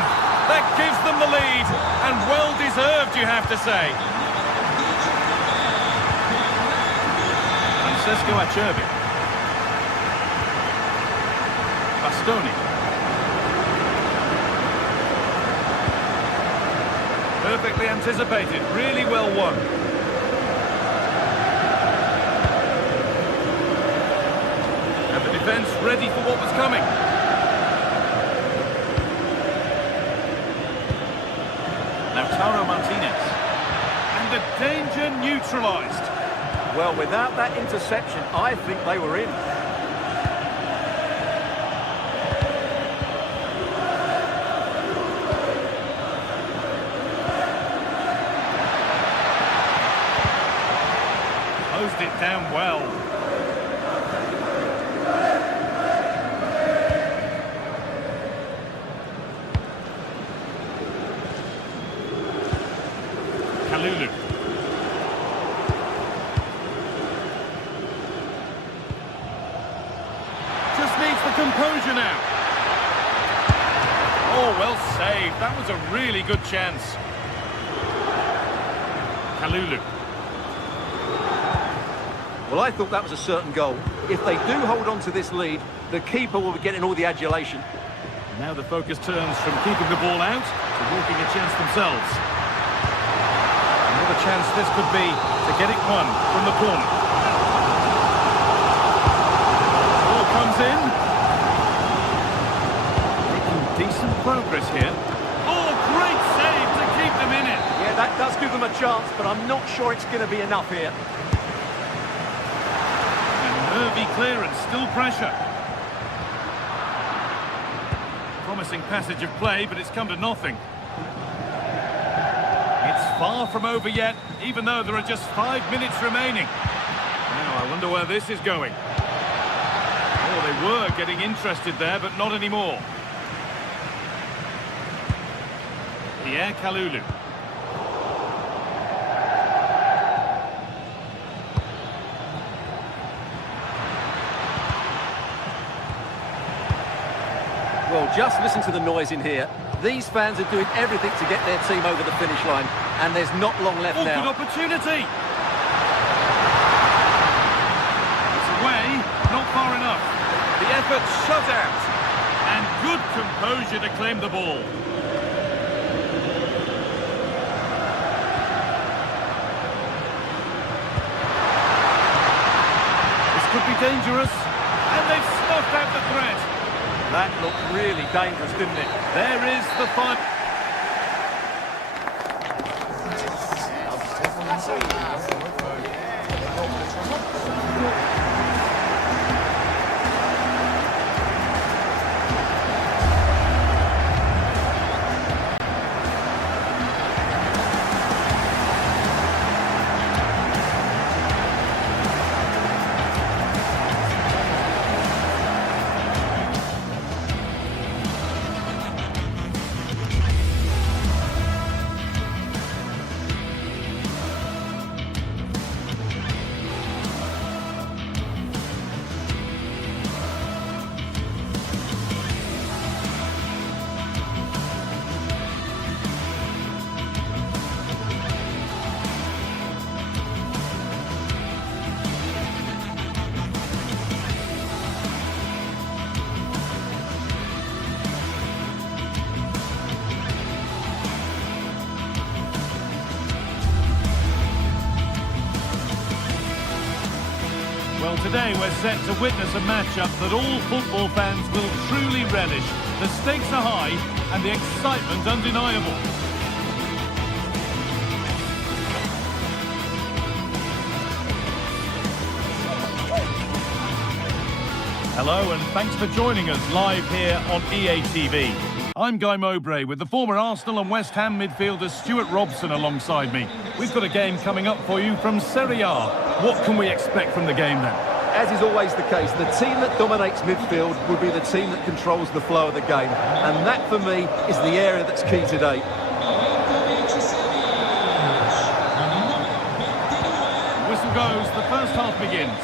That gives them the lead. And well deserved, you have to say. Francesco Acerbi. Bastoni. Perfectly anticipated. Really well won. Defence ready for what was coming. Now Taro Martinez. And the danger neutralised. Well, without that interception, I think they were in. Closed it down well. Kalulu. Just needs the composure now. Oh, well saved. That was a really good chance. Kalulu. Well, I thought that was a certain goal. If they do hold on to this lead, the keeper will be getting all the adulation. Now the focus turns from keeping the ball out to walking a chance themselves. Another chance this could be to get it won from the corner. Ball comes in. Making decent progress here. Oh, great save to keep them in it. Yeah, that does give them a chance, but I'm not sure it's going to be enough here. Nervy clearance, still pressure. Promising passage of play, but it's come to nothing. It's far from over yet, even though there are just 5 minutes remaining. Now, I wonder where this is going. Oh, they were getting interested there, but not anymore. Pierre Kalulu. Well, just listen to the noise in here. These fans are doing everything to get their team over the finish line, and there's not long left Oh, now. good opportunity! It's away, not far enough. The effort shut out, and good composure to claim the ball. This could be dangerous, and they've snuffed out the threat. That looked really dangerous, didn't it? There is the fun. Well, today we're set to witness a matchup that all football fans will truly relish. The stakes are high and the excitement undeniable. Hello and thanks for joining us live here on EA TV. I'm Guy Mowbray with the former Arsenal and West Ham midfielder Stuart Robson alongside me. We've got a game coming up for you from Serie A. What can we expect from the game then? As is always the case, the team that dominates midfield will be the team that controls the flow of the game. And that, for me, is the area that's key today. Whistle goes, the first half begins.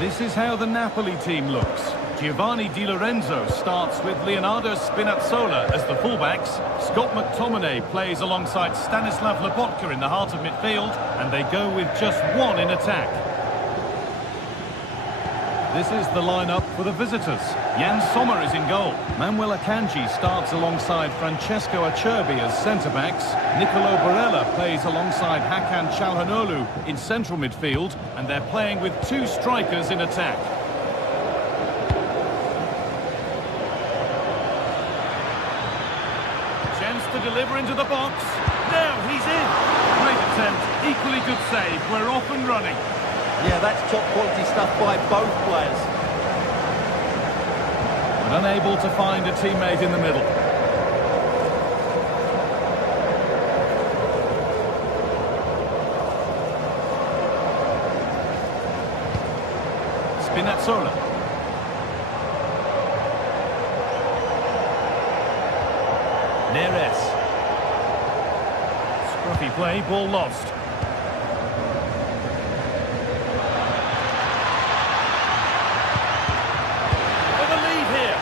This is how the Napoli team looks. Giovanni Di Lorenzo starts with Leonardo Spinazzola as the fullbacks. Scott McTominay plays alongside Stanislav Lobotka in the heart of midfield, and they go with just one in attack. This is the lineup for the visitors. Jan Sommer is in goal. Manuel Akanji starts alongside Francesco Acerbi as centre-backs. Nicolo Barella plays alongside Hakan Çalhanoğlu in central midfield, and they're playing with two strikers in attack. Chance to deliver into the box. Now he's in. Great attempt, equally good save. We're off and running. Yeah, that's top quality stuff by both players. But unable to find a teammate in the middle. Spinazzola. Neres. Scruffy play, ball lost. With a lead here.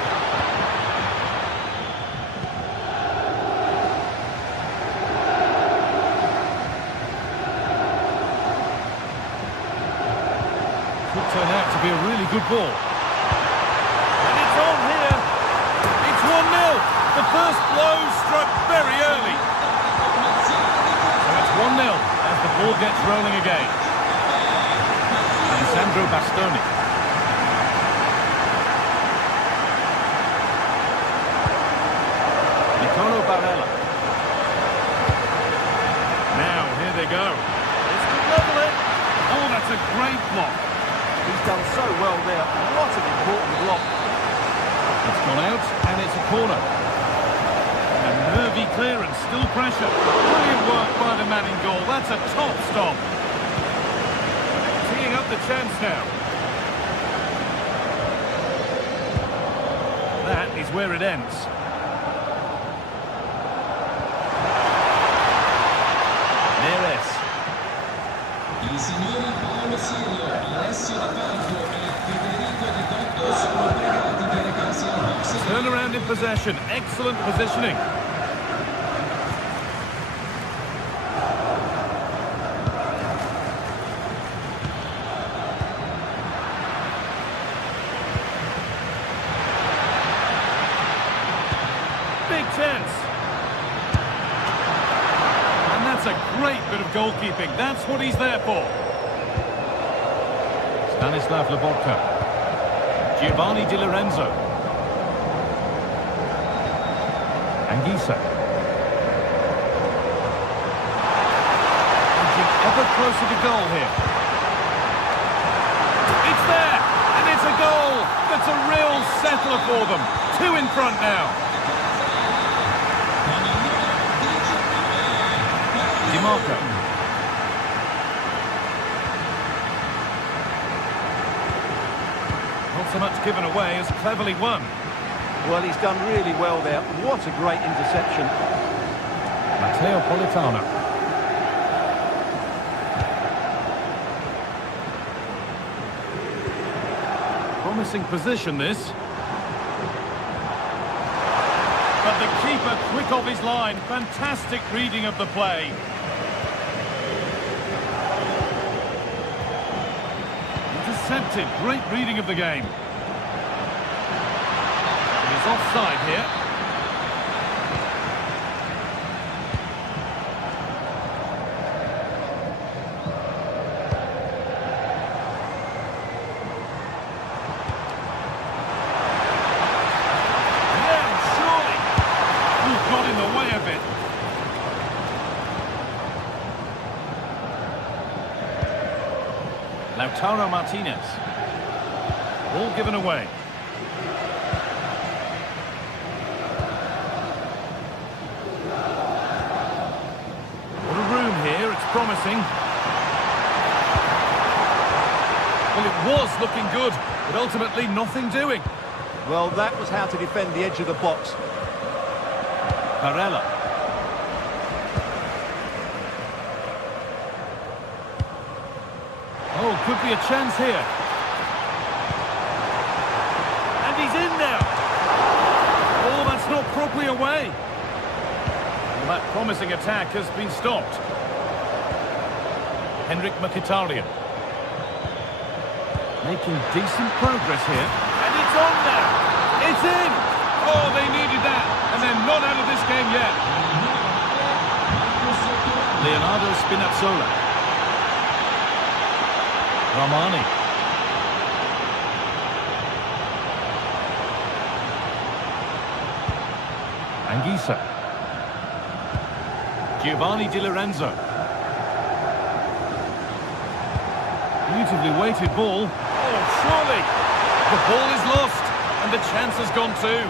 Could turn out to be a really good ball. And it's on here. It's 1-0. The first blow struck very early. So it's 1-0 as the ball gets rolling again. And Sandro Bastoni. Nicolo Barella. Now, here they go. This could level it. Oh, that's a great block. He's done so well there. What an important block. It's gone out, and it's a corner. A nervy clearance, still pressure. Brilliant work by the man in goal. That's a top stop. Teeing up the chance now. That is where it ends. Neres. I signori Paolo Sirio, Alessio Di Falco e Federico Di Totto sono pregati di recarsi al box. Turn around in possession. Excellent positioning. Big chance. And that's a great bit of goalkeeping. That's what he's there for. Stanislav Lobotka. Giovanni Di Lorenzo. Anguissa. Edging ever closer to goal here. It's there, and it's a goal. That's a real settler for them. Two in front now. Di Marco. Not so much given away as cleverly won. Well, he's done really well there. What a great interception. Matteo Politano. Promising position, this. But the keeper quick off his line. Fantastic reading of the play. Intercepted. Great reading of the game. He's offside here. Lautaro Martinez. Ball given away. What a room here, it's promising. Well, it was looking good, but ultimately nothing doing. Well, that was how to defend the edge of the box. Barella. Oh, could be a chance here. And he's in now. Oh, that's not properly away. Well, that promising attack has been stopped. Henrik Mkhitaryan. Making decent progress here. And it's on now. It's in. Oh, they needed that. And they're not out of this game yet. Leonardo Spinazzola. Romani. Anguissa. Giovanni Di Lorenzo. Beautifully weighted ball. Oh, surely. The ball is lost, and the chance has gone too.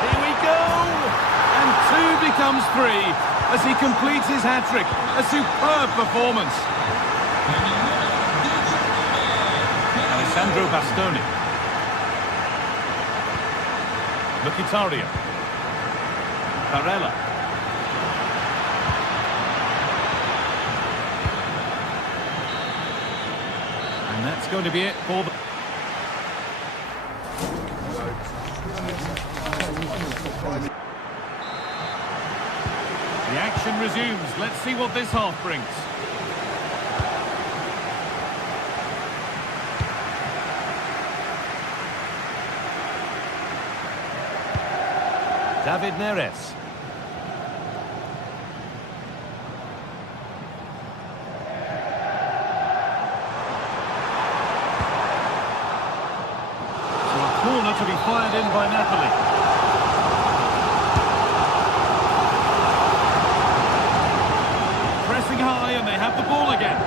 Here we go! And two becomes three as he completes his hat-trick. A superb performance. Alessandro Bastoni. Mkhitaryan. Barella. And that's going to be it for the... The action resumes. Let's see what this half brings. David Neres. So a corner to be fired in by Napoli. Pressing high and they have the ball again.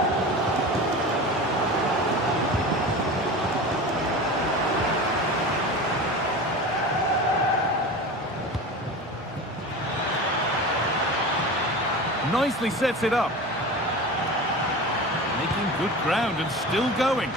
Nicely sets it up. Making good ground and still going.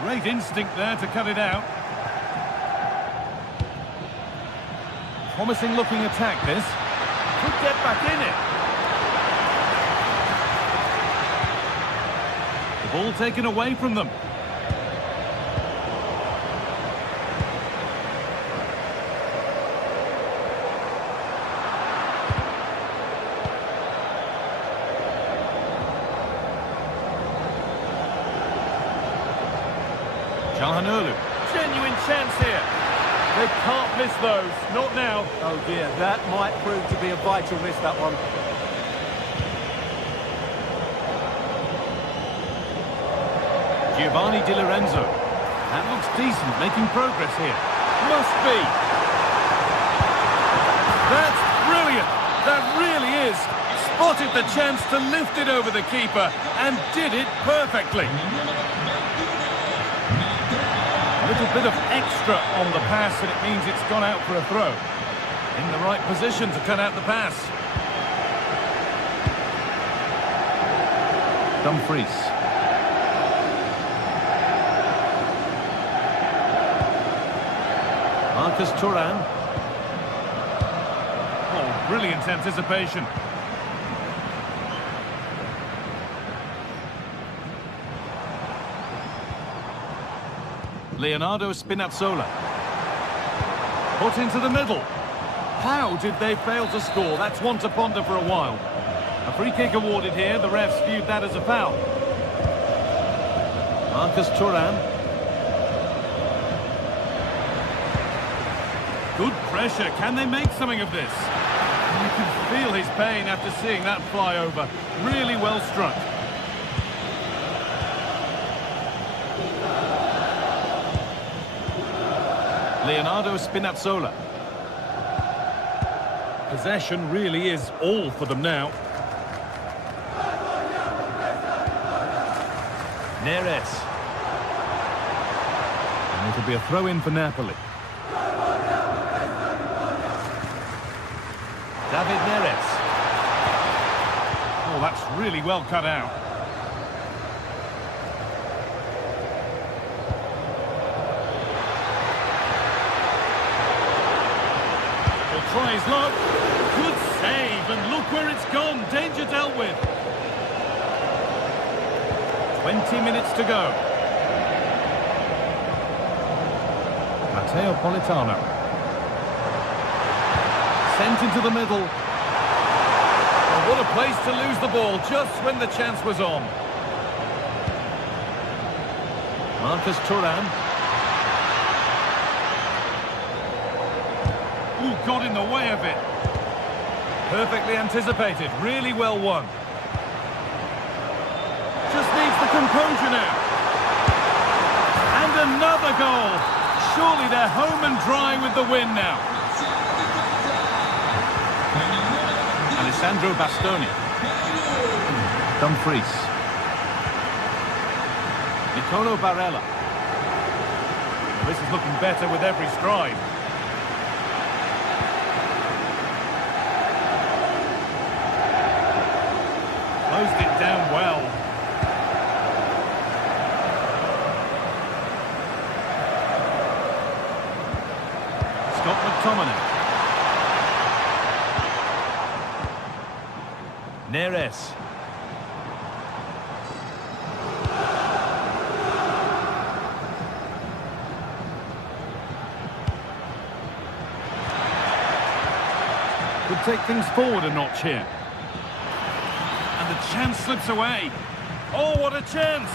Great instinct there to cut it out. Promising looking attack this. Could get back in it. Ball taken away from them. Calhanoglu. Genuine chance here. They can't miss those. Not now. Oh dear, that might prove to be a vital miss, that one. Giovanni Di Lorenzo. That looks decent, making progress here. Must be. That's brilliant. That really is. Spotted the chance to lift it over the keeper and did it perfectly. A little bit of extra on the pass and it means it's gone out for a throw. In the right position to cut out the pass. Dumfries. Marcus Thuram. Oh, brilliant anticipation. Leonardo Spinazzola. Put into the middle. How did they fail to score? That's one to ponder for a while. A free kick awarded here. The refs viewed that as a foul. Marcus Thuram. Good pressure. Can they make something of this? You can feel his pain after seeing that fly over. Really well struck. Leonardo Spinazzola. Possession really is all for them now. Neres. And it'll be a throw-in for Napoli. David Neres. Oh, that's really well cut out. He'll try his luck. Good save, and look where it's gone. Danger dealt with. 20 minutes to go. Matteo Politano. Sent into the middle. Oh, what a place to lose the ball just when the chance was on. Marcus Thuram. Ooh, got in the way of it. Perfectly anticipated. Really well won. Just needs the composure now. And another goal. Surely they're home and dry with the win now. Alessandro Bastoni. Dumfries. Nicolo Barella. This is looking better with every stride. Closed it down well. Scott McTominay. Neres. Could take things forward a notch here. And the chance slips away. Oh, what a chance!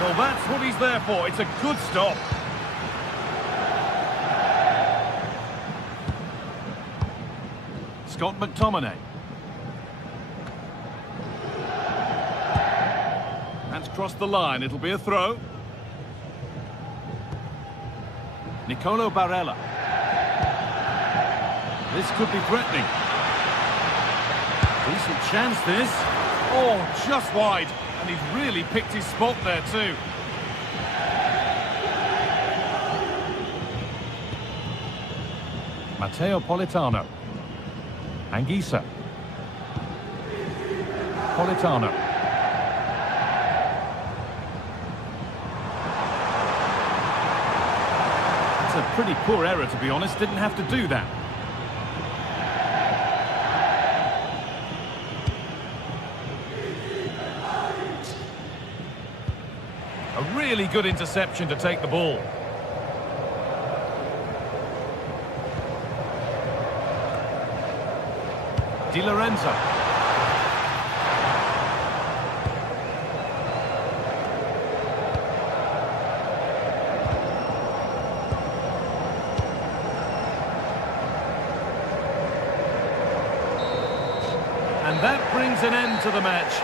Well, that's what he's there for. It's a good stop. Scott McTominay. That's crossed the line. It'll be a throw. Nicolo Barella. This could be threatening. Decent chance, this. Oh, just wide. And he's really picked his spot there, too. Matteo Politano. Anguissa. Politano. That's a pretty poor error, to be honest. Didn't have to do that. A really good interception to take the ball. Di Lorenzo. And that brings an end to the match.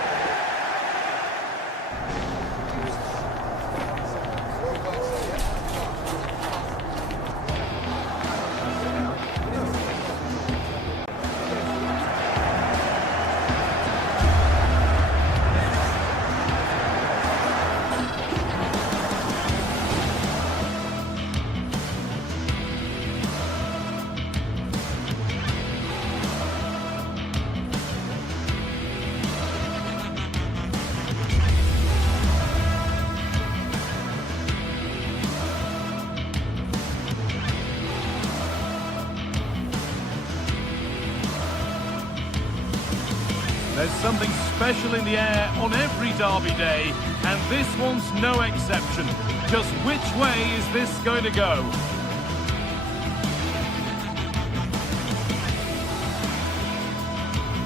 There's something special in the air on every derby day, and this one's no exception. Just which way is this going to go?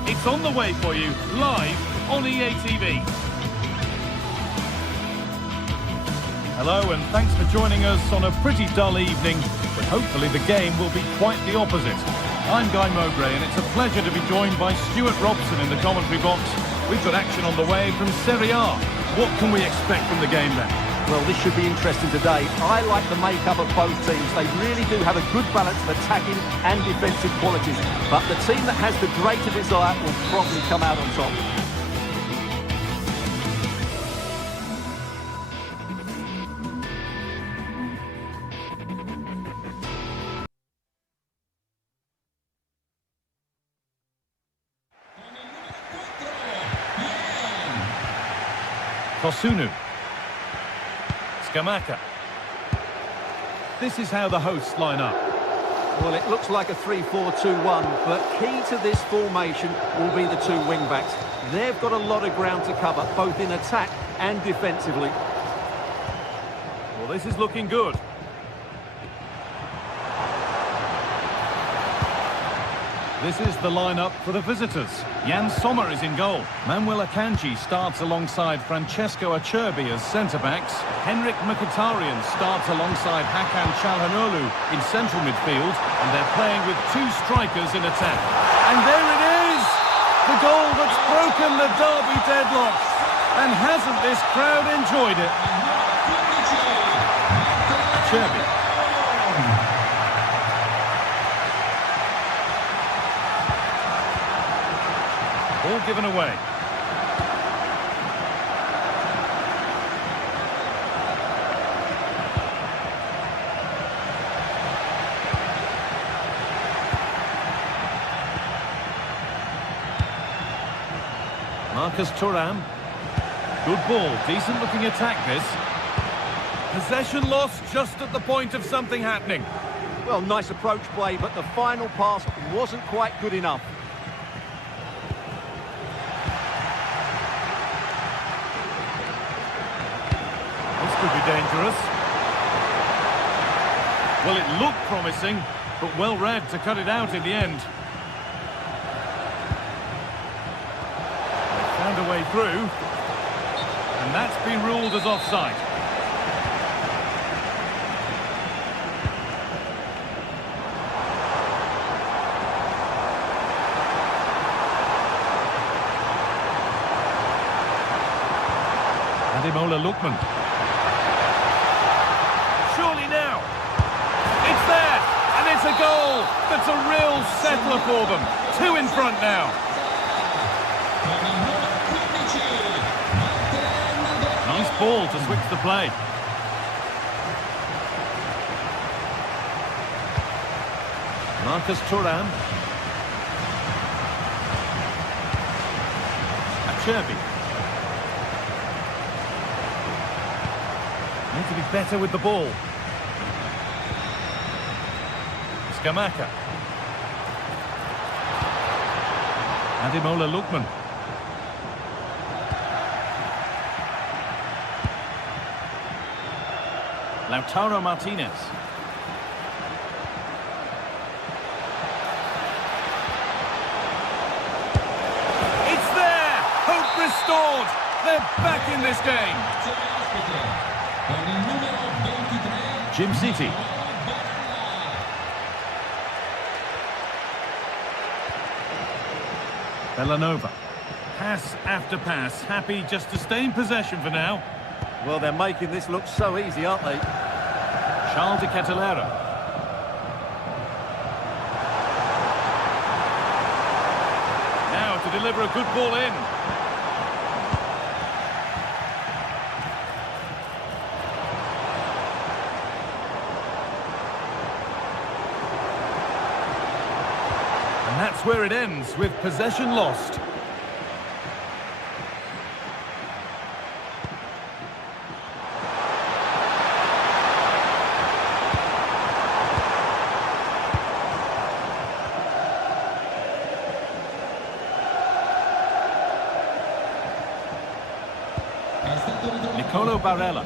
It's on the way for you, live on EA TV. Hello, and thanks for joining us on a pretty dull evening, but hopefully the game will be quite the opposite. I'm Guy Mowbray, and it's a pleasure to be joined by Stuart Robson in the commentary box. We've got action on the way from Serie A. What can we expect from the game then? Well, this should be interesting today. I like the makeup of both teams. They really do have a good balance of attacking and defensive qualities. But the team that has the greater desire will probably come out on top. Kosunu. Scamacca. This is how the hosts line up. Well, it looks like a 3-4-2-1, but key to this formation will be the two wing-backs. They've got a lot of ground to cover, both in attack and defensively. Well, this is looking good. This is the lineup for the visitors. Jan Sommer is in goal. Manuel Akanji starts alongside Francesco Acerbi as centre-backs. Henrik Mkhitaryan starts alongside Hakan Çalhanoğlu in central midfield. And they're playing with two strikers in attack. And there it is! The goal that's broken the derby deadlock. And hasn't this crowd enjoyed it? Acerbi. All given away. Marcus Thuram. Good ball, decent looking attack this. Possession lost just at the point of something happening. Well, nice approach play, but the final pass wasn't quite good enough. Could be dangerous. Well, it looked promising, but well read to cut it out in the end. They found a way through, and that's been ruled as offside. Ademola Lookman. It's a goal that's a real settler for them. Two in front now. Nice ball to switch the play. Marcus Thuram. Acerbi. Need to be better with the ball. Scamacca. Ademola Lookman. Lautaro Martinez. It's there! Hope restored! They're back in this game! Jim City. Bellanova. Pass after pass, happy just to stay in possession for now. Well, they're making this look so easy, aren't they? Charles de Kettelera. Now to deliver a good ball in. And that's where it ends, with possession lost. Nicolo Barella.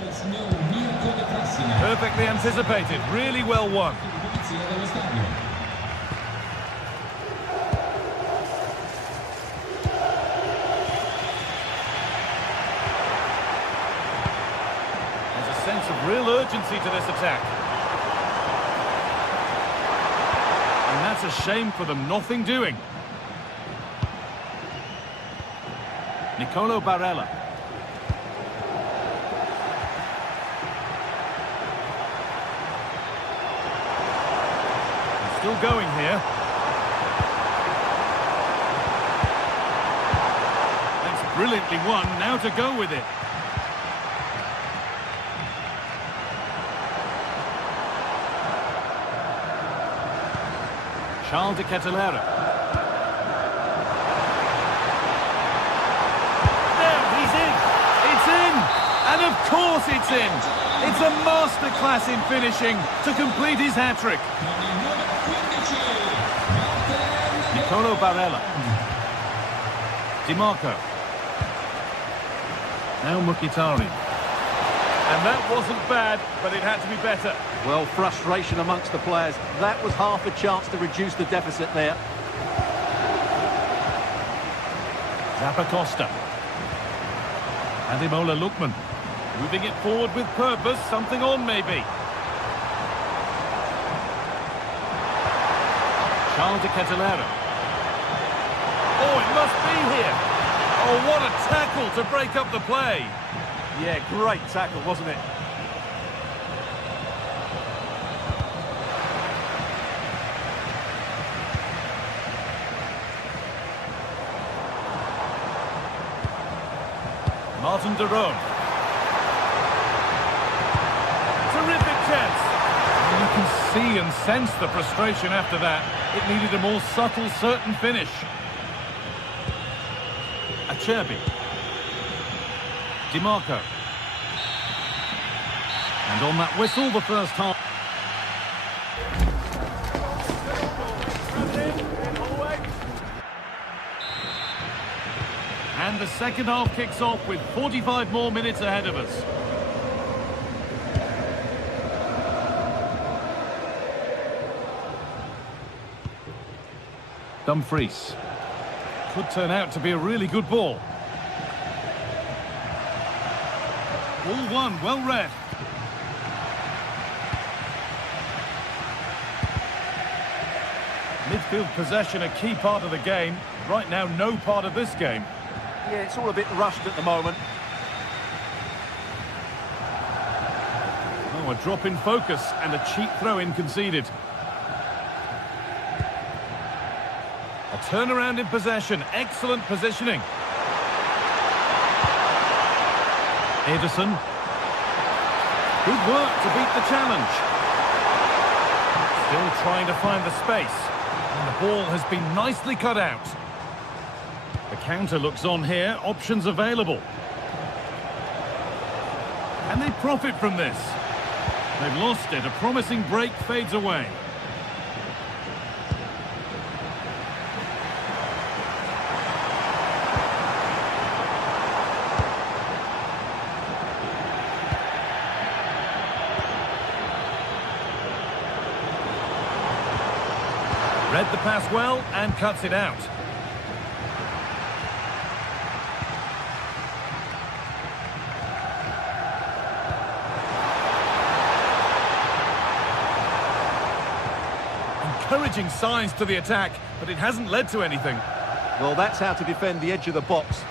Perfectly anticipated, really well won. There's a sense of real urgency to this attack. And that's That's a shame for them, nothing doing. Nicolo Barella. Still going here. That's brilliantly won, now to go with it. Charles de Kettelera. There, he's in! It's in! And of course it's in! It's a masterclass in finishing to complete his hat-trick. Nicolo Barella. Di Marco. Now Mkhitaryan. And that wasn't bad, but it had to be better. Well, frustration amongst the players. That was half a chance to reduce the deficit there. Zappacosta. Ademola Lookman. Moving it forward with purpose, something on maybe. Charles de Kettelera. Oh, it must be here. Oh, what a tackle to break up the play. Yeah, great tackle, wasn't it? Martin de Roon. Terrific chance. You can see and sense the frustration after that. It needed a more subtle, certain finish. Acerbi. Di Marco. And on that whistle, the first half. And the second half kicks off with 45 more minutes ahead of us. Dumfries. Could turn out to be a really good ball. All one, well read. Midfield possession a key part of the game. Right now, no part of this game. Yeah, it's all a bit rushed at the moment. Oh, a drop in focus and a cheap throw-in conceded. A turnaround in possession. Excellent positioning. Ederson. Good work to beat the challenge. Still trying to find the space. And the ball has been nicely cut out. The counter looks on here. Options available. Can they profit from this? They've lost it. A promising break fades away. Read the pass well and cuts it out. Encouraging signs to the attack, but it hasn't led to anything. Well, that's how to defend the edge of the box.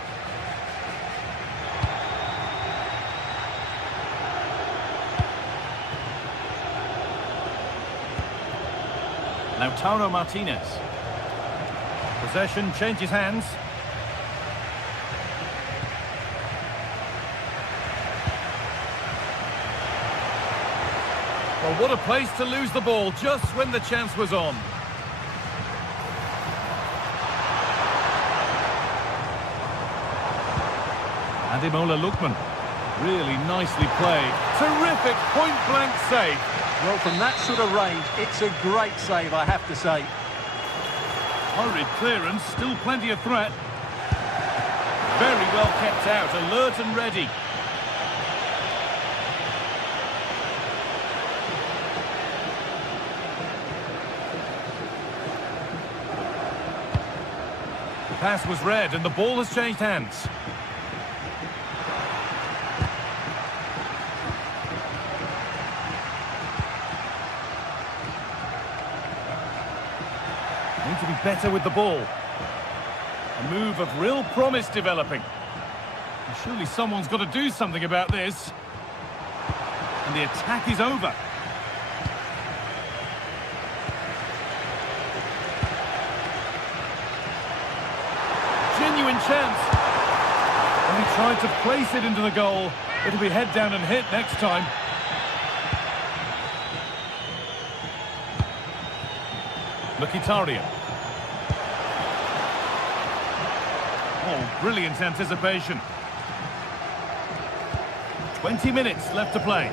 Lautaro Martinez. Possession changes hands. Well, what a place to lose the ball just when the chance was on. Ademola Lookman. Really nicely played. Terrific point-blank save. Well, from that sort of range, it's a great save, I have to say. Hurried clearance, still plenty of threat. Very well kept out, alert and ready. The pass was read and the ball has changed hands. Need to be better with the ball. A move of real promise developing. And surely someone's got to do something about this. And the attack is over. Genuine chance. And he tried to place it into the goal. It'll be head down and hit next time. Mkhitaryan. Oh, brilliant anticipation. 20 minutes left to play.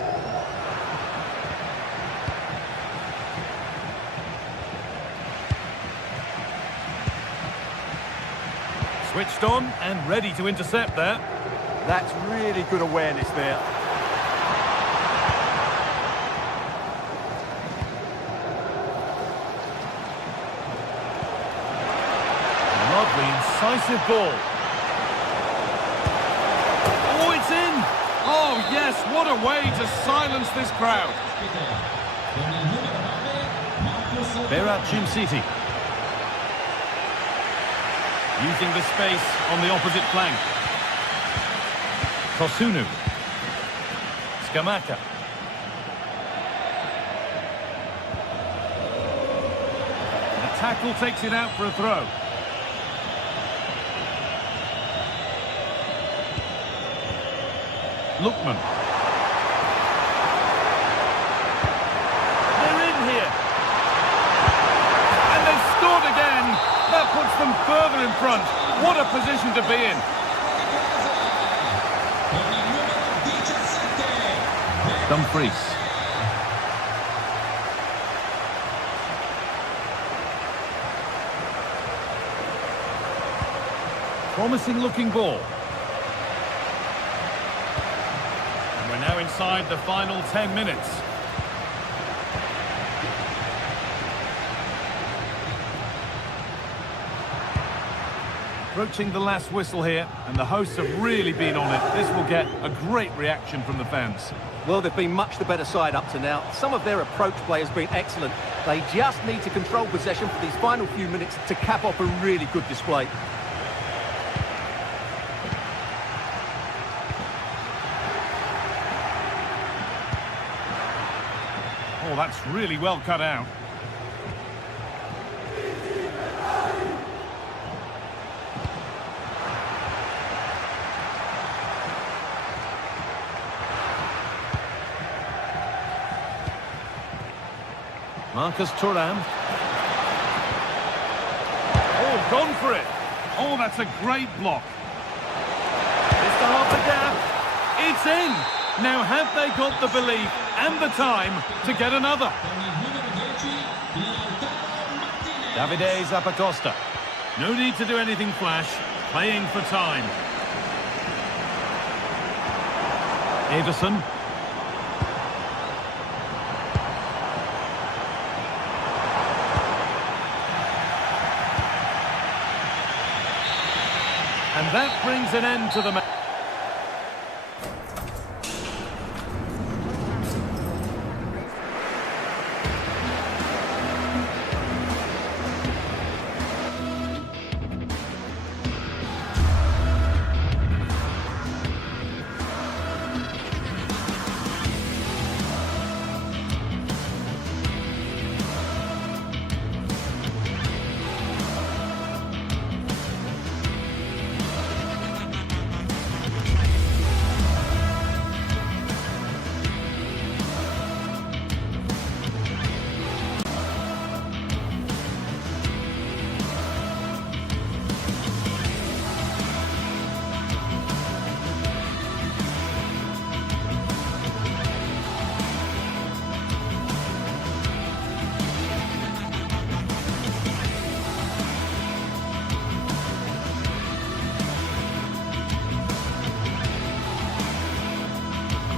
Switched on and ready to intercept there. That's really good awareness there. Lovely, incisive ball. Oh, it's in! Oh, yes, what a way to silence this crowd. Berat City. Using the space on the opposite flank. Kosunu. Scamacca. The tackle takes it out for a throw. Lookman. They're in here. And they've scored again. That puts them further in front. What a position to be in. Dumfries. Promising looking ball. And we're now inside the final 10 minutes. Approaching the last whistle here, and the hosts have really been on it. This will get a great reaction from the fans. Well, they've been much the better side up to now. Some of their approach play has been excellent. They just need to control possession for these final few minutes to cap off a really good display. Oh, that's really well cut out. Marcus Thuram. Oh, gone for it. Oh, that's a great block. It's to half the gap. It's in. Now have they got the belief and the time to get another? Davide Zappacosta. No need to do anything flash. Playing for time. Ederson. And that brings an end to the match.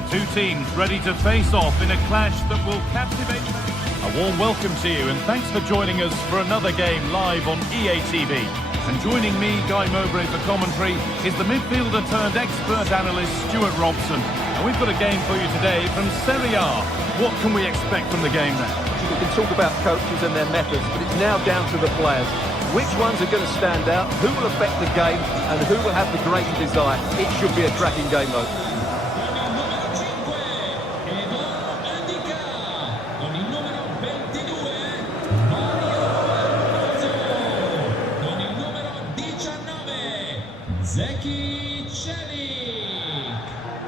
Two teams ready to face off in a clash that will captivate. A warm welcome to you and thanks for joining us for another game live on EA TV. And joining me, Guy Mowbray, for commentary is the midfielder turned expert analyst Stuart Robson. And we've got a game for you today from Serie A. What can we expect from the game then? We can talk about coaches and their methods, but it's now down to the players. Which ones are going to stand out, who will affect the game, and who will have the greater desire. It should be a cracking game, though.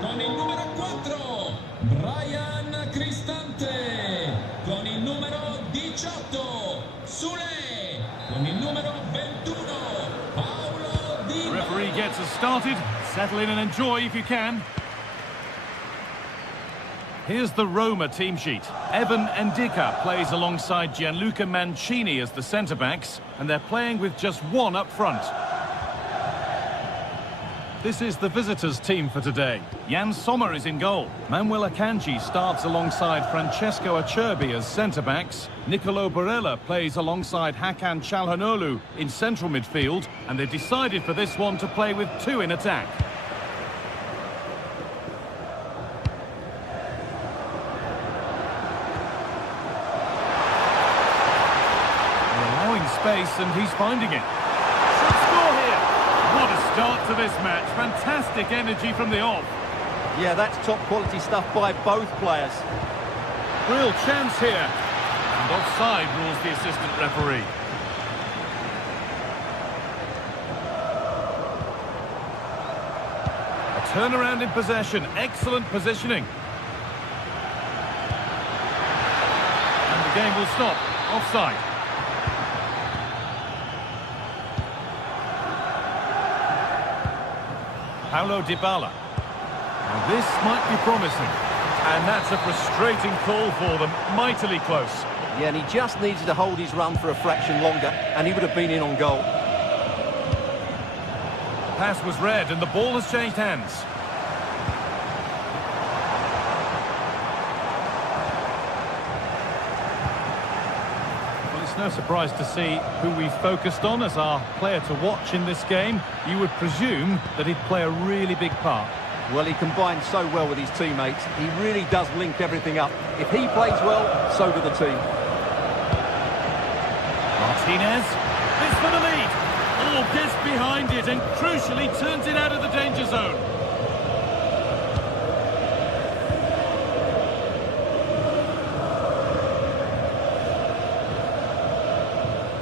Con il numero 4 Brian Cristante, con il numero 18 Sule, con il numero 21 Paolo Di The referee gets us started. Settle in and enjoy if you can. Here's the Roma team sheet. Evan Ndika plays alongside Gianluca Mancini as the centre-backs, and they're playing with just one up front. This is the visitors' team for today. Jan Sommer is in goal. Manuel Akanji starts alongside Francesco Acerbi as centre-backs. Nicolo Barella plays alongside Hakan Çalhanoğlu in central midfield, and they've decided for this one to play with two in attack. They're allowing space, and he's finding it. Should score here. What a start to this match. Fantastic energy from the off. Yeah, that's top quality stuff by both players. Real chance here. And offside rules the assistant referee. A turnaround in possession. Excellent positioning. And the game will stop. Offside. Paulo Dybala. Now this might be promising. And that's a frustrating call for them. Mightily close. Yeah, and he just needed to hold his run for a fraction longer, and he would have been in on goal. Pass was read, and the ball has changed hands. Well, it's no surprise to see who we focused on as our player to watch in this game. You would presume that he'd play a really big part. Well, he combines so well with his teammates. He really does link everything up. If he plays well, so do the team. Martinez, this for the lead. Oh, gets behind it and crucially turns it out of the danger zone.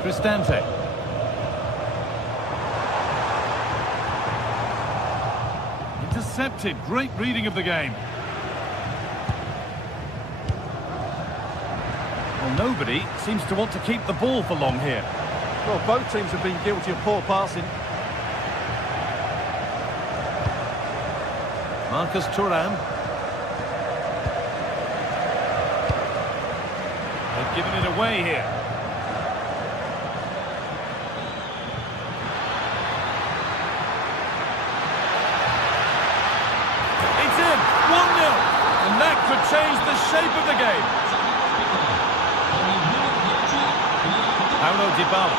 Cristante. Intercepted. Great reading of the game. Well, nobody seems to want to keep the ball for long here. Well, both teams have been guilty of poor passing. Marcus Thuram. They've given it away here. It's in! 1-0! And that could change the shape of the game. Paulo Dybala.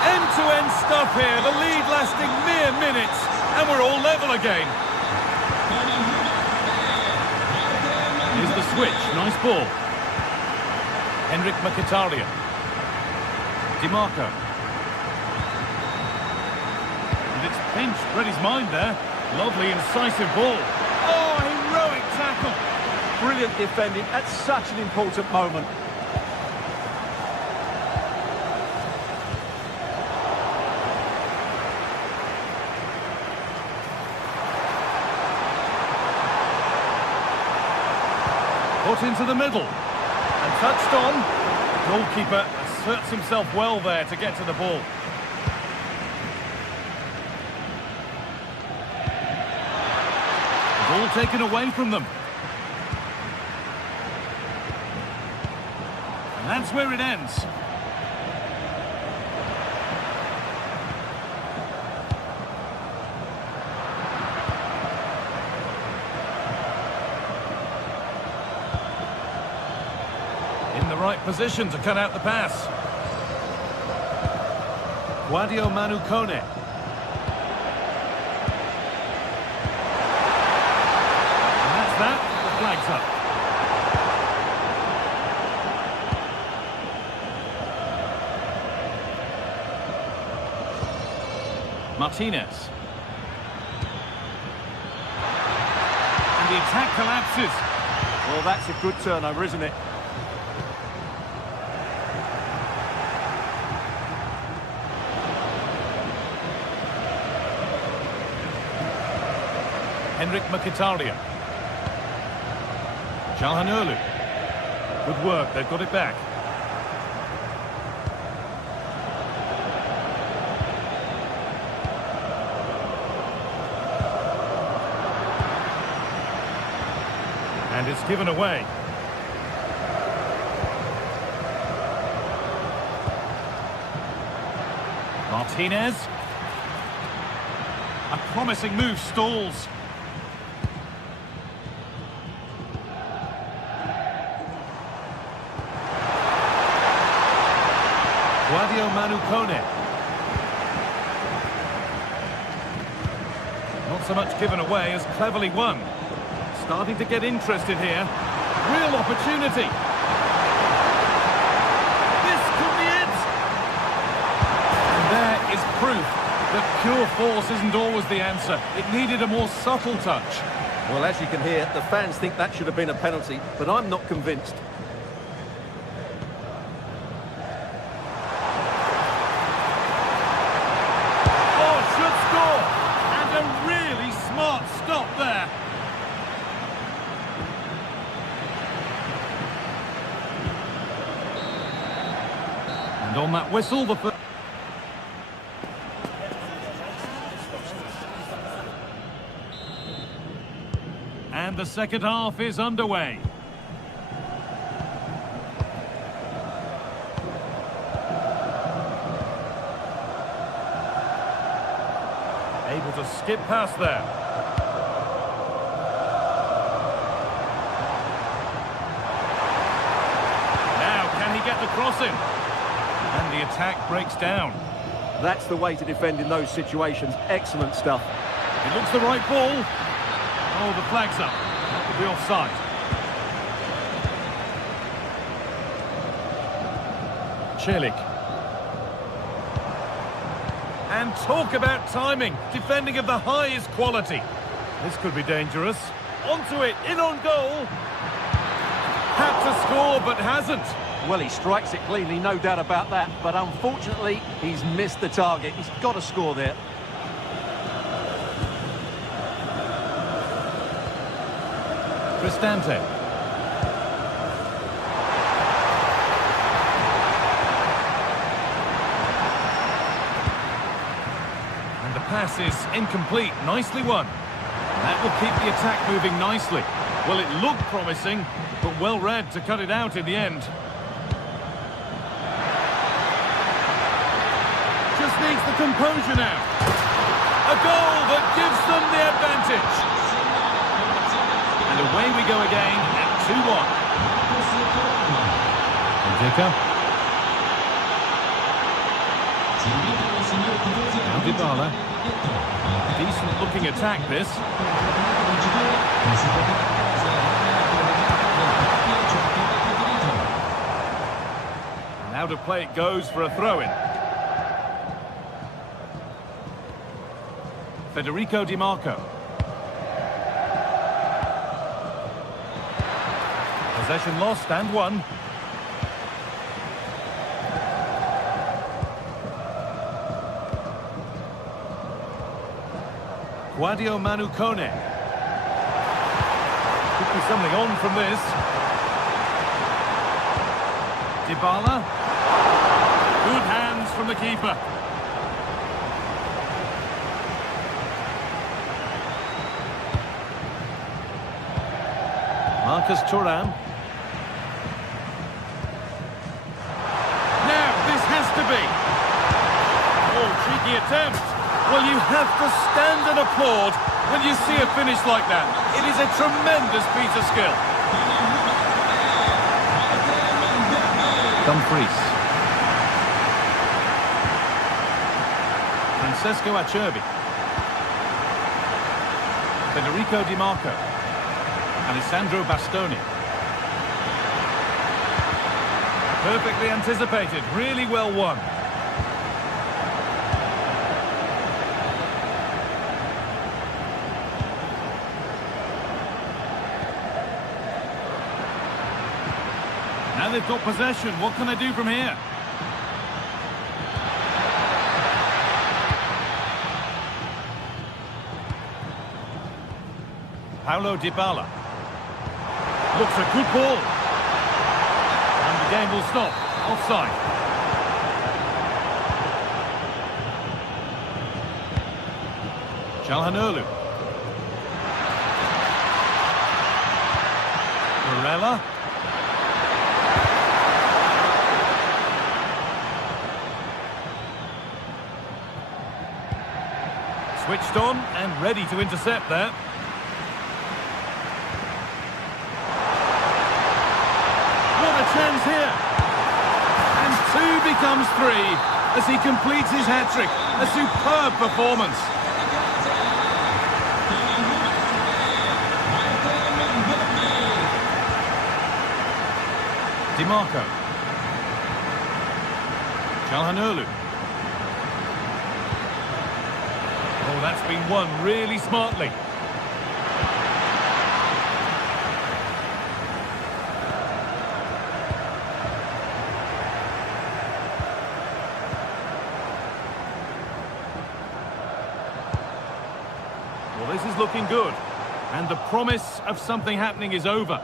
End-to-end stuff here, the lead lasting mere minutes, and we're all level again. Here's the switch, nice ball. Henrik Mkhitaryan. DiMarco. And it's pinched, read his mind there. Lovely, incisive ball. Oh, heroic tackle. Brilliant defending at such an important moment. Put into the middle and touched on. The goalkeeper asserts himself well there to get to the ball. The ball taken away from them. And that's where it ends. In the right position to cut out the pass. Guadio Manukone. And that's that. The flag's up. Martinez. And the attack collapses. Well, that's a good turnover, isn't it? Henrik Mkhitaryan. Calhanoglu. Good work, they've got it back. And it's given away. Martinez. A promising move stalls. Guadio Manukone. Not so much given away as cleverly won. Starting to get interested here. Real opportunity. This could be it. And there is proof that pure force isn't always the answer. It needed a more subtle touch. Well, as you can hear, the fans think that should have been a penalty, but I'm not convinced. Oh, should score. And a really smart stop there. And on that whistle, the first... And the second half is underway. Able to skip past there. Now, can he get the cross in? And the attack breaks down. That's the way to defend in those situations. Excellent stuff. It looks the right ball. Oh, the flag's up. That could be offside. Celik. And talk about timing. Defending of the highest quality. This could be dangerous. Onto it, in on goal. Had to score, but hasn't. Well, he strikes it cleanly, no doubt about that. But unfortunately, he's missed the target. He's got to score there. Cristante. And the pass is incomplete. Nicely won. That will keep the attack moving nicely. Well, it looked promising, but well read to cut it out in the end. Just needs the composure now. A goal that gives them the advantage. And away we go again at 2-1. Now Dybala. Decent looking attack this. And out of play it goes for a throw-in. Federico Di Marco. Possession lost and won. Guadio Manukone. Could be something on from this. Dybala. Good hands from the keeper. Marcus Thuram. Now, this has to be. Oh, cheeky attempt. Well, you have to stand and applaud when you see a finish like that. It is a tremendous piece of skill. Dumfries. Francesco Acerbi. Federico Di Marco. Alessandro Bastoni. Perfectly anticipated, really well won. Now they've got possession. What can they do from here? Paulo Dybala. Looks a good ball. And the game will stop. Offside. Calhanoglu. Barella. Switched on and ready to intercept there. What a chance here. And 2 becomes 3 as he completes his hat-trick. A superb performance. Di Marco. Calhanoglu. Oh, that's been won really smartly. Well, this is looking good. And the promise of something happening is over.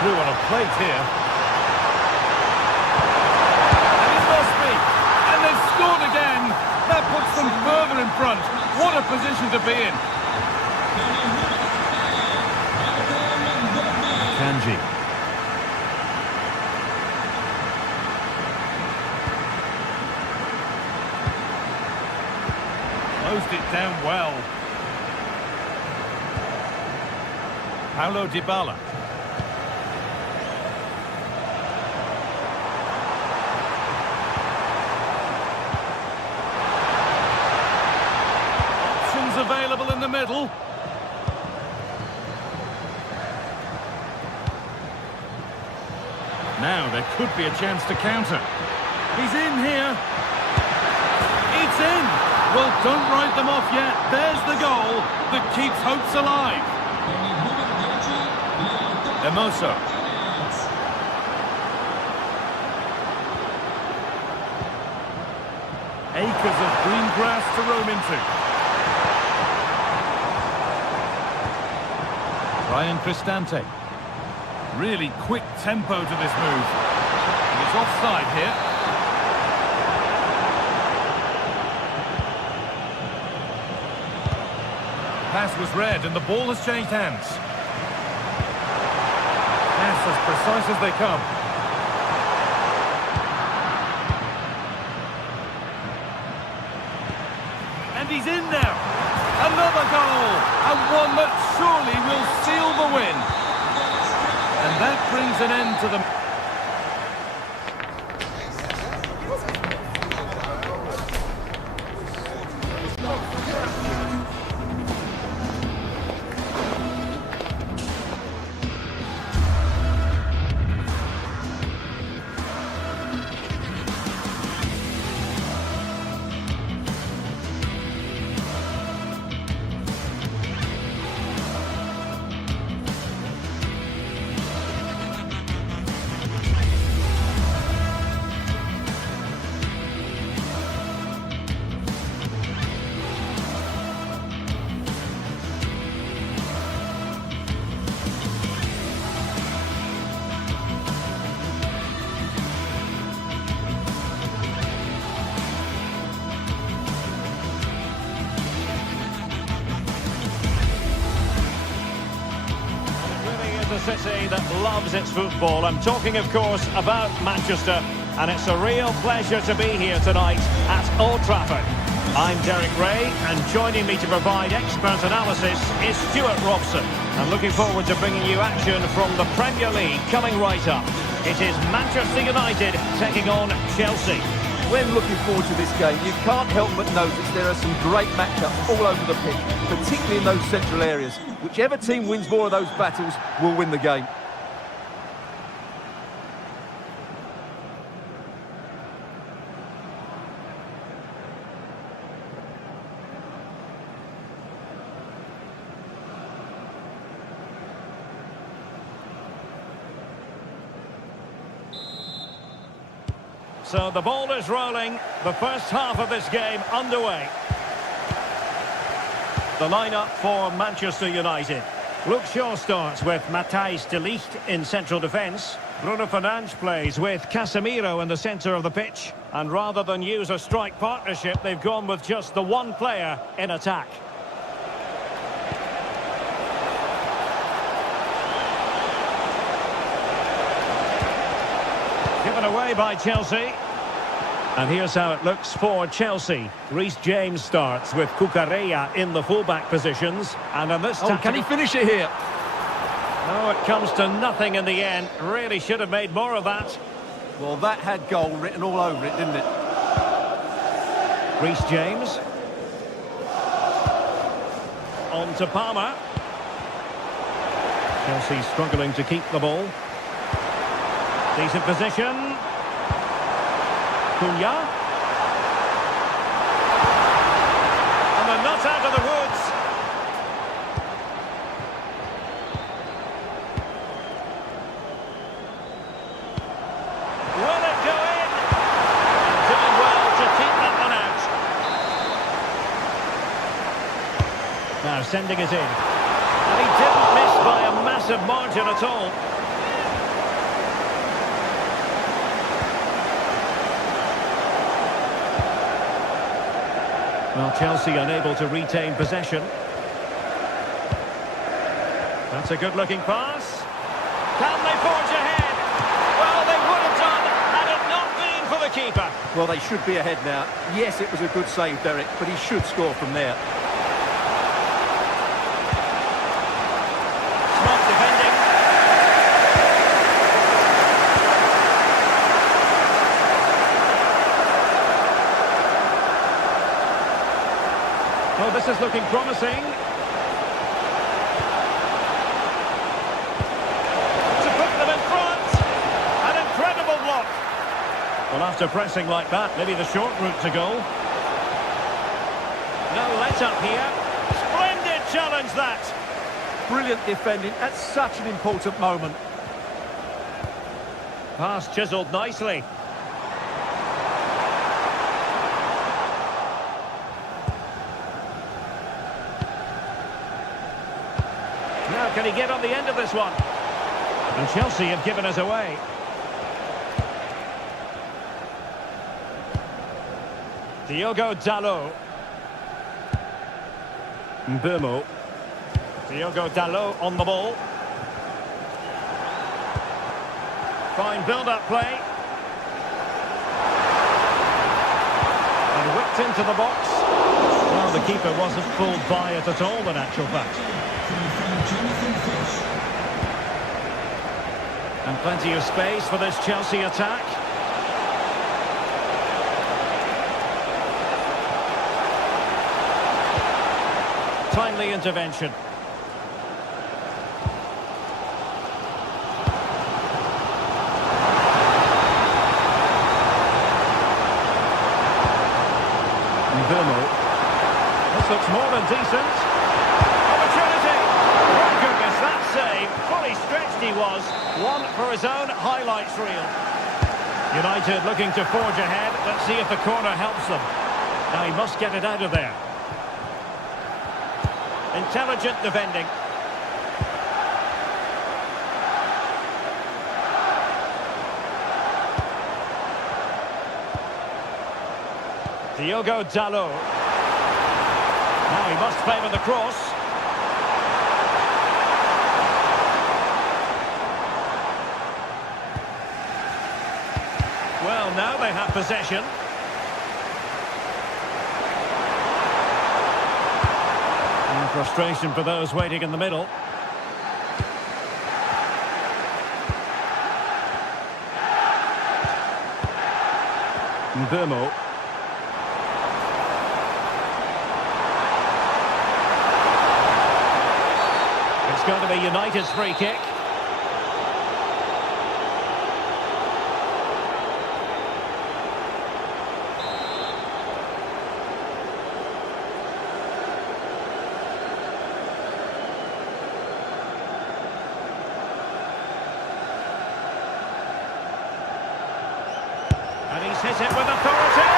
Through on a plate here. And it must be. And they've scored again. That puts them further in front. What a position to be in. Kanji. Closed it down well. Paulo Dybala. Available in the middle. Now there could be a chance to counter. He's in here. It's in. Well, don't write them off yet. There's the goal that keeps hopes alive. Emoso. Acres of green grass to roam into. Ryan Cristante. Really quick tempo to this move. And it's offside here. Pass was read and the ball has changed hands. Pass as precise as they come. And he's in now. Another goal, and one that surely will seal the win. And that brings an end to the... a city that loves its football. I'm talking, of course, about Manchester, and it's a real pleasure to be here tonight at Old Trafford. I'm Derek Ray, and joining me to provide expert analysis is Stuart Robson. I'm looking forward to bringing you action from the Premier League coming right up. It is Manchester United taking on Chelsea. When looking forward to this game, you can't help but notice there are some great matchups all over the pitch, particularly in those central areas. Whichever team wins more of those battles will win the game. So the ball is rolling, the first half of this game underway. The lineup for Manchester United. Luke Shaw starts with Matthijs de Ligt in central defence. Bruno Fernandes plays with Casemiro in the centre of the pitch. And rather than use a strike partnership, they've gone with just the one player in attack. Given away by Chelsea. And here's how it looks for Chelsea. Reece James starts with Cucurella in the fullback positions. And in this can he finish it here? No, it comes to nothing in the end. Really should have made more of that. Well, that had goal written all over it, didn't it? Reece James. On to Palmer. Chelsea struggling to keep the ball. Decent position. Cunha. And they're not out of the woods. Will it go in? Doing well to keep that one out. Now sending it in. And he didn't miss by a massive margin at all. Well, Chelsea unable to retain possession. That's a good-looking pass. Can they forge ahead? Well, they would have done had it not been for the keeper. Well, they should be ahead now. Yes, it was a good save, Derek, but he should score from there. Smart defending. Oh, this is looking promising. To put them in front. An incredible block. Well, after pressing like that, maybe the short route to goal. No let-up here. Splendid challenge, that. Brilliant defending at such an important moment. Pass chiselled nicely. Now can he get on the end of this one? And Chelsea have given us away. Diogo Dalot. Mbeumo. Diogo Dalot on the ball. Fine build-up play. And whipped into the box. Well, the keeper wasn't fooled by it at all, in actual fact. And plenty of space for this Chelsea attack. Timely intervention. Mbeumo. This looks more than decent. Opportunity. My goodness, that save. Fully stretched he was. One for his own highlights reel. United looking to forge ahead. Let's see if the corner helps them. Now he must get it out of there. Intelligent defending. Diogo Dalot. Now he must favour the cross. Well, now they have possession. And frustration for those waiting in the middle. Mbeumo. It's going to be United's free kick. And he's hit it with authority!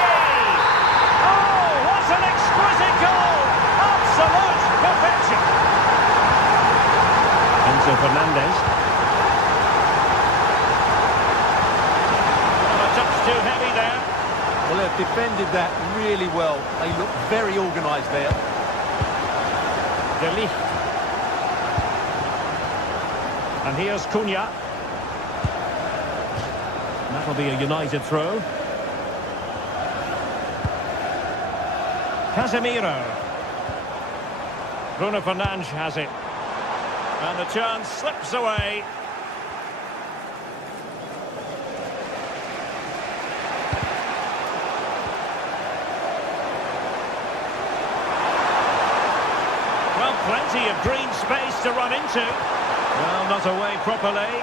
Oh, what an exquisite goal! Absolute perfection! Enzo Fernandez. Well, a touch too heavy there. Well, they've defended that really well. They look very organised there. De Ligt. And here's Cunha. That'll be a United throw. Casemiro. Bruno Fernandes has it. And the chance slips away. Well, plenty of green space to run into. Well, not away properly.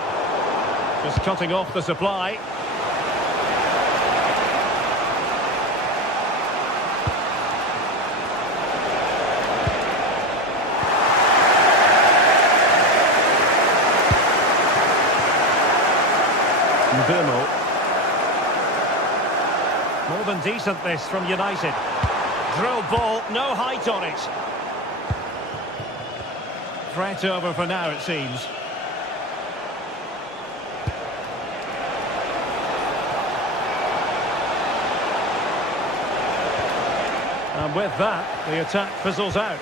Just cutting off the supply. Mbeumo. More than decent this from United. Drill ball, no height on it. Threat over for now, it seems. And with that, the attack fizzles out.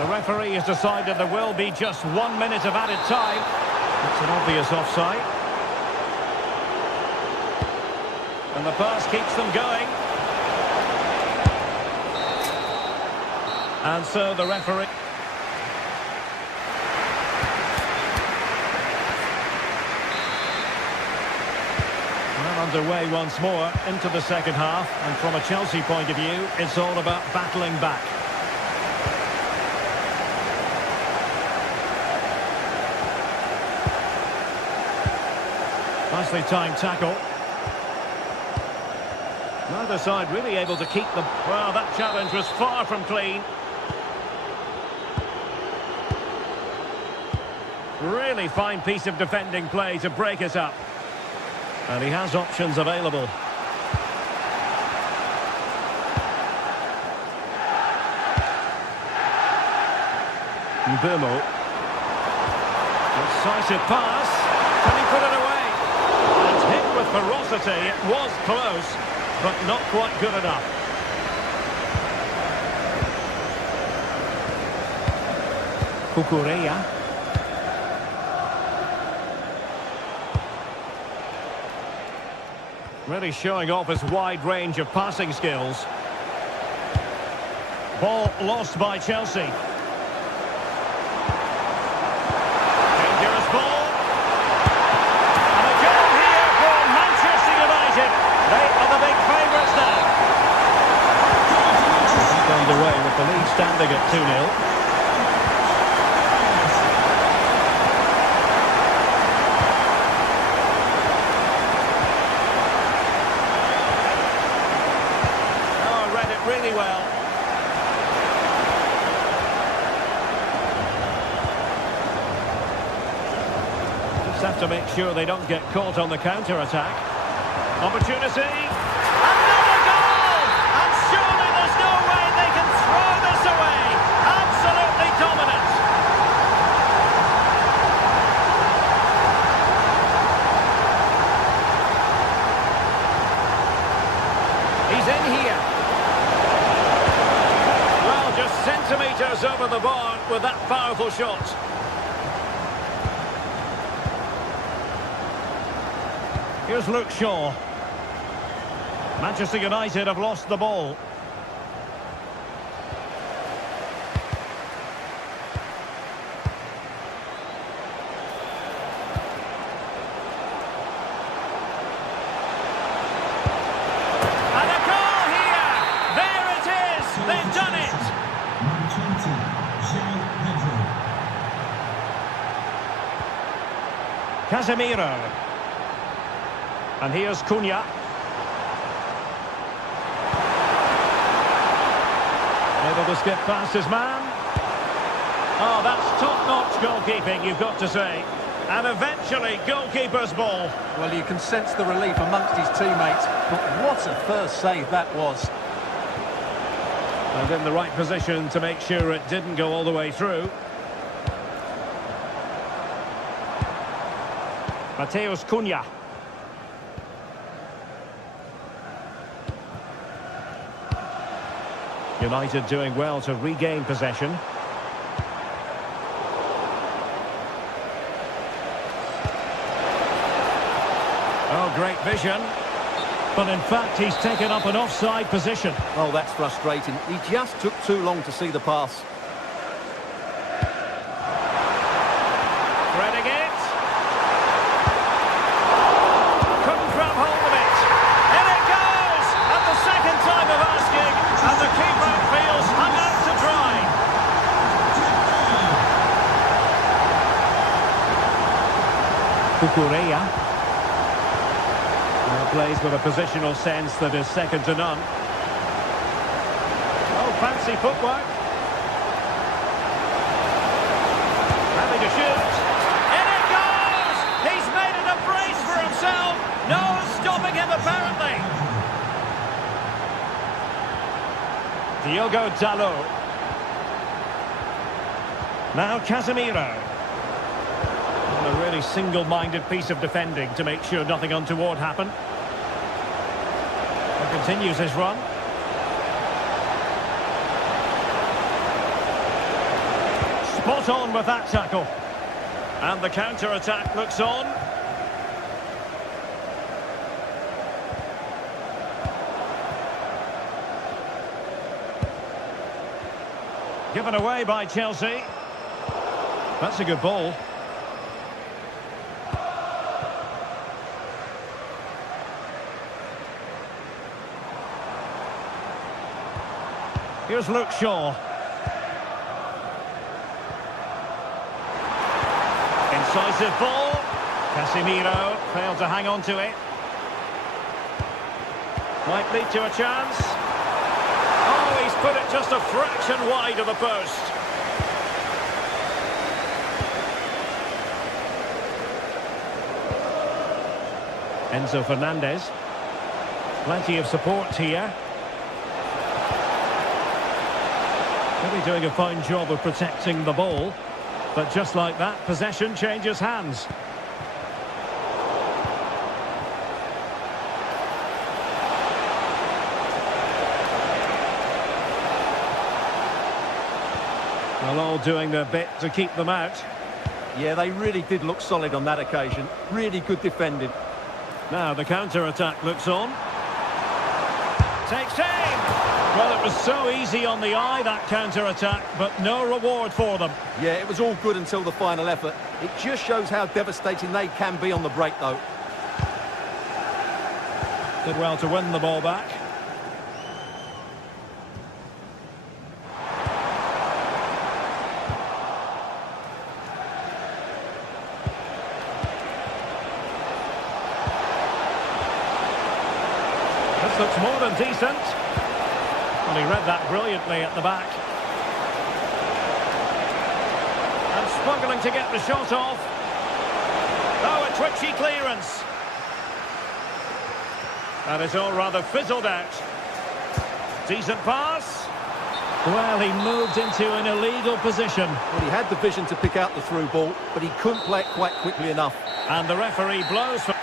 The referee has decided there will be just 1 minute of added time. It's an obvious offside. And the pass keeps them going. And so the referee... Well, underway once more into the second half. And from a Chelsea point of view, it's all about battling back. Nicely timed tackle. Neither side really able to keep them. Well, that challenge was far from clean. Really fine piece of defending play to break it up. And he has options available. Mbeumo. Decisive pass. Can he put it away? Hit with ferocity, it was close, but not quite good enough. Cucurella. Really showing off his wide range of passing skills. Ball lost by Chelsea. Dangerous ball. They are the big favourites now. Underway with the lead standing at 2-0. Oh, read it really well. Just have to make sure they don't get caught on the counter-attack. Opportunity. Another goal! And surely there's no way they can throw this away. Absolutely dominant. He's in here. Well, just centimetres over the bar with that powerful shot. Here's Luke Shaw. Manchester United have lost the ball. Casemiro. And here's Cunha. Able to skip past his man. Oh, that's top-notch goalkeeping, you've got to say. And eventually, goalkeeper's ball. Well, you can sense the relief amongst his teammates, but what a first save that was. And in the right position to make sure it didn't go all the way through. Mateus Cunha. United doing well to regain possession. Oh, great vision. But in fact, he's taken up an offside position. Oh, that's frustrating. He just took too long to see the pass. Threading it. Couldn't grab hold of it. In it goes! At the second time of asking, and the keeper feels hung out to dry. Cucurella. Plays with a positional sense that is second to none. Oh, fancy footwork. Happy to shoot. In it goes! He's made it a brace for himself. No stopping him, apparently. Diogo Dalot. Now Casemiro. A really single-minded piece of defending to make sure nothing untoward happened. Continues his run. Spot on with that tackle. And the counter-attack looks on. Given away by Chelsea. That's a good ball. Here's Luke Shaw. Incisive ball. Casemiro failed to hang on to it. Might lead to a chance. Oh, he's put it just a fraction wide of the post. Enzo Fernandez. Plenty of support here. Really doing a fine job of protecting the ball. But just like that, possession changes hands. Well, all doing their bit to keep them out. Yeah, they really did look solid on that occasion. Really good defending. Now the counter-attack looks on. Takes aim! Well, it was so easy on the eye, that counter-attack, but no reward for them. Yeah, it was all good until the final effort. It just shows how devastating they can be on the break, though. Did well to win the ball back. This looks more than decent. Well, he read that brilliantly at the back. And struggling to get the shot off. Oh, a twitchy clearance. And it's all rather fizzled out. Decent pass. Well, he moved into an illegal position. Well, he had the vision to pick out the through ball, but he couldn't play it quite quickly enough. And the referee blows for...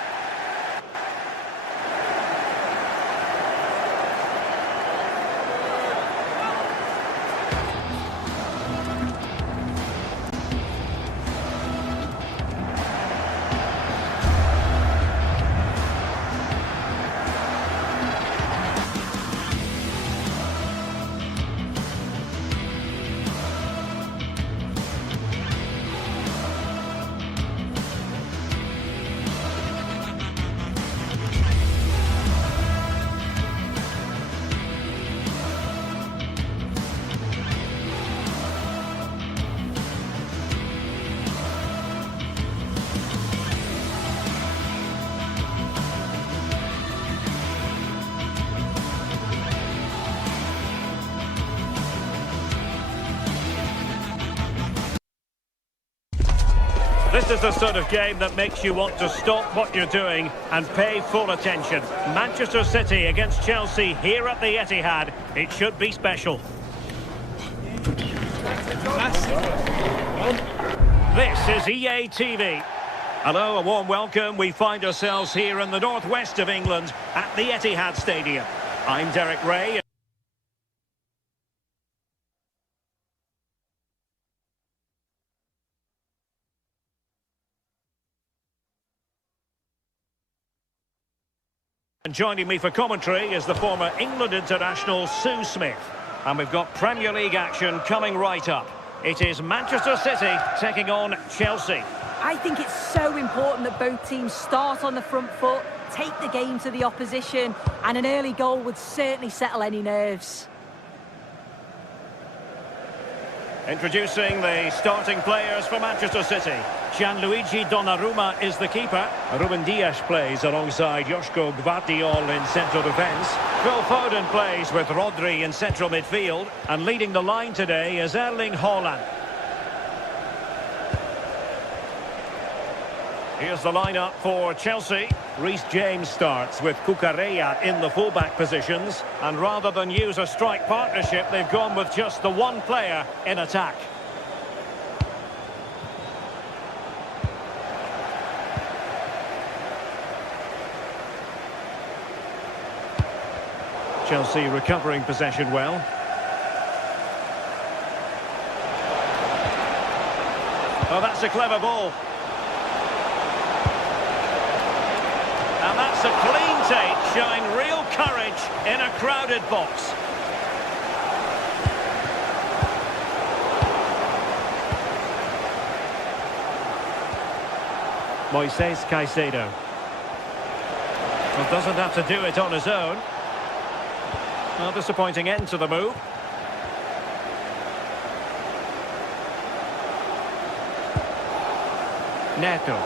is the sort of game that makes you want to stop what you're doing and pay full attention. Manchester City against Chelsea here at the Etihad. It should be special. This is EA TV. Hello, a warm welcome. We find ourselves here in the northwest of England at the Etihad Stadium. I'm Derek Ray. And joining me for commentary is the former England international Sue Smith. And we've got Premier League action coming right up. It is Manchester City taking on Chelsea. I think it's so important that both teams start on the front foot, take the game to the opposition, and an early goal would certainly settle any nerves. Introducing the starting players for Manchester City. Gianluigi Donnarumma is the keeper. Ruben Dias plays alongside Joško Gvardiol in central defence. Phil Foden plays with Rodri in central midfield. And leading the line today is Erling Haaland. Here's the lineup for Chelsea. Reece James starts with Cucurella in the fullback positions. And rather than use a strike partnership, they've gone with just the one player in attack. Chelsea recovering possession well. Oh, that's a clever ball. And that's a clean take, showing real courage in a crowded box. Moises Caicedo. Well, doesn't have to do it on his own. Well, disappointing end to the move. Neto.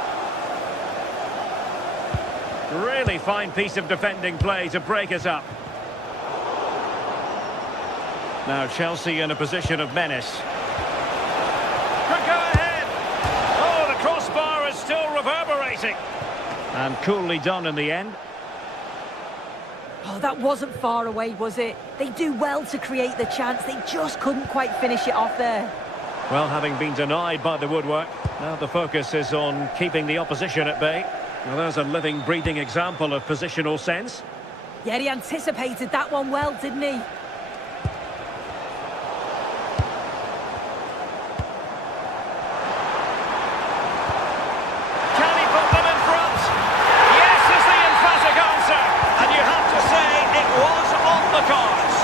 Really fine piece of defending play to break it up. Now Chelsea in a position of menace. Could go ahead. Oh, the crossbar is still reverberating. And coolly done in the end. Oh, that wasn't far away, was it? They do well to create the chance. They just couldn't quite finish it off there. Well, having been denied by the woodwork, now the focus is on keeping the opposition at bay. Well, there's a living, breathing example of positional sense. Yeah, he anticipated that one well, didn't he? Can he put them in front? Yes is the emphatic answer. And you have to say it was on the cards.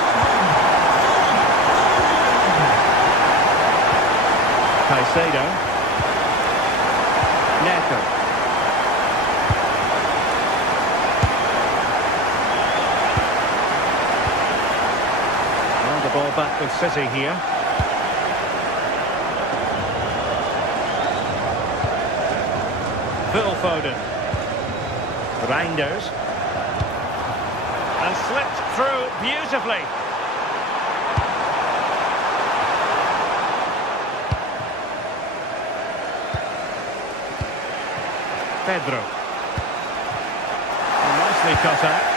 Caicedo. Neto. Ball back with City here. Phil Foden. Reinders. And slipped through beautifully. Pedro. And nicely cut out.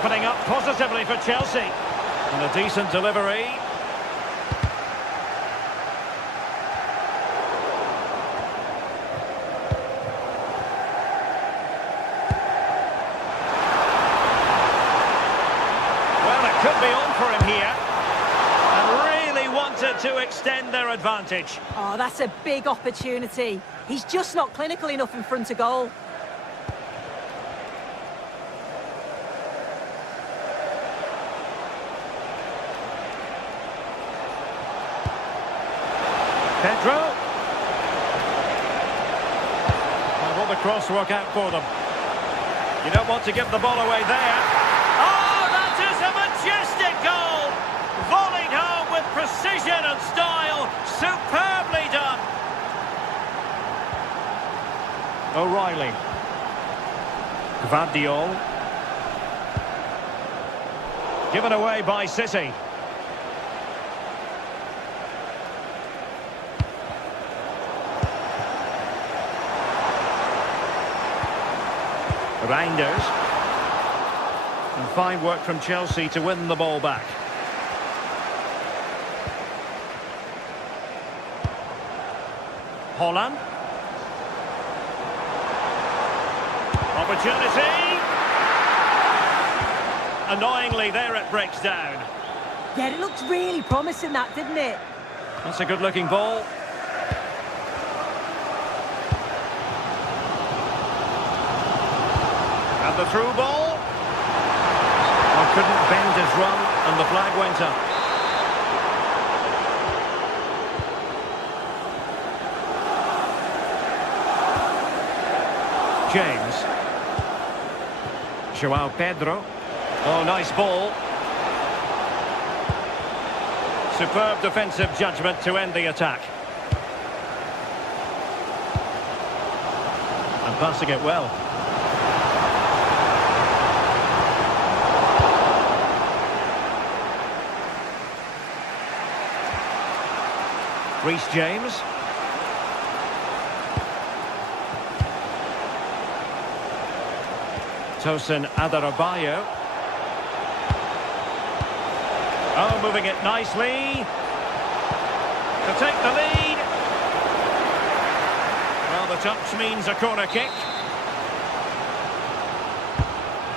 Opening up positively for Chelsea. And a decent delivery. Well, it could be on for him here. And really wanted to extend their advantage. Oh, that's a big opportunity. He's just not clinical enough in front of goal. Pedro. Well, will the cross work out for them? You don't want to give the ball away there. Oh, that is a majestic goal! Volleyed home with precision and style. Superbly done. O'Reilly. Gvardiol. Given away by City. Reinders. And fine work from Chelsea to win the ball back. Holland. Opportunity. Annoyingly, there it breaks down. Yeah, it looked really promising, that, didn't it? That's a good-looking ball. And the through ball. Oh, couldn't bend his run, and the flag went up. James. João Pedro. Oh, nice ball. Superb defensive judgment to end the attack. And passing it well. Reece James. Tosin Adarabioyo. Oh, moving it nicely. To take the lead. Well, the touch means a corner kick.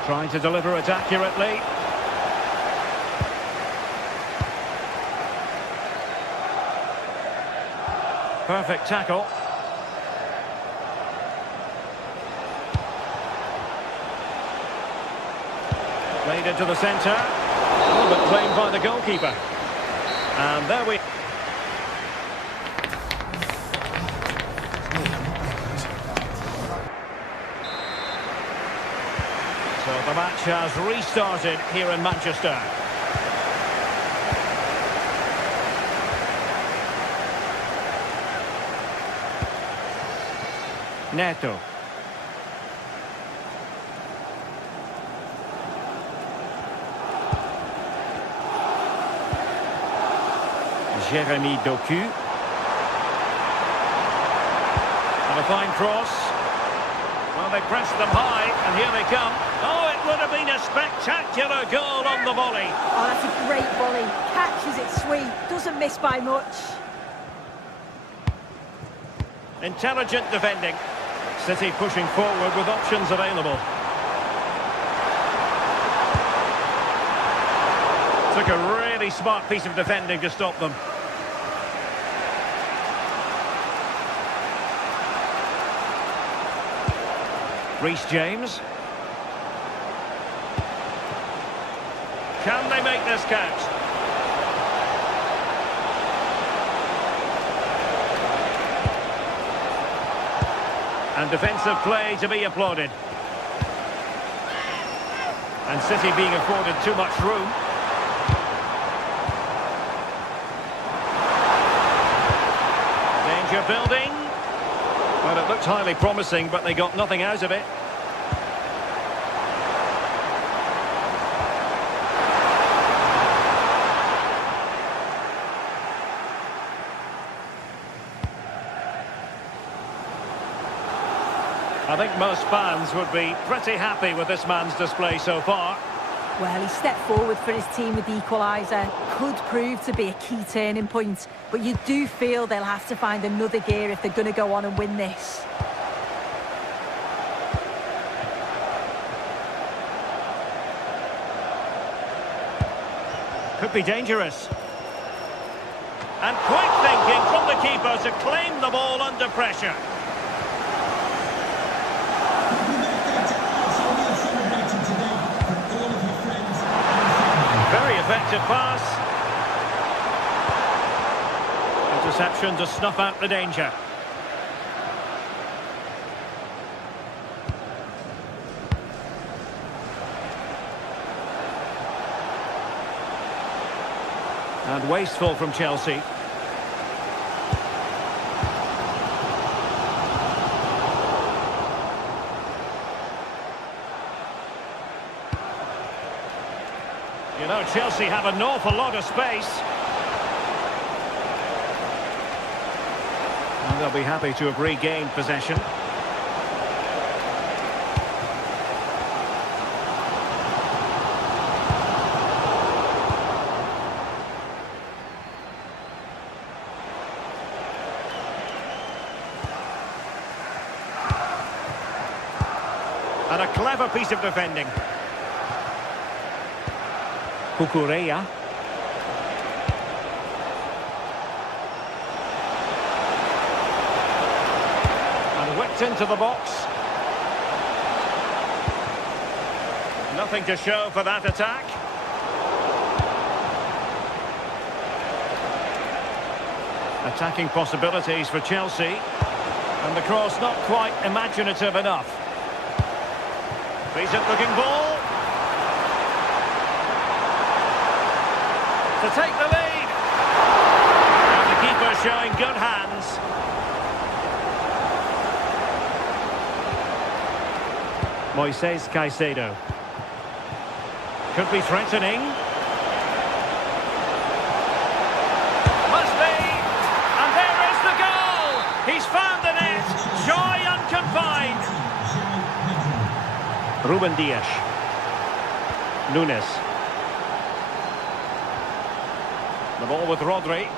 Trying to deliver it accurately. Perfect tackle. Played into the centre. Oh, but claimed by the goalkeeper. And there we... So the match has restarted here in Manchester. Neto. Jeremy Doku. And a fine cross. Well, they pressed them high, and here they come. Oh, it would have been a spectacular goal on the volley. Oh, that's a great volley. Catches it sweet. Doesn't miss by much. Intelligent defending. City pushing forward with options available. Took a really smart piece of defending to stop them. Reece James. Can they make this count? And defensive play to be applauded. And City being afforded too much room. Danger building. Well, it looked highly promising, but they got nothing out of it. I think most fans would be pretty happy with this man's display so far. Well, he stepped forward for his team with the equaliser. Could prove to be a key turning point. But you do feel they'll have to find another gear if they're going to go on and win this. Could be dangerous. And quick thinking from the keeper to claim the ball under pressure. Very effective pass. Interception to snuff out the danger. And wasteful from Chelsea. You know, Now Chelsea have an awful lot of space. And they'll be happy to have regained possession. And a clever piece of defending. Cucurella. And whipped into the box. Nothing to show for that attack. Attacking possibilities for Chelsea. And the cross not quite imaginative enough. Decent looking ball. To take the lead. And the keeper showing good hands. Moises Caicedo. Could be threatening. Must be. And there is the goal. He's found the net. Joy unconfined. Ruben Dias. Nunes. The ball with Rodri.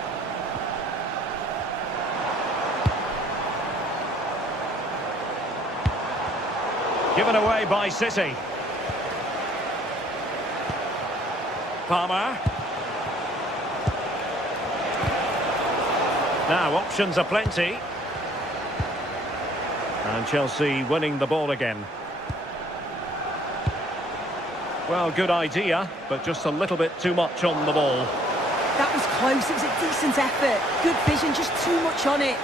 Given away by City. Palmer. Now options are plenty. And Chelsea winning the ball again. Well, good idea, but just a little bit too much on the ball. That was close. It was a decent effort. Good vision, just too much on it.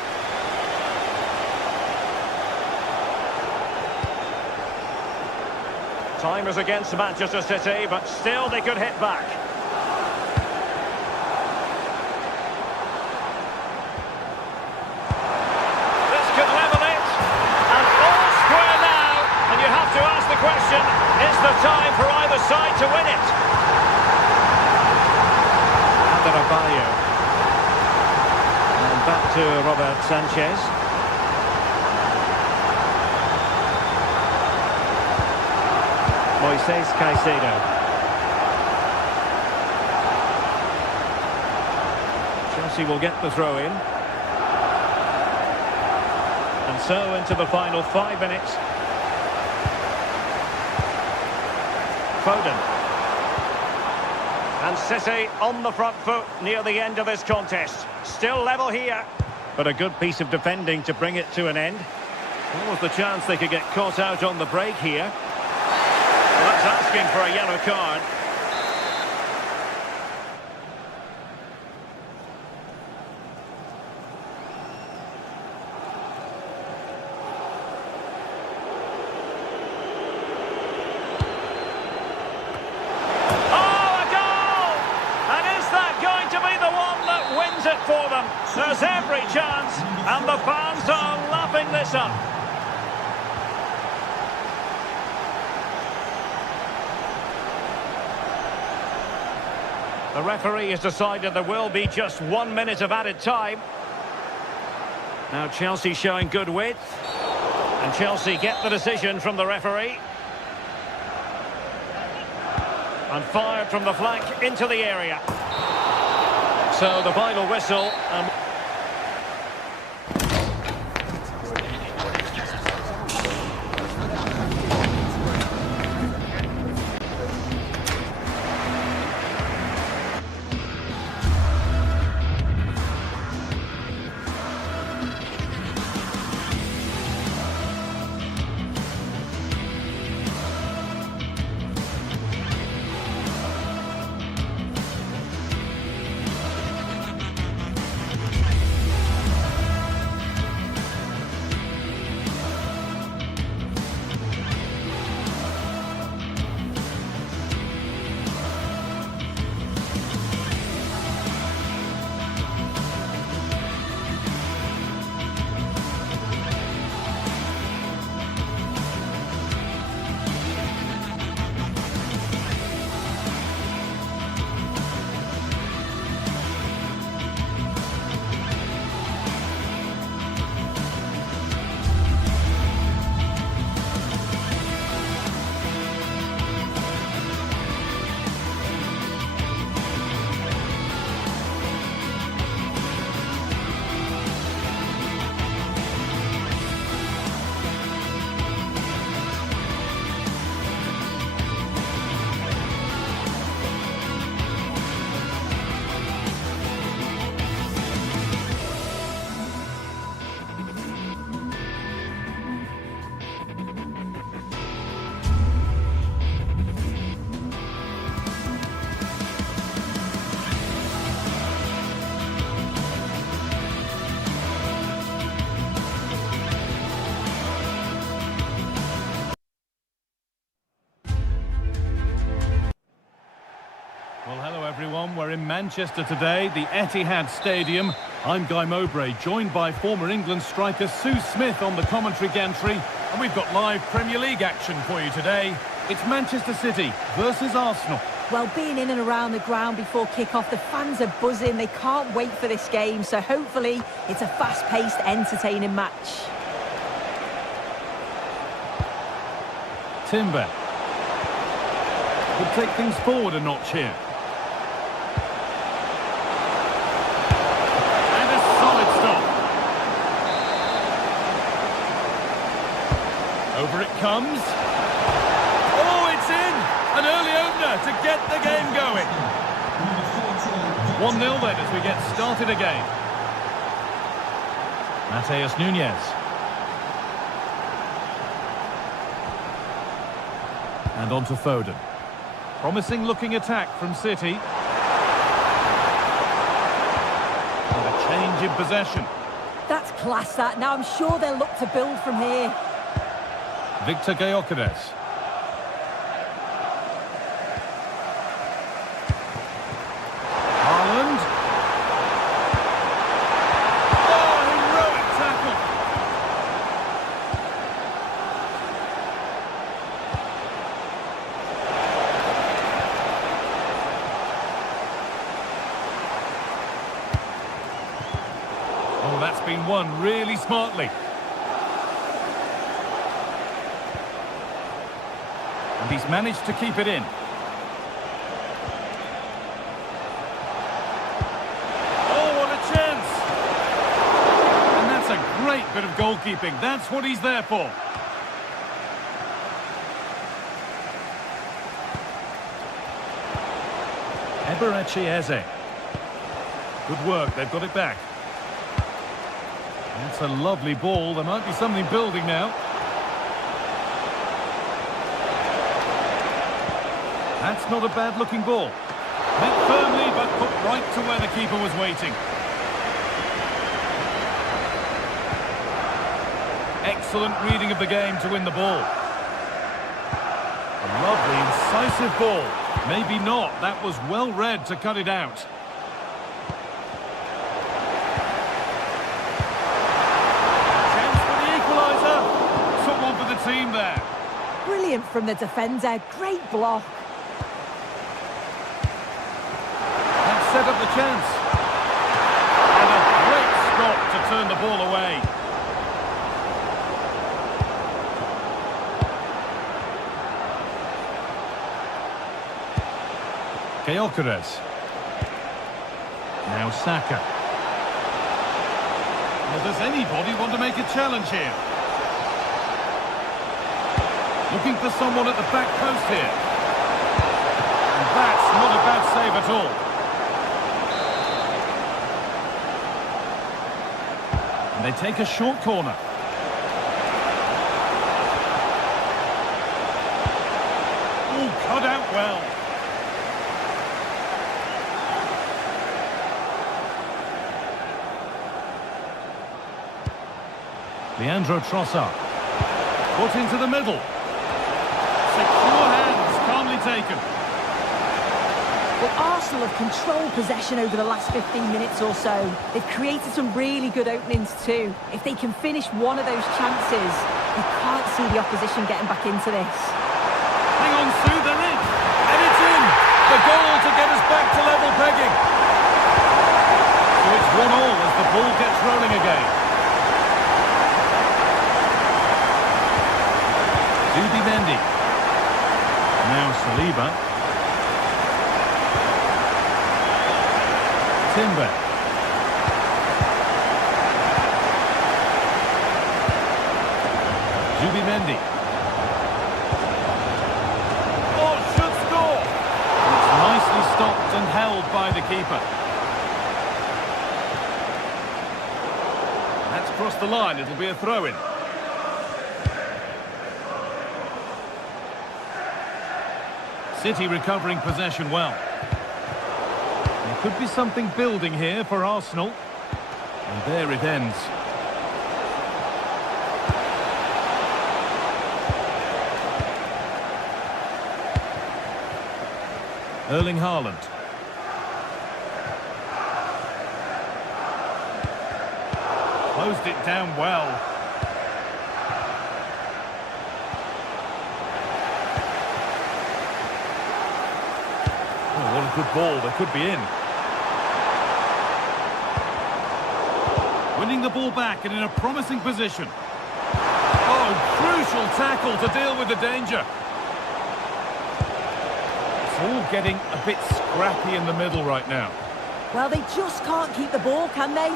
Time is against Manchester City, but still they could hit back. This could level it. And all square now. And you have to ask the question, is the time for either side to win it? Adebayo. And back to Robert Sanchez. Moises Caicedo. Chelsea will get the throw in. And so into the final 5 minutes. Foden. And City on the front foot near the end of this contest. Still level here. But a good piece of defending to bring it to an end. What was the chance they could get caught out on the break here? Well, that's asking for a yellow card. For them. There's every chance, and the fans are lapping this up. The referee has decided there will be just 1 minute of added time. Now Chelsea showing good width, and Chelsea get the decision from the referee. And fired from the flank into the area. So the final whistle. we're in Manchester today, the Etihad Stadium. I'm Guy Mowbray, joined by former England striker Sue Smith on the commentary gantry. And we've got live Premier League action for you today. It's Manchester City versus Arsenal. Well, being in and around the ground before kick-off, the fans are buzzing. They can't wait for this game, so hopefully it's a fast-paced, entertaining match. Timber could take things forward a notch here. And a solid stop. Over it comes. Oh, it's in! An early opener to get the game going. 1-0 then as we get started again. Matheus Nunes. And on to Foden. Promising looking attack from City. And a change in possession. That's class, that. Now I'm sure they'll look to build from here. Victor Gyökeres. Haaland. Oh, heroic tackle. Oh, that's been won really smartly. And he's managed to keep it in. Oh, what a chance! And that's a great bit of goalkeeping. That's what he's there for. Eberechi Eze. Good work, they've got it back. That's a lovely ball. There might be something building now. That's not a bad-looking ball. Met firmly, but put right to where the keeper was waiting. Excellent reading of the game to win the ball. A lovely, incisive ball. Maybe not. That was well read to cut it out. The team there. Brilliant from the defender. Great block. That set up the chance. And a great stop to turn the ball away. Gyökeres. Now Saka. Well, does anybody want to make a challenge here? Looking for someone at the back post here. And that's not a bad save at all. And they take a short corner. Oh, cut out well. Leandro Trossard. Put into the middle. Secure hands, calmly taken. Well, Arsenal have controlled possession over the last 15 minutes or so. They've created some really good openings too. If they can finish one of those chances, you can't see the opposition getting back into this. Hang on, Sue, they're in. And it's in. The goal to get us back to level pegging. So it's 1-1 as the ball gets rolling again. Zubimendi. Now Saliba. Timber. Zubimendi. Oh, should score! It's nicely stopped and held by the keeper. That's crossed the line, it'll be a throw-in. City recovering possession well. There could be something building here for Arsenal. And there it ends. Erling Haaland. Closed it down well. Oh, what a good ball. They could be in. Winning the ball back and in a promising position. Oh, crucial tackle to deal with the danger. It's all getting a bit scrappy in the middle right now. Well, they just can't keep the ball, can they?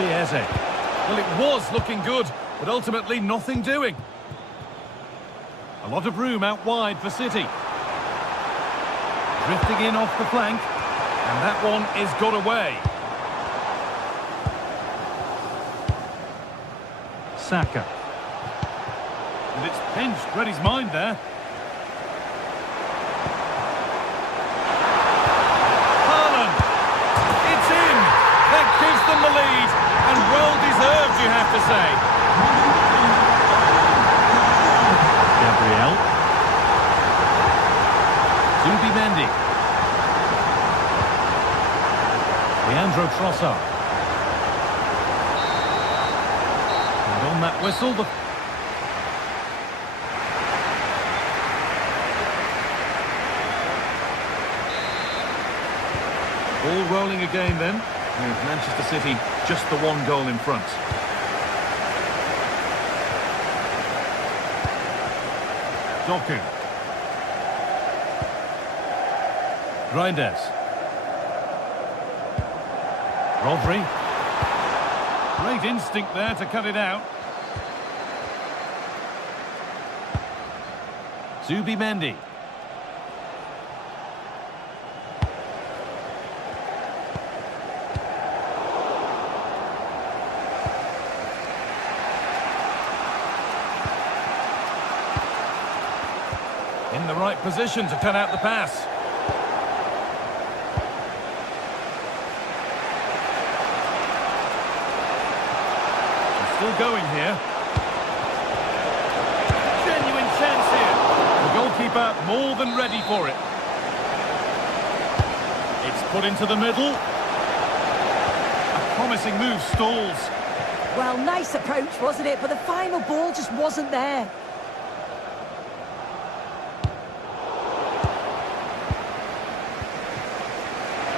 Eze. Well, it was looking good, but ultimately nothing doing. A lot of room out wide for City. Drifting in off the flank, and that one is got away. Saka. And it's pinched Reddy's mind there. Haaland. It's in. That gives them the lead, and well deserved, you have to say. Gabriel. Zubimendi. Leandro Trossard. And on that whistle, the... Ball rolling again then. And Manchester City just the one goal in front. Doku. Reinders. Rodri. Great instinct there to cut it out. Zubimendi. In the right position to cut out the pass. Still going here. Genuine chance here. The goalkeeper more than ready for it. It's put into the middle. A promising move stalls. Well, nice approach, wasn't it? But the final ball just wasn't there.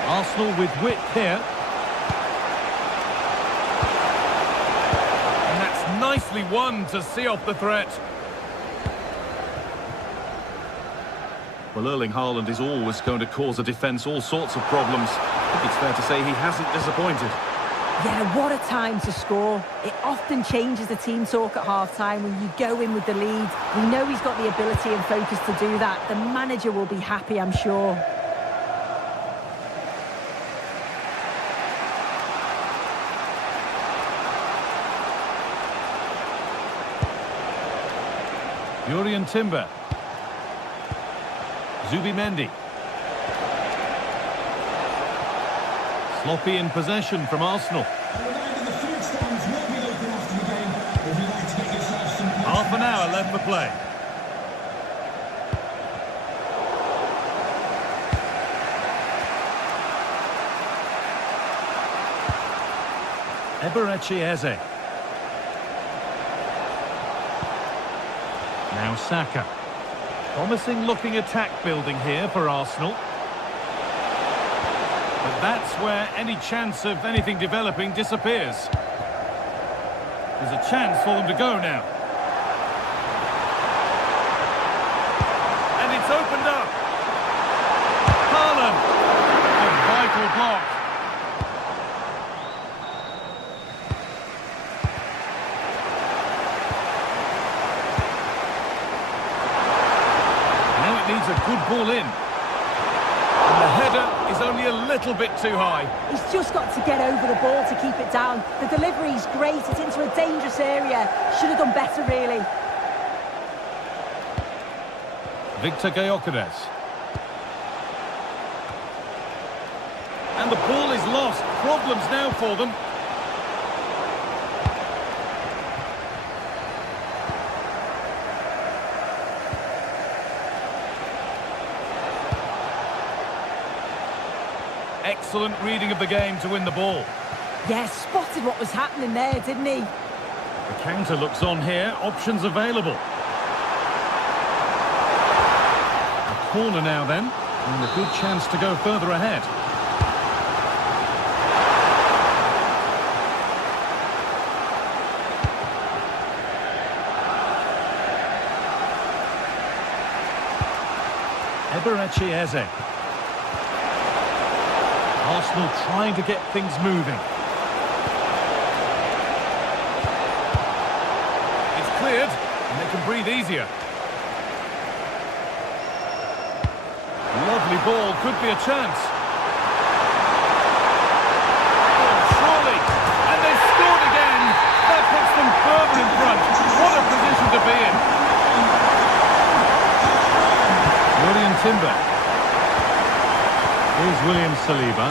Arsenal with width here. And that's nicely won to see off the threat. Well, Erling Haaland is always going to cause a defence all sorts of problems. I think it's fair to say he hasn't disappointed. Yeah, what a time to score. It often changes the team talk at half-time when you go in with the lead. We know he's got the ability and focus to do that. The manager will be happy, I'm sure. Jurriën Timber. Zubimendi. Sloppy in possession from Arsenal. Half an hour left for play. Eze. Now Saka. Promising looking attack building here for Arsenal. But that's where any chance of anything developing disappears. There's a chance for them to go now. And it's opened up. Haaland. A vital block. Needs a good ball in. And the header is only a little bit too high. He's just got to get over the ball to keep it down. The delivery's great. It's into a dangerous area. Should have done better, really. Victor Gyökeres. And the ball is lost. Problems now for them. Excellent reading of the game to win the ball. Yes, spotted what was happening there, didn't he? The counter looks on here. Options available. A corner now then. And a good chance to go further ahead. Eze. Arsenal trying to get things moving. It's cleared, and they can breathe easier. Lovely ball, could be a chance. Oh, surely, and they've scored again. That puts them further in front. What a position to be in. William Timber. Here's William Saliba.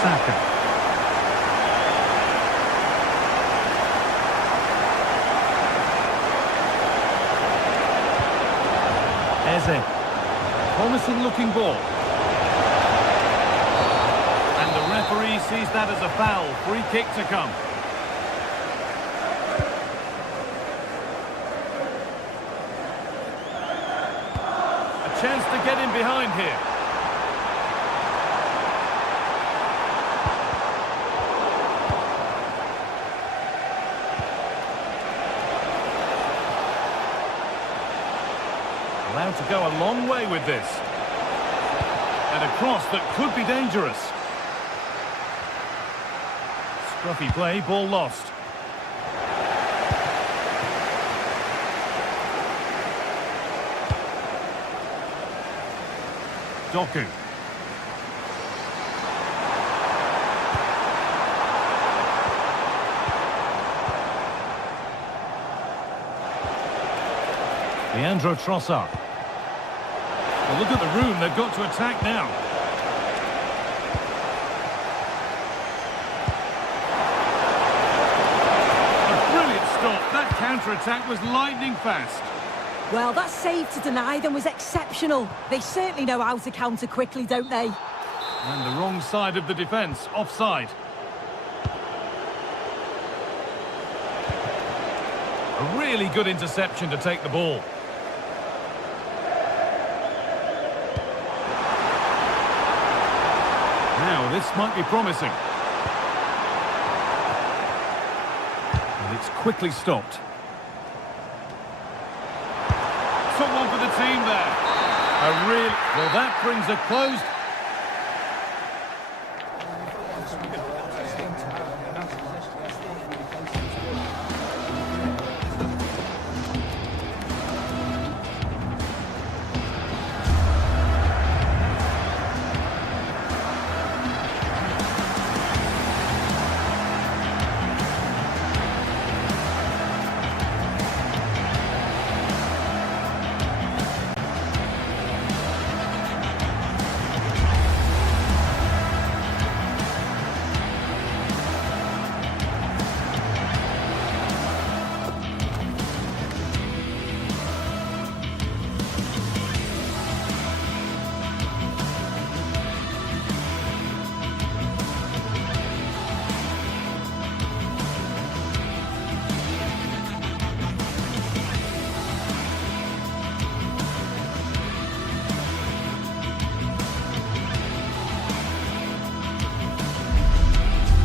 Saka. Eze. Promising looking ball. And the referee sees that as a foul. Free kick to come. Chance to get in behind here. Allowed to go a long way with this. And a cross that could be dangerous. Scruffy play, ball lost. Doku. Leandro Trossard. Well, look at the room, they've got to attack now. A brilliant stop, that counter-attack was lightning fast. Well, that save to deny them was exceptional. They certainly know how to counter quickly, don't they? And the wrong side of the defence, offside. A really good interception to take the ball. Now, this might be promising. And it's quickly stopped. Took one for the team there. Well, that brings a close.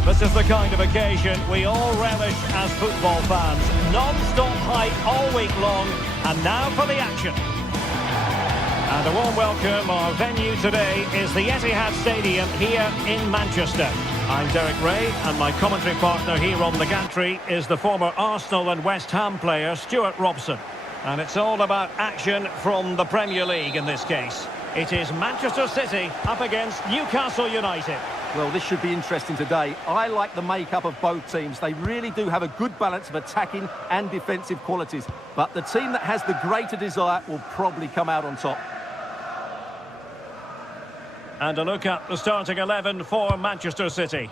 This is the kind of occasion we all relish as football fans. Non-stop hype all week long, and now for the action. And a warm welcome. Our venue today is the Etihad Stadium here in Manchester. I'm Derek Ray, and my commentary partner here on the gantry is the former Arsenal and West Ham player Stuart Robson. And it's all about action from the Premier League in this case. It is Manchester City up against Newcastle United. Well, this should be interesting today. I like the makeup of both teams. They really do have a good balance of attacking and defensive qualities. But the team that has the greater desire will probably come out on top. And a look at the starting 11 for Manchester City.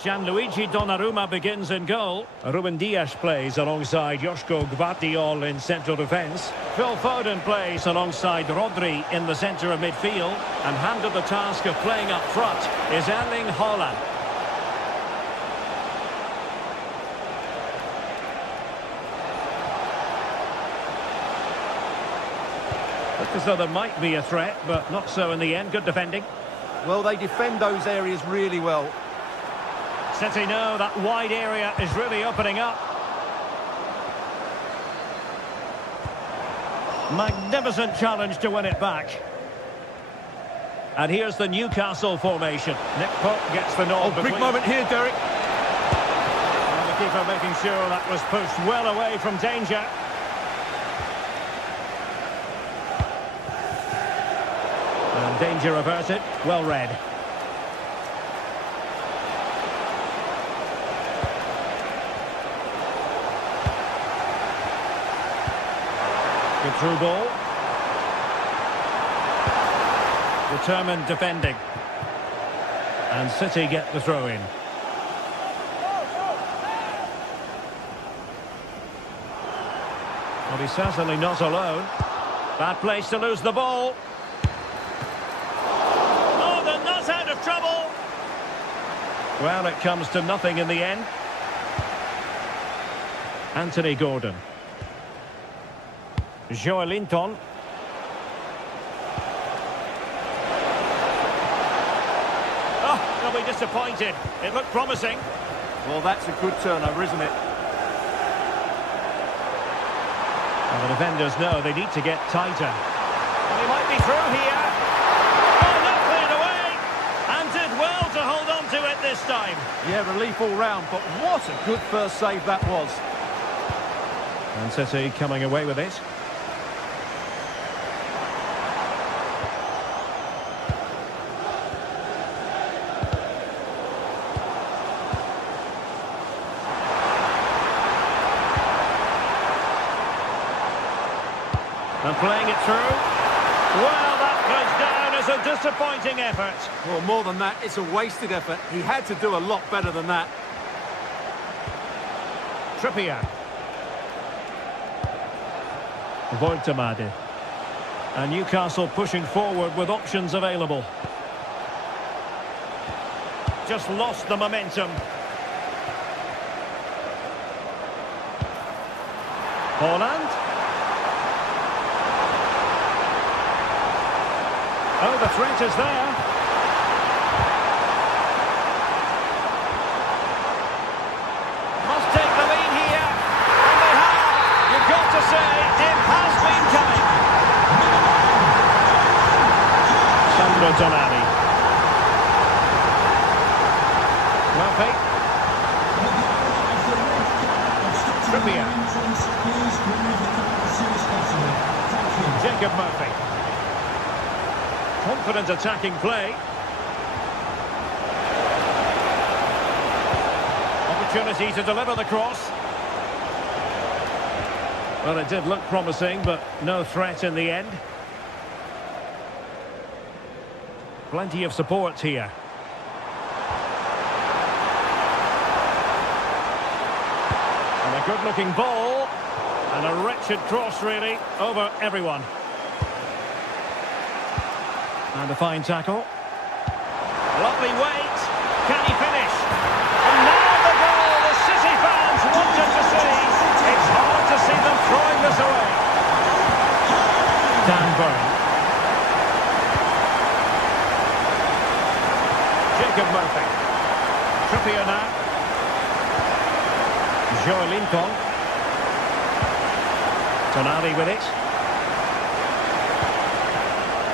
Gianluigi Donnarumma begins in goal. Ruben Dias plays alongside Joško Gvardiol in central defence. Phil Foden plays alongside Rodri in the centre of midfield. And handed the task of playing up front is Erling Haaland. Looked as though there might be a threat, but not so in the end. Good defending. Well, they defend those areas really well. City know that wide area is really opening up. Magnificent challenge to win it back. And here's the Newcastle formation. Nick Pope gets the nod. Big moment here, Derek. And the keeper making sure that was pushed well away from danger. And danger averted. Well read. Good through ball. Determined defending. And City get the throw in. Well, he's certainly not alone. Bad place to lose the ball. Oh, they're not out of trouble. Well, it comes to nothing in the end. Anthony Gordon. Joelinton. Oh, they'll be disappointed. It looked promising. Well, that's a good turnover, isn't it? Well, the defenders know they need to get tighter. Well, he might be through here. Oh, not cleared away. And did well to hold on to it this time. Yeah, relief all round, but what a good first save that was. And City coming away with it. And playing it through. Well, that goes down as a disappointing effort. Well, more than that, it's a wasted effort. He had to do a lot better than that. Trippier. Voitamade. And Newcastle pushing forward with options available. Just lost the momentum. Haaland. Oh, the threat is there. Must take the lead here. And they have. You've got to say, it has been coming. Sandro Tonali. Murphy. Trippier. Jacob Murphy. Confident attacking play. Opportunity to deliver the cross. Well, it did look promising, but no threat in the end. Plenty of support here. And a good-looking ball. And a wretched cross, really, over everyone. And a fine tackle. Lovely weight. Can he finish? And now the goal the City fans wanted to see. It's hard to see them throwing this away. Dan Burn. Jacob Murphy. Trippier now. Joelinton. Tonali with it.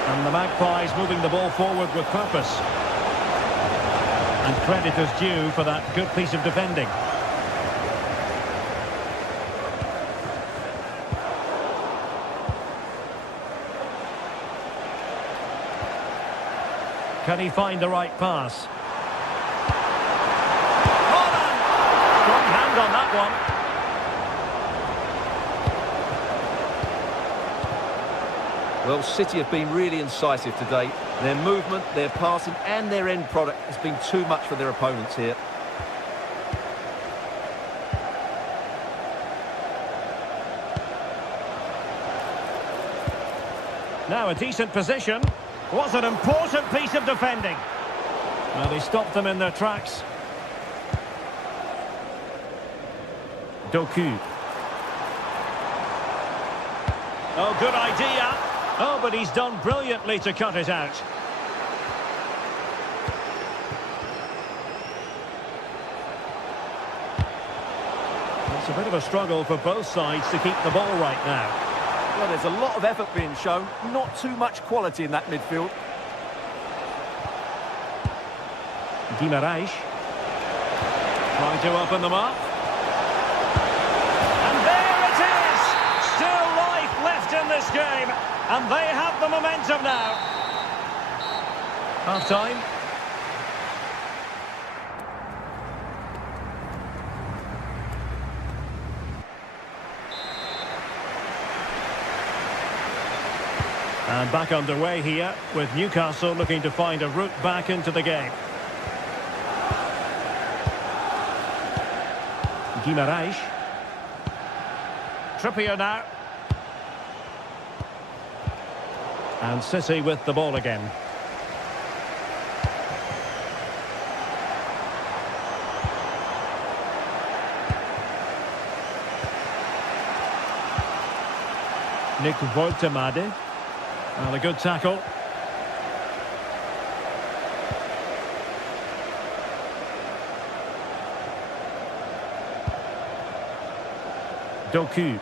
And the Magpies moving the ball forward with purpose. And credit is due for that good piece of defending. Can he find the right pass? Haaland! Strong hand on that one. Well, City have been really incisive today. Their movement, their passing and their end product has been too much for their opponents here. Now a decent position. Was an important piece of defending. Well, they stopped them in their tracks. Doku. Oh, good idea. Oh, but he's done brilliantly to cut it out. It's a bit of a struggle for both sides to keep the ball right now. Well, there's a lot of effort being shown, not too much quality in that midfield. Guimaraes. Trying to open them up. And there it is! Still life left in this game. And they have the momentum now. Half-time. And back underway here, with Newcastle looking to find a route back into the game. Guimaraes. Trippier now. And City with the ball again. Nick Woltemade. Well, a good tackle. Doku.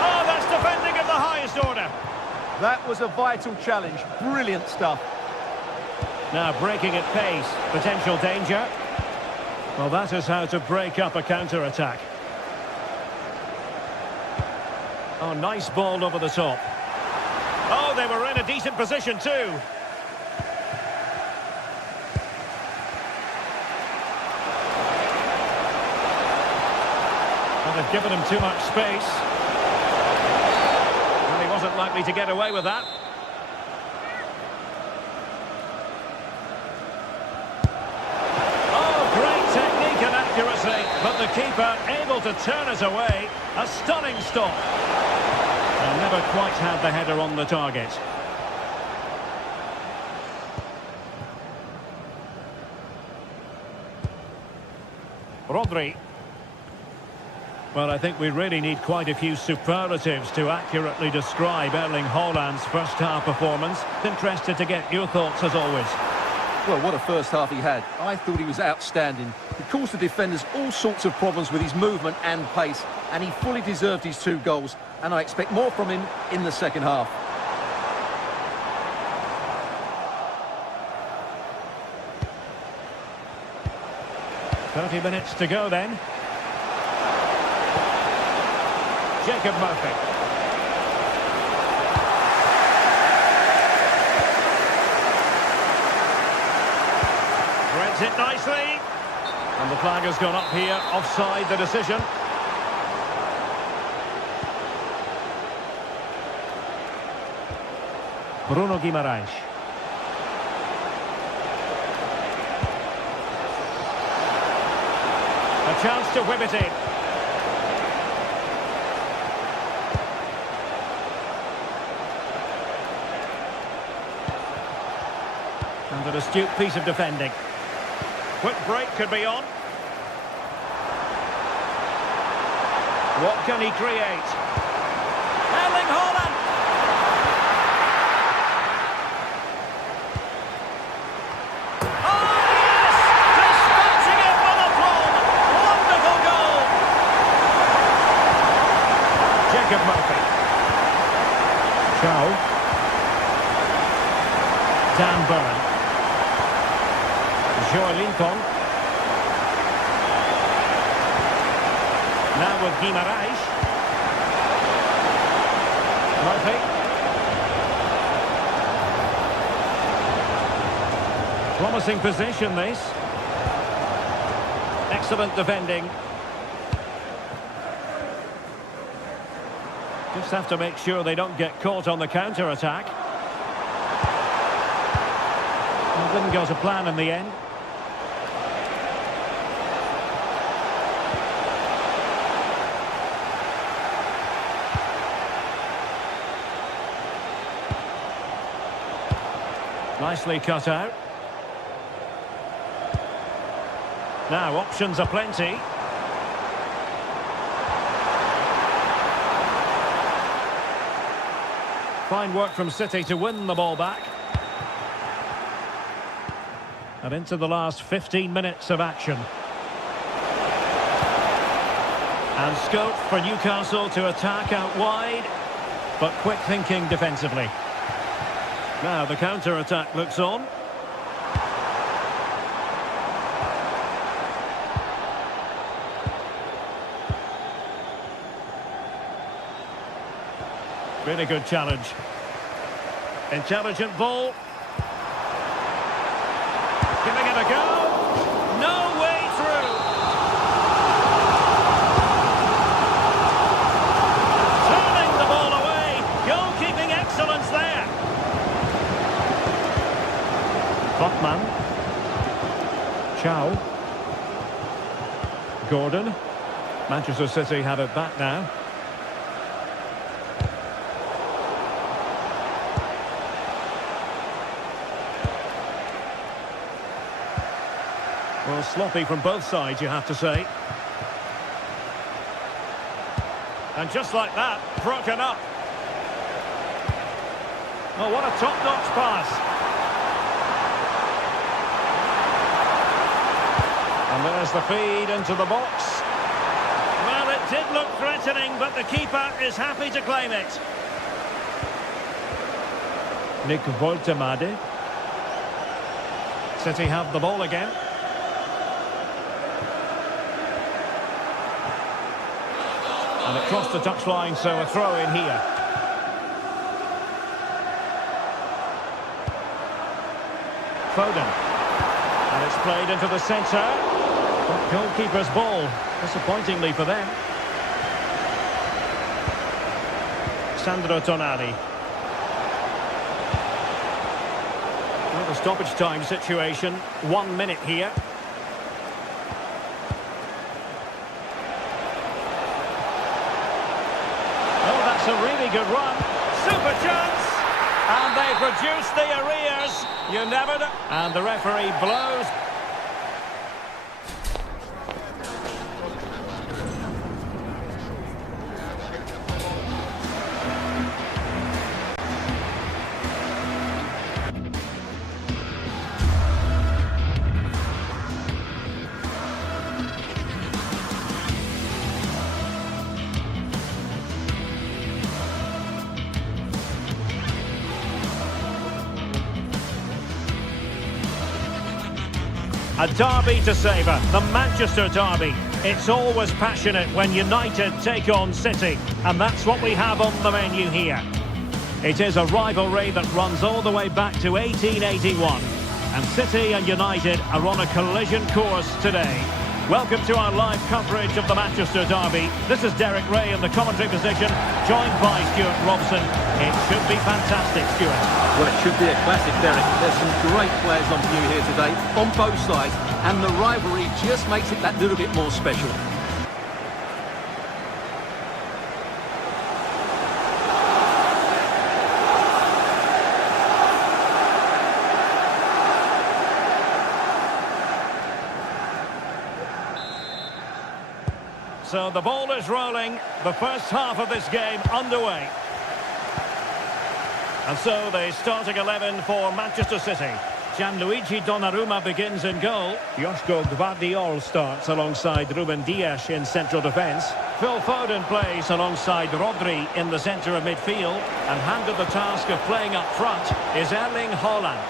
Oh, that's defending of the highest order. That was a vital challenge. Brilliant stuff. Now breaking at pace. Potential danger. Well, that is how to break up a counter-attack. Oh, nice ball over the top. Oh, they were in a decent position too. Well, they've given him too much space. And he wasn't likely to get away with that. But the keeper able to turn it away. A stunning stop. And never quite had the header on the target. Rodri. Well, I think we really need quite a few superlatives to accurately describe Erling Haaland's first half performance. Interested to get your thoughts as always. Well, what a first half he had. I thought he was outstanding. He caused the defenders all sorts of problems with his movement and pace, and he fully deserved his 2 goals, and I expect more from him in the second half. "30 minutes to go then. Jacob Murphy. Threads it nicely. And the flag has gone up here, offside the decision. Bruno Guimaraes. A chance to whip it in. And an astute piece of defending. Quick break could be on. What can he create? Erling Haaland! Oh, yes! Dispatching it with aplomb! Wonderful goal! Jacob Murphy. Chow. Dan Burn. Joelinton. Now with Guimaraes. Murphy. Promising position, this. Excellent defending. Just have to make sure they don't get caught on the counter-attack. Didn't go to plan in the end. Nicely cut out. Now, options are plenty. Fine work from City to win the ball back. And into the last 15 minutes of action. And scope for Newcastle to attack out wide, but quick thinking defensively. Now the counter-attack looks on. Really good challenge. Intelligent ball. Giving it a go. No way through. Turning the ball away. Goalkeeping excellence there. Botman. Chow. Gordon. Manchester City have it back now. Well, sloppy from both sides, you have to say. And just like that, broken up. Oh, what a top-notch pass. And there's the feed into the box. Well, it did look threatening, but the keeper is happy to claim it. Nick Voltemade. City have the ball again. And it crossed the touchline, so a throw in here. Foden. And it's played into the centre. Goalkeeper's ball, disappointingly for them. Sandro Tonali. Well, the stoppage time situation, 1 minute here. A really good run, super chance, and they've reduced the arrears. You never know. And the referee blows. A derby to savour, the Manchester derby. It's always passionate when United take on City, and that's what we have on the menu here. It is a rivalry that runs all the way back to 1881, and City and United are on a collision course today. Welcome to our live coverage of the Manchester derby. This is Derek Ray in the commentary position, joined by Stuart Robson. It should be fantastic, Stuart. Well, it should be a classic, Derek. There's some great players on view here today, on both sides, and the rivalry just makes it that little bit more special. So the ball is rolling, the first half of this game underway. And so the starting 11 for Manchester City. Gianluigi Donnarumma begins in goal. Joško Gvardiol starts alongside Ruben Dias in central defence. Phil Foden plays alongside Rodri in the centre of midfield. And handed the task of playing up front is Erling Haaland.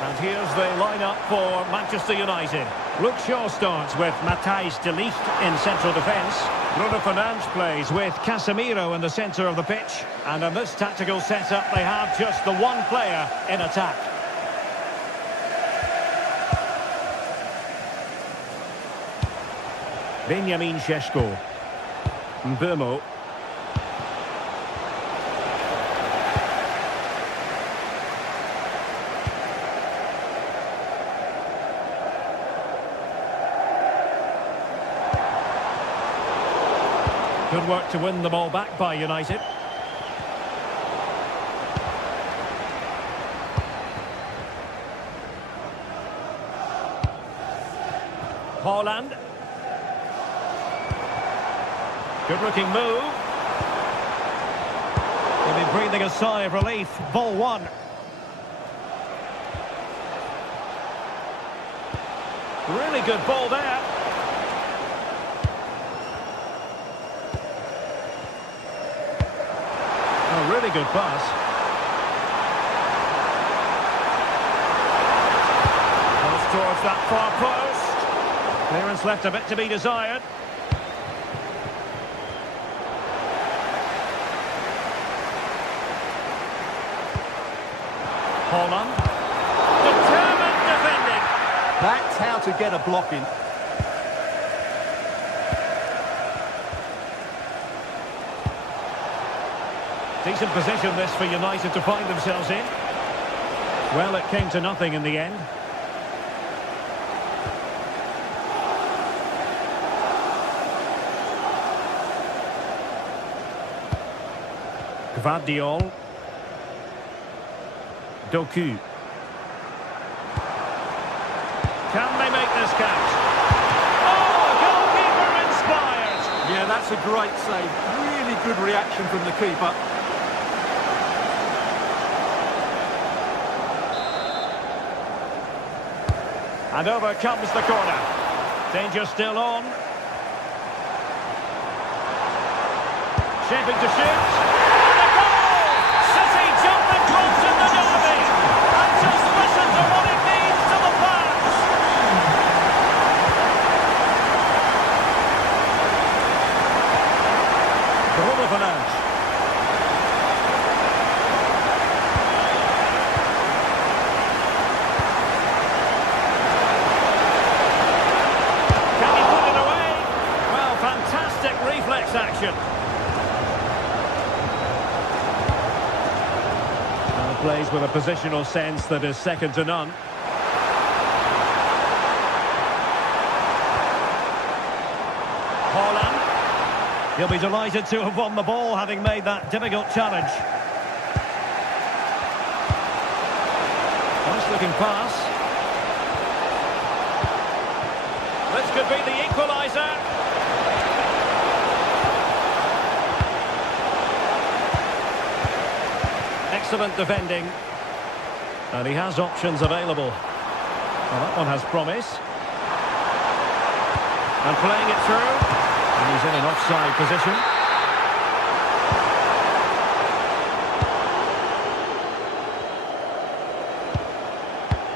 And here's the lineup for Manchester United. Luke Shaw starts with Matthijs de Ligt in central defence. Bruno Fernandes plays with Casemiro in the centre of the pitch. And in this tactical setup, they have just the one player in attack. Benjamin Šeško. Mbeumo. Good work to win the ball back by United. Haaland. Good-looking move. They'll be breathing a sigh of relief. Ball one. Really good ball there. A really good pass. Goes towards that far post. Clearance left a bit to be desired. Haaland. Determined defending. That's how to get a block in. Decent position this for United to find themselves in. Well, it came to nothing in the end. Gvardiol. Doku. Can they make this count? Oh, goalkeeper inspired! Yeah, that's a great save. Really good reaction from the keeper. And over comes the corner. Danger still on. Shaping to shoot. And a goal! City jumping close in the derby. And just listen to what it means to the fans. Roma Fernandes. Can he put it away? Well, fantastic reflex action. Plays with a positional sense that is second to none. Haaland. He'll be delighted to have won the ball, having made that difficult challenge. Nice looking pass. This could be the equaliser. Excellent defending. And he has options available. Well, that one has promise. And playing it through. And he's in an offside position.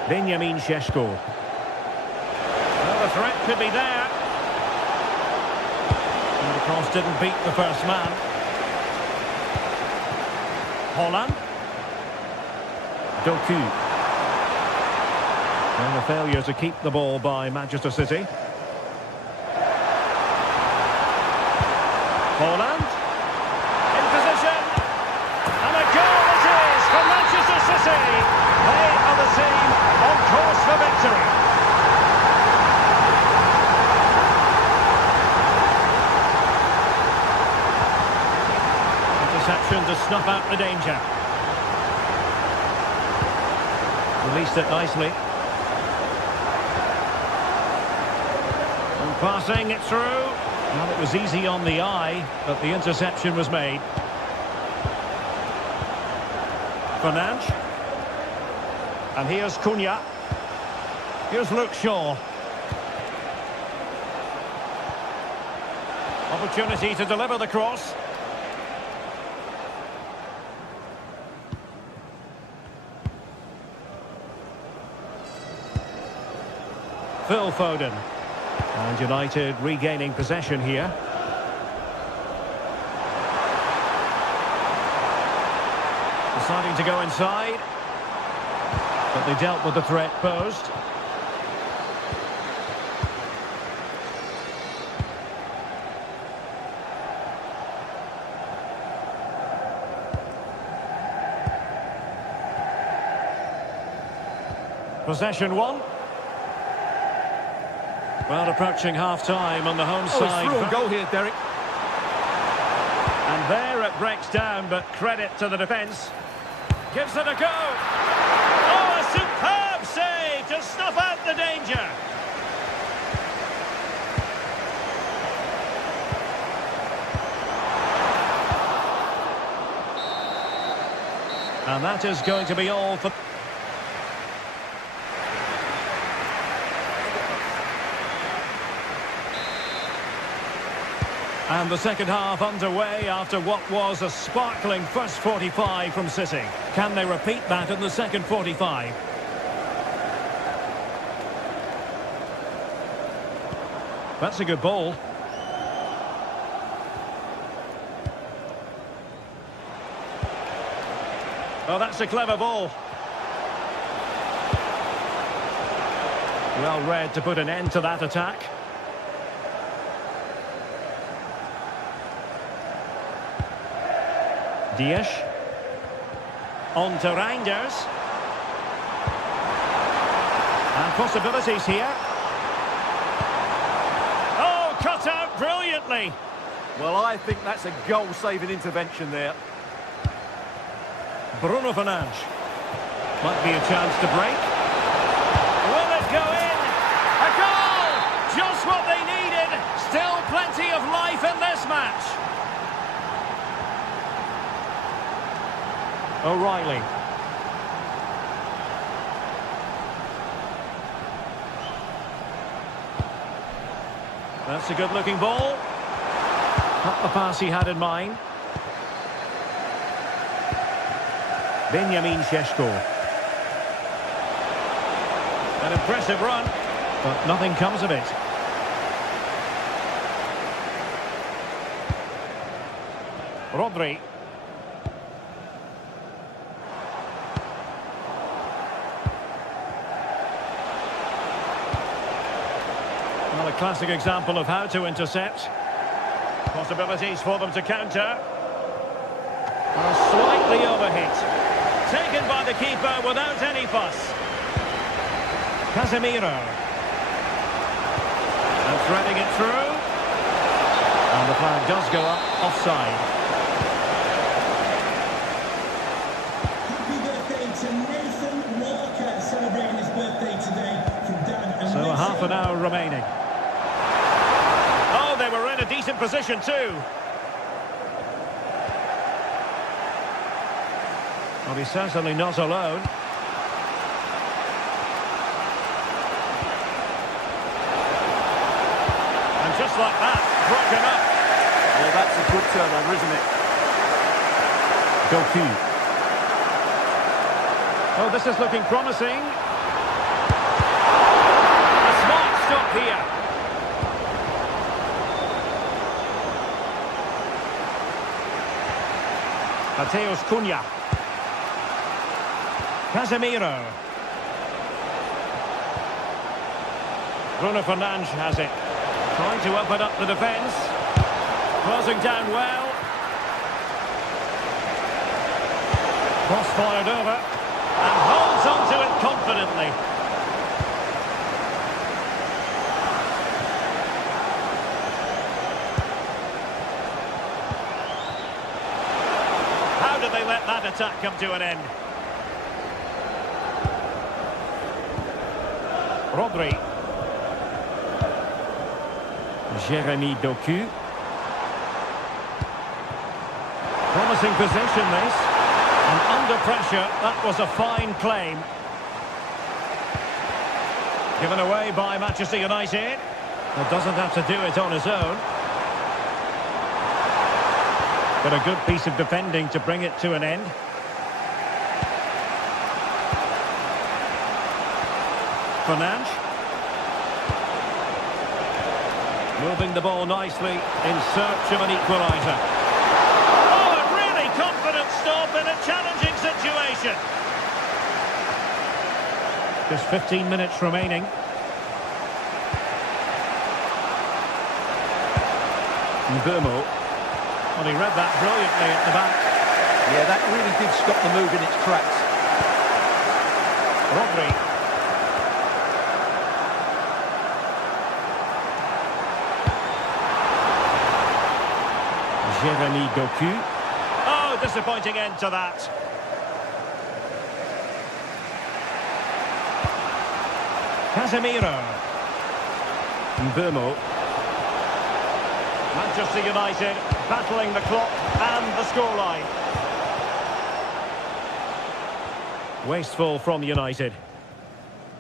Benjamin Šeško. Well, the threat could be there. And the cross didn't beat the first man. Haaland. Doku. And a failure to keep the ball by Manchester City. Haaland. In position. And a goal it is for Manchester City. They are the team on course for victory. Interception to snuff out the danger. Released it nicely. And passing it through. Well, it was easy on the eye, but the interception was made. Fernandes. And here's Cunha. Here's Luke Shaw. Opportunity to deliver the cross. Phil Foden. And United regaining possession here. Deciding to go inside. But they dealt with the threat posed. Possession one. Well, approaching half-time on the home side. It's through a goal here, Derek. And there it breaks down, but credit to the defence. Gives it a go. Oh, a superb save to snuff out the danger. And that is going to be all for... And the second half underway after what was a sparkling first 45 from City. Can they repeat that in the second 45? That's a good ball. Oh, that's a clever ball. Well read to put an end to that attack. Dias. On to Reinders. And possibilities here. Oh, cut out brilliantly. Well, I think that's a goal-saving intervention there. Bruno Fernandes. Might be a chance to break. Will it go in? A goal! Just what they needed. Still plenty of life in this match. O'Reilly. That's a good-looking ball. Not the pass he had in mind. Benjamin Šeško. An impressive run, but nothing comes of it. Rodri. Well, a classic example of how to intercept. Possibilities for them to counter. Slightly overhit. Taken by the keeper without any fuss. Casemiro. And threading it through. And the flag does go up offside. Happy birthday to Nathan Walker, celebrating his birthday today from Dad and So Lisa. half an hour remaining. Oh, they were in a decent position too. Well, he's certainly not alone. And just like that, broken up. Well, that's a good turnover, isn't it? Doku. Oh, this is looking promising. A smart stop here. Mateus Cunha. Casemiro. Bruno Fernandes has it. Trying to open up the defence. Closing down well. Cross fired over. And holds on to it confidently. How did they let that attack come to an end? Rodri. Jeremy Doku. Promising position this. And under pressure, that was a fine claim. Given away by Manchester United. But doesn't have to do it on his own. But a good piece of defending to bring it to an end. Fernandes. Moving the ball nicely in search of an equaliser. Oh, a really confident stop in a challenging situation. Just 15 minutes remaining. Mbeumo. Well, he read that brilliantly at the back. Yeah, that really did stop the move in its tracks. Rodri. Jeremy Doku. Oh, disappointing end to that. Casemiro. Mbeumo. Manchester United battling the clock and the scoreline. Wasteful from United.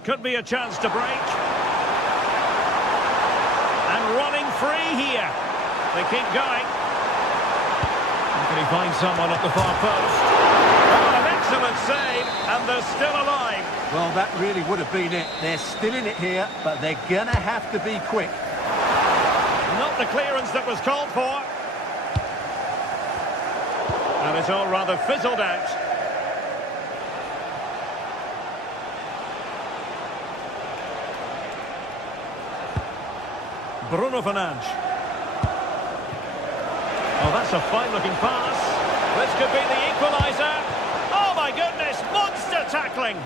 Could be a chance to break. And running free here. They keep going. Can he find someone at the far post? Oh, an excellent save, and they're still alive. Well, that really would have been it. They're still in it here, but they're going to have to be quick. Not the clearance that was called for. And it's all rather fizzled out. Bruno Fernandes. Oh, that's a fine-looking pass. This could be the equaliser. Oh, my goodness, monster tackling.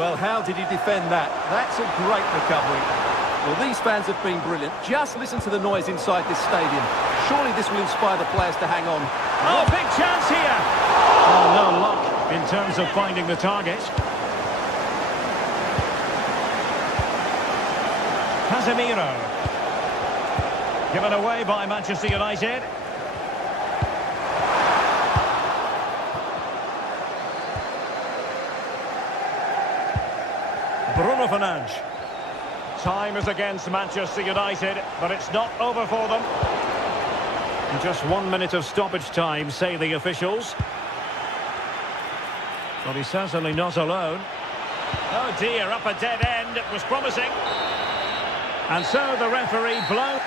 Well, how did he defend that? That's a great recovery. Well, these fans have been brilliant. Just listen to the noise inside this stadium. Surely this will inspire the players to hang on. Oh, big chance here. Oh, no luck in terms of finding the target. Casemiro. Given away by Manchester United. Bruno Fernandes. Time is against Manchester United, but it's not over for them. In just 1 minute of stoppage time, say the officials. But he's certainly not alone. Oh dear, up a dead end. It was promising. And so the referee blows.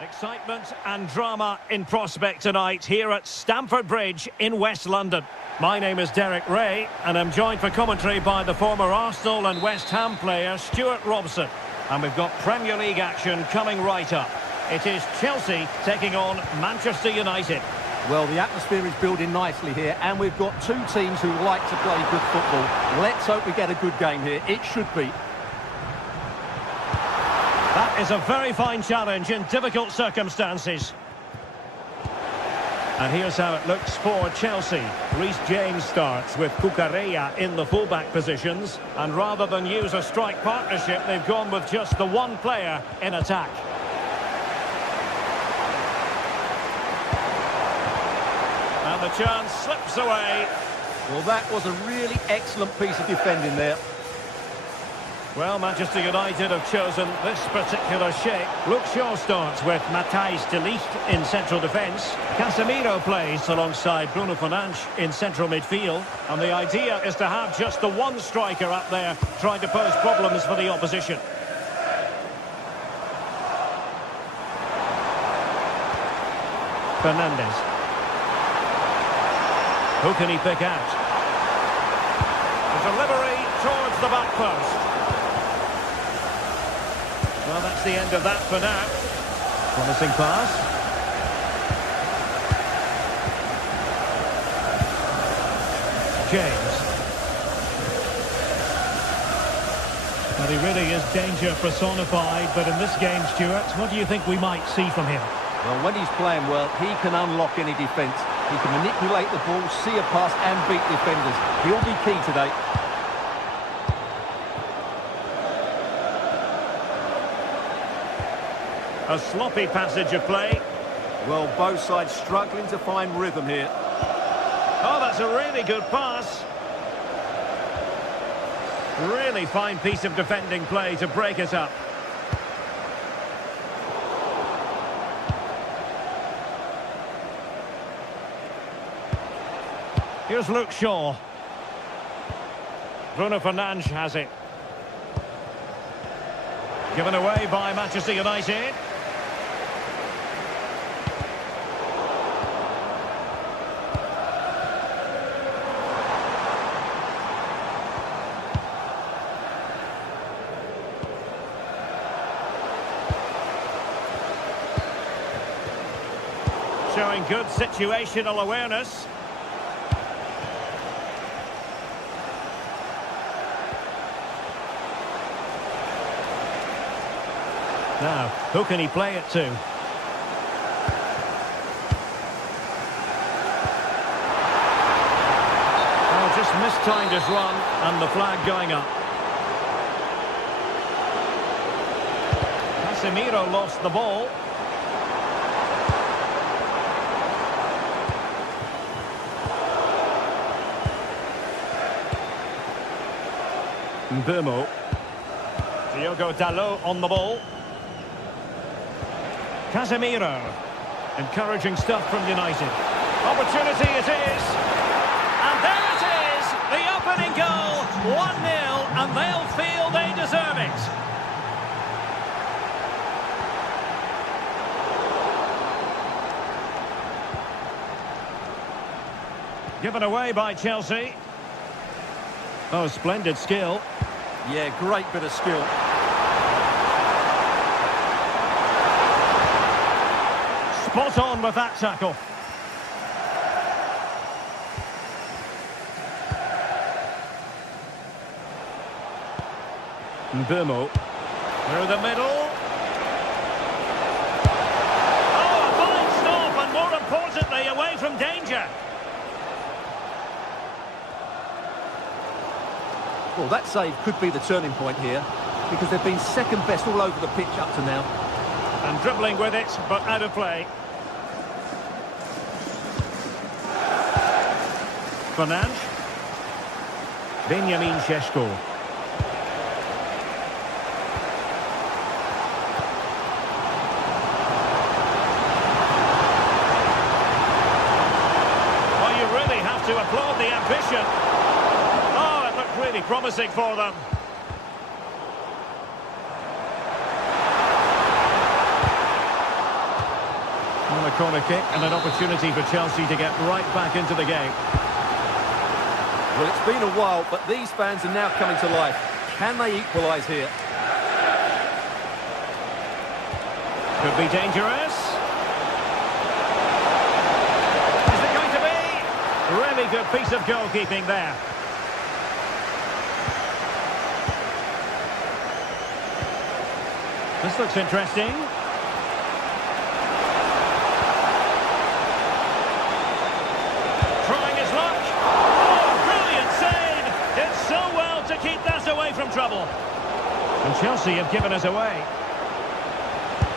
Excitement and drama in prospect tonight here at Stamford Bridge in West London. My name is Derek Ray and I'm joined for commentary by the former Arsenal and West Ham player Stuart Robson. And we've got Premier League action coming right up. It is Chelsea taking on Manchester United. Well, the atmosphere is building nicely here and we've got two teams who like to play good football. Let's hope we get a good game here. It should be. That is a very fine challenge in difficult circumstances. And here's how it looks for Chelsea. Reece James starts with Cucurella in the fullback positions. And rather than use a strike partnership, they've gone with just the one player in attack. And the chance slips away. Well, that was a really excellent piece of defending there. Well, Manchester United have chosen this particular shape. Luke Shaw starts with Matthijs de Ligt in central defence. Casemiro plays alongside Bruno Fernandes in central midfield. And the idea is to have just the one striker up there trying to pose problems for the opposition. Fernandes. Who can he pick out? The delivery towards the back post. Well, that's the end of that for now. Promising pass. James. Well, he really is danger personified, but in this game, Stuart, what do you think we might see from him? Well, when he's playing well, he can unlock any defence. He can manipulate the ball, see a pass and beat defenders. He'll be key today. A sloppy passage of play. Well, both sides struggling to find rhythm here. Oh, that's a really good pass. Really fine piece of defending play to break us up. Here's Luke Shaw. Bruno Fernandes has it. Given away by Manchester United. Showing good situational awareness. Now, who can he play it to? Oh, just mistimed his run, and the flag going up. Casemiro lost the ball. Mbeumo. Diogo Dalot on the ball. Casemiro. Encouraging stuff from United. Opportunity it is. And there it is! The opening goal. 1-0, and they'll feel they deserve it. Given away by Chelsea. Oh, splendid skill. Yeah, great bit of skill. Spot on with that tackle. Mbeumo. Through the middle. Oh, a fine stop, and more importantly, away from danger. Well, that save could be the turning point here, because they've been second best all over the pitch up to now. And dribbling with it, but out of play. Fernandes. Benjamin Šeško. Well, you really have to applaud the ambition. Oh, it looked really promising for them. And a corner kick and an opportunity for Chelsea to get right back into the game. Well, it's been a while, but these fans are now coming to life. Can they equalise here? Could be dangerous. Is it going to be? Really good piece of goalkeeping there. This looks interesting. Trying his luck. Oh, brilliant save. Did so well to keep that away from trouble. And Chelsea have given us away.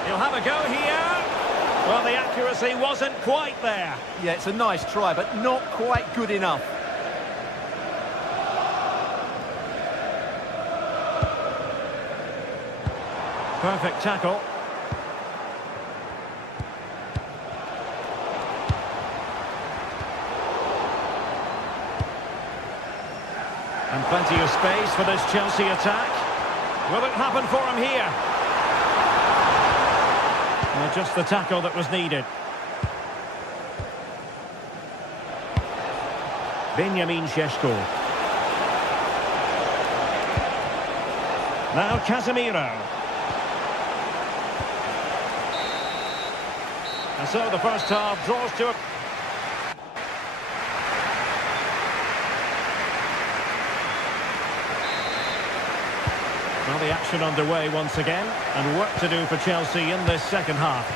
He'll have a go here. Well, the accuracy wasn't quite there. Yeah, it's a nice try, but not quite good enough. Perfect tackle. And plenty of space for this Chelsea attack. Will it happen for him here? Well, just the tackle that was needed. Benjamin Šeško. Now Casemiro. And so the first half draws to a... Well, the action underway once again, and work to do for Chelsea in this second half.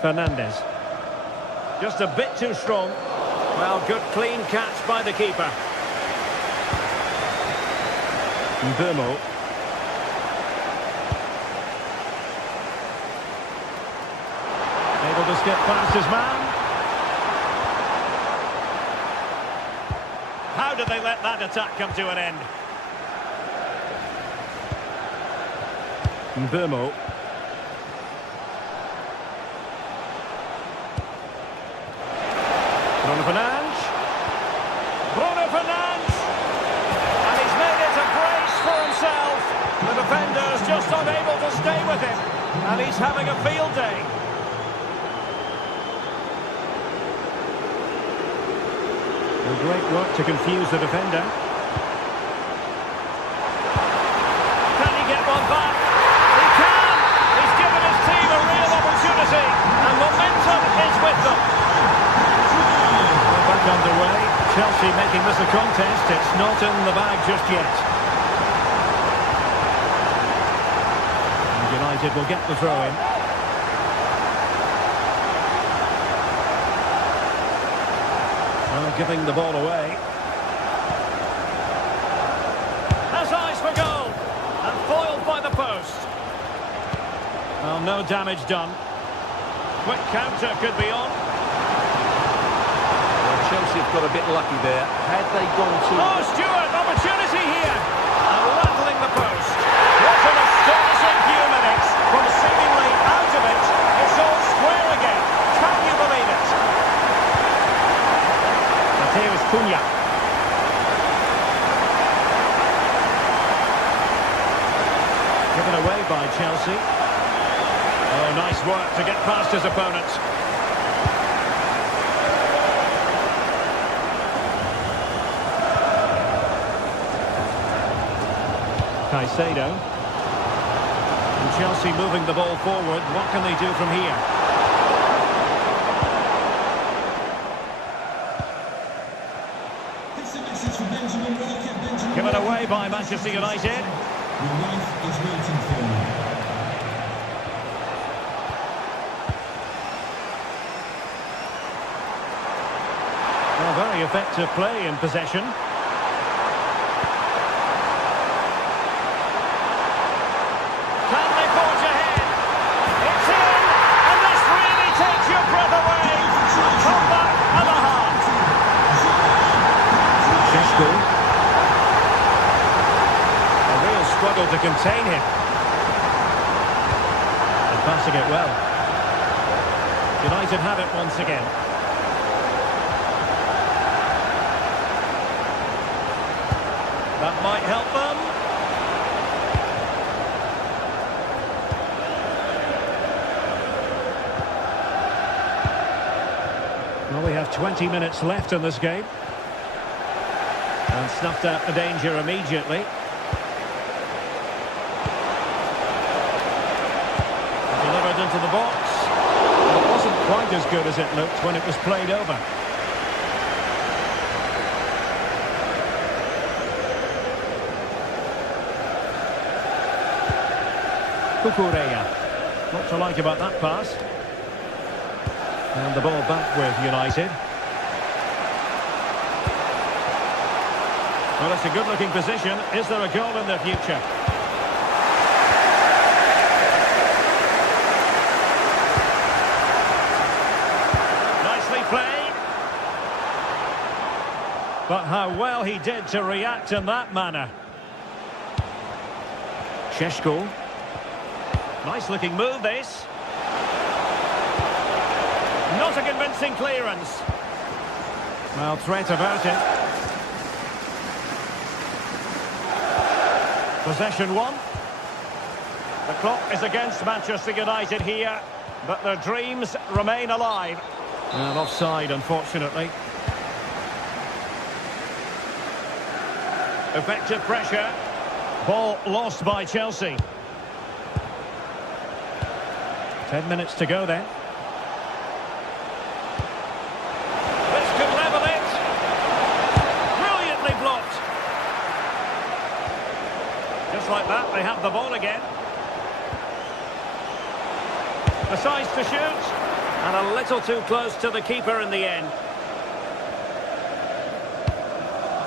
Fernandez. Just a bit too strong. Well, good clean catch by the keeper. Mbomo. Able to skip past his man. How did they let that attack come to an end? Mbomo. Bruno Fernandes. Bruno Fernandes. And he's made it a brace for himself. The defender's just unable to stay with him. And he's having a field day. Well, great work to confuse the defender. Can he get one back? He can! He's given his team a real opportunity. And momentum is with them. Back underway. Chelsea making this a contest. It's not in the bag just yet. And United will get the throw in. Well, giving the ball away. Has eyes for goal. And foiled by the post. Well, no damage done. Quick counter could be on. Chelsea have got a bit lucky there. Had they gone to... Oh, Stewart, opportunity here. And rattling the post. What an astonishing few minutes. From seemingly out of it, it's all square again. Can you believe it? Mateus Cunha. Given away by Chelsea. Oh, nice work to get past his opponent. Caicedo. And Chelsea moving the ball forward. What can they do from here? Given away by Manchester United. Your wife is waiting for you. Well, very effective play in possession. Struggle to contain him. And passing it well. United have it once again. That might help them. Well, we have 20 minutes left in this game. And snuffed out the danger immediately. Into the box. It wasn't quite as good as it looked when it was played over. Cucurella. What to like about that pass. And the ball back with United. Well, it's a good-looking position. Is there a goal in the future? But how well he did to react in that manner. Šeško. Nice looking move, this. Not a convincing clearance. Well, threat about it. Possession one. The clock is against Manchester United here, but their dreams remain alive. And offside, unfortunately. Effective pressure. Ball lost by Chelsea. 10 minutes to go then. This could level it. Brilliantly blocked. Just like that, they have the ball again. Decides to shoot. And a little too close to the keeper in the end.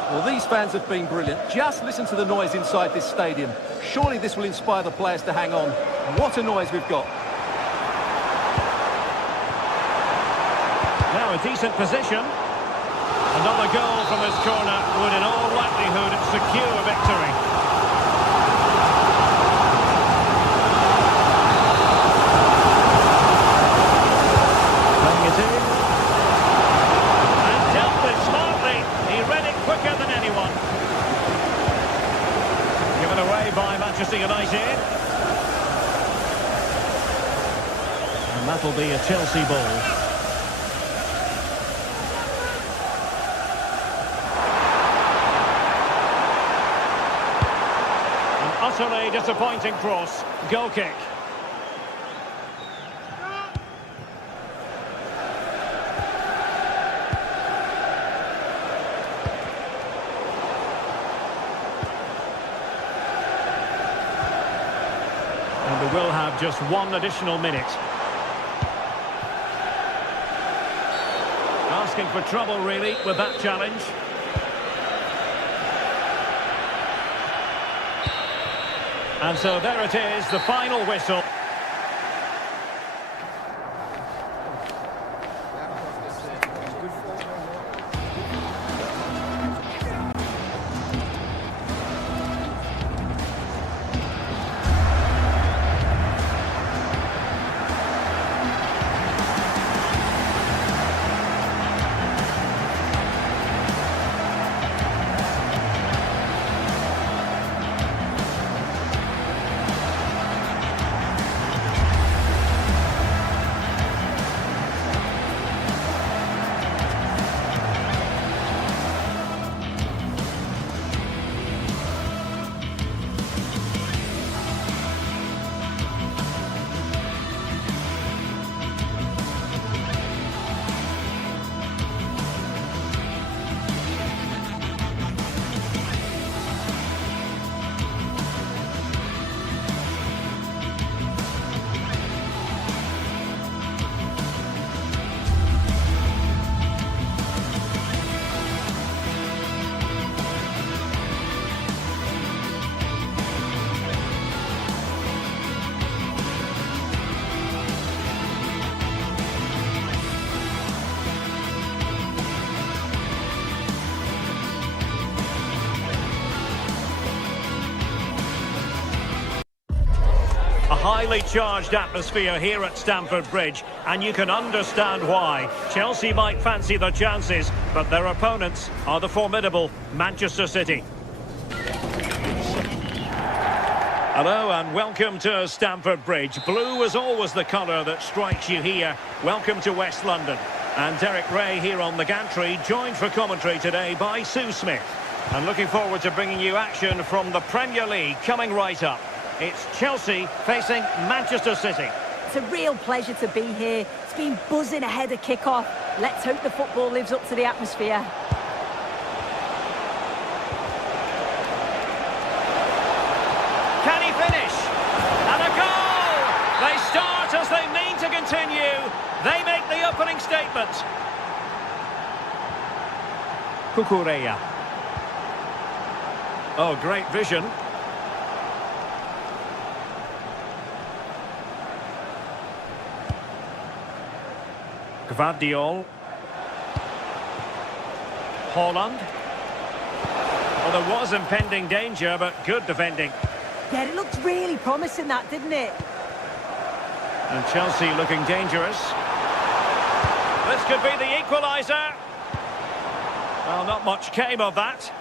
Well, these fans have been brilliant. Just listen to the noise inside this stadium. Surely this will inspire the players to hang on. What a noise we've got. Now a decent position. Another goal from his corner would in all likelihood secure a victory. Playing it in. And dealt with smartly. He read it quicker than anyone. Given away by Manchester United. And that'll be a Chelsea ball. Utterly disappointing cross. Goal kick. And we will have just one additional minute. Asking for trouble, really, with that challenge. And so there it is, the final whistle. A highly charged atmosphere here at Stamford Bridge, and you can understand why. Chelsea might fancy their chances, but their opponents are the formidable Manchester City. Hello and welcome to Stamford Bridge. Blue is always the colour that strikes you here. Welcome to West London. And Derek Ray here on the gantry, joined for commentary today by Sue Smith. And looking forward to bringing you action from the Premier League coming right up. It's Chelsea facing Manchester City. It's a real pleasure to be here. It's been buzzing ahead of kick-off. Let's hope the football lives up to the atmosphere. Can he finish? And a goal! They start as they mean to continue. They make the opening statement. Cucurella. Oh, great vision. Gvardiol. Haaland. Well, there was impending danger, but good defending. Yeah, it looked really promising, that, didn't it? And Chelsea looking dangerous. This could be the equaliser. Well, not much came of that.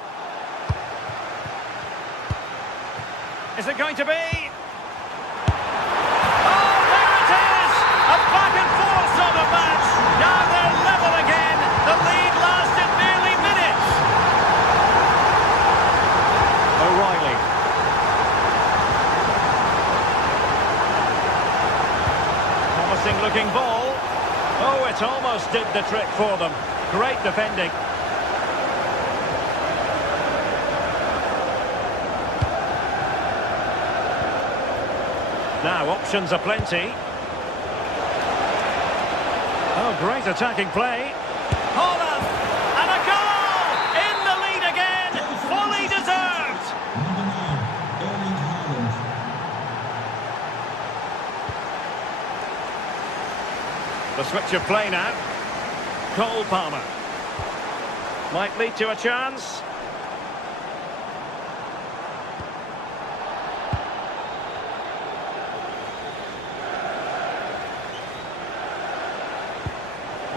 Is it going to be? Oh, there it is! A back and forth sort of match. Now they're level again. The lead lasted nearly minutes. it almost did the trick for them. Great defending. Now, options are plenty. Oh, great attacking play. Holland! And a goal! In the lead again! Fully deserved! The switch of play now. Cole Palmer. Might lead to a chance.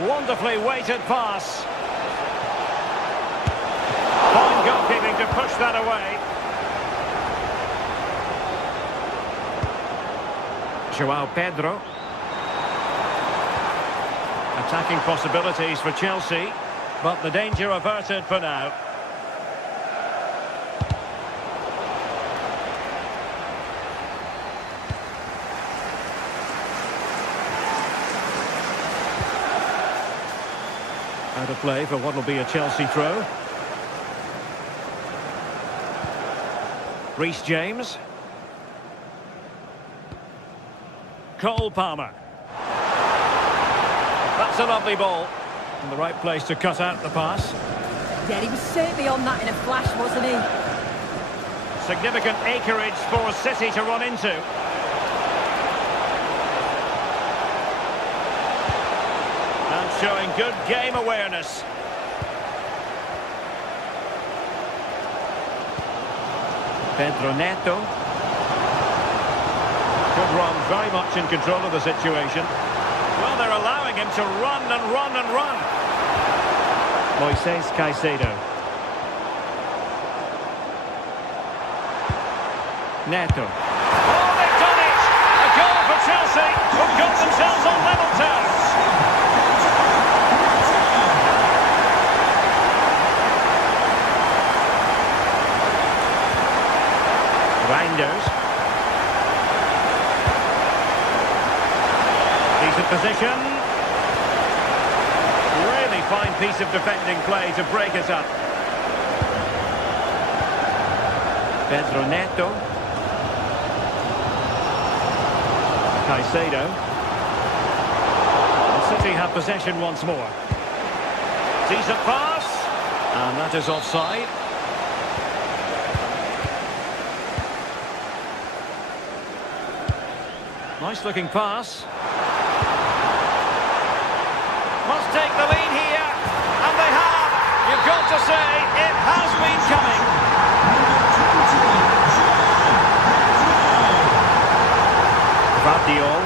Wonderfully weighted pass. Fine goalkeeping to push that away. João Pedro. Attacking possibilities for Chelsea, but the danger averted for now. Out of play for what will be a Chelsea throw. Reece James. Cole Palmer. That's a lovely ball. In the right place to cut out the pass. Yeah, he was certainly on that in a flash, wasn't he? Significant acreage for City to run into. And showing good game awareness. Pedro Neto. Good run, very much in control of the situation. Well, they're allowing him to run and run and run. Moises Caicedo. Neto. Oh, they've done it! A goal for Chelsea, who've got themselves on level terms. Reinders. Decent position. Really fine piece of defending play to break it up. Pedro Neto. Caicedo. And City have possession once more. Decent pass. And that is offside. Nice looking pass. Must take the lead here, and they have. You've got to say, it has been coming. Duel.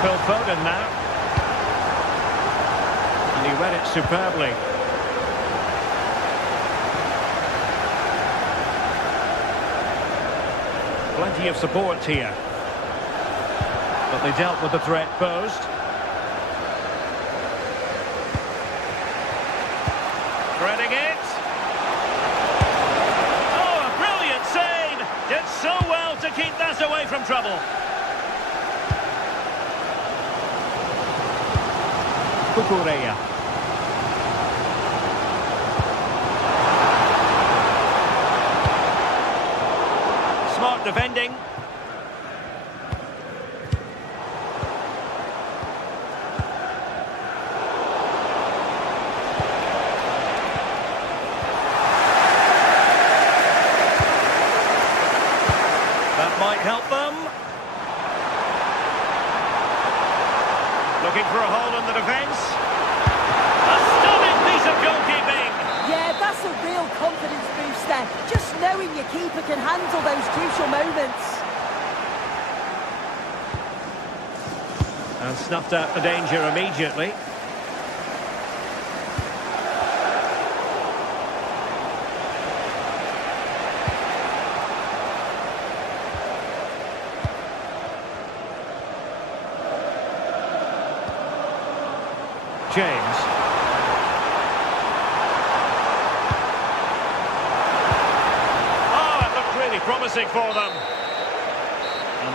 Phil Foden now. And he read it superbly. Plenty of support here. But they dealt with the threat posed. Threading it. Oh, a brilliant save. Did so well to keep that away from trouble. Cucurella. Smart defending. That might help them. Looking for a hole in the defence. A stunning piece of goalkeeping. Yeah, that's a real confidence booster. Just knowing your keeper can handle those crucial moments. And snuffed out the danger immediately. James. Oh, it looked really promising for them.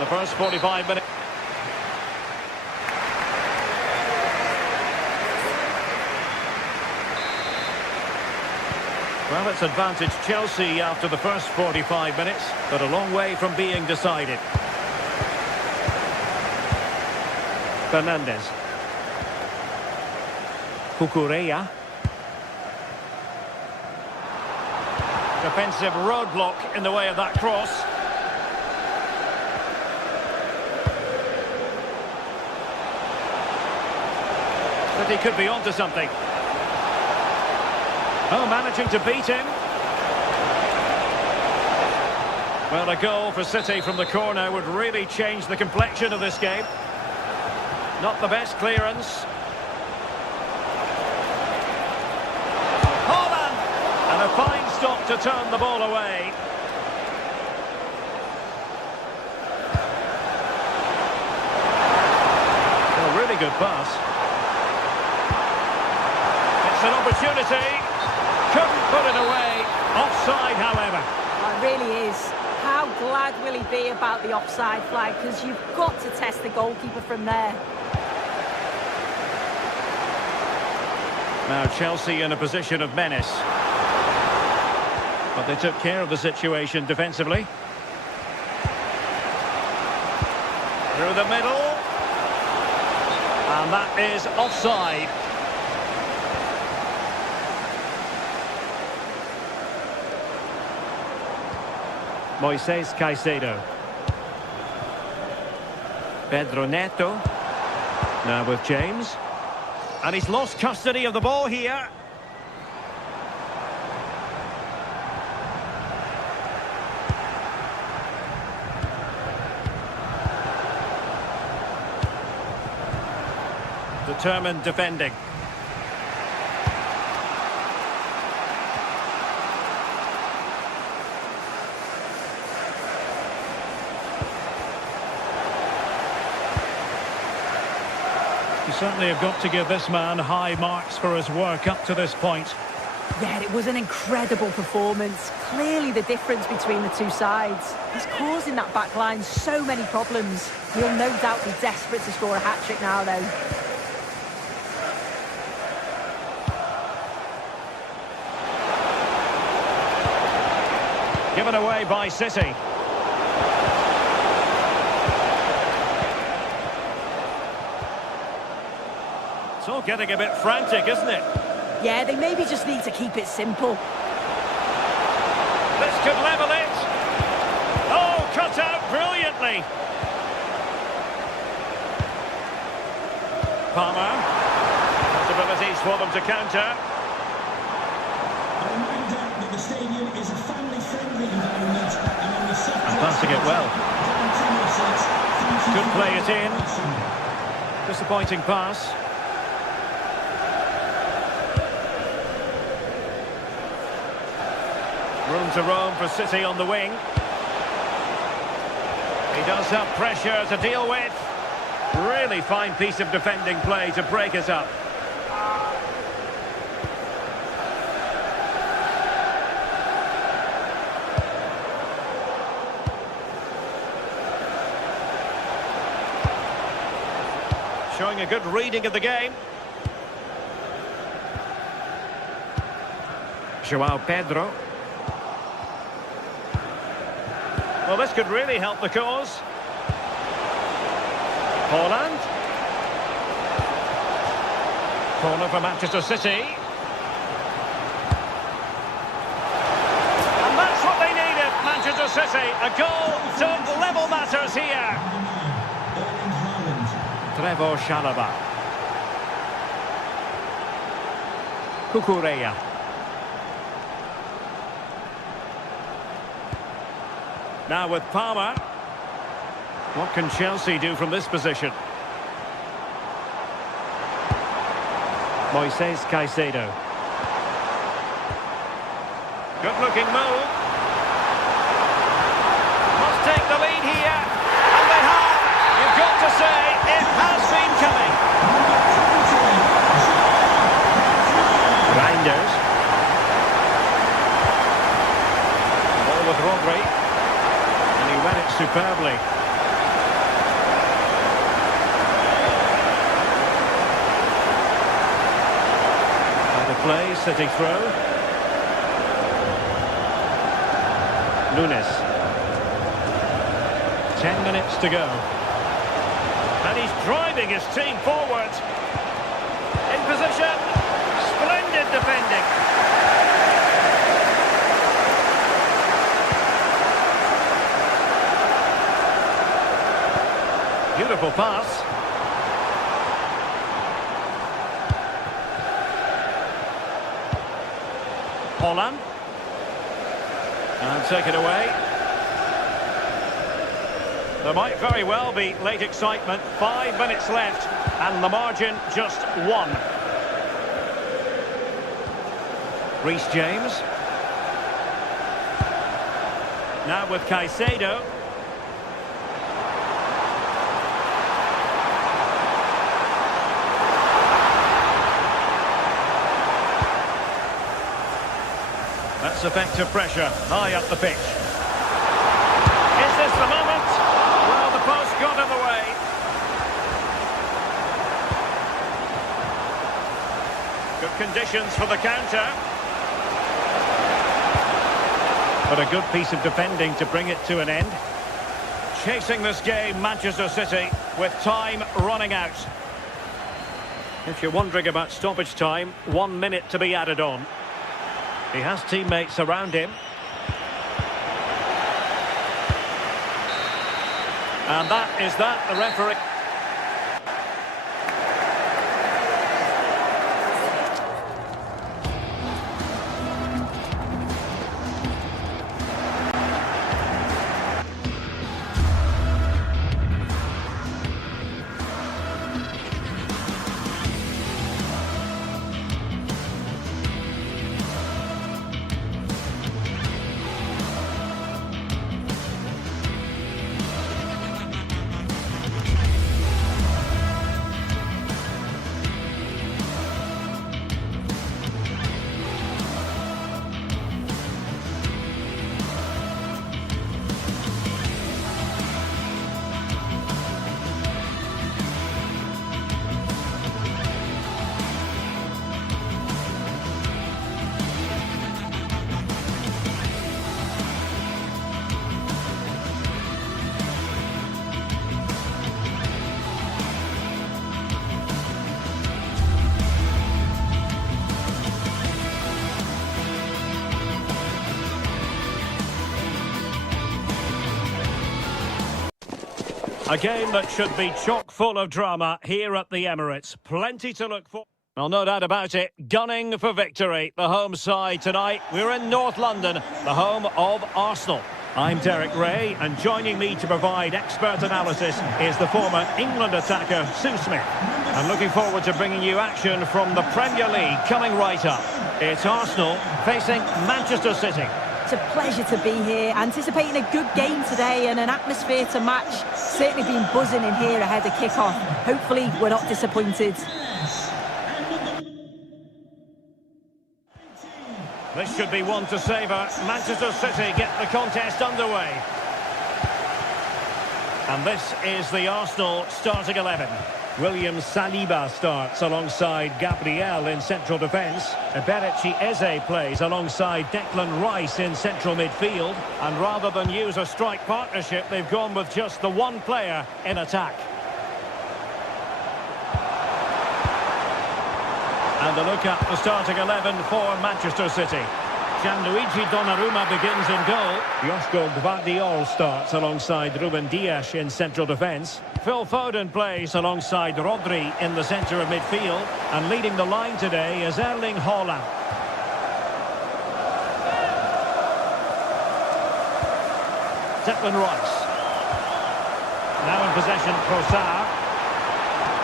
the first 45 minutes. Well, it's advantage Chelsea after the first 45 minutes, but a long way from being decided. Fernandes. Cucurella. Defensive roadblock in the way of that cross. But he could be onto something. Oh, managing to beat him. Well, a goal for City from the corner would really change the complexion of this game. Not the best clearance. Haaland! And a fine stop to turn the ball away. A really good pass. It's an opportunity. Couldn't put it away. Offside, however. Oh, it really is. How glad will he be about the offside flag? Because you've got to test the goalkeeper from there. Now Chelsea in a position of menace. But they took care of the situation defensively. Through the middle. And that is offside. Moises Caicedo. Pedro Neto. Now with James. And he's lost custody of the ball here. Determined defending. You certainly have got to give this man high marks for his work up to this point. Yeah, it was an incredible performance. Clearly the difference between the two sides. He's causing that back line so many problems. He'll no doubt be desperate to score a hat-trick now, though. Given away by City. It's all getting a bit frantic, isn't it? Yeah, they maybe just need to keep it simple. This could level it. Oh, cut out brilliantly. Palmer. Possibilities for them to counter. A reminder that the stadium is a family-friendly environment and And passing it well. Could play it in. Disappointing pass. Room to roam for City on the wing. He does have pressure to deal with. Really fine piece of defending play to break us up. Showing a good reading of the game. João Pedro. Well, this could really help the cause. Haaland. Corner for Manchester City. And that's what they needed, Manchester City. A goal to level matters here. Trevor Chalobah. Cucurella. Now with Palmer. What can Chelsea do from this position? Moises Caicedo. Good looking move. Must take the lead here. And they have. You've got to say it has been coming. Reinders. Ball with Rodri. And he read it superbly. play, City throw. Nunes. 10 minutes to go. And he's driving his team forward. In position. Splendid defending. Beautiful pass. Holland. And take it away. There might very well be late excitement. 5 minutes left. And the margin just 1. Reece James. Now with Caicedo. That's effective pressure, high up the pitch. Is this the moment? Well, the post got in the way. Good conditions for the counter. But a good piece of defending to bring it to an end. Chasing this game, Manchester City, with time running out. If you're wondering about stoppage time, 1 minute to be added on. He has teammates around him. And that is that, the referee. A game that should be chock full of drama here at the Emirates. Plenty to look for. Well, no doubt about it. Gunning for victory. The home side tonight. We're in North London, the home of Arsenal. I'm Derek Ray, and joining me to provide expert analysis is the former England attacker, Sue Smith. I'm looking forward to bringing you action from the Premier League coming right up. It's Arsenal facing Manchester City. It's a pleasure to be here, anticipating a good game today and an atmosphere to match. Certainly been buzzing in here ahead of kick-off. Hopefully we're not disappointed. This should be one to savour. Manchester City get the contest underway. And this is the Arsenal starting 11. William Saliba starts alongside Gabriel in central defence. Eberechi Eze plays alongside Declan Rice in central midfield. And rather than use a strike partnership, they've gone with just the one player in attack. And a look at the starting 11 for Manchester City. Gianluigi Donnarumma begins in goal. Joško Gvardiol starts alongside Ruben Dias in central defence. Phil Foden plays alongside Rodri in the centre of midfield. And leading the line today is Erling Haaland. Declan Rice. Now in possession, Trossard.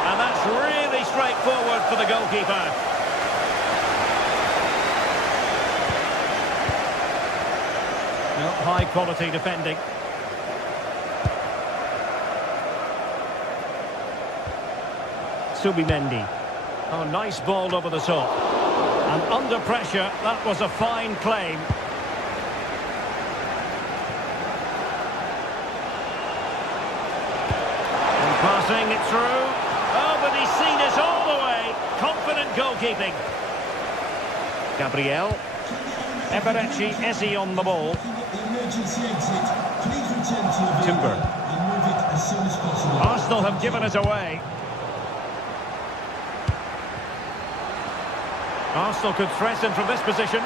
And that's really straightforward for the goalkeeper. High quality defending. Subimendi. Oh, nice ball over the top. And under pressure, that was a fine claim. And passing it through. Oh, but he's seen it all the way. Confident goalkeeping. Gabriel. Eberechi Eze on the ball. Emergency exit. Please return to your vehicle Timber. and move it as soon as possible. Arsenal have given it away. Arsenal could threaten from this position.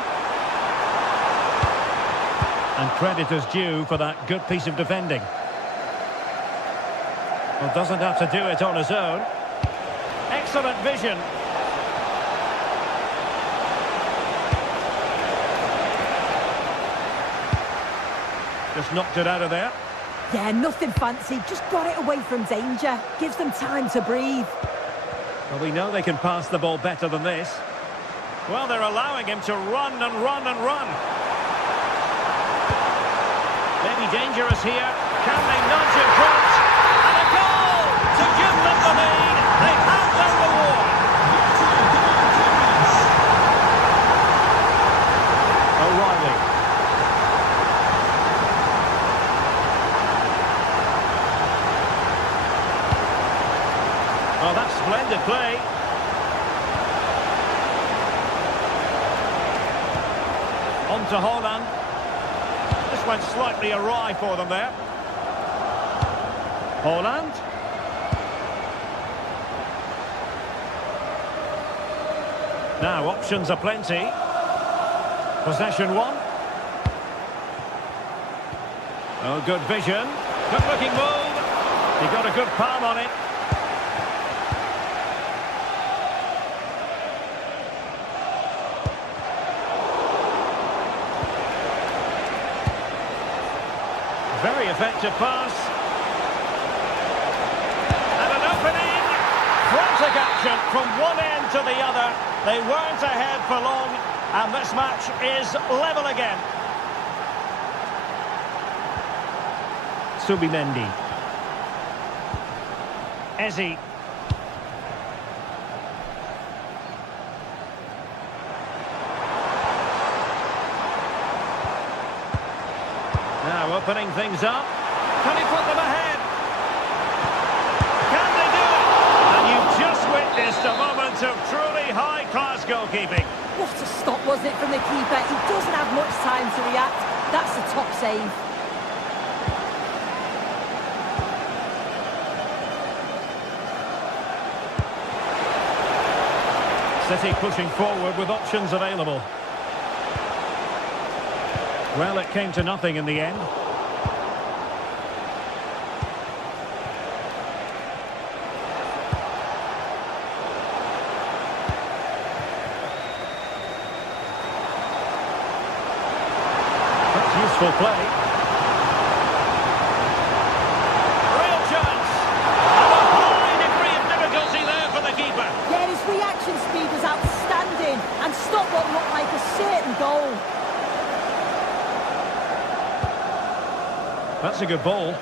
And credit is due for that good piece of defending. Well, doesn't have to do it on his own. Excellent vision. Just knocked it out of there. Yeah, nothing fancy. Just got it away from danger. Gives them time to breathe. Well, we know they can pass the ball better than this. Well, they're allowing him to run and run and run. Maybe dangerous here. Can they nudge in front? And a goal to give them the lead. They have their reward. O'Reilly. Oh, that's splendid play. On to Haaland. This went slightly awry for them there. Haaland. Now, options are plenty. Possession one. Oh, good vision. Good looking move. He got a good palm on it. Very effective pass. And an opening. Frantic action from one end to the other. They weren't ahead for long, and this match is level again. Subimendi. Eze. Now opening things up. Can he put them ahead? Can they do it? And you've just witnessed a moment of truly high-class goalkeeping. What a stop, wasn't it, from the keeper? He doesn't have much time to react. That's a top save. City pushing forward with options available. Well, it came to nothing in the end. That's useful play. Real chance. And a high degree of difficulty there for the keeper. Yeah, his reaction speed was outstanding and stopped what looked like a certain goal. That's a good ball.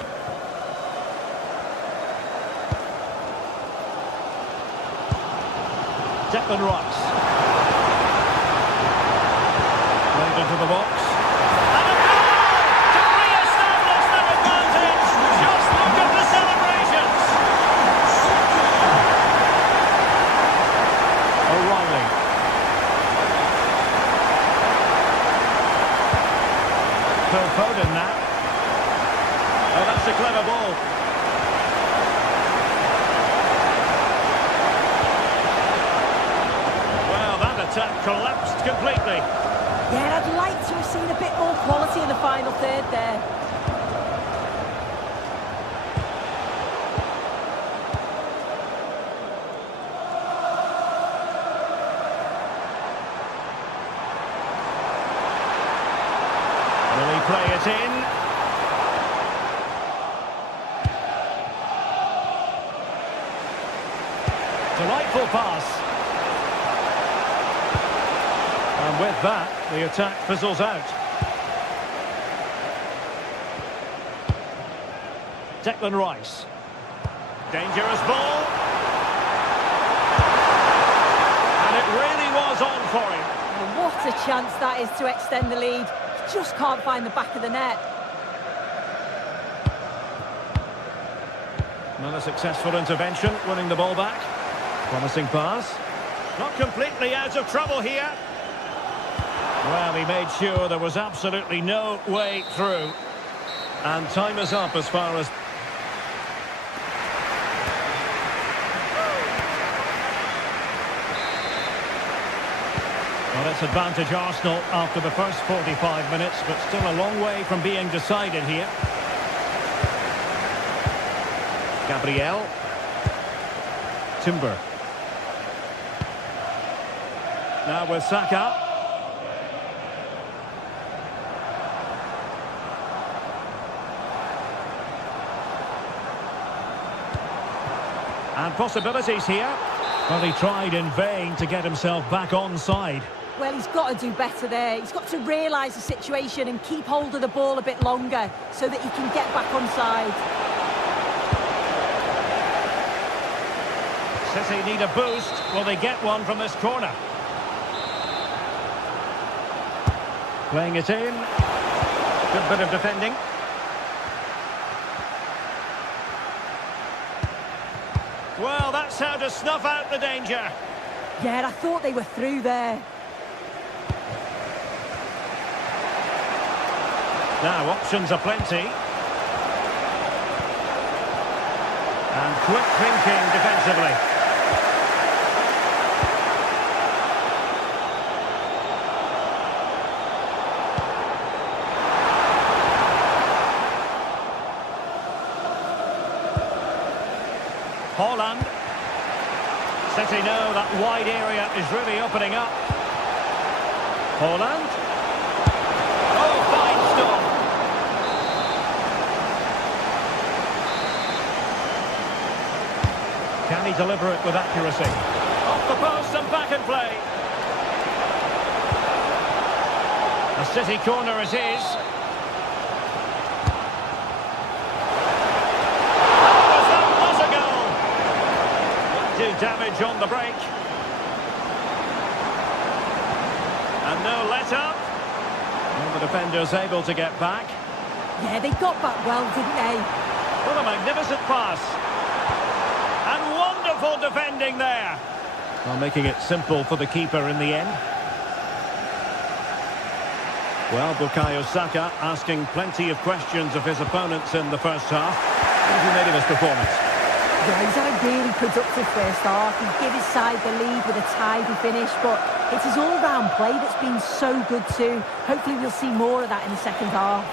Declan Rice. Played into the box. And a goal to re-establish their advantage. Just look at the celebrations. O'Reilly. Phil Foden now. Oh, that's a clever ball. Well, that attack collapsed completely. Yeah, I'd like to have seen a bit more quality in the final third there. Will he play it in? Delightful pass. And with that, the attack fizzles out. Declan Rice. Dangerous ball. And it really was on for him. And what a chance that is to extend the lead. He just can't find the back of the net. Another successful intervention, winning the ball back. Promising pass. Not completely out of trouble here. Well, he made sure there was absolutely no way through. And time is up as far as... Well, it's advantage Arsenal after the first 45 minutes, but still a long way from being decided here. Gabriel. Timber. Now with Saka. And possibilities here. Well, he tried in vain to get himself back onside. Well, he's got to do better there. He's got to realise the situation and keep hold of the ball a bit longer so that he can get back onside. City need a boost. Will they get one from this corner? Playing it in. Good bit of defending. Well, that's how to snuff out the danger. Yeah, I thought they were through there. Now, options are plenty. And quick thinking defensively. Holland. City know that wide area is really opening up. Holland. Oh, fine stop. Can he deliver it with accuracy? Off the post and back in play. A City corner it is. Damage on the break. And no let-up. And the defender's able to get back. Yeah, they got back well, didn't they? What a magnificent pass. And wonderful defending there. Well, making it simple for the keeper in the end. Well, Bukayo Saka asking plenty of questions of his opponents in the first half. What have you made of his performance? Yeah, he's had a really productive first half. He gave his side the lead with a tidy finish, but it's his all-round play that's been so good too. Hopefully we'll see more of that in the second half.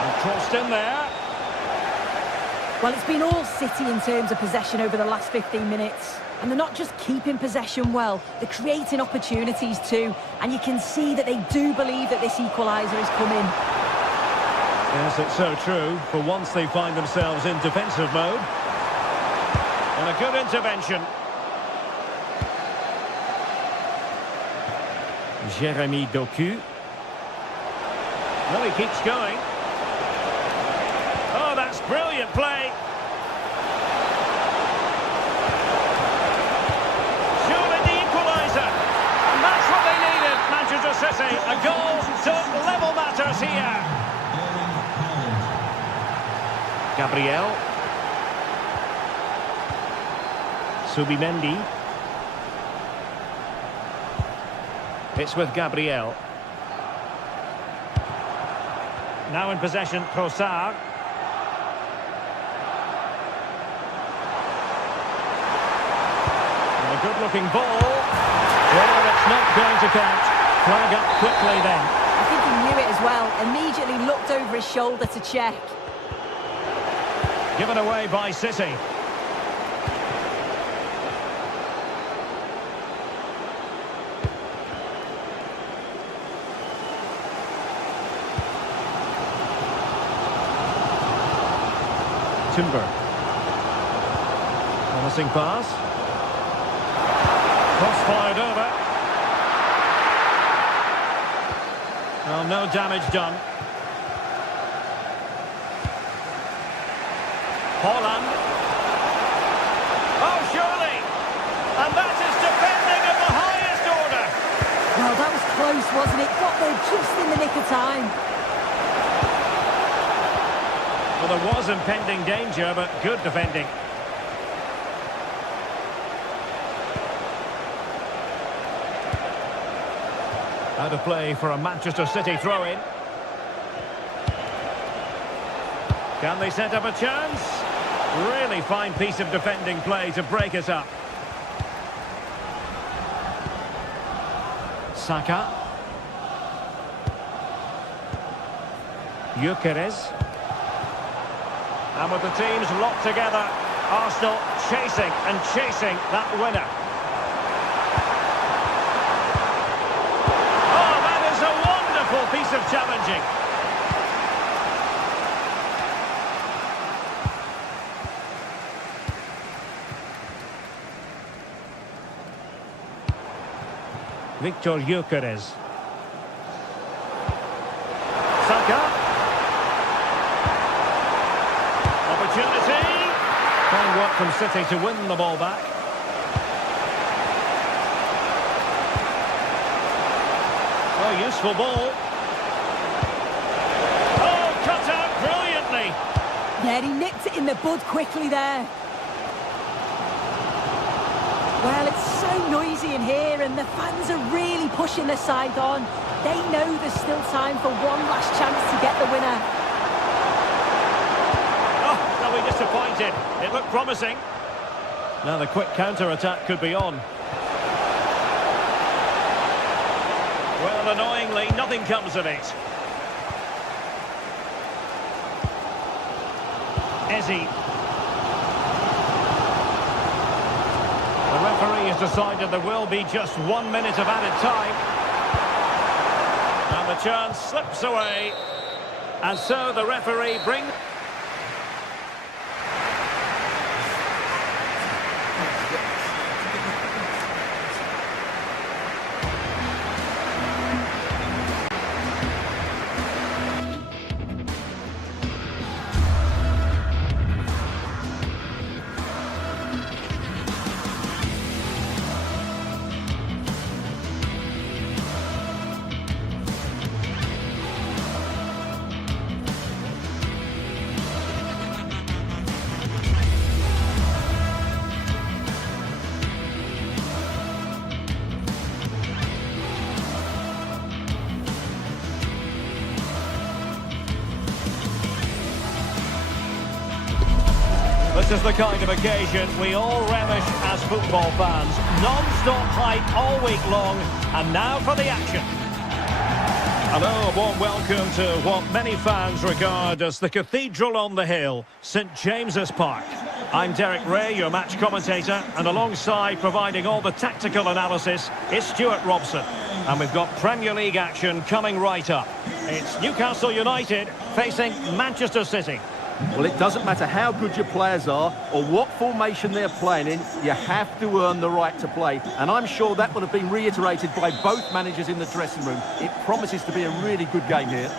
And crossed in there. Well, it's been all City in terms of possession over the last 15 minutes. And they're not just keeping possession well, they're creating opportunities too. And you can see that they do believe that this equaliser is coming. Yes, it's so true. For once they find themselves in defensive mode. And a good intervention. Jeremy Doku. Well, he keeps going. Oh, that's brilliant play. Surely the equaliser. And that's what they needed, Manchester City. A goal to level matters here. Gabriel. Subimendi. It's with Gabriel. Now in possession, Trossard. And a good-looking ball. Well, it's not going to count. Flag up quickly then. I think he knew it as well. Immediately looked over his shoulder to check. Given away by City. Timber. Promising pass. Cross fired over. Well, no damage done. Holland. Oh, surely! And that is defending of the highest order. Well, that was close, wasn't it? Got there just in the nick of time. Well, there was impending danger, but good defending. Out of play for a Manchester City throw-in. Can they set up a chance? Really fine piece of defending play to break it up. Saka. Gyökeres. And with the teams locked together, Arsenal chasing and chasing that winner. Oh, that is a wonderful piece of challenging. Victor Gyökeres. Saka. Opportunity. Fine work from City to win the ball back. Oh, useful ball. Oh, cut out brilliantly. Yeah, he nipped it in the bud quickly there. Well, it's so noisy in here and the fans are really pushing their side on. They know there's still time for one last chance to get the winner. Oh, they'll be disappointed. It looked promising. Now the quick counter-attack could be on. Well, annoyingly, nothing comes of it. Ezzy. The referee has decided there will be just 1 minute of added time. And the chance slips away. And so the referee brings... This is the kind of occasion we all relish as football fans. Non-stop hype all week long, and now for the action. Hello, a warm welcome to what many fans regard as the cathedral on the hill, St James's Park. I'm Derek Ray, your match commentator, and alongside providing all the tactical analysis is Stuart Robson. And we've got Premier League action coming right up. It's Newcastle United facing Manchester City. Well, it doesn't matter how good your players are or what formation they're playing in, you have to earn the right to play. And I'm sure that would have been reiterated by both managers in the dressing room. It promises to be a really good game here.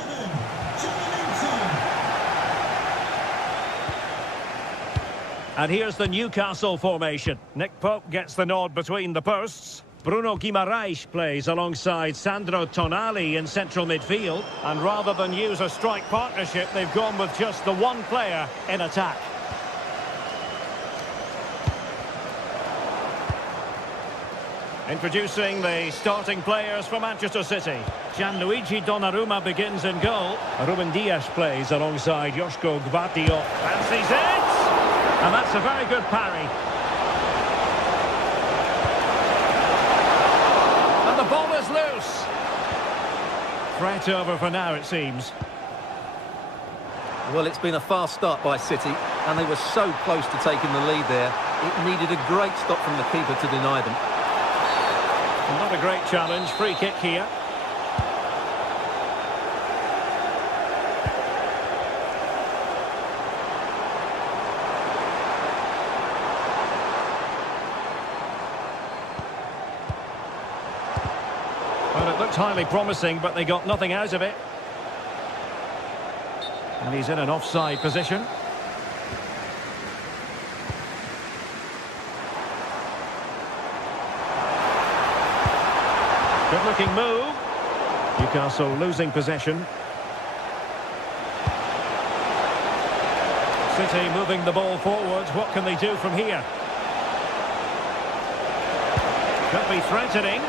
And here's the Newcastle formation. Nick Pope gets the nod between the posts. Bruno Guimaraes plays alongside Sandro Tonali in central midfield. And rather than use a strike partnership, they've gone with just the one player in attack. Introducing the starting players for Manchester City. Gianluigi Donnarumma begins in goal. Ruben Dias plays alongside Joško Gvardiol. Fancies it! And that's a very good parry. The ball is loose. Threat over for now, it seems. Well, it's been a fast start by City, and they were so close to taking the lead there. It needed a great stop from the keeper to deny them. Not a great challenge. Free kick here. Well, it looked highly promising, but they got nothing out of it. And he's in an offside position. Good-looking move. Newcastle losing possession. City moving the ball forward. What can they do from here? Could be threatening.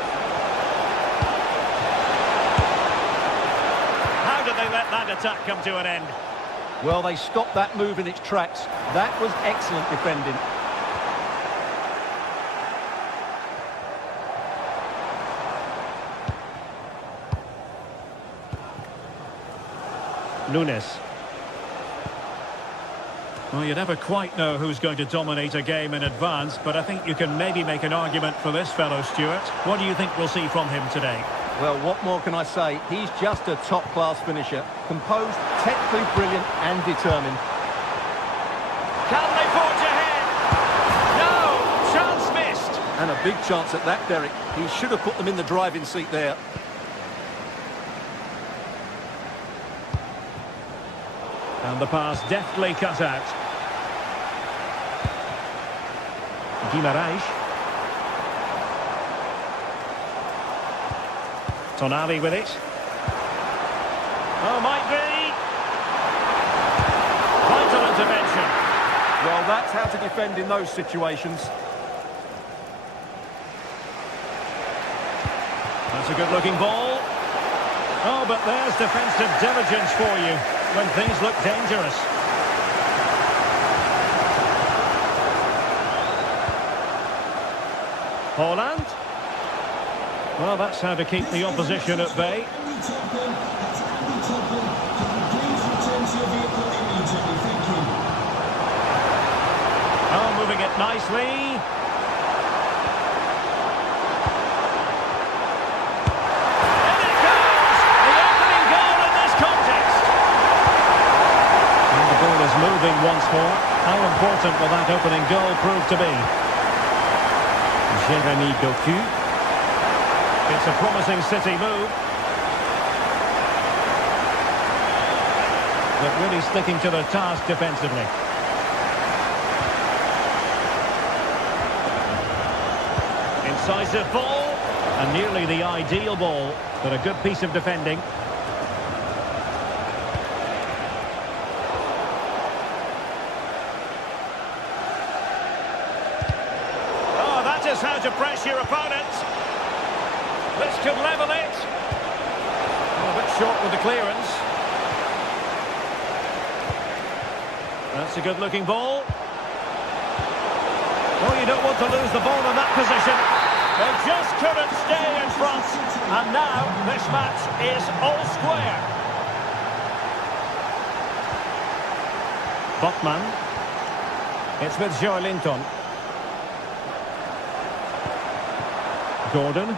let that attack come to an end. Well, they stopped that move in its tracks. That was excellent defending. Nunes. Well, you never quite know who's going to dominate a game in advance, but I think you can maybe make an argument for this fellow, Stuart. What do you think we'll see from him today? Well, what more can I say? He's just a top-class finisher. Composed, technically brilliant and determined. Can they forge ahead? No! Chance missed! And a big chance at that, Derek. He should have put them in the driving seat there. And the pass deftly cut out. Guimaraes. Tonali with it. Oh, might be. Vital intervention. Well, that's how to defend in those situations. That's a good-looking ball. Oh, but there's defensive diligence for you when things look dangerous. Haaland. Well, that's how to keep the opposition at bay. Oh, moving it nicely. And it goes! The opening goal in this contest. And the ball is moving once more. How important will that opening goal prove to be? Jeremy Doku. It's a promising City move. But really sticking to the task defensively. Decisive ball, and nearly the ideal ball, but a good piece of defending. Oh, that is how to press your opponent. This could level it. Oh, a bit short with the clearance. That's a good-looking ball. Oh, you don't want to lose the ball in that position. They just couldn't stay in front. And now this match is all square. Botman. It's with Joelinton. Gordon.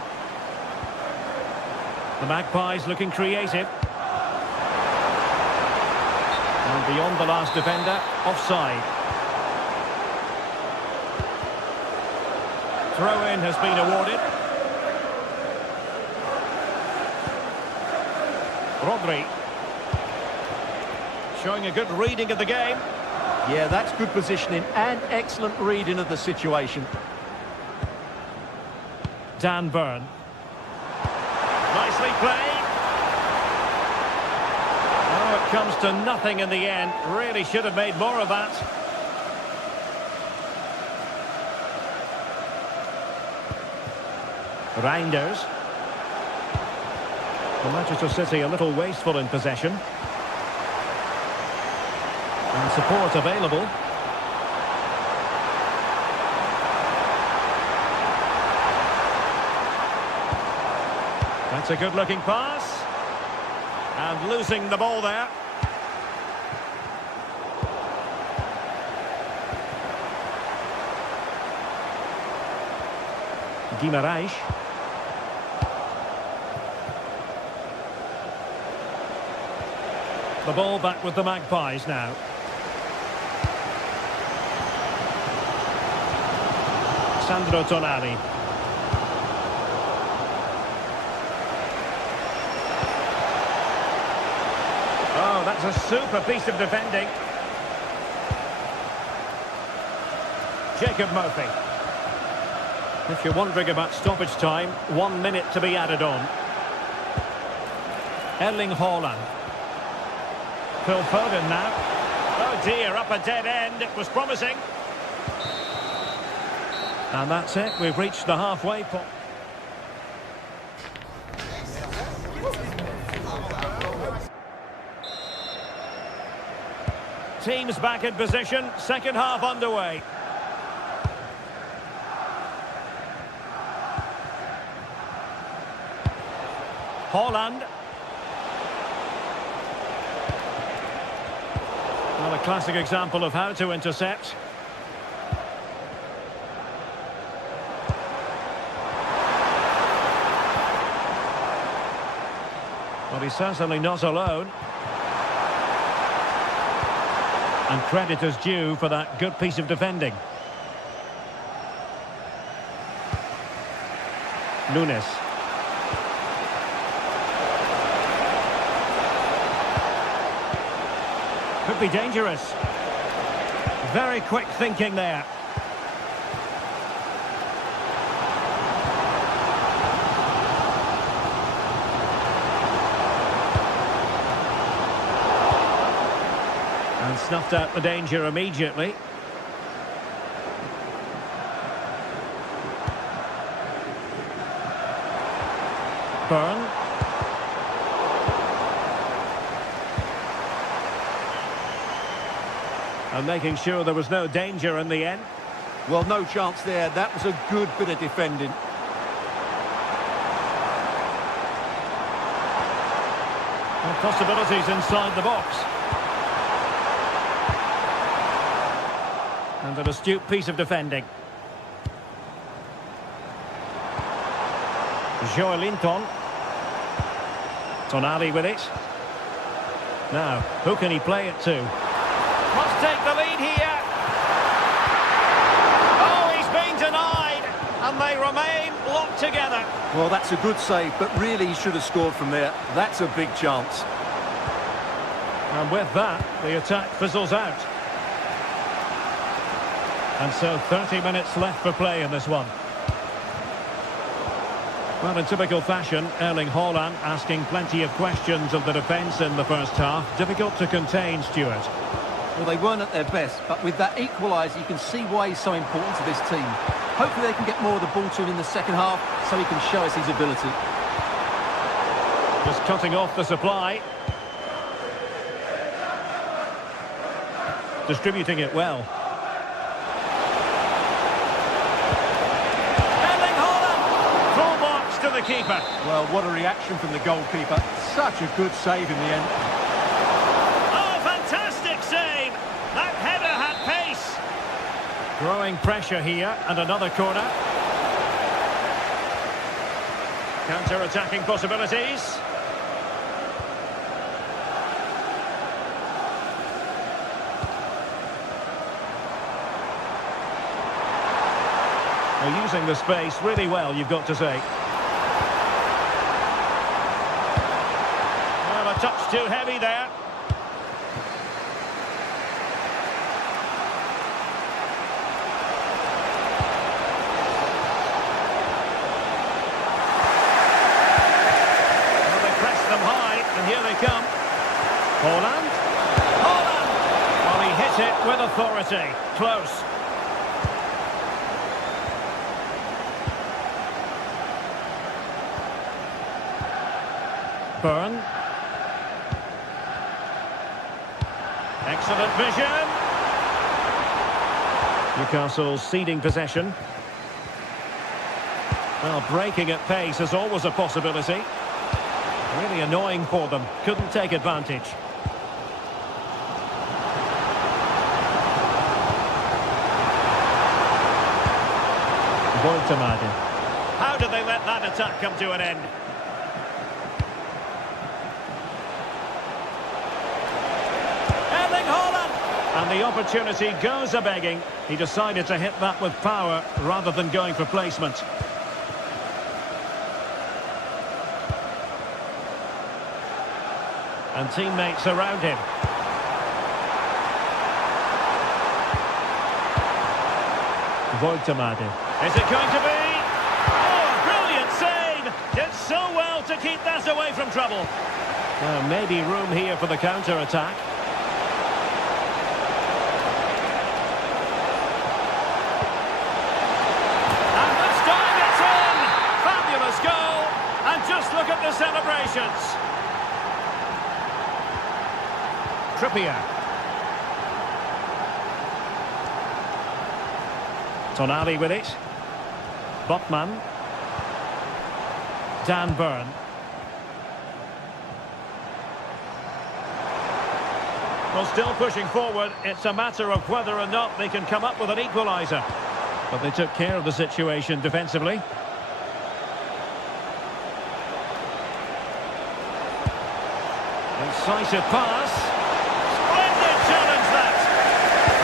The Magpies looking creative. And beyond the last defender, offside. Throw-in has been awarded. Rodri. Showing a good reading of the game. Yeah, that's good positioning and excellent reading of the situation. Dan Burn. Nicely played. Oh, it comes to nothing in the end. Really should have made more of that. Reinders. The Manchester City a little wasteful in possession. And support available. That's a good-looking pass. And losing the ball there. Guimaraes. The ball back with the Magpies now. Sandro Tonali. Oh, that's a super piece of defending. Jacob Murphy. If you're wondering about stoppage time, 1 minute to be added on. Erling Haaland. Phil Foden now. Oh dear, up a dead end. It was promising. And that's it. We've reached the halfway point. teams back in position. Second half underway. Haaland. Well, a classic example of how to intercept. Well, he's certainly not alone. And credit is due for that good piece of defending. Nunes. Could be dangerous. Very quick thinking there. And snuffed out the danger immediately. Byrne. And making sure there was no danger in the end. Well, no chance there. That was a good bit of defending. And possibilities inside the box. And an astute piece of defending. Joelinton. Tonali with it. Now, who can he play it to? Must take the lead here. Oh, he's been denied. And they remain locked together. Well, that's a good save, but really he should have scored from there. That's a big chance. And with that, the attack fizzles out. And so 30 minutes left for play in this one. Well, in typical fashion, Erling Haaland asking plenty of questions of the defence in the first half. Difficult to contain, Stuart. Well, they weren't at their best, but with that equaliser, you can see why he's so important to this team. Hopefully they can get more of the ball to him in the second half, so he can show us his ability. Just cutting off the supply. Distributing it well. To the keeper. Well, what a reaction from the goalkeeper. Such a good save in the end. Oh, fantastic save! That header had pace. Growing pressure here, and another corner. Counter-attacking possibilities. They're using the space really well, you've got to say. Touch too heavy there. Well, they press them high, and here they come. Haaland. Haaland! Well, he hit it with authority. Close. Byrne. Excellent vision. Newcastle ceding possession. Well, breaking at pace is always a possibility. Really annoying for them. Couldn't take advantage. How did they let that attack come to an end? And the opportunity goes a-begging. He decided to hit that with power rather than going for placement. And teammates around him. Voigtemade. Is it going to be? Oh, a brilliant save! Did so well to keep that away from trouble. Maybe room here for the counter-attack. Just look at the celebrations. Trippier. Tonali with it. Botman. Dan Burn. Well, still pushing forward. It's a matter of whether or not they can come up with an equaliser. But they took care of the situation defensively. Decisive pass. Splendid challenge, that!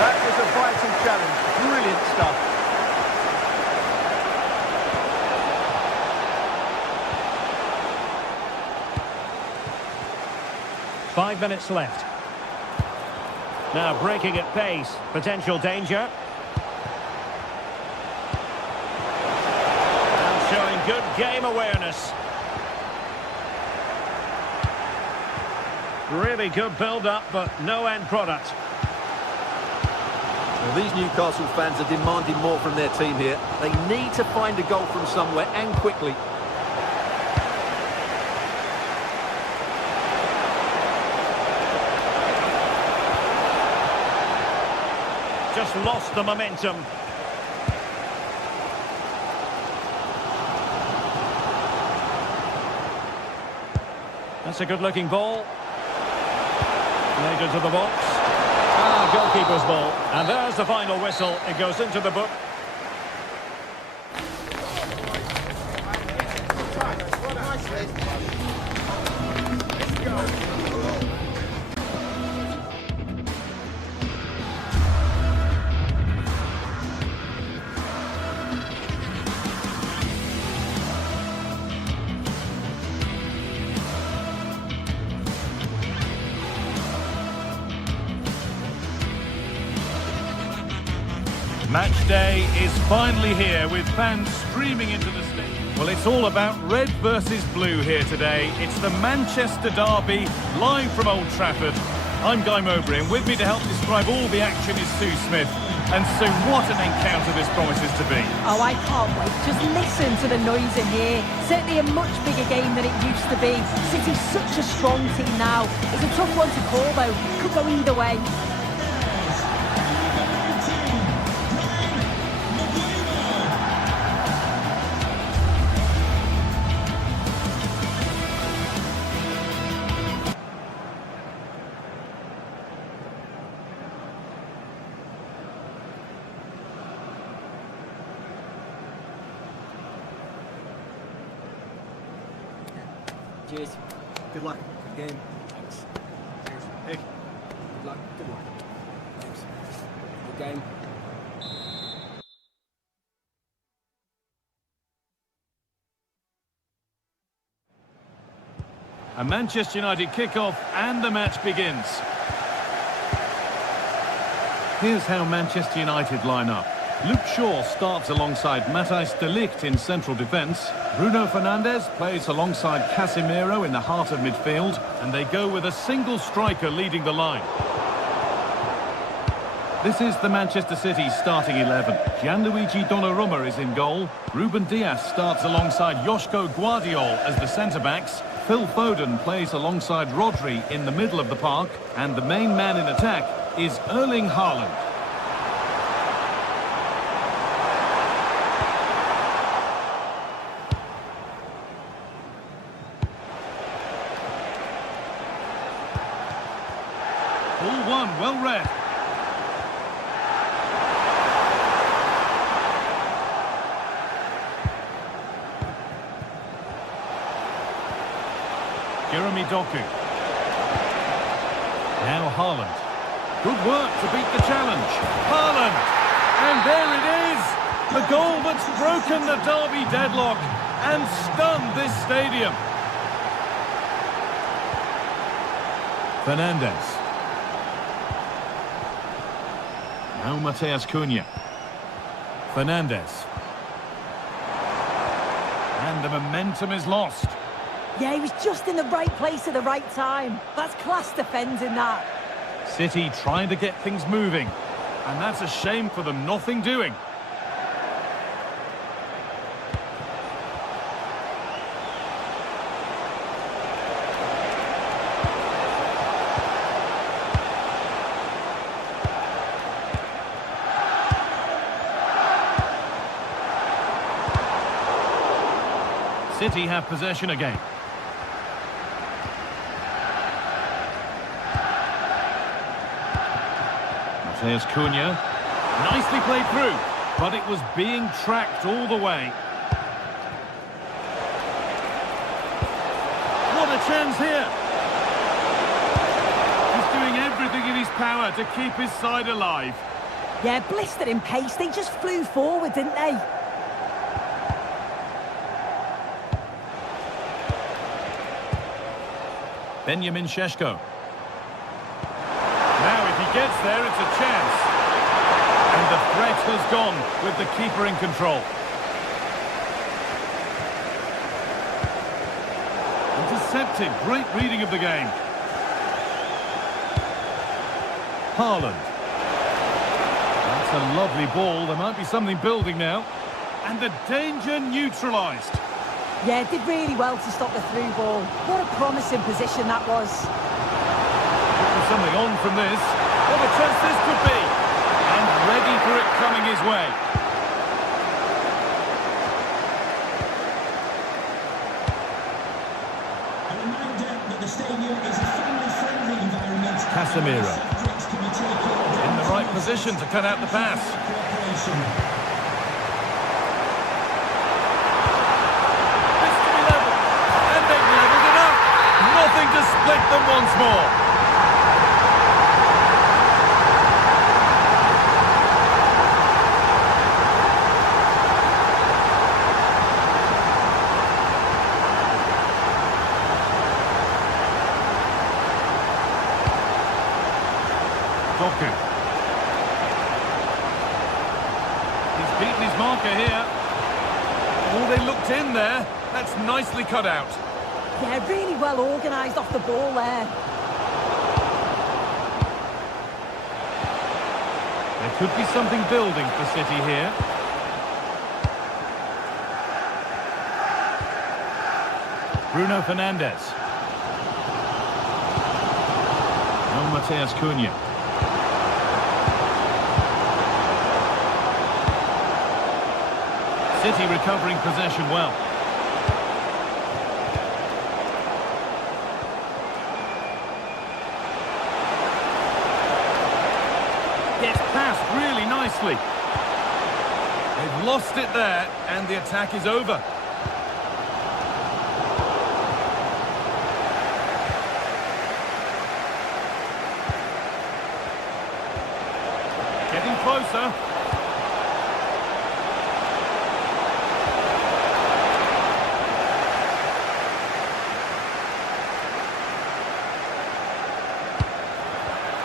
That was a vital challenge. Brilliant stuff. Five minutes left. Now breaking at pace. Potential danger. And showing good game awareness. Really good build-up, but no end product. Well, these Newcastle fans are demanding more from their team here. They need to find a goal from somewhere, and quickly. Just lost the momentum. That's a good-looking ball. Later to the box. Goalkeeper's ball. And there's the final whistle. It goes into the book. Match day is finally here with fans streaming into the stadium. Well, it's all about red versus blue here today. It's the Manchester derby, live from Old Trafford. I'm Guy Mowbray, and with me to help describe all the action is Sue Smith. And Sue, what an encounter this promises to be. Oh, I can't wait. Just listen to the noise in here. Certainly a much bigger game than it used to be. City's such a strong team now. It's a tough one to call, though. Could go either way. Cheers. Good luck. Good game. Thanks. Cheers. Hey. Good luck. Good luck. Thanks. Good game. A Manchester United kickoff and the match begins. Here's how Manchester United line up. Luke Shaw starts alongside Matthijs de Ligt in central defence. Bruno Fernandes plays alongside Casemiro in the heart of midfield. And they go with a single striker leading the line. This is the Manchester City starting 11. Gianluigi Donnarumma is in goal. Ruben Dias starts alongside Joško Guardiol as the centre-backs. Phil Foden plays alongside Rodri in the middle of the park. And the main man in attack is Erling Haaland. Ball one, well read. Jeremy Doku. Now Haaland. Good work to beat the challenge. Haaland! And there it is! The goal that's broken the derby deadlock and stunned this stadium. Fernandes. Now Mateus Cunha. Fernandes. And the momentum is lost. Yeah, he was just in the right place at the right time. That's class defending, that. City trying to get things moving. And that's a shame for them, nothing doing. City have possession again. There's Cunha. Nicely played through, but it was being tracked all the way. What a chance here! He's doing everything in his power to keep his side alive. Yeah, blistering pace. They just flew forward, didn't they? Benjamin Šeško. Now, if he gets there, it's a chance. And the threat has gone with the keeper in control. Intercepted. Great reading of the game. Haaland. That's a lovely ball. There might be something building now. And the danger neutralised. Yeah, did really well to stop the through ball. What a promising position that was. There's something on from this. What a chance this could be. And ready for it coming his way. A reminder that the stadium is a family-friendly environment. Casemiro. In the right position to cut out the pass. This to be level. And they've levelled it up. Nothing to split them once more. He's beaten his marker here. Oh, they looked in there. That's nicely cut out. Yeah, really well organised off the ball there. There could be something building for City here. Bruno Fernandes. No, Matheus Cunha. City recovering possession well. Gets past really nicely. They've lost it there, and the attack is over. Getting closer.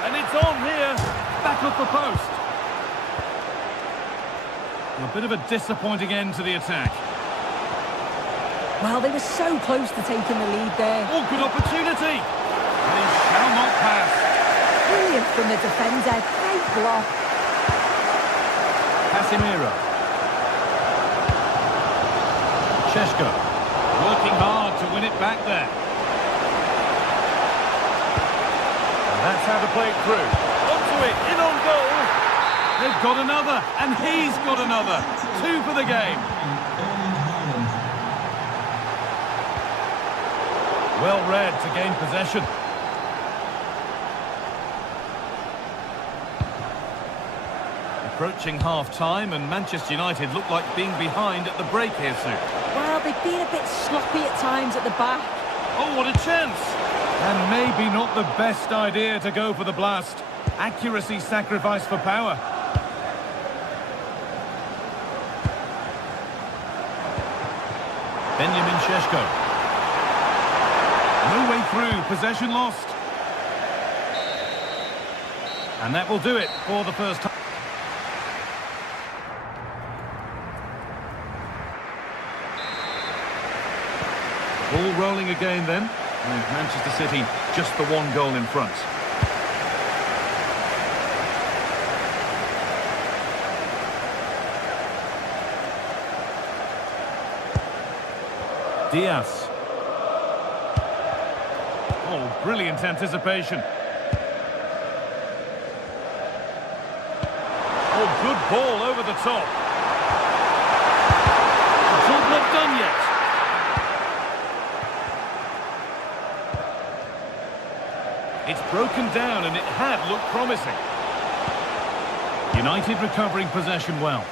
And it's on here, back up the post. A bit of a disappointing end to the attack. Well, they were so close to taking the lead there. Oh, good opportunity. And he shall not pass. Brilliant from the defender. Great block. Casemiro. Šeško. Working hard to win it back there. And that's how to play it through. Onto it, in on goal. They've got another, and he's got another. 2 for the game. Well read to gain possession. Approaching half-time, and Manchester United look like being behind at the break here soon. Well, they've been a bit sloppy at times at the back. Oh, what a chance! And maybe not the best idea to go for the blast. Accuracy sacrificed for power. Benjamin Šeško. No way through, possession lost. And that will do it for the first time. Ball rolling again then. And Manchester City just the 1 goal in front. Diaz. Oh, brilliant anticipation. Oh, good ball over the top. The job not done yet. It's broken down and it had looked promising. United recovering possession well.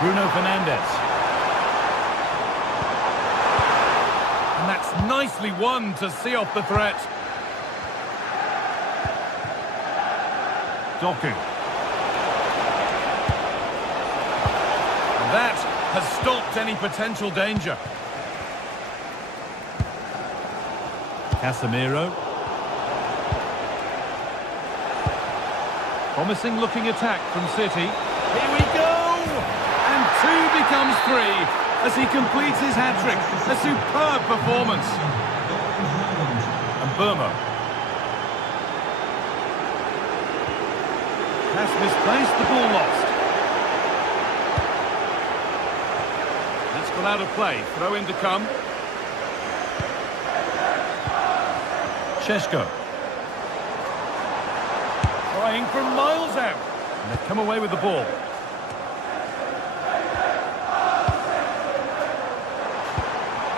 Bruno Fernandes. And that's nicely won to see off the threat. Doku. And that has stopped any potential danger. Casemiro. Promising looking attack from City. Here we go! And 2 becomes 3 as he completes his hat-trick. A superb performance. And Burma. Pass misplaced, the ball lost. That's gone out of play. Throw in to come. Šeško. Trying from miles out. And they've come away with the ball.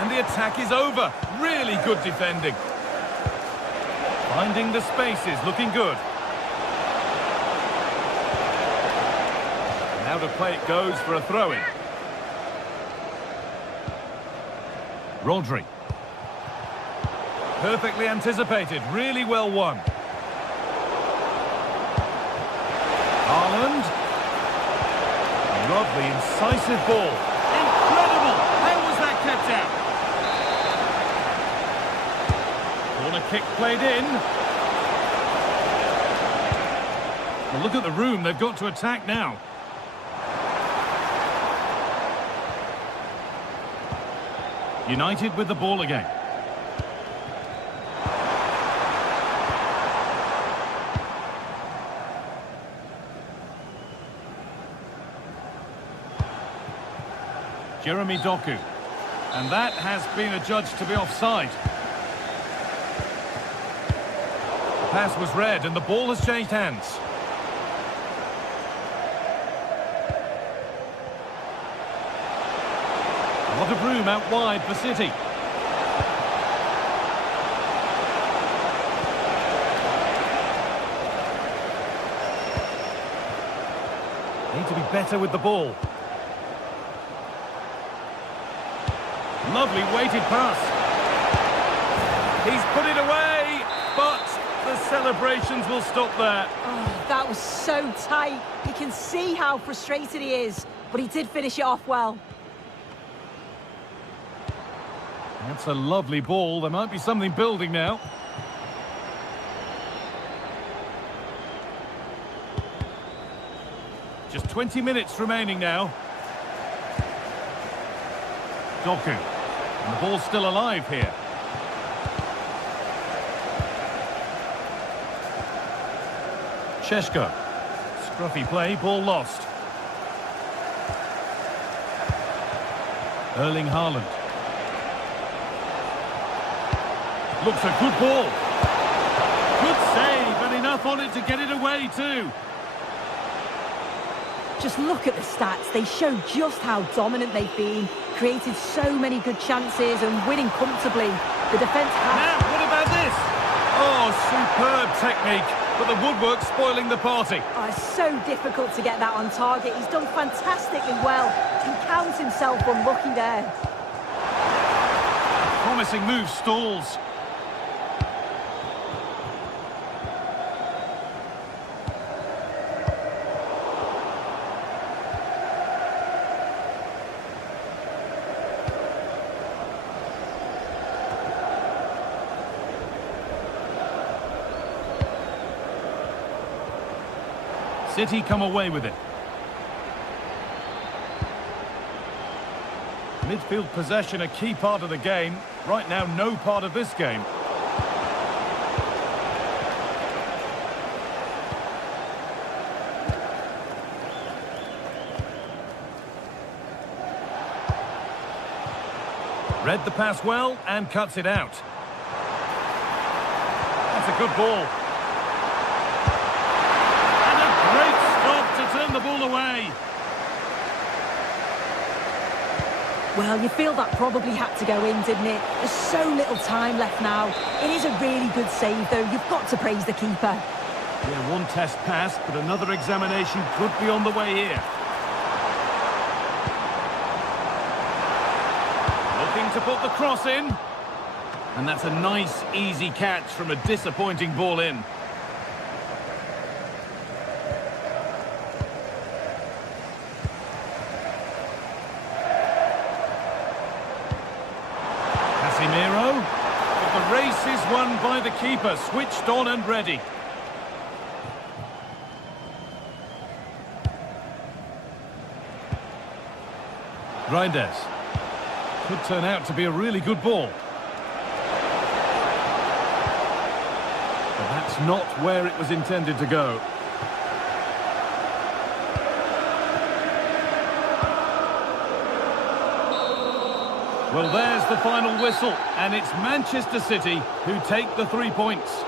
And the attack is over. Really good defending. Finding the spaces, looking good. And out of play it goes for a throw-in. Rodri. Perfectly anticipated, really well won. Haaland. Lovely, incisive ball. Incredible! How was that kept out? Corner kick played in. Well, look at the room, they've got to attack now. United with the ball again. Jeremy Doku. And that has been adjudged to be offside. The pass was read and the ball has changed hands. A lot of room out wide for City. Need to be better with the ball. Lovely weighted pass. He's put it away, but the celebrations will stop there. Oh, that was so tight. You can see how frustrated he is, but he did finish it off well. That's a lovely ball. There might be something building now. Just 20 minutes remaining now. Doku. And the ball's still alive here. Šeško. Scruffy play, ball lost. Erling Haaland. Looks a good ball. Good save, and enough on it to get it away too. Just look at the stats. They show just how dominant they've been. Created so many good chances and winning comfortably. The defence has... Now, what about this? Oh, superb technique, but the woodwork spoiling the party. Oh, it's so difficult to get that on target. He's done fantastically well. Can count himself unlucky there. Promising move stalls. City come away with it. Midfield possession a key part of the game. Right now, no part of this game. Read the pass well and cuts it out. That's a good ball. And a great stop to turn the ball away. Well, you feel that probably had to go in, didn't it? There's so little time left now. It is a really good save, though. You've got to praise the keeper. Yeah, one test passed, but another examination could be on the way here. Looking to put the cross in. And that's a nice, easy catch from a disappointing ball in. Casemiro. But the race is won by the keeper, switched on and ready. Reinders. Could turn out to be a really good ball. But that's not where it was intended to go. Well, there's the final whistle, and it's Manchester City who take the 3 points.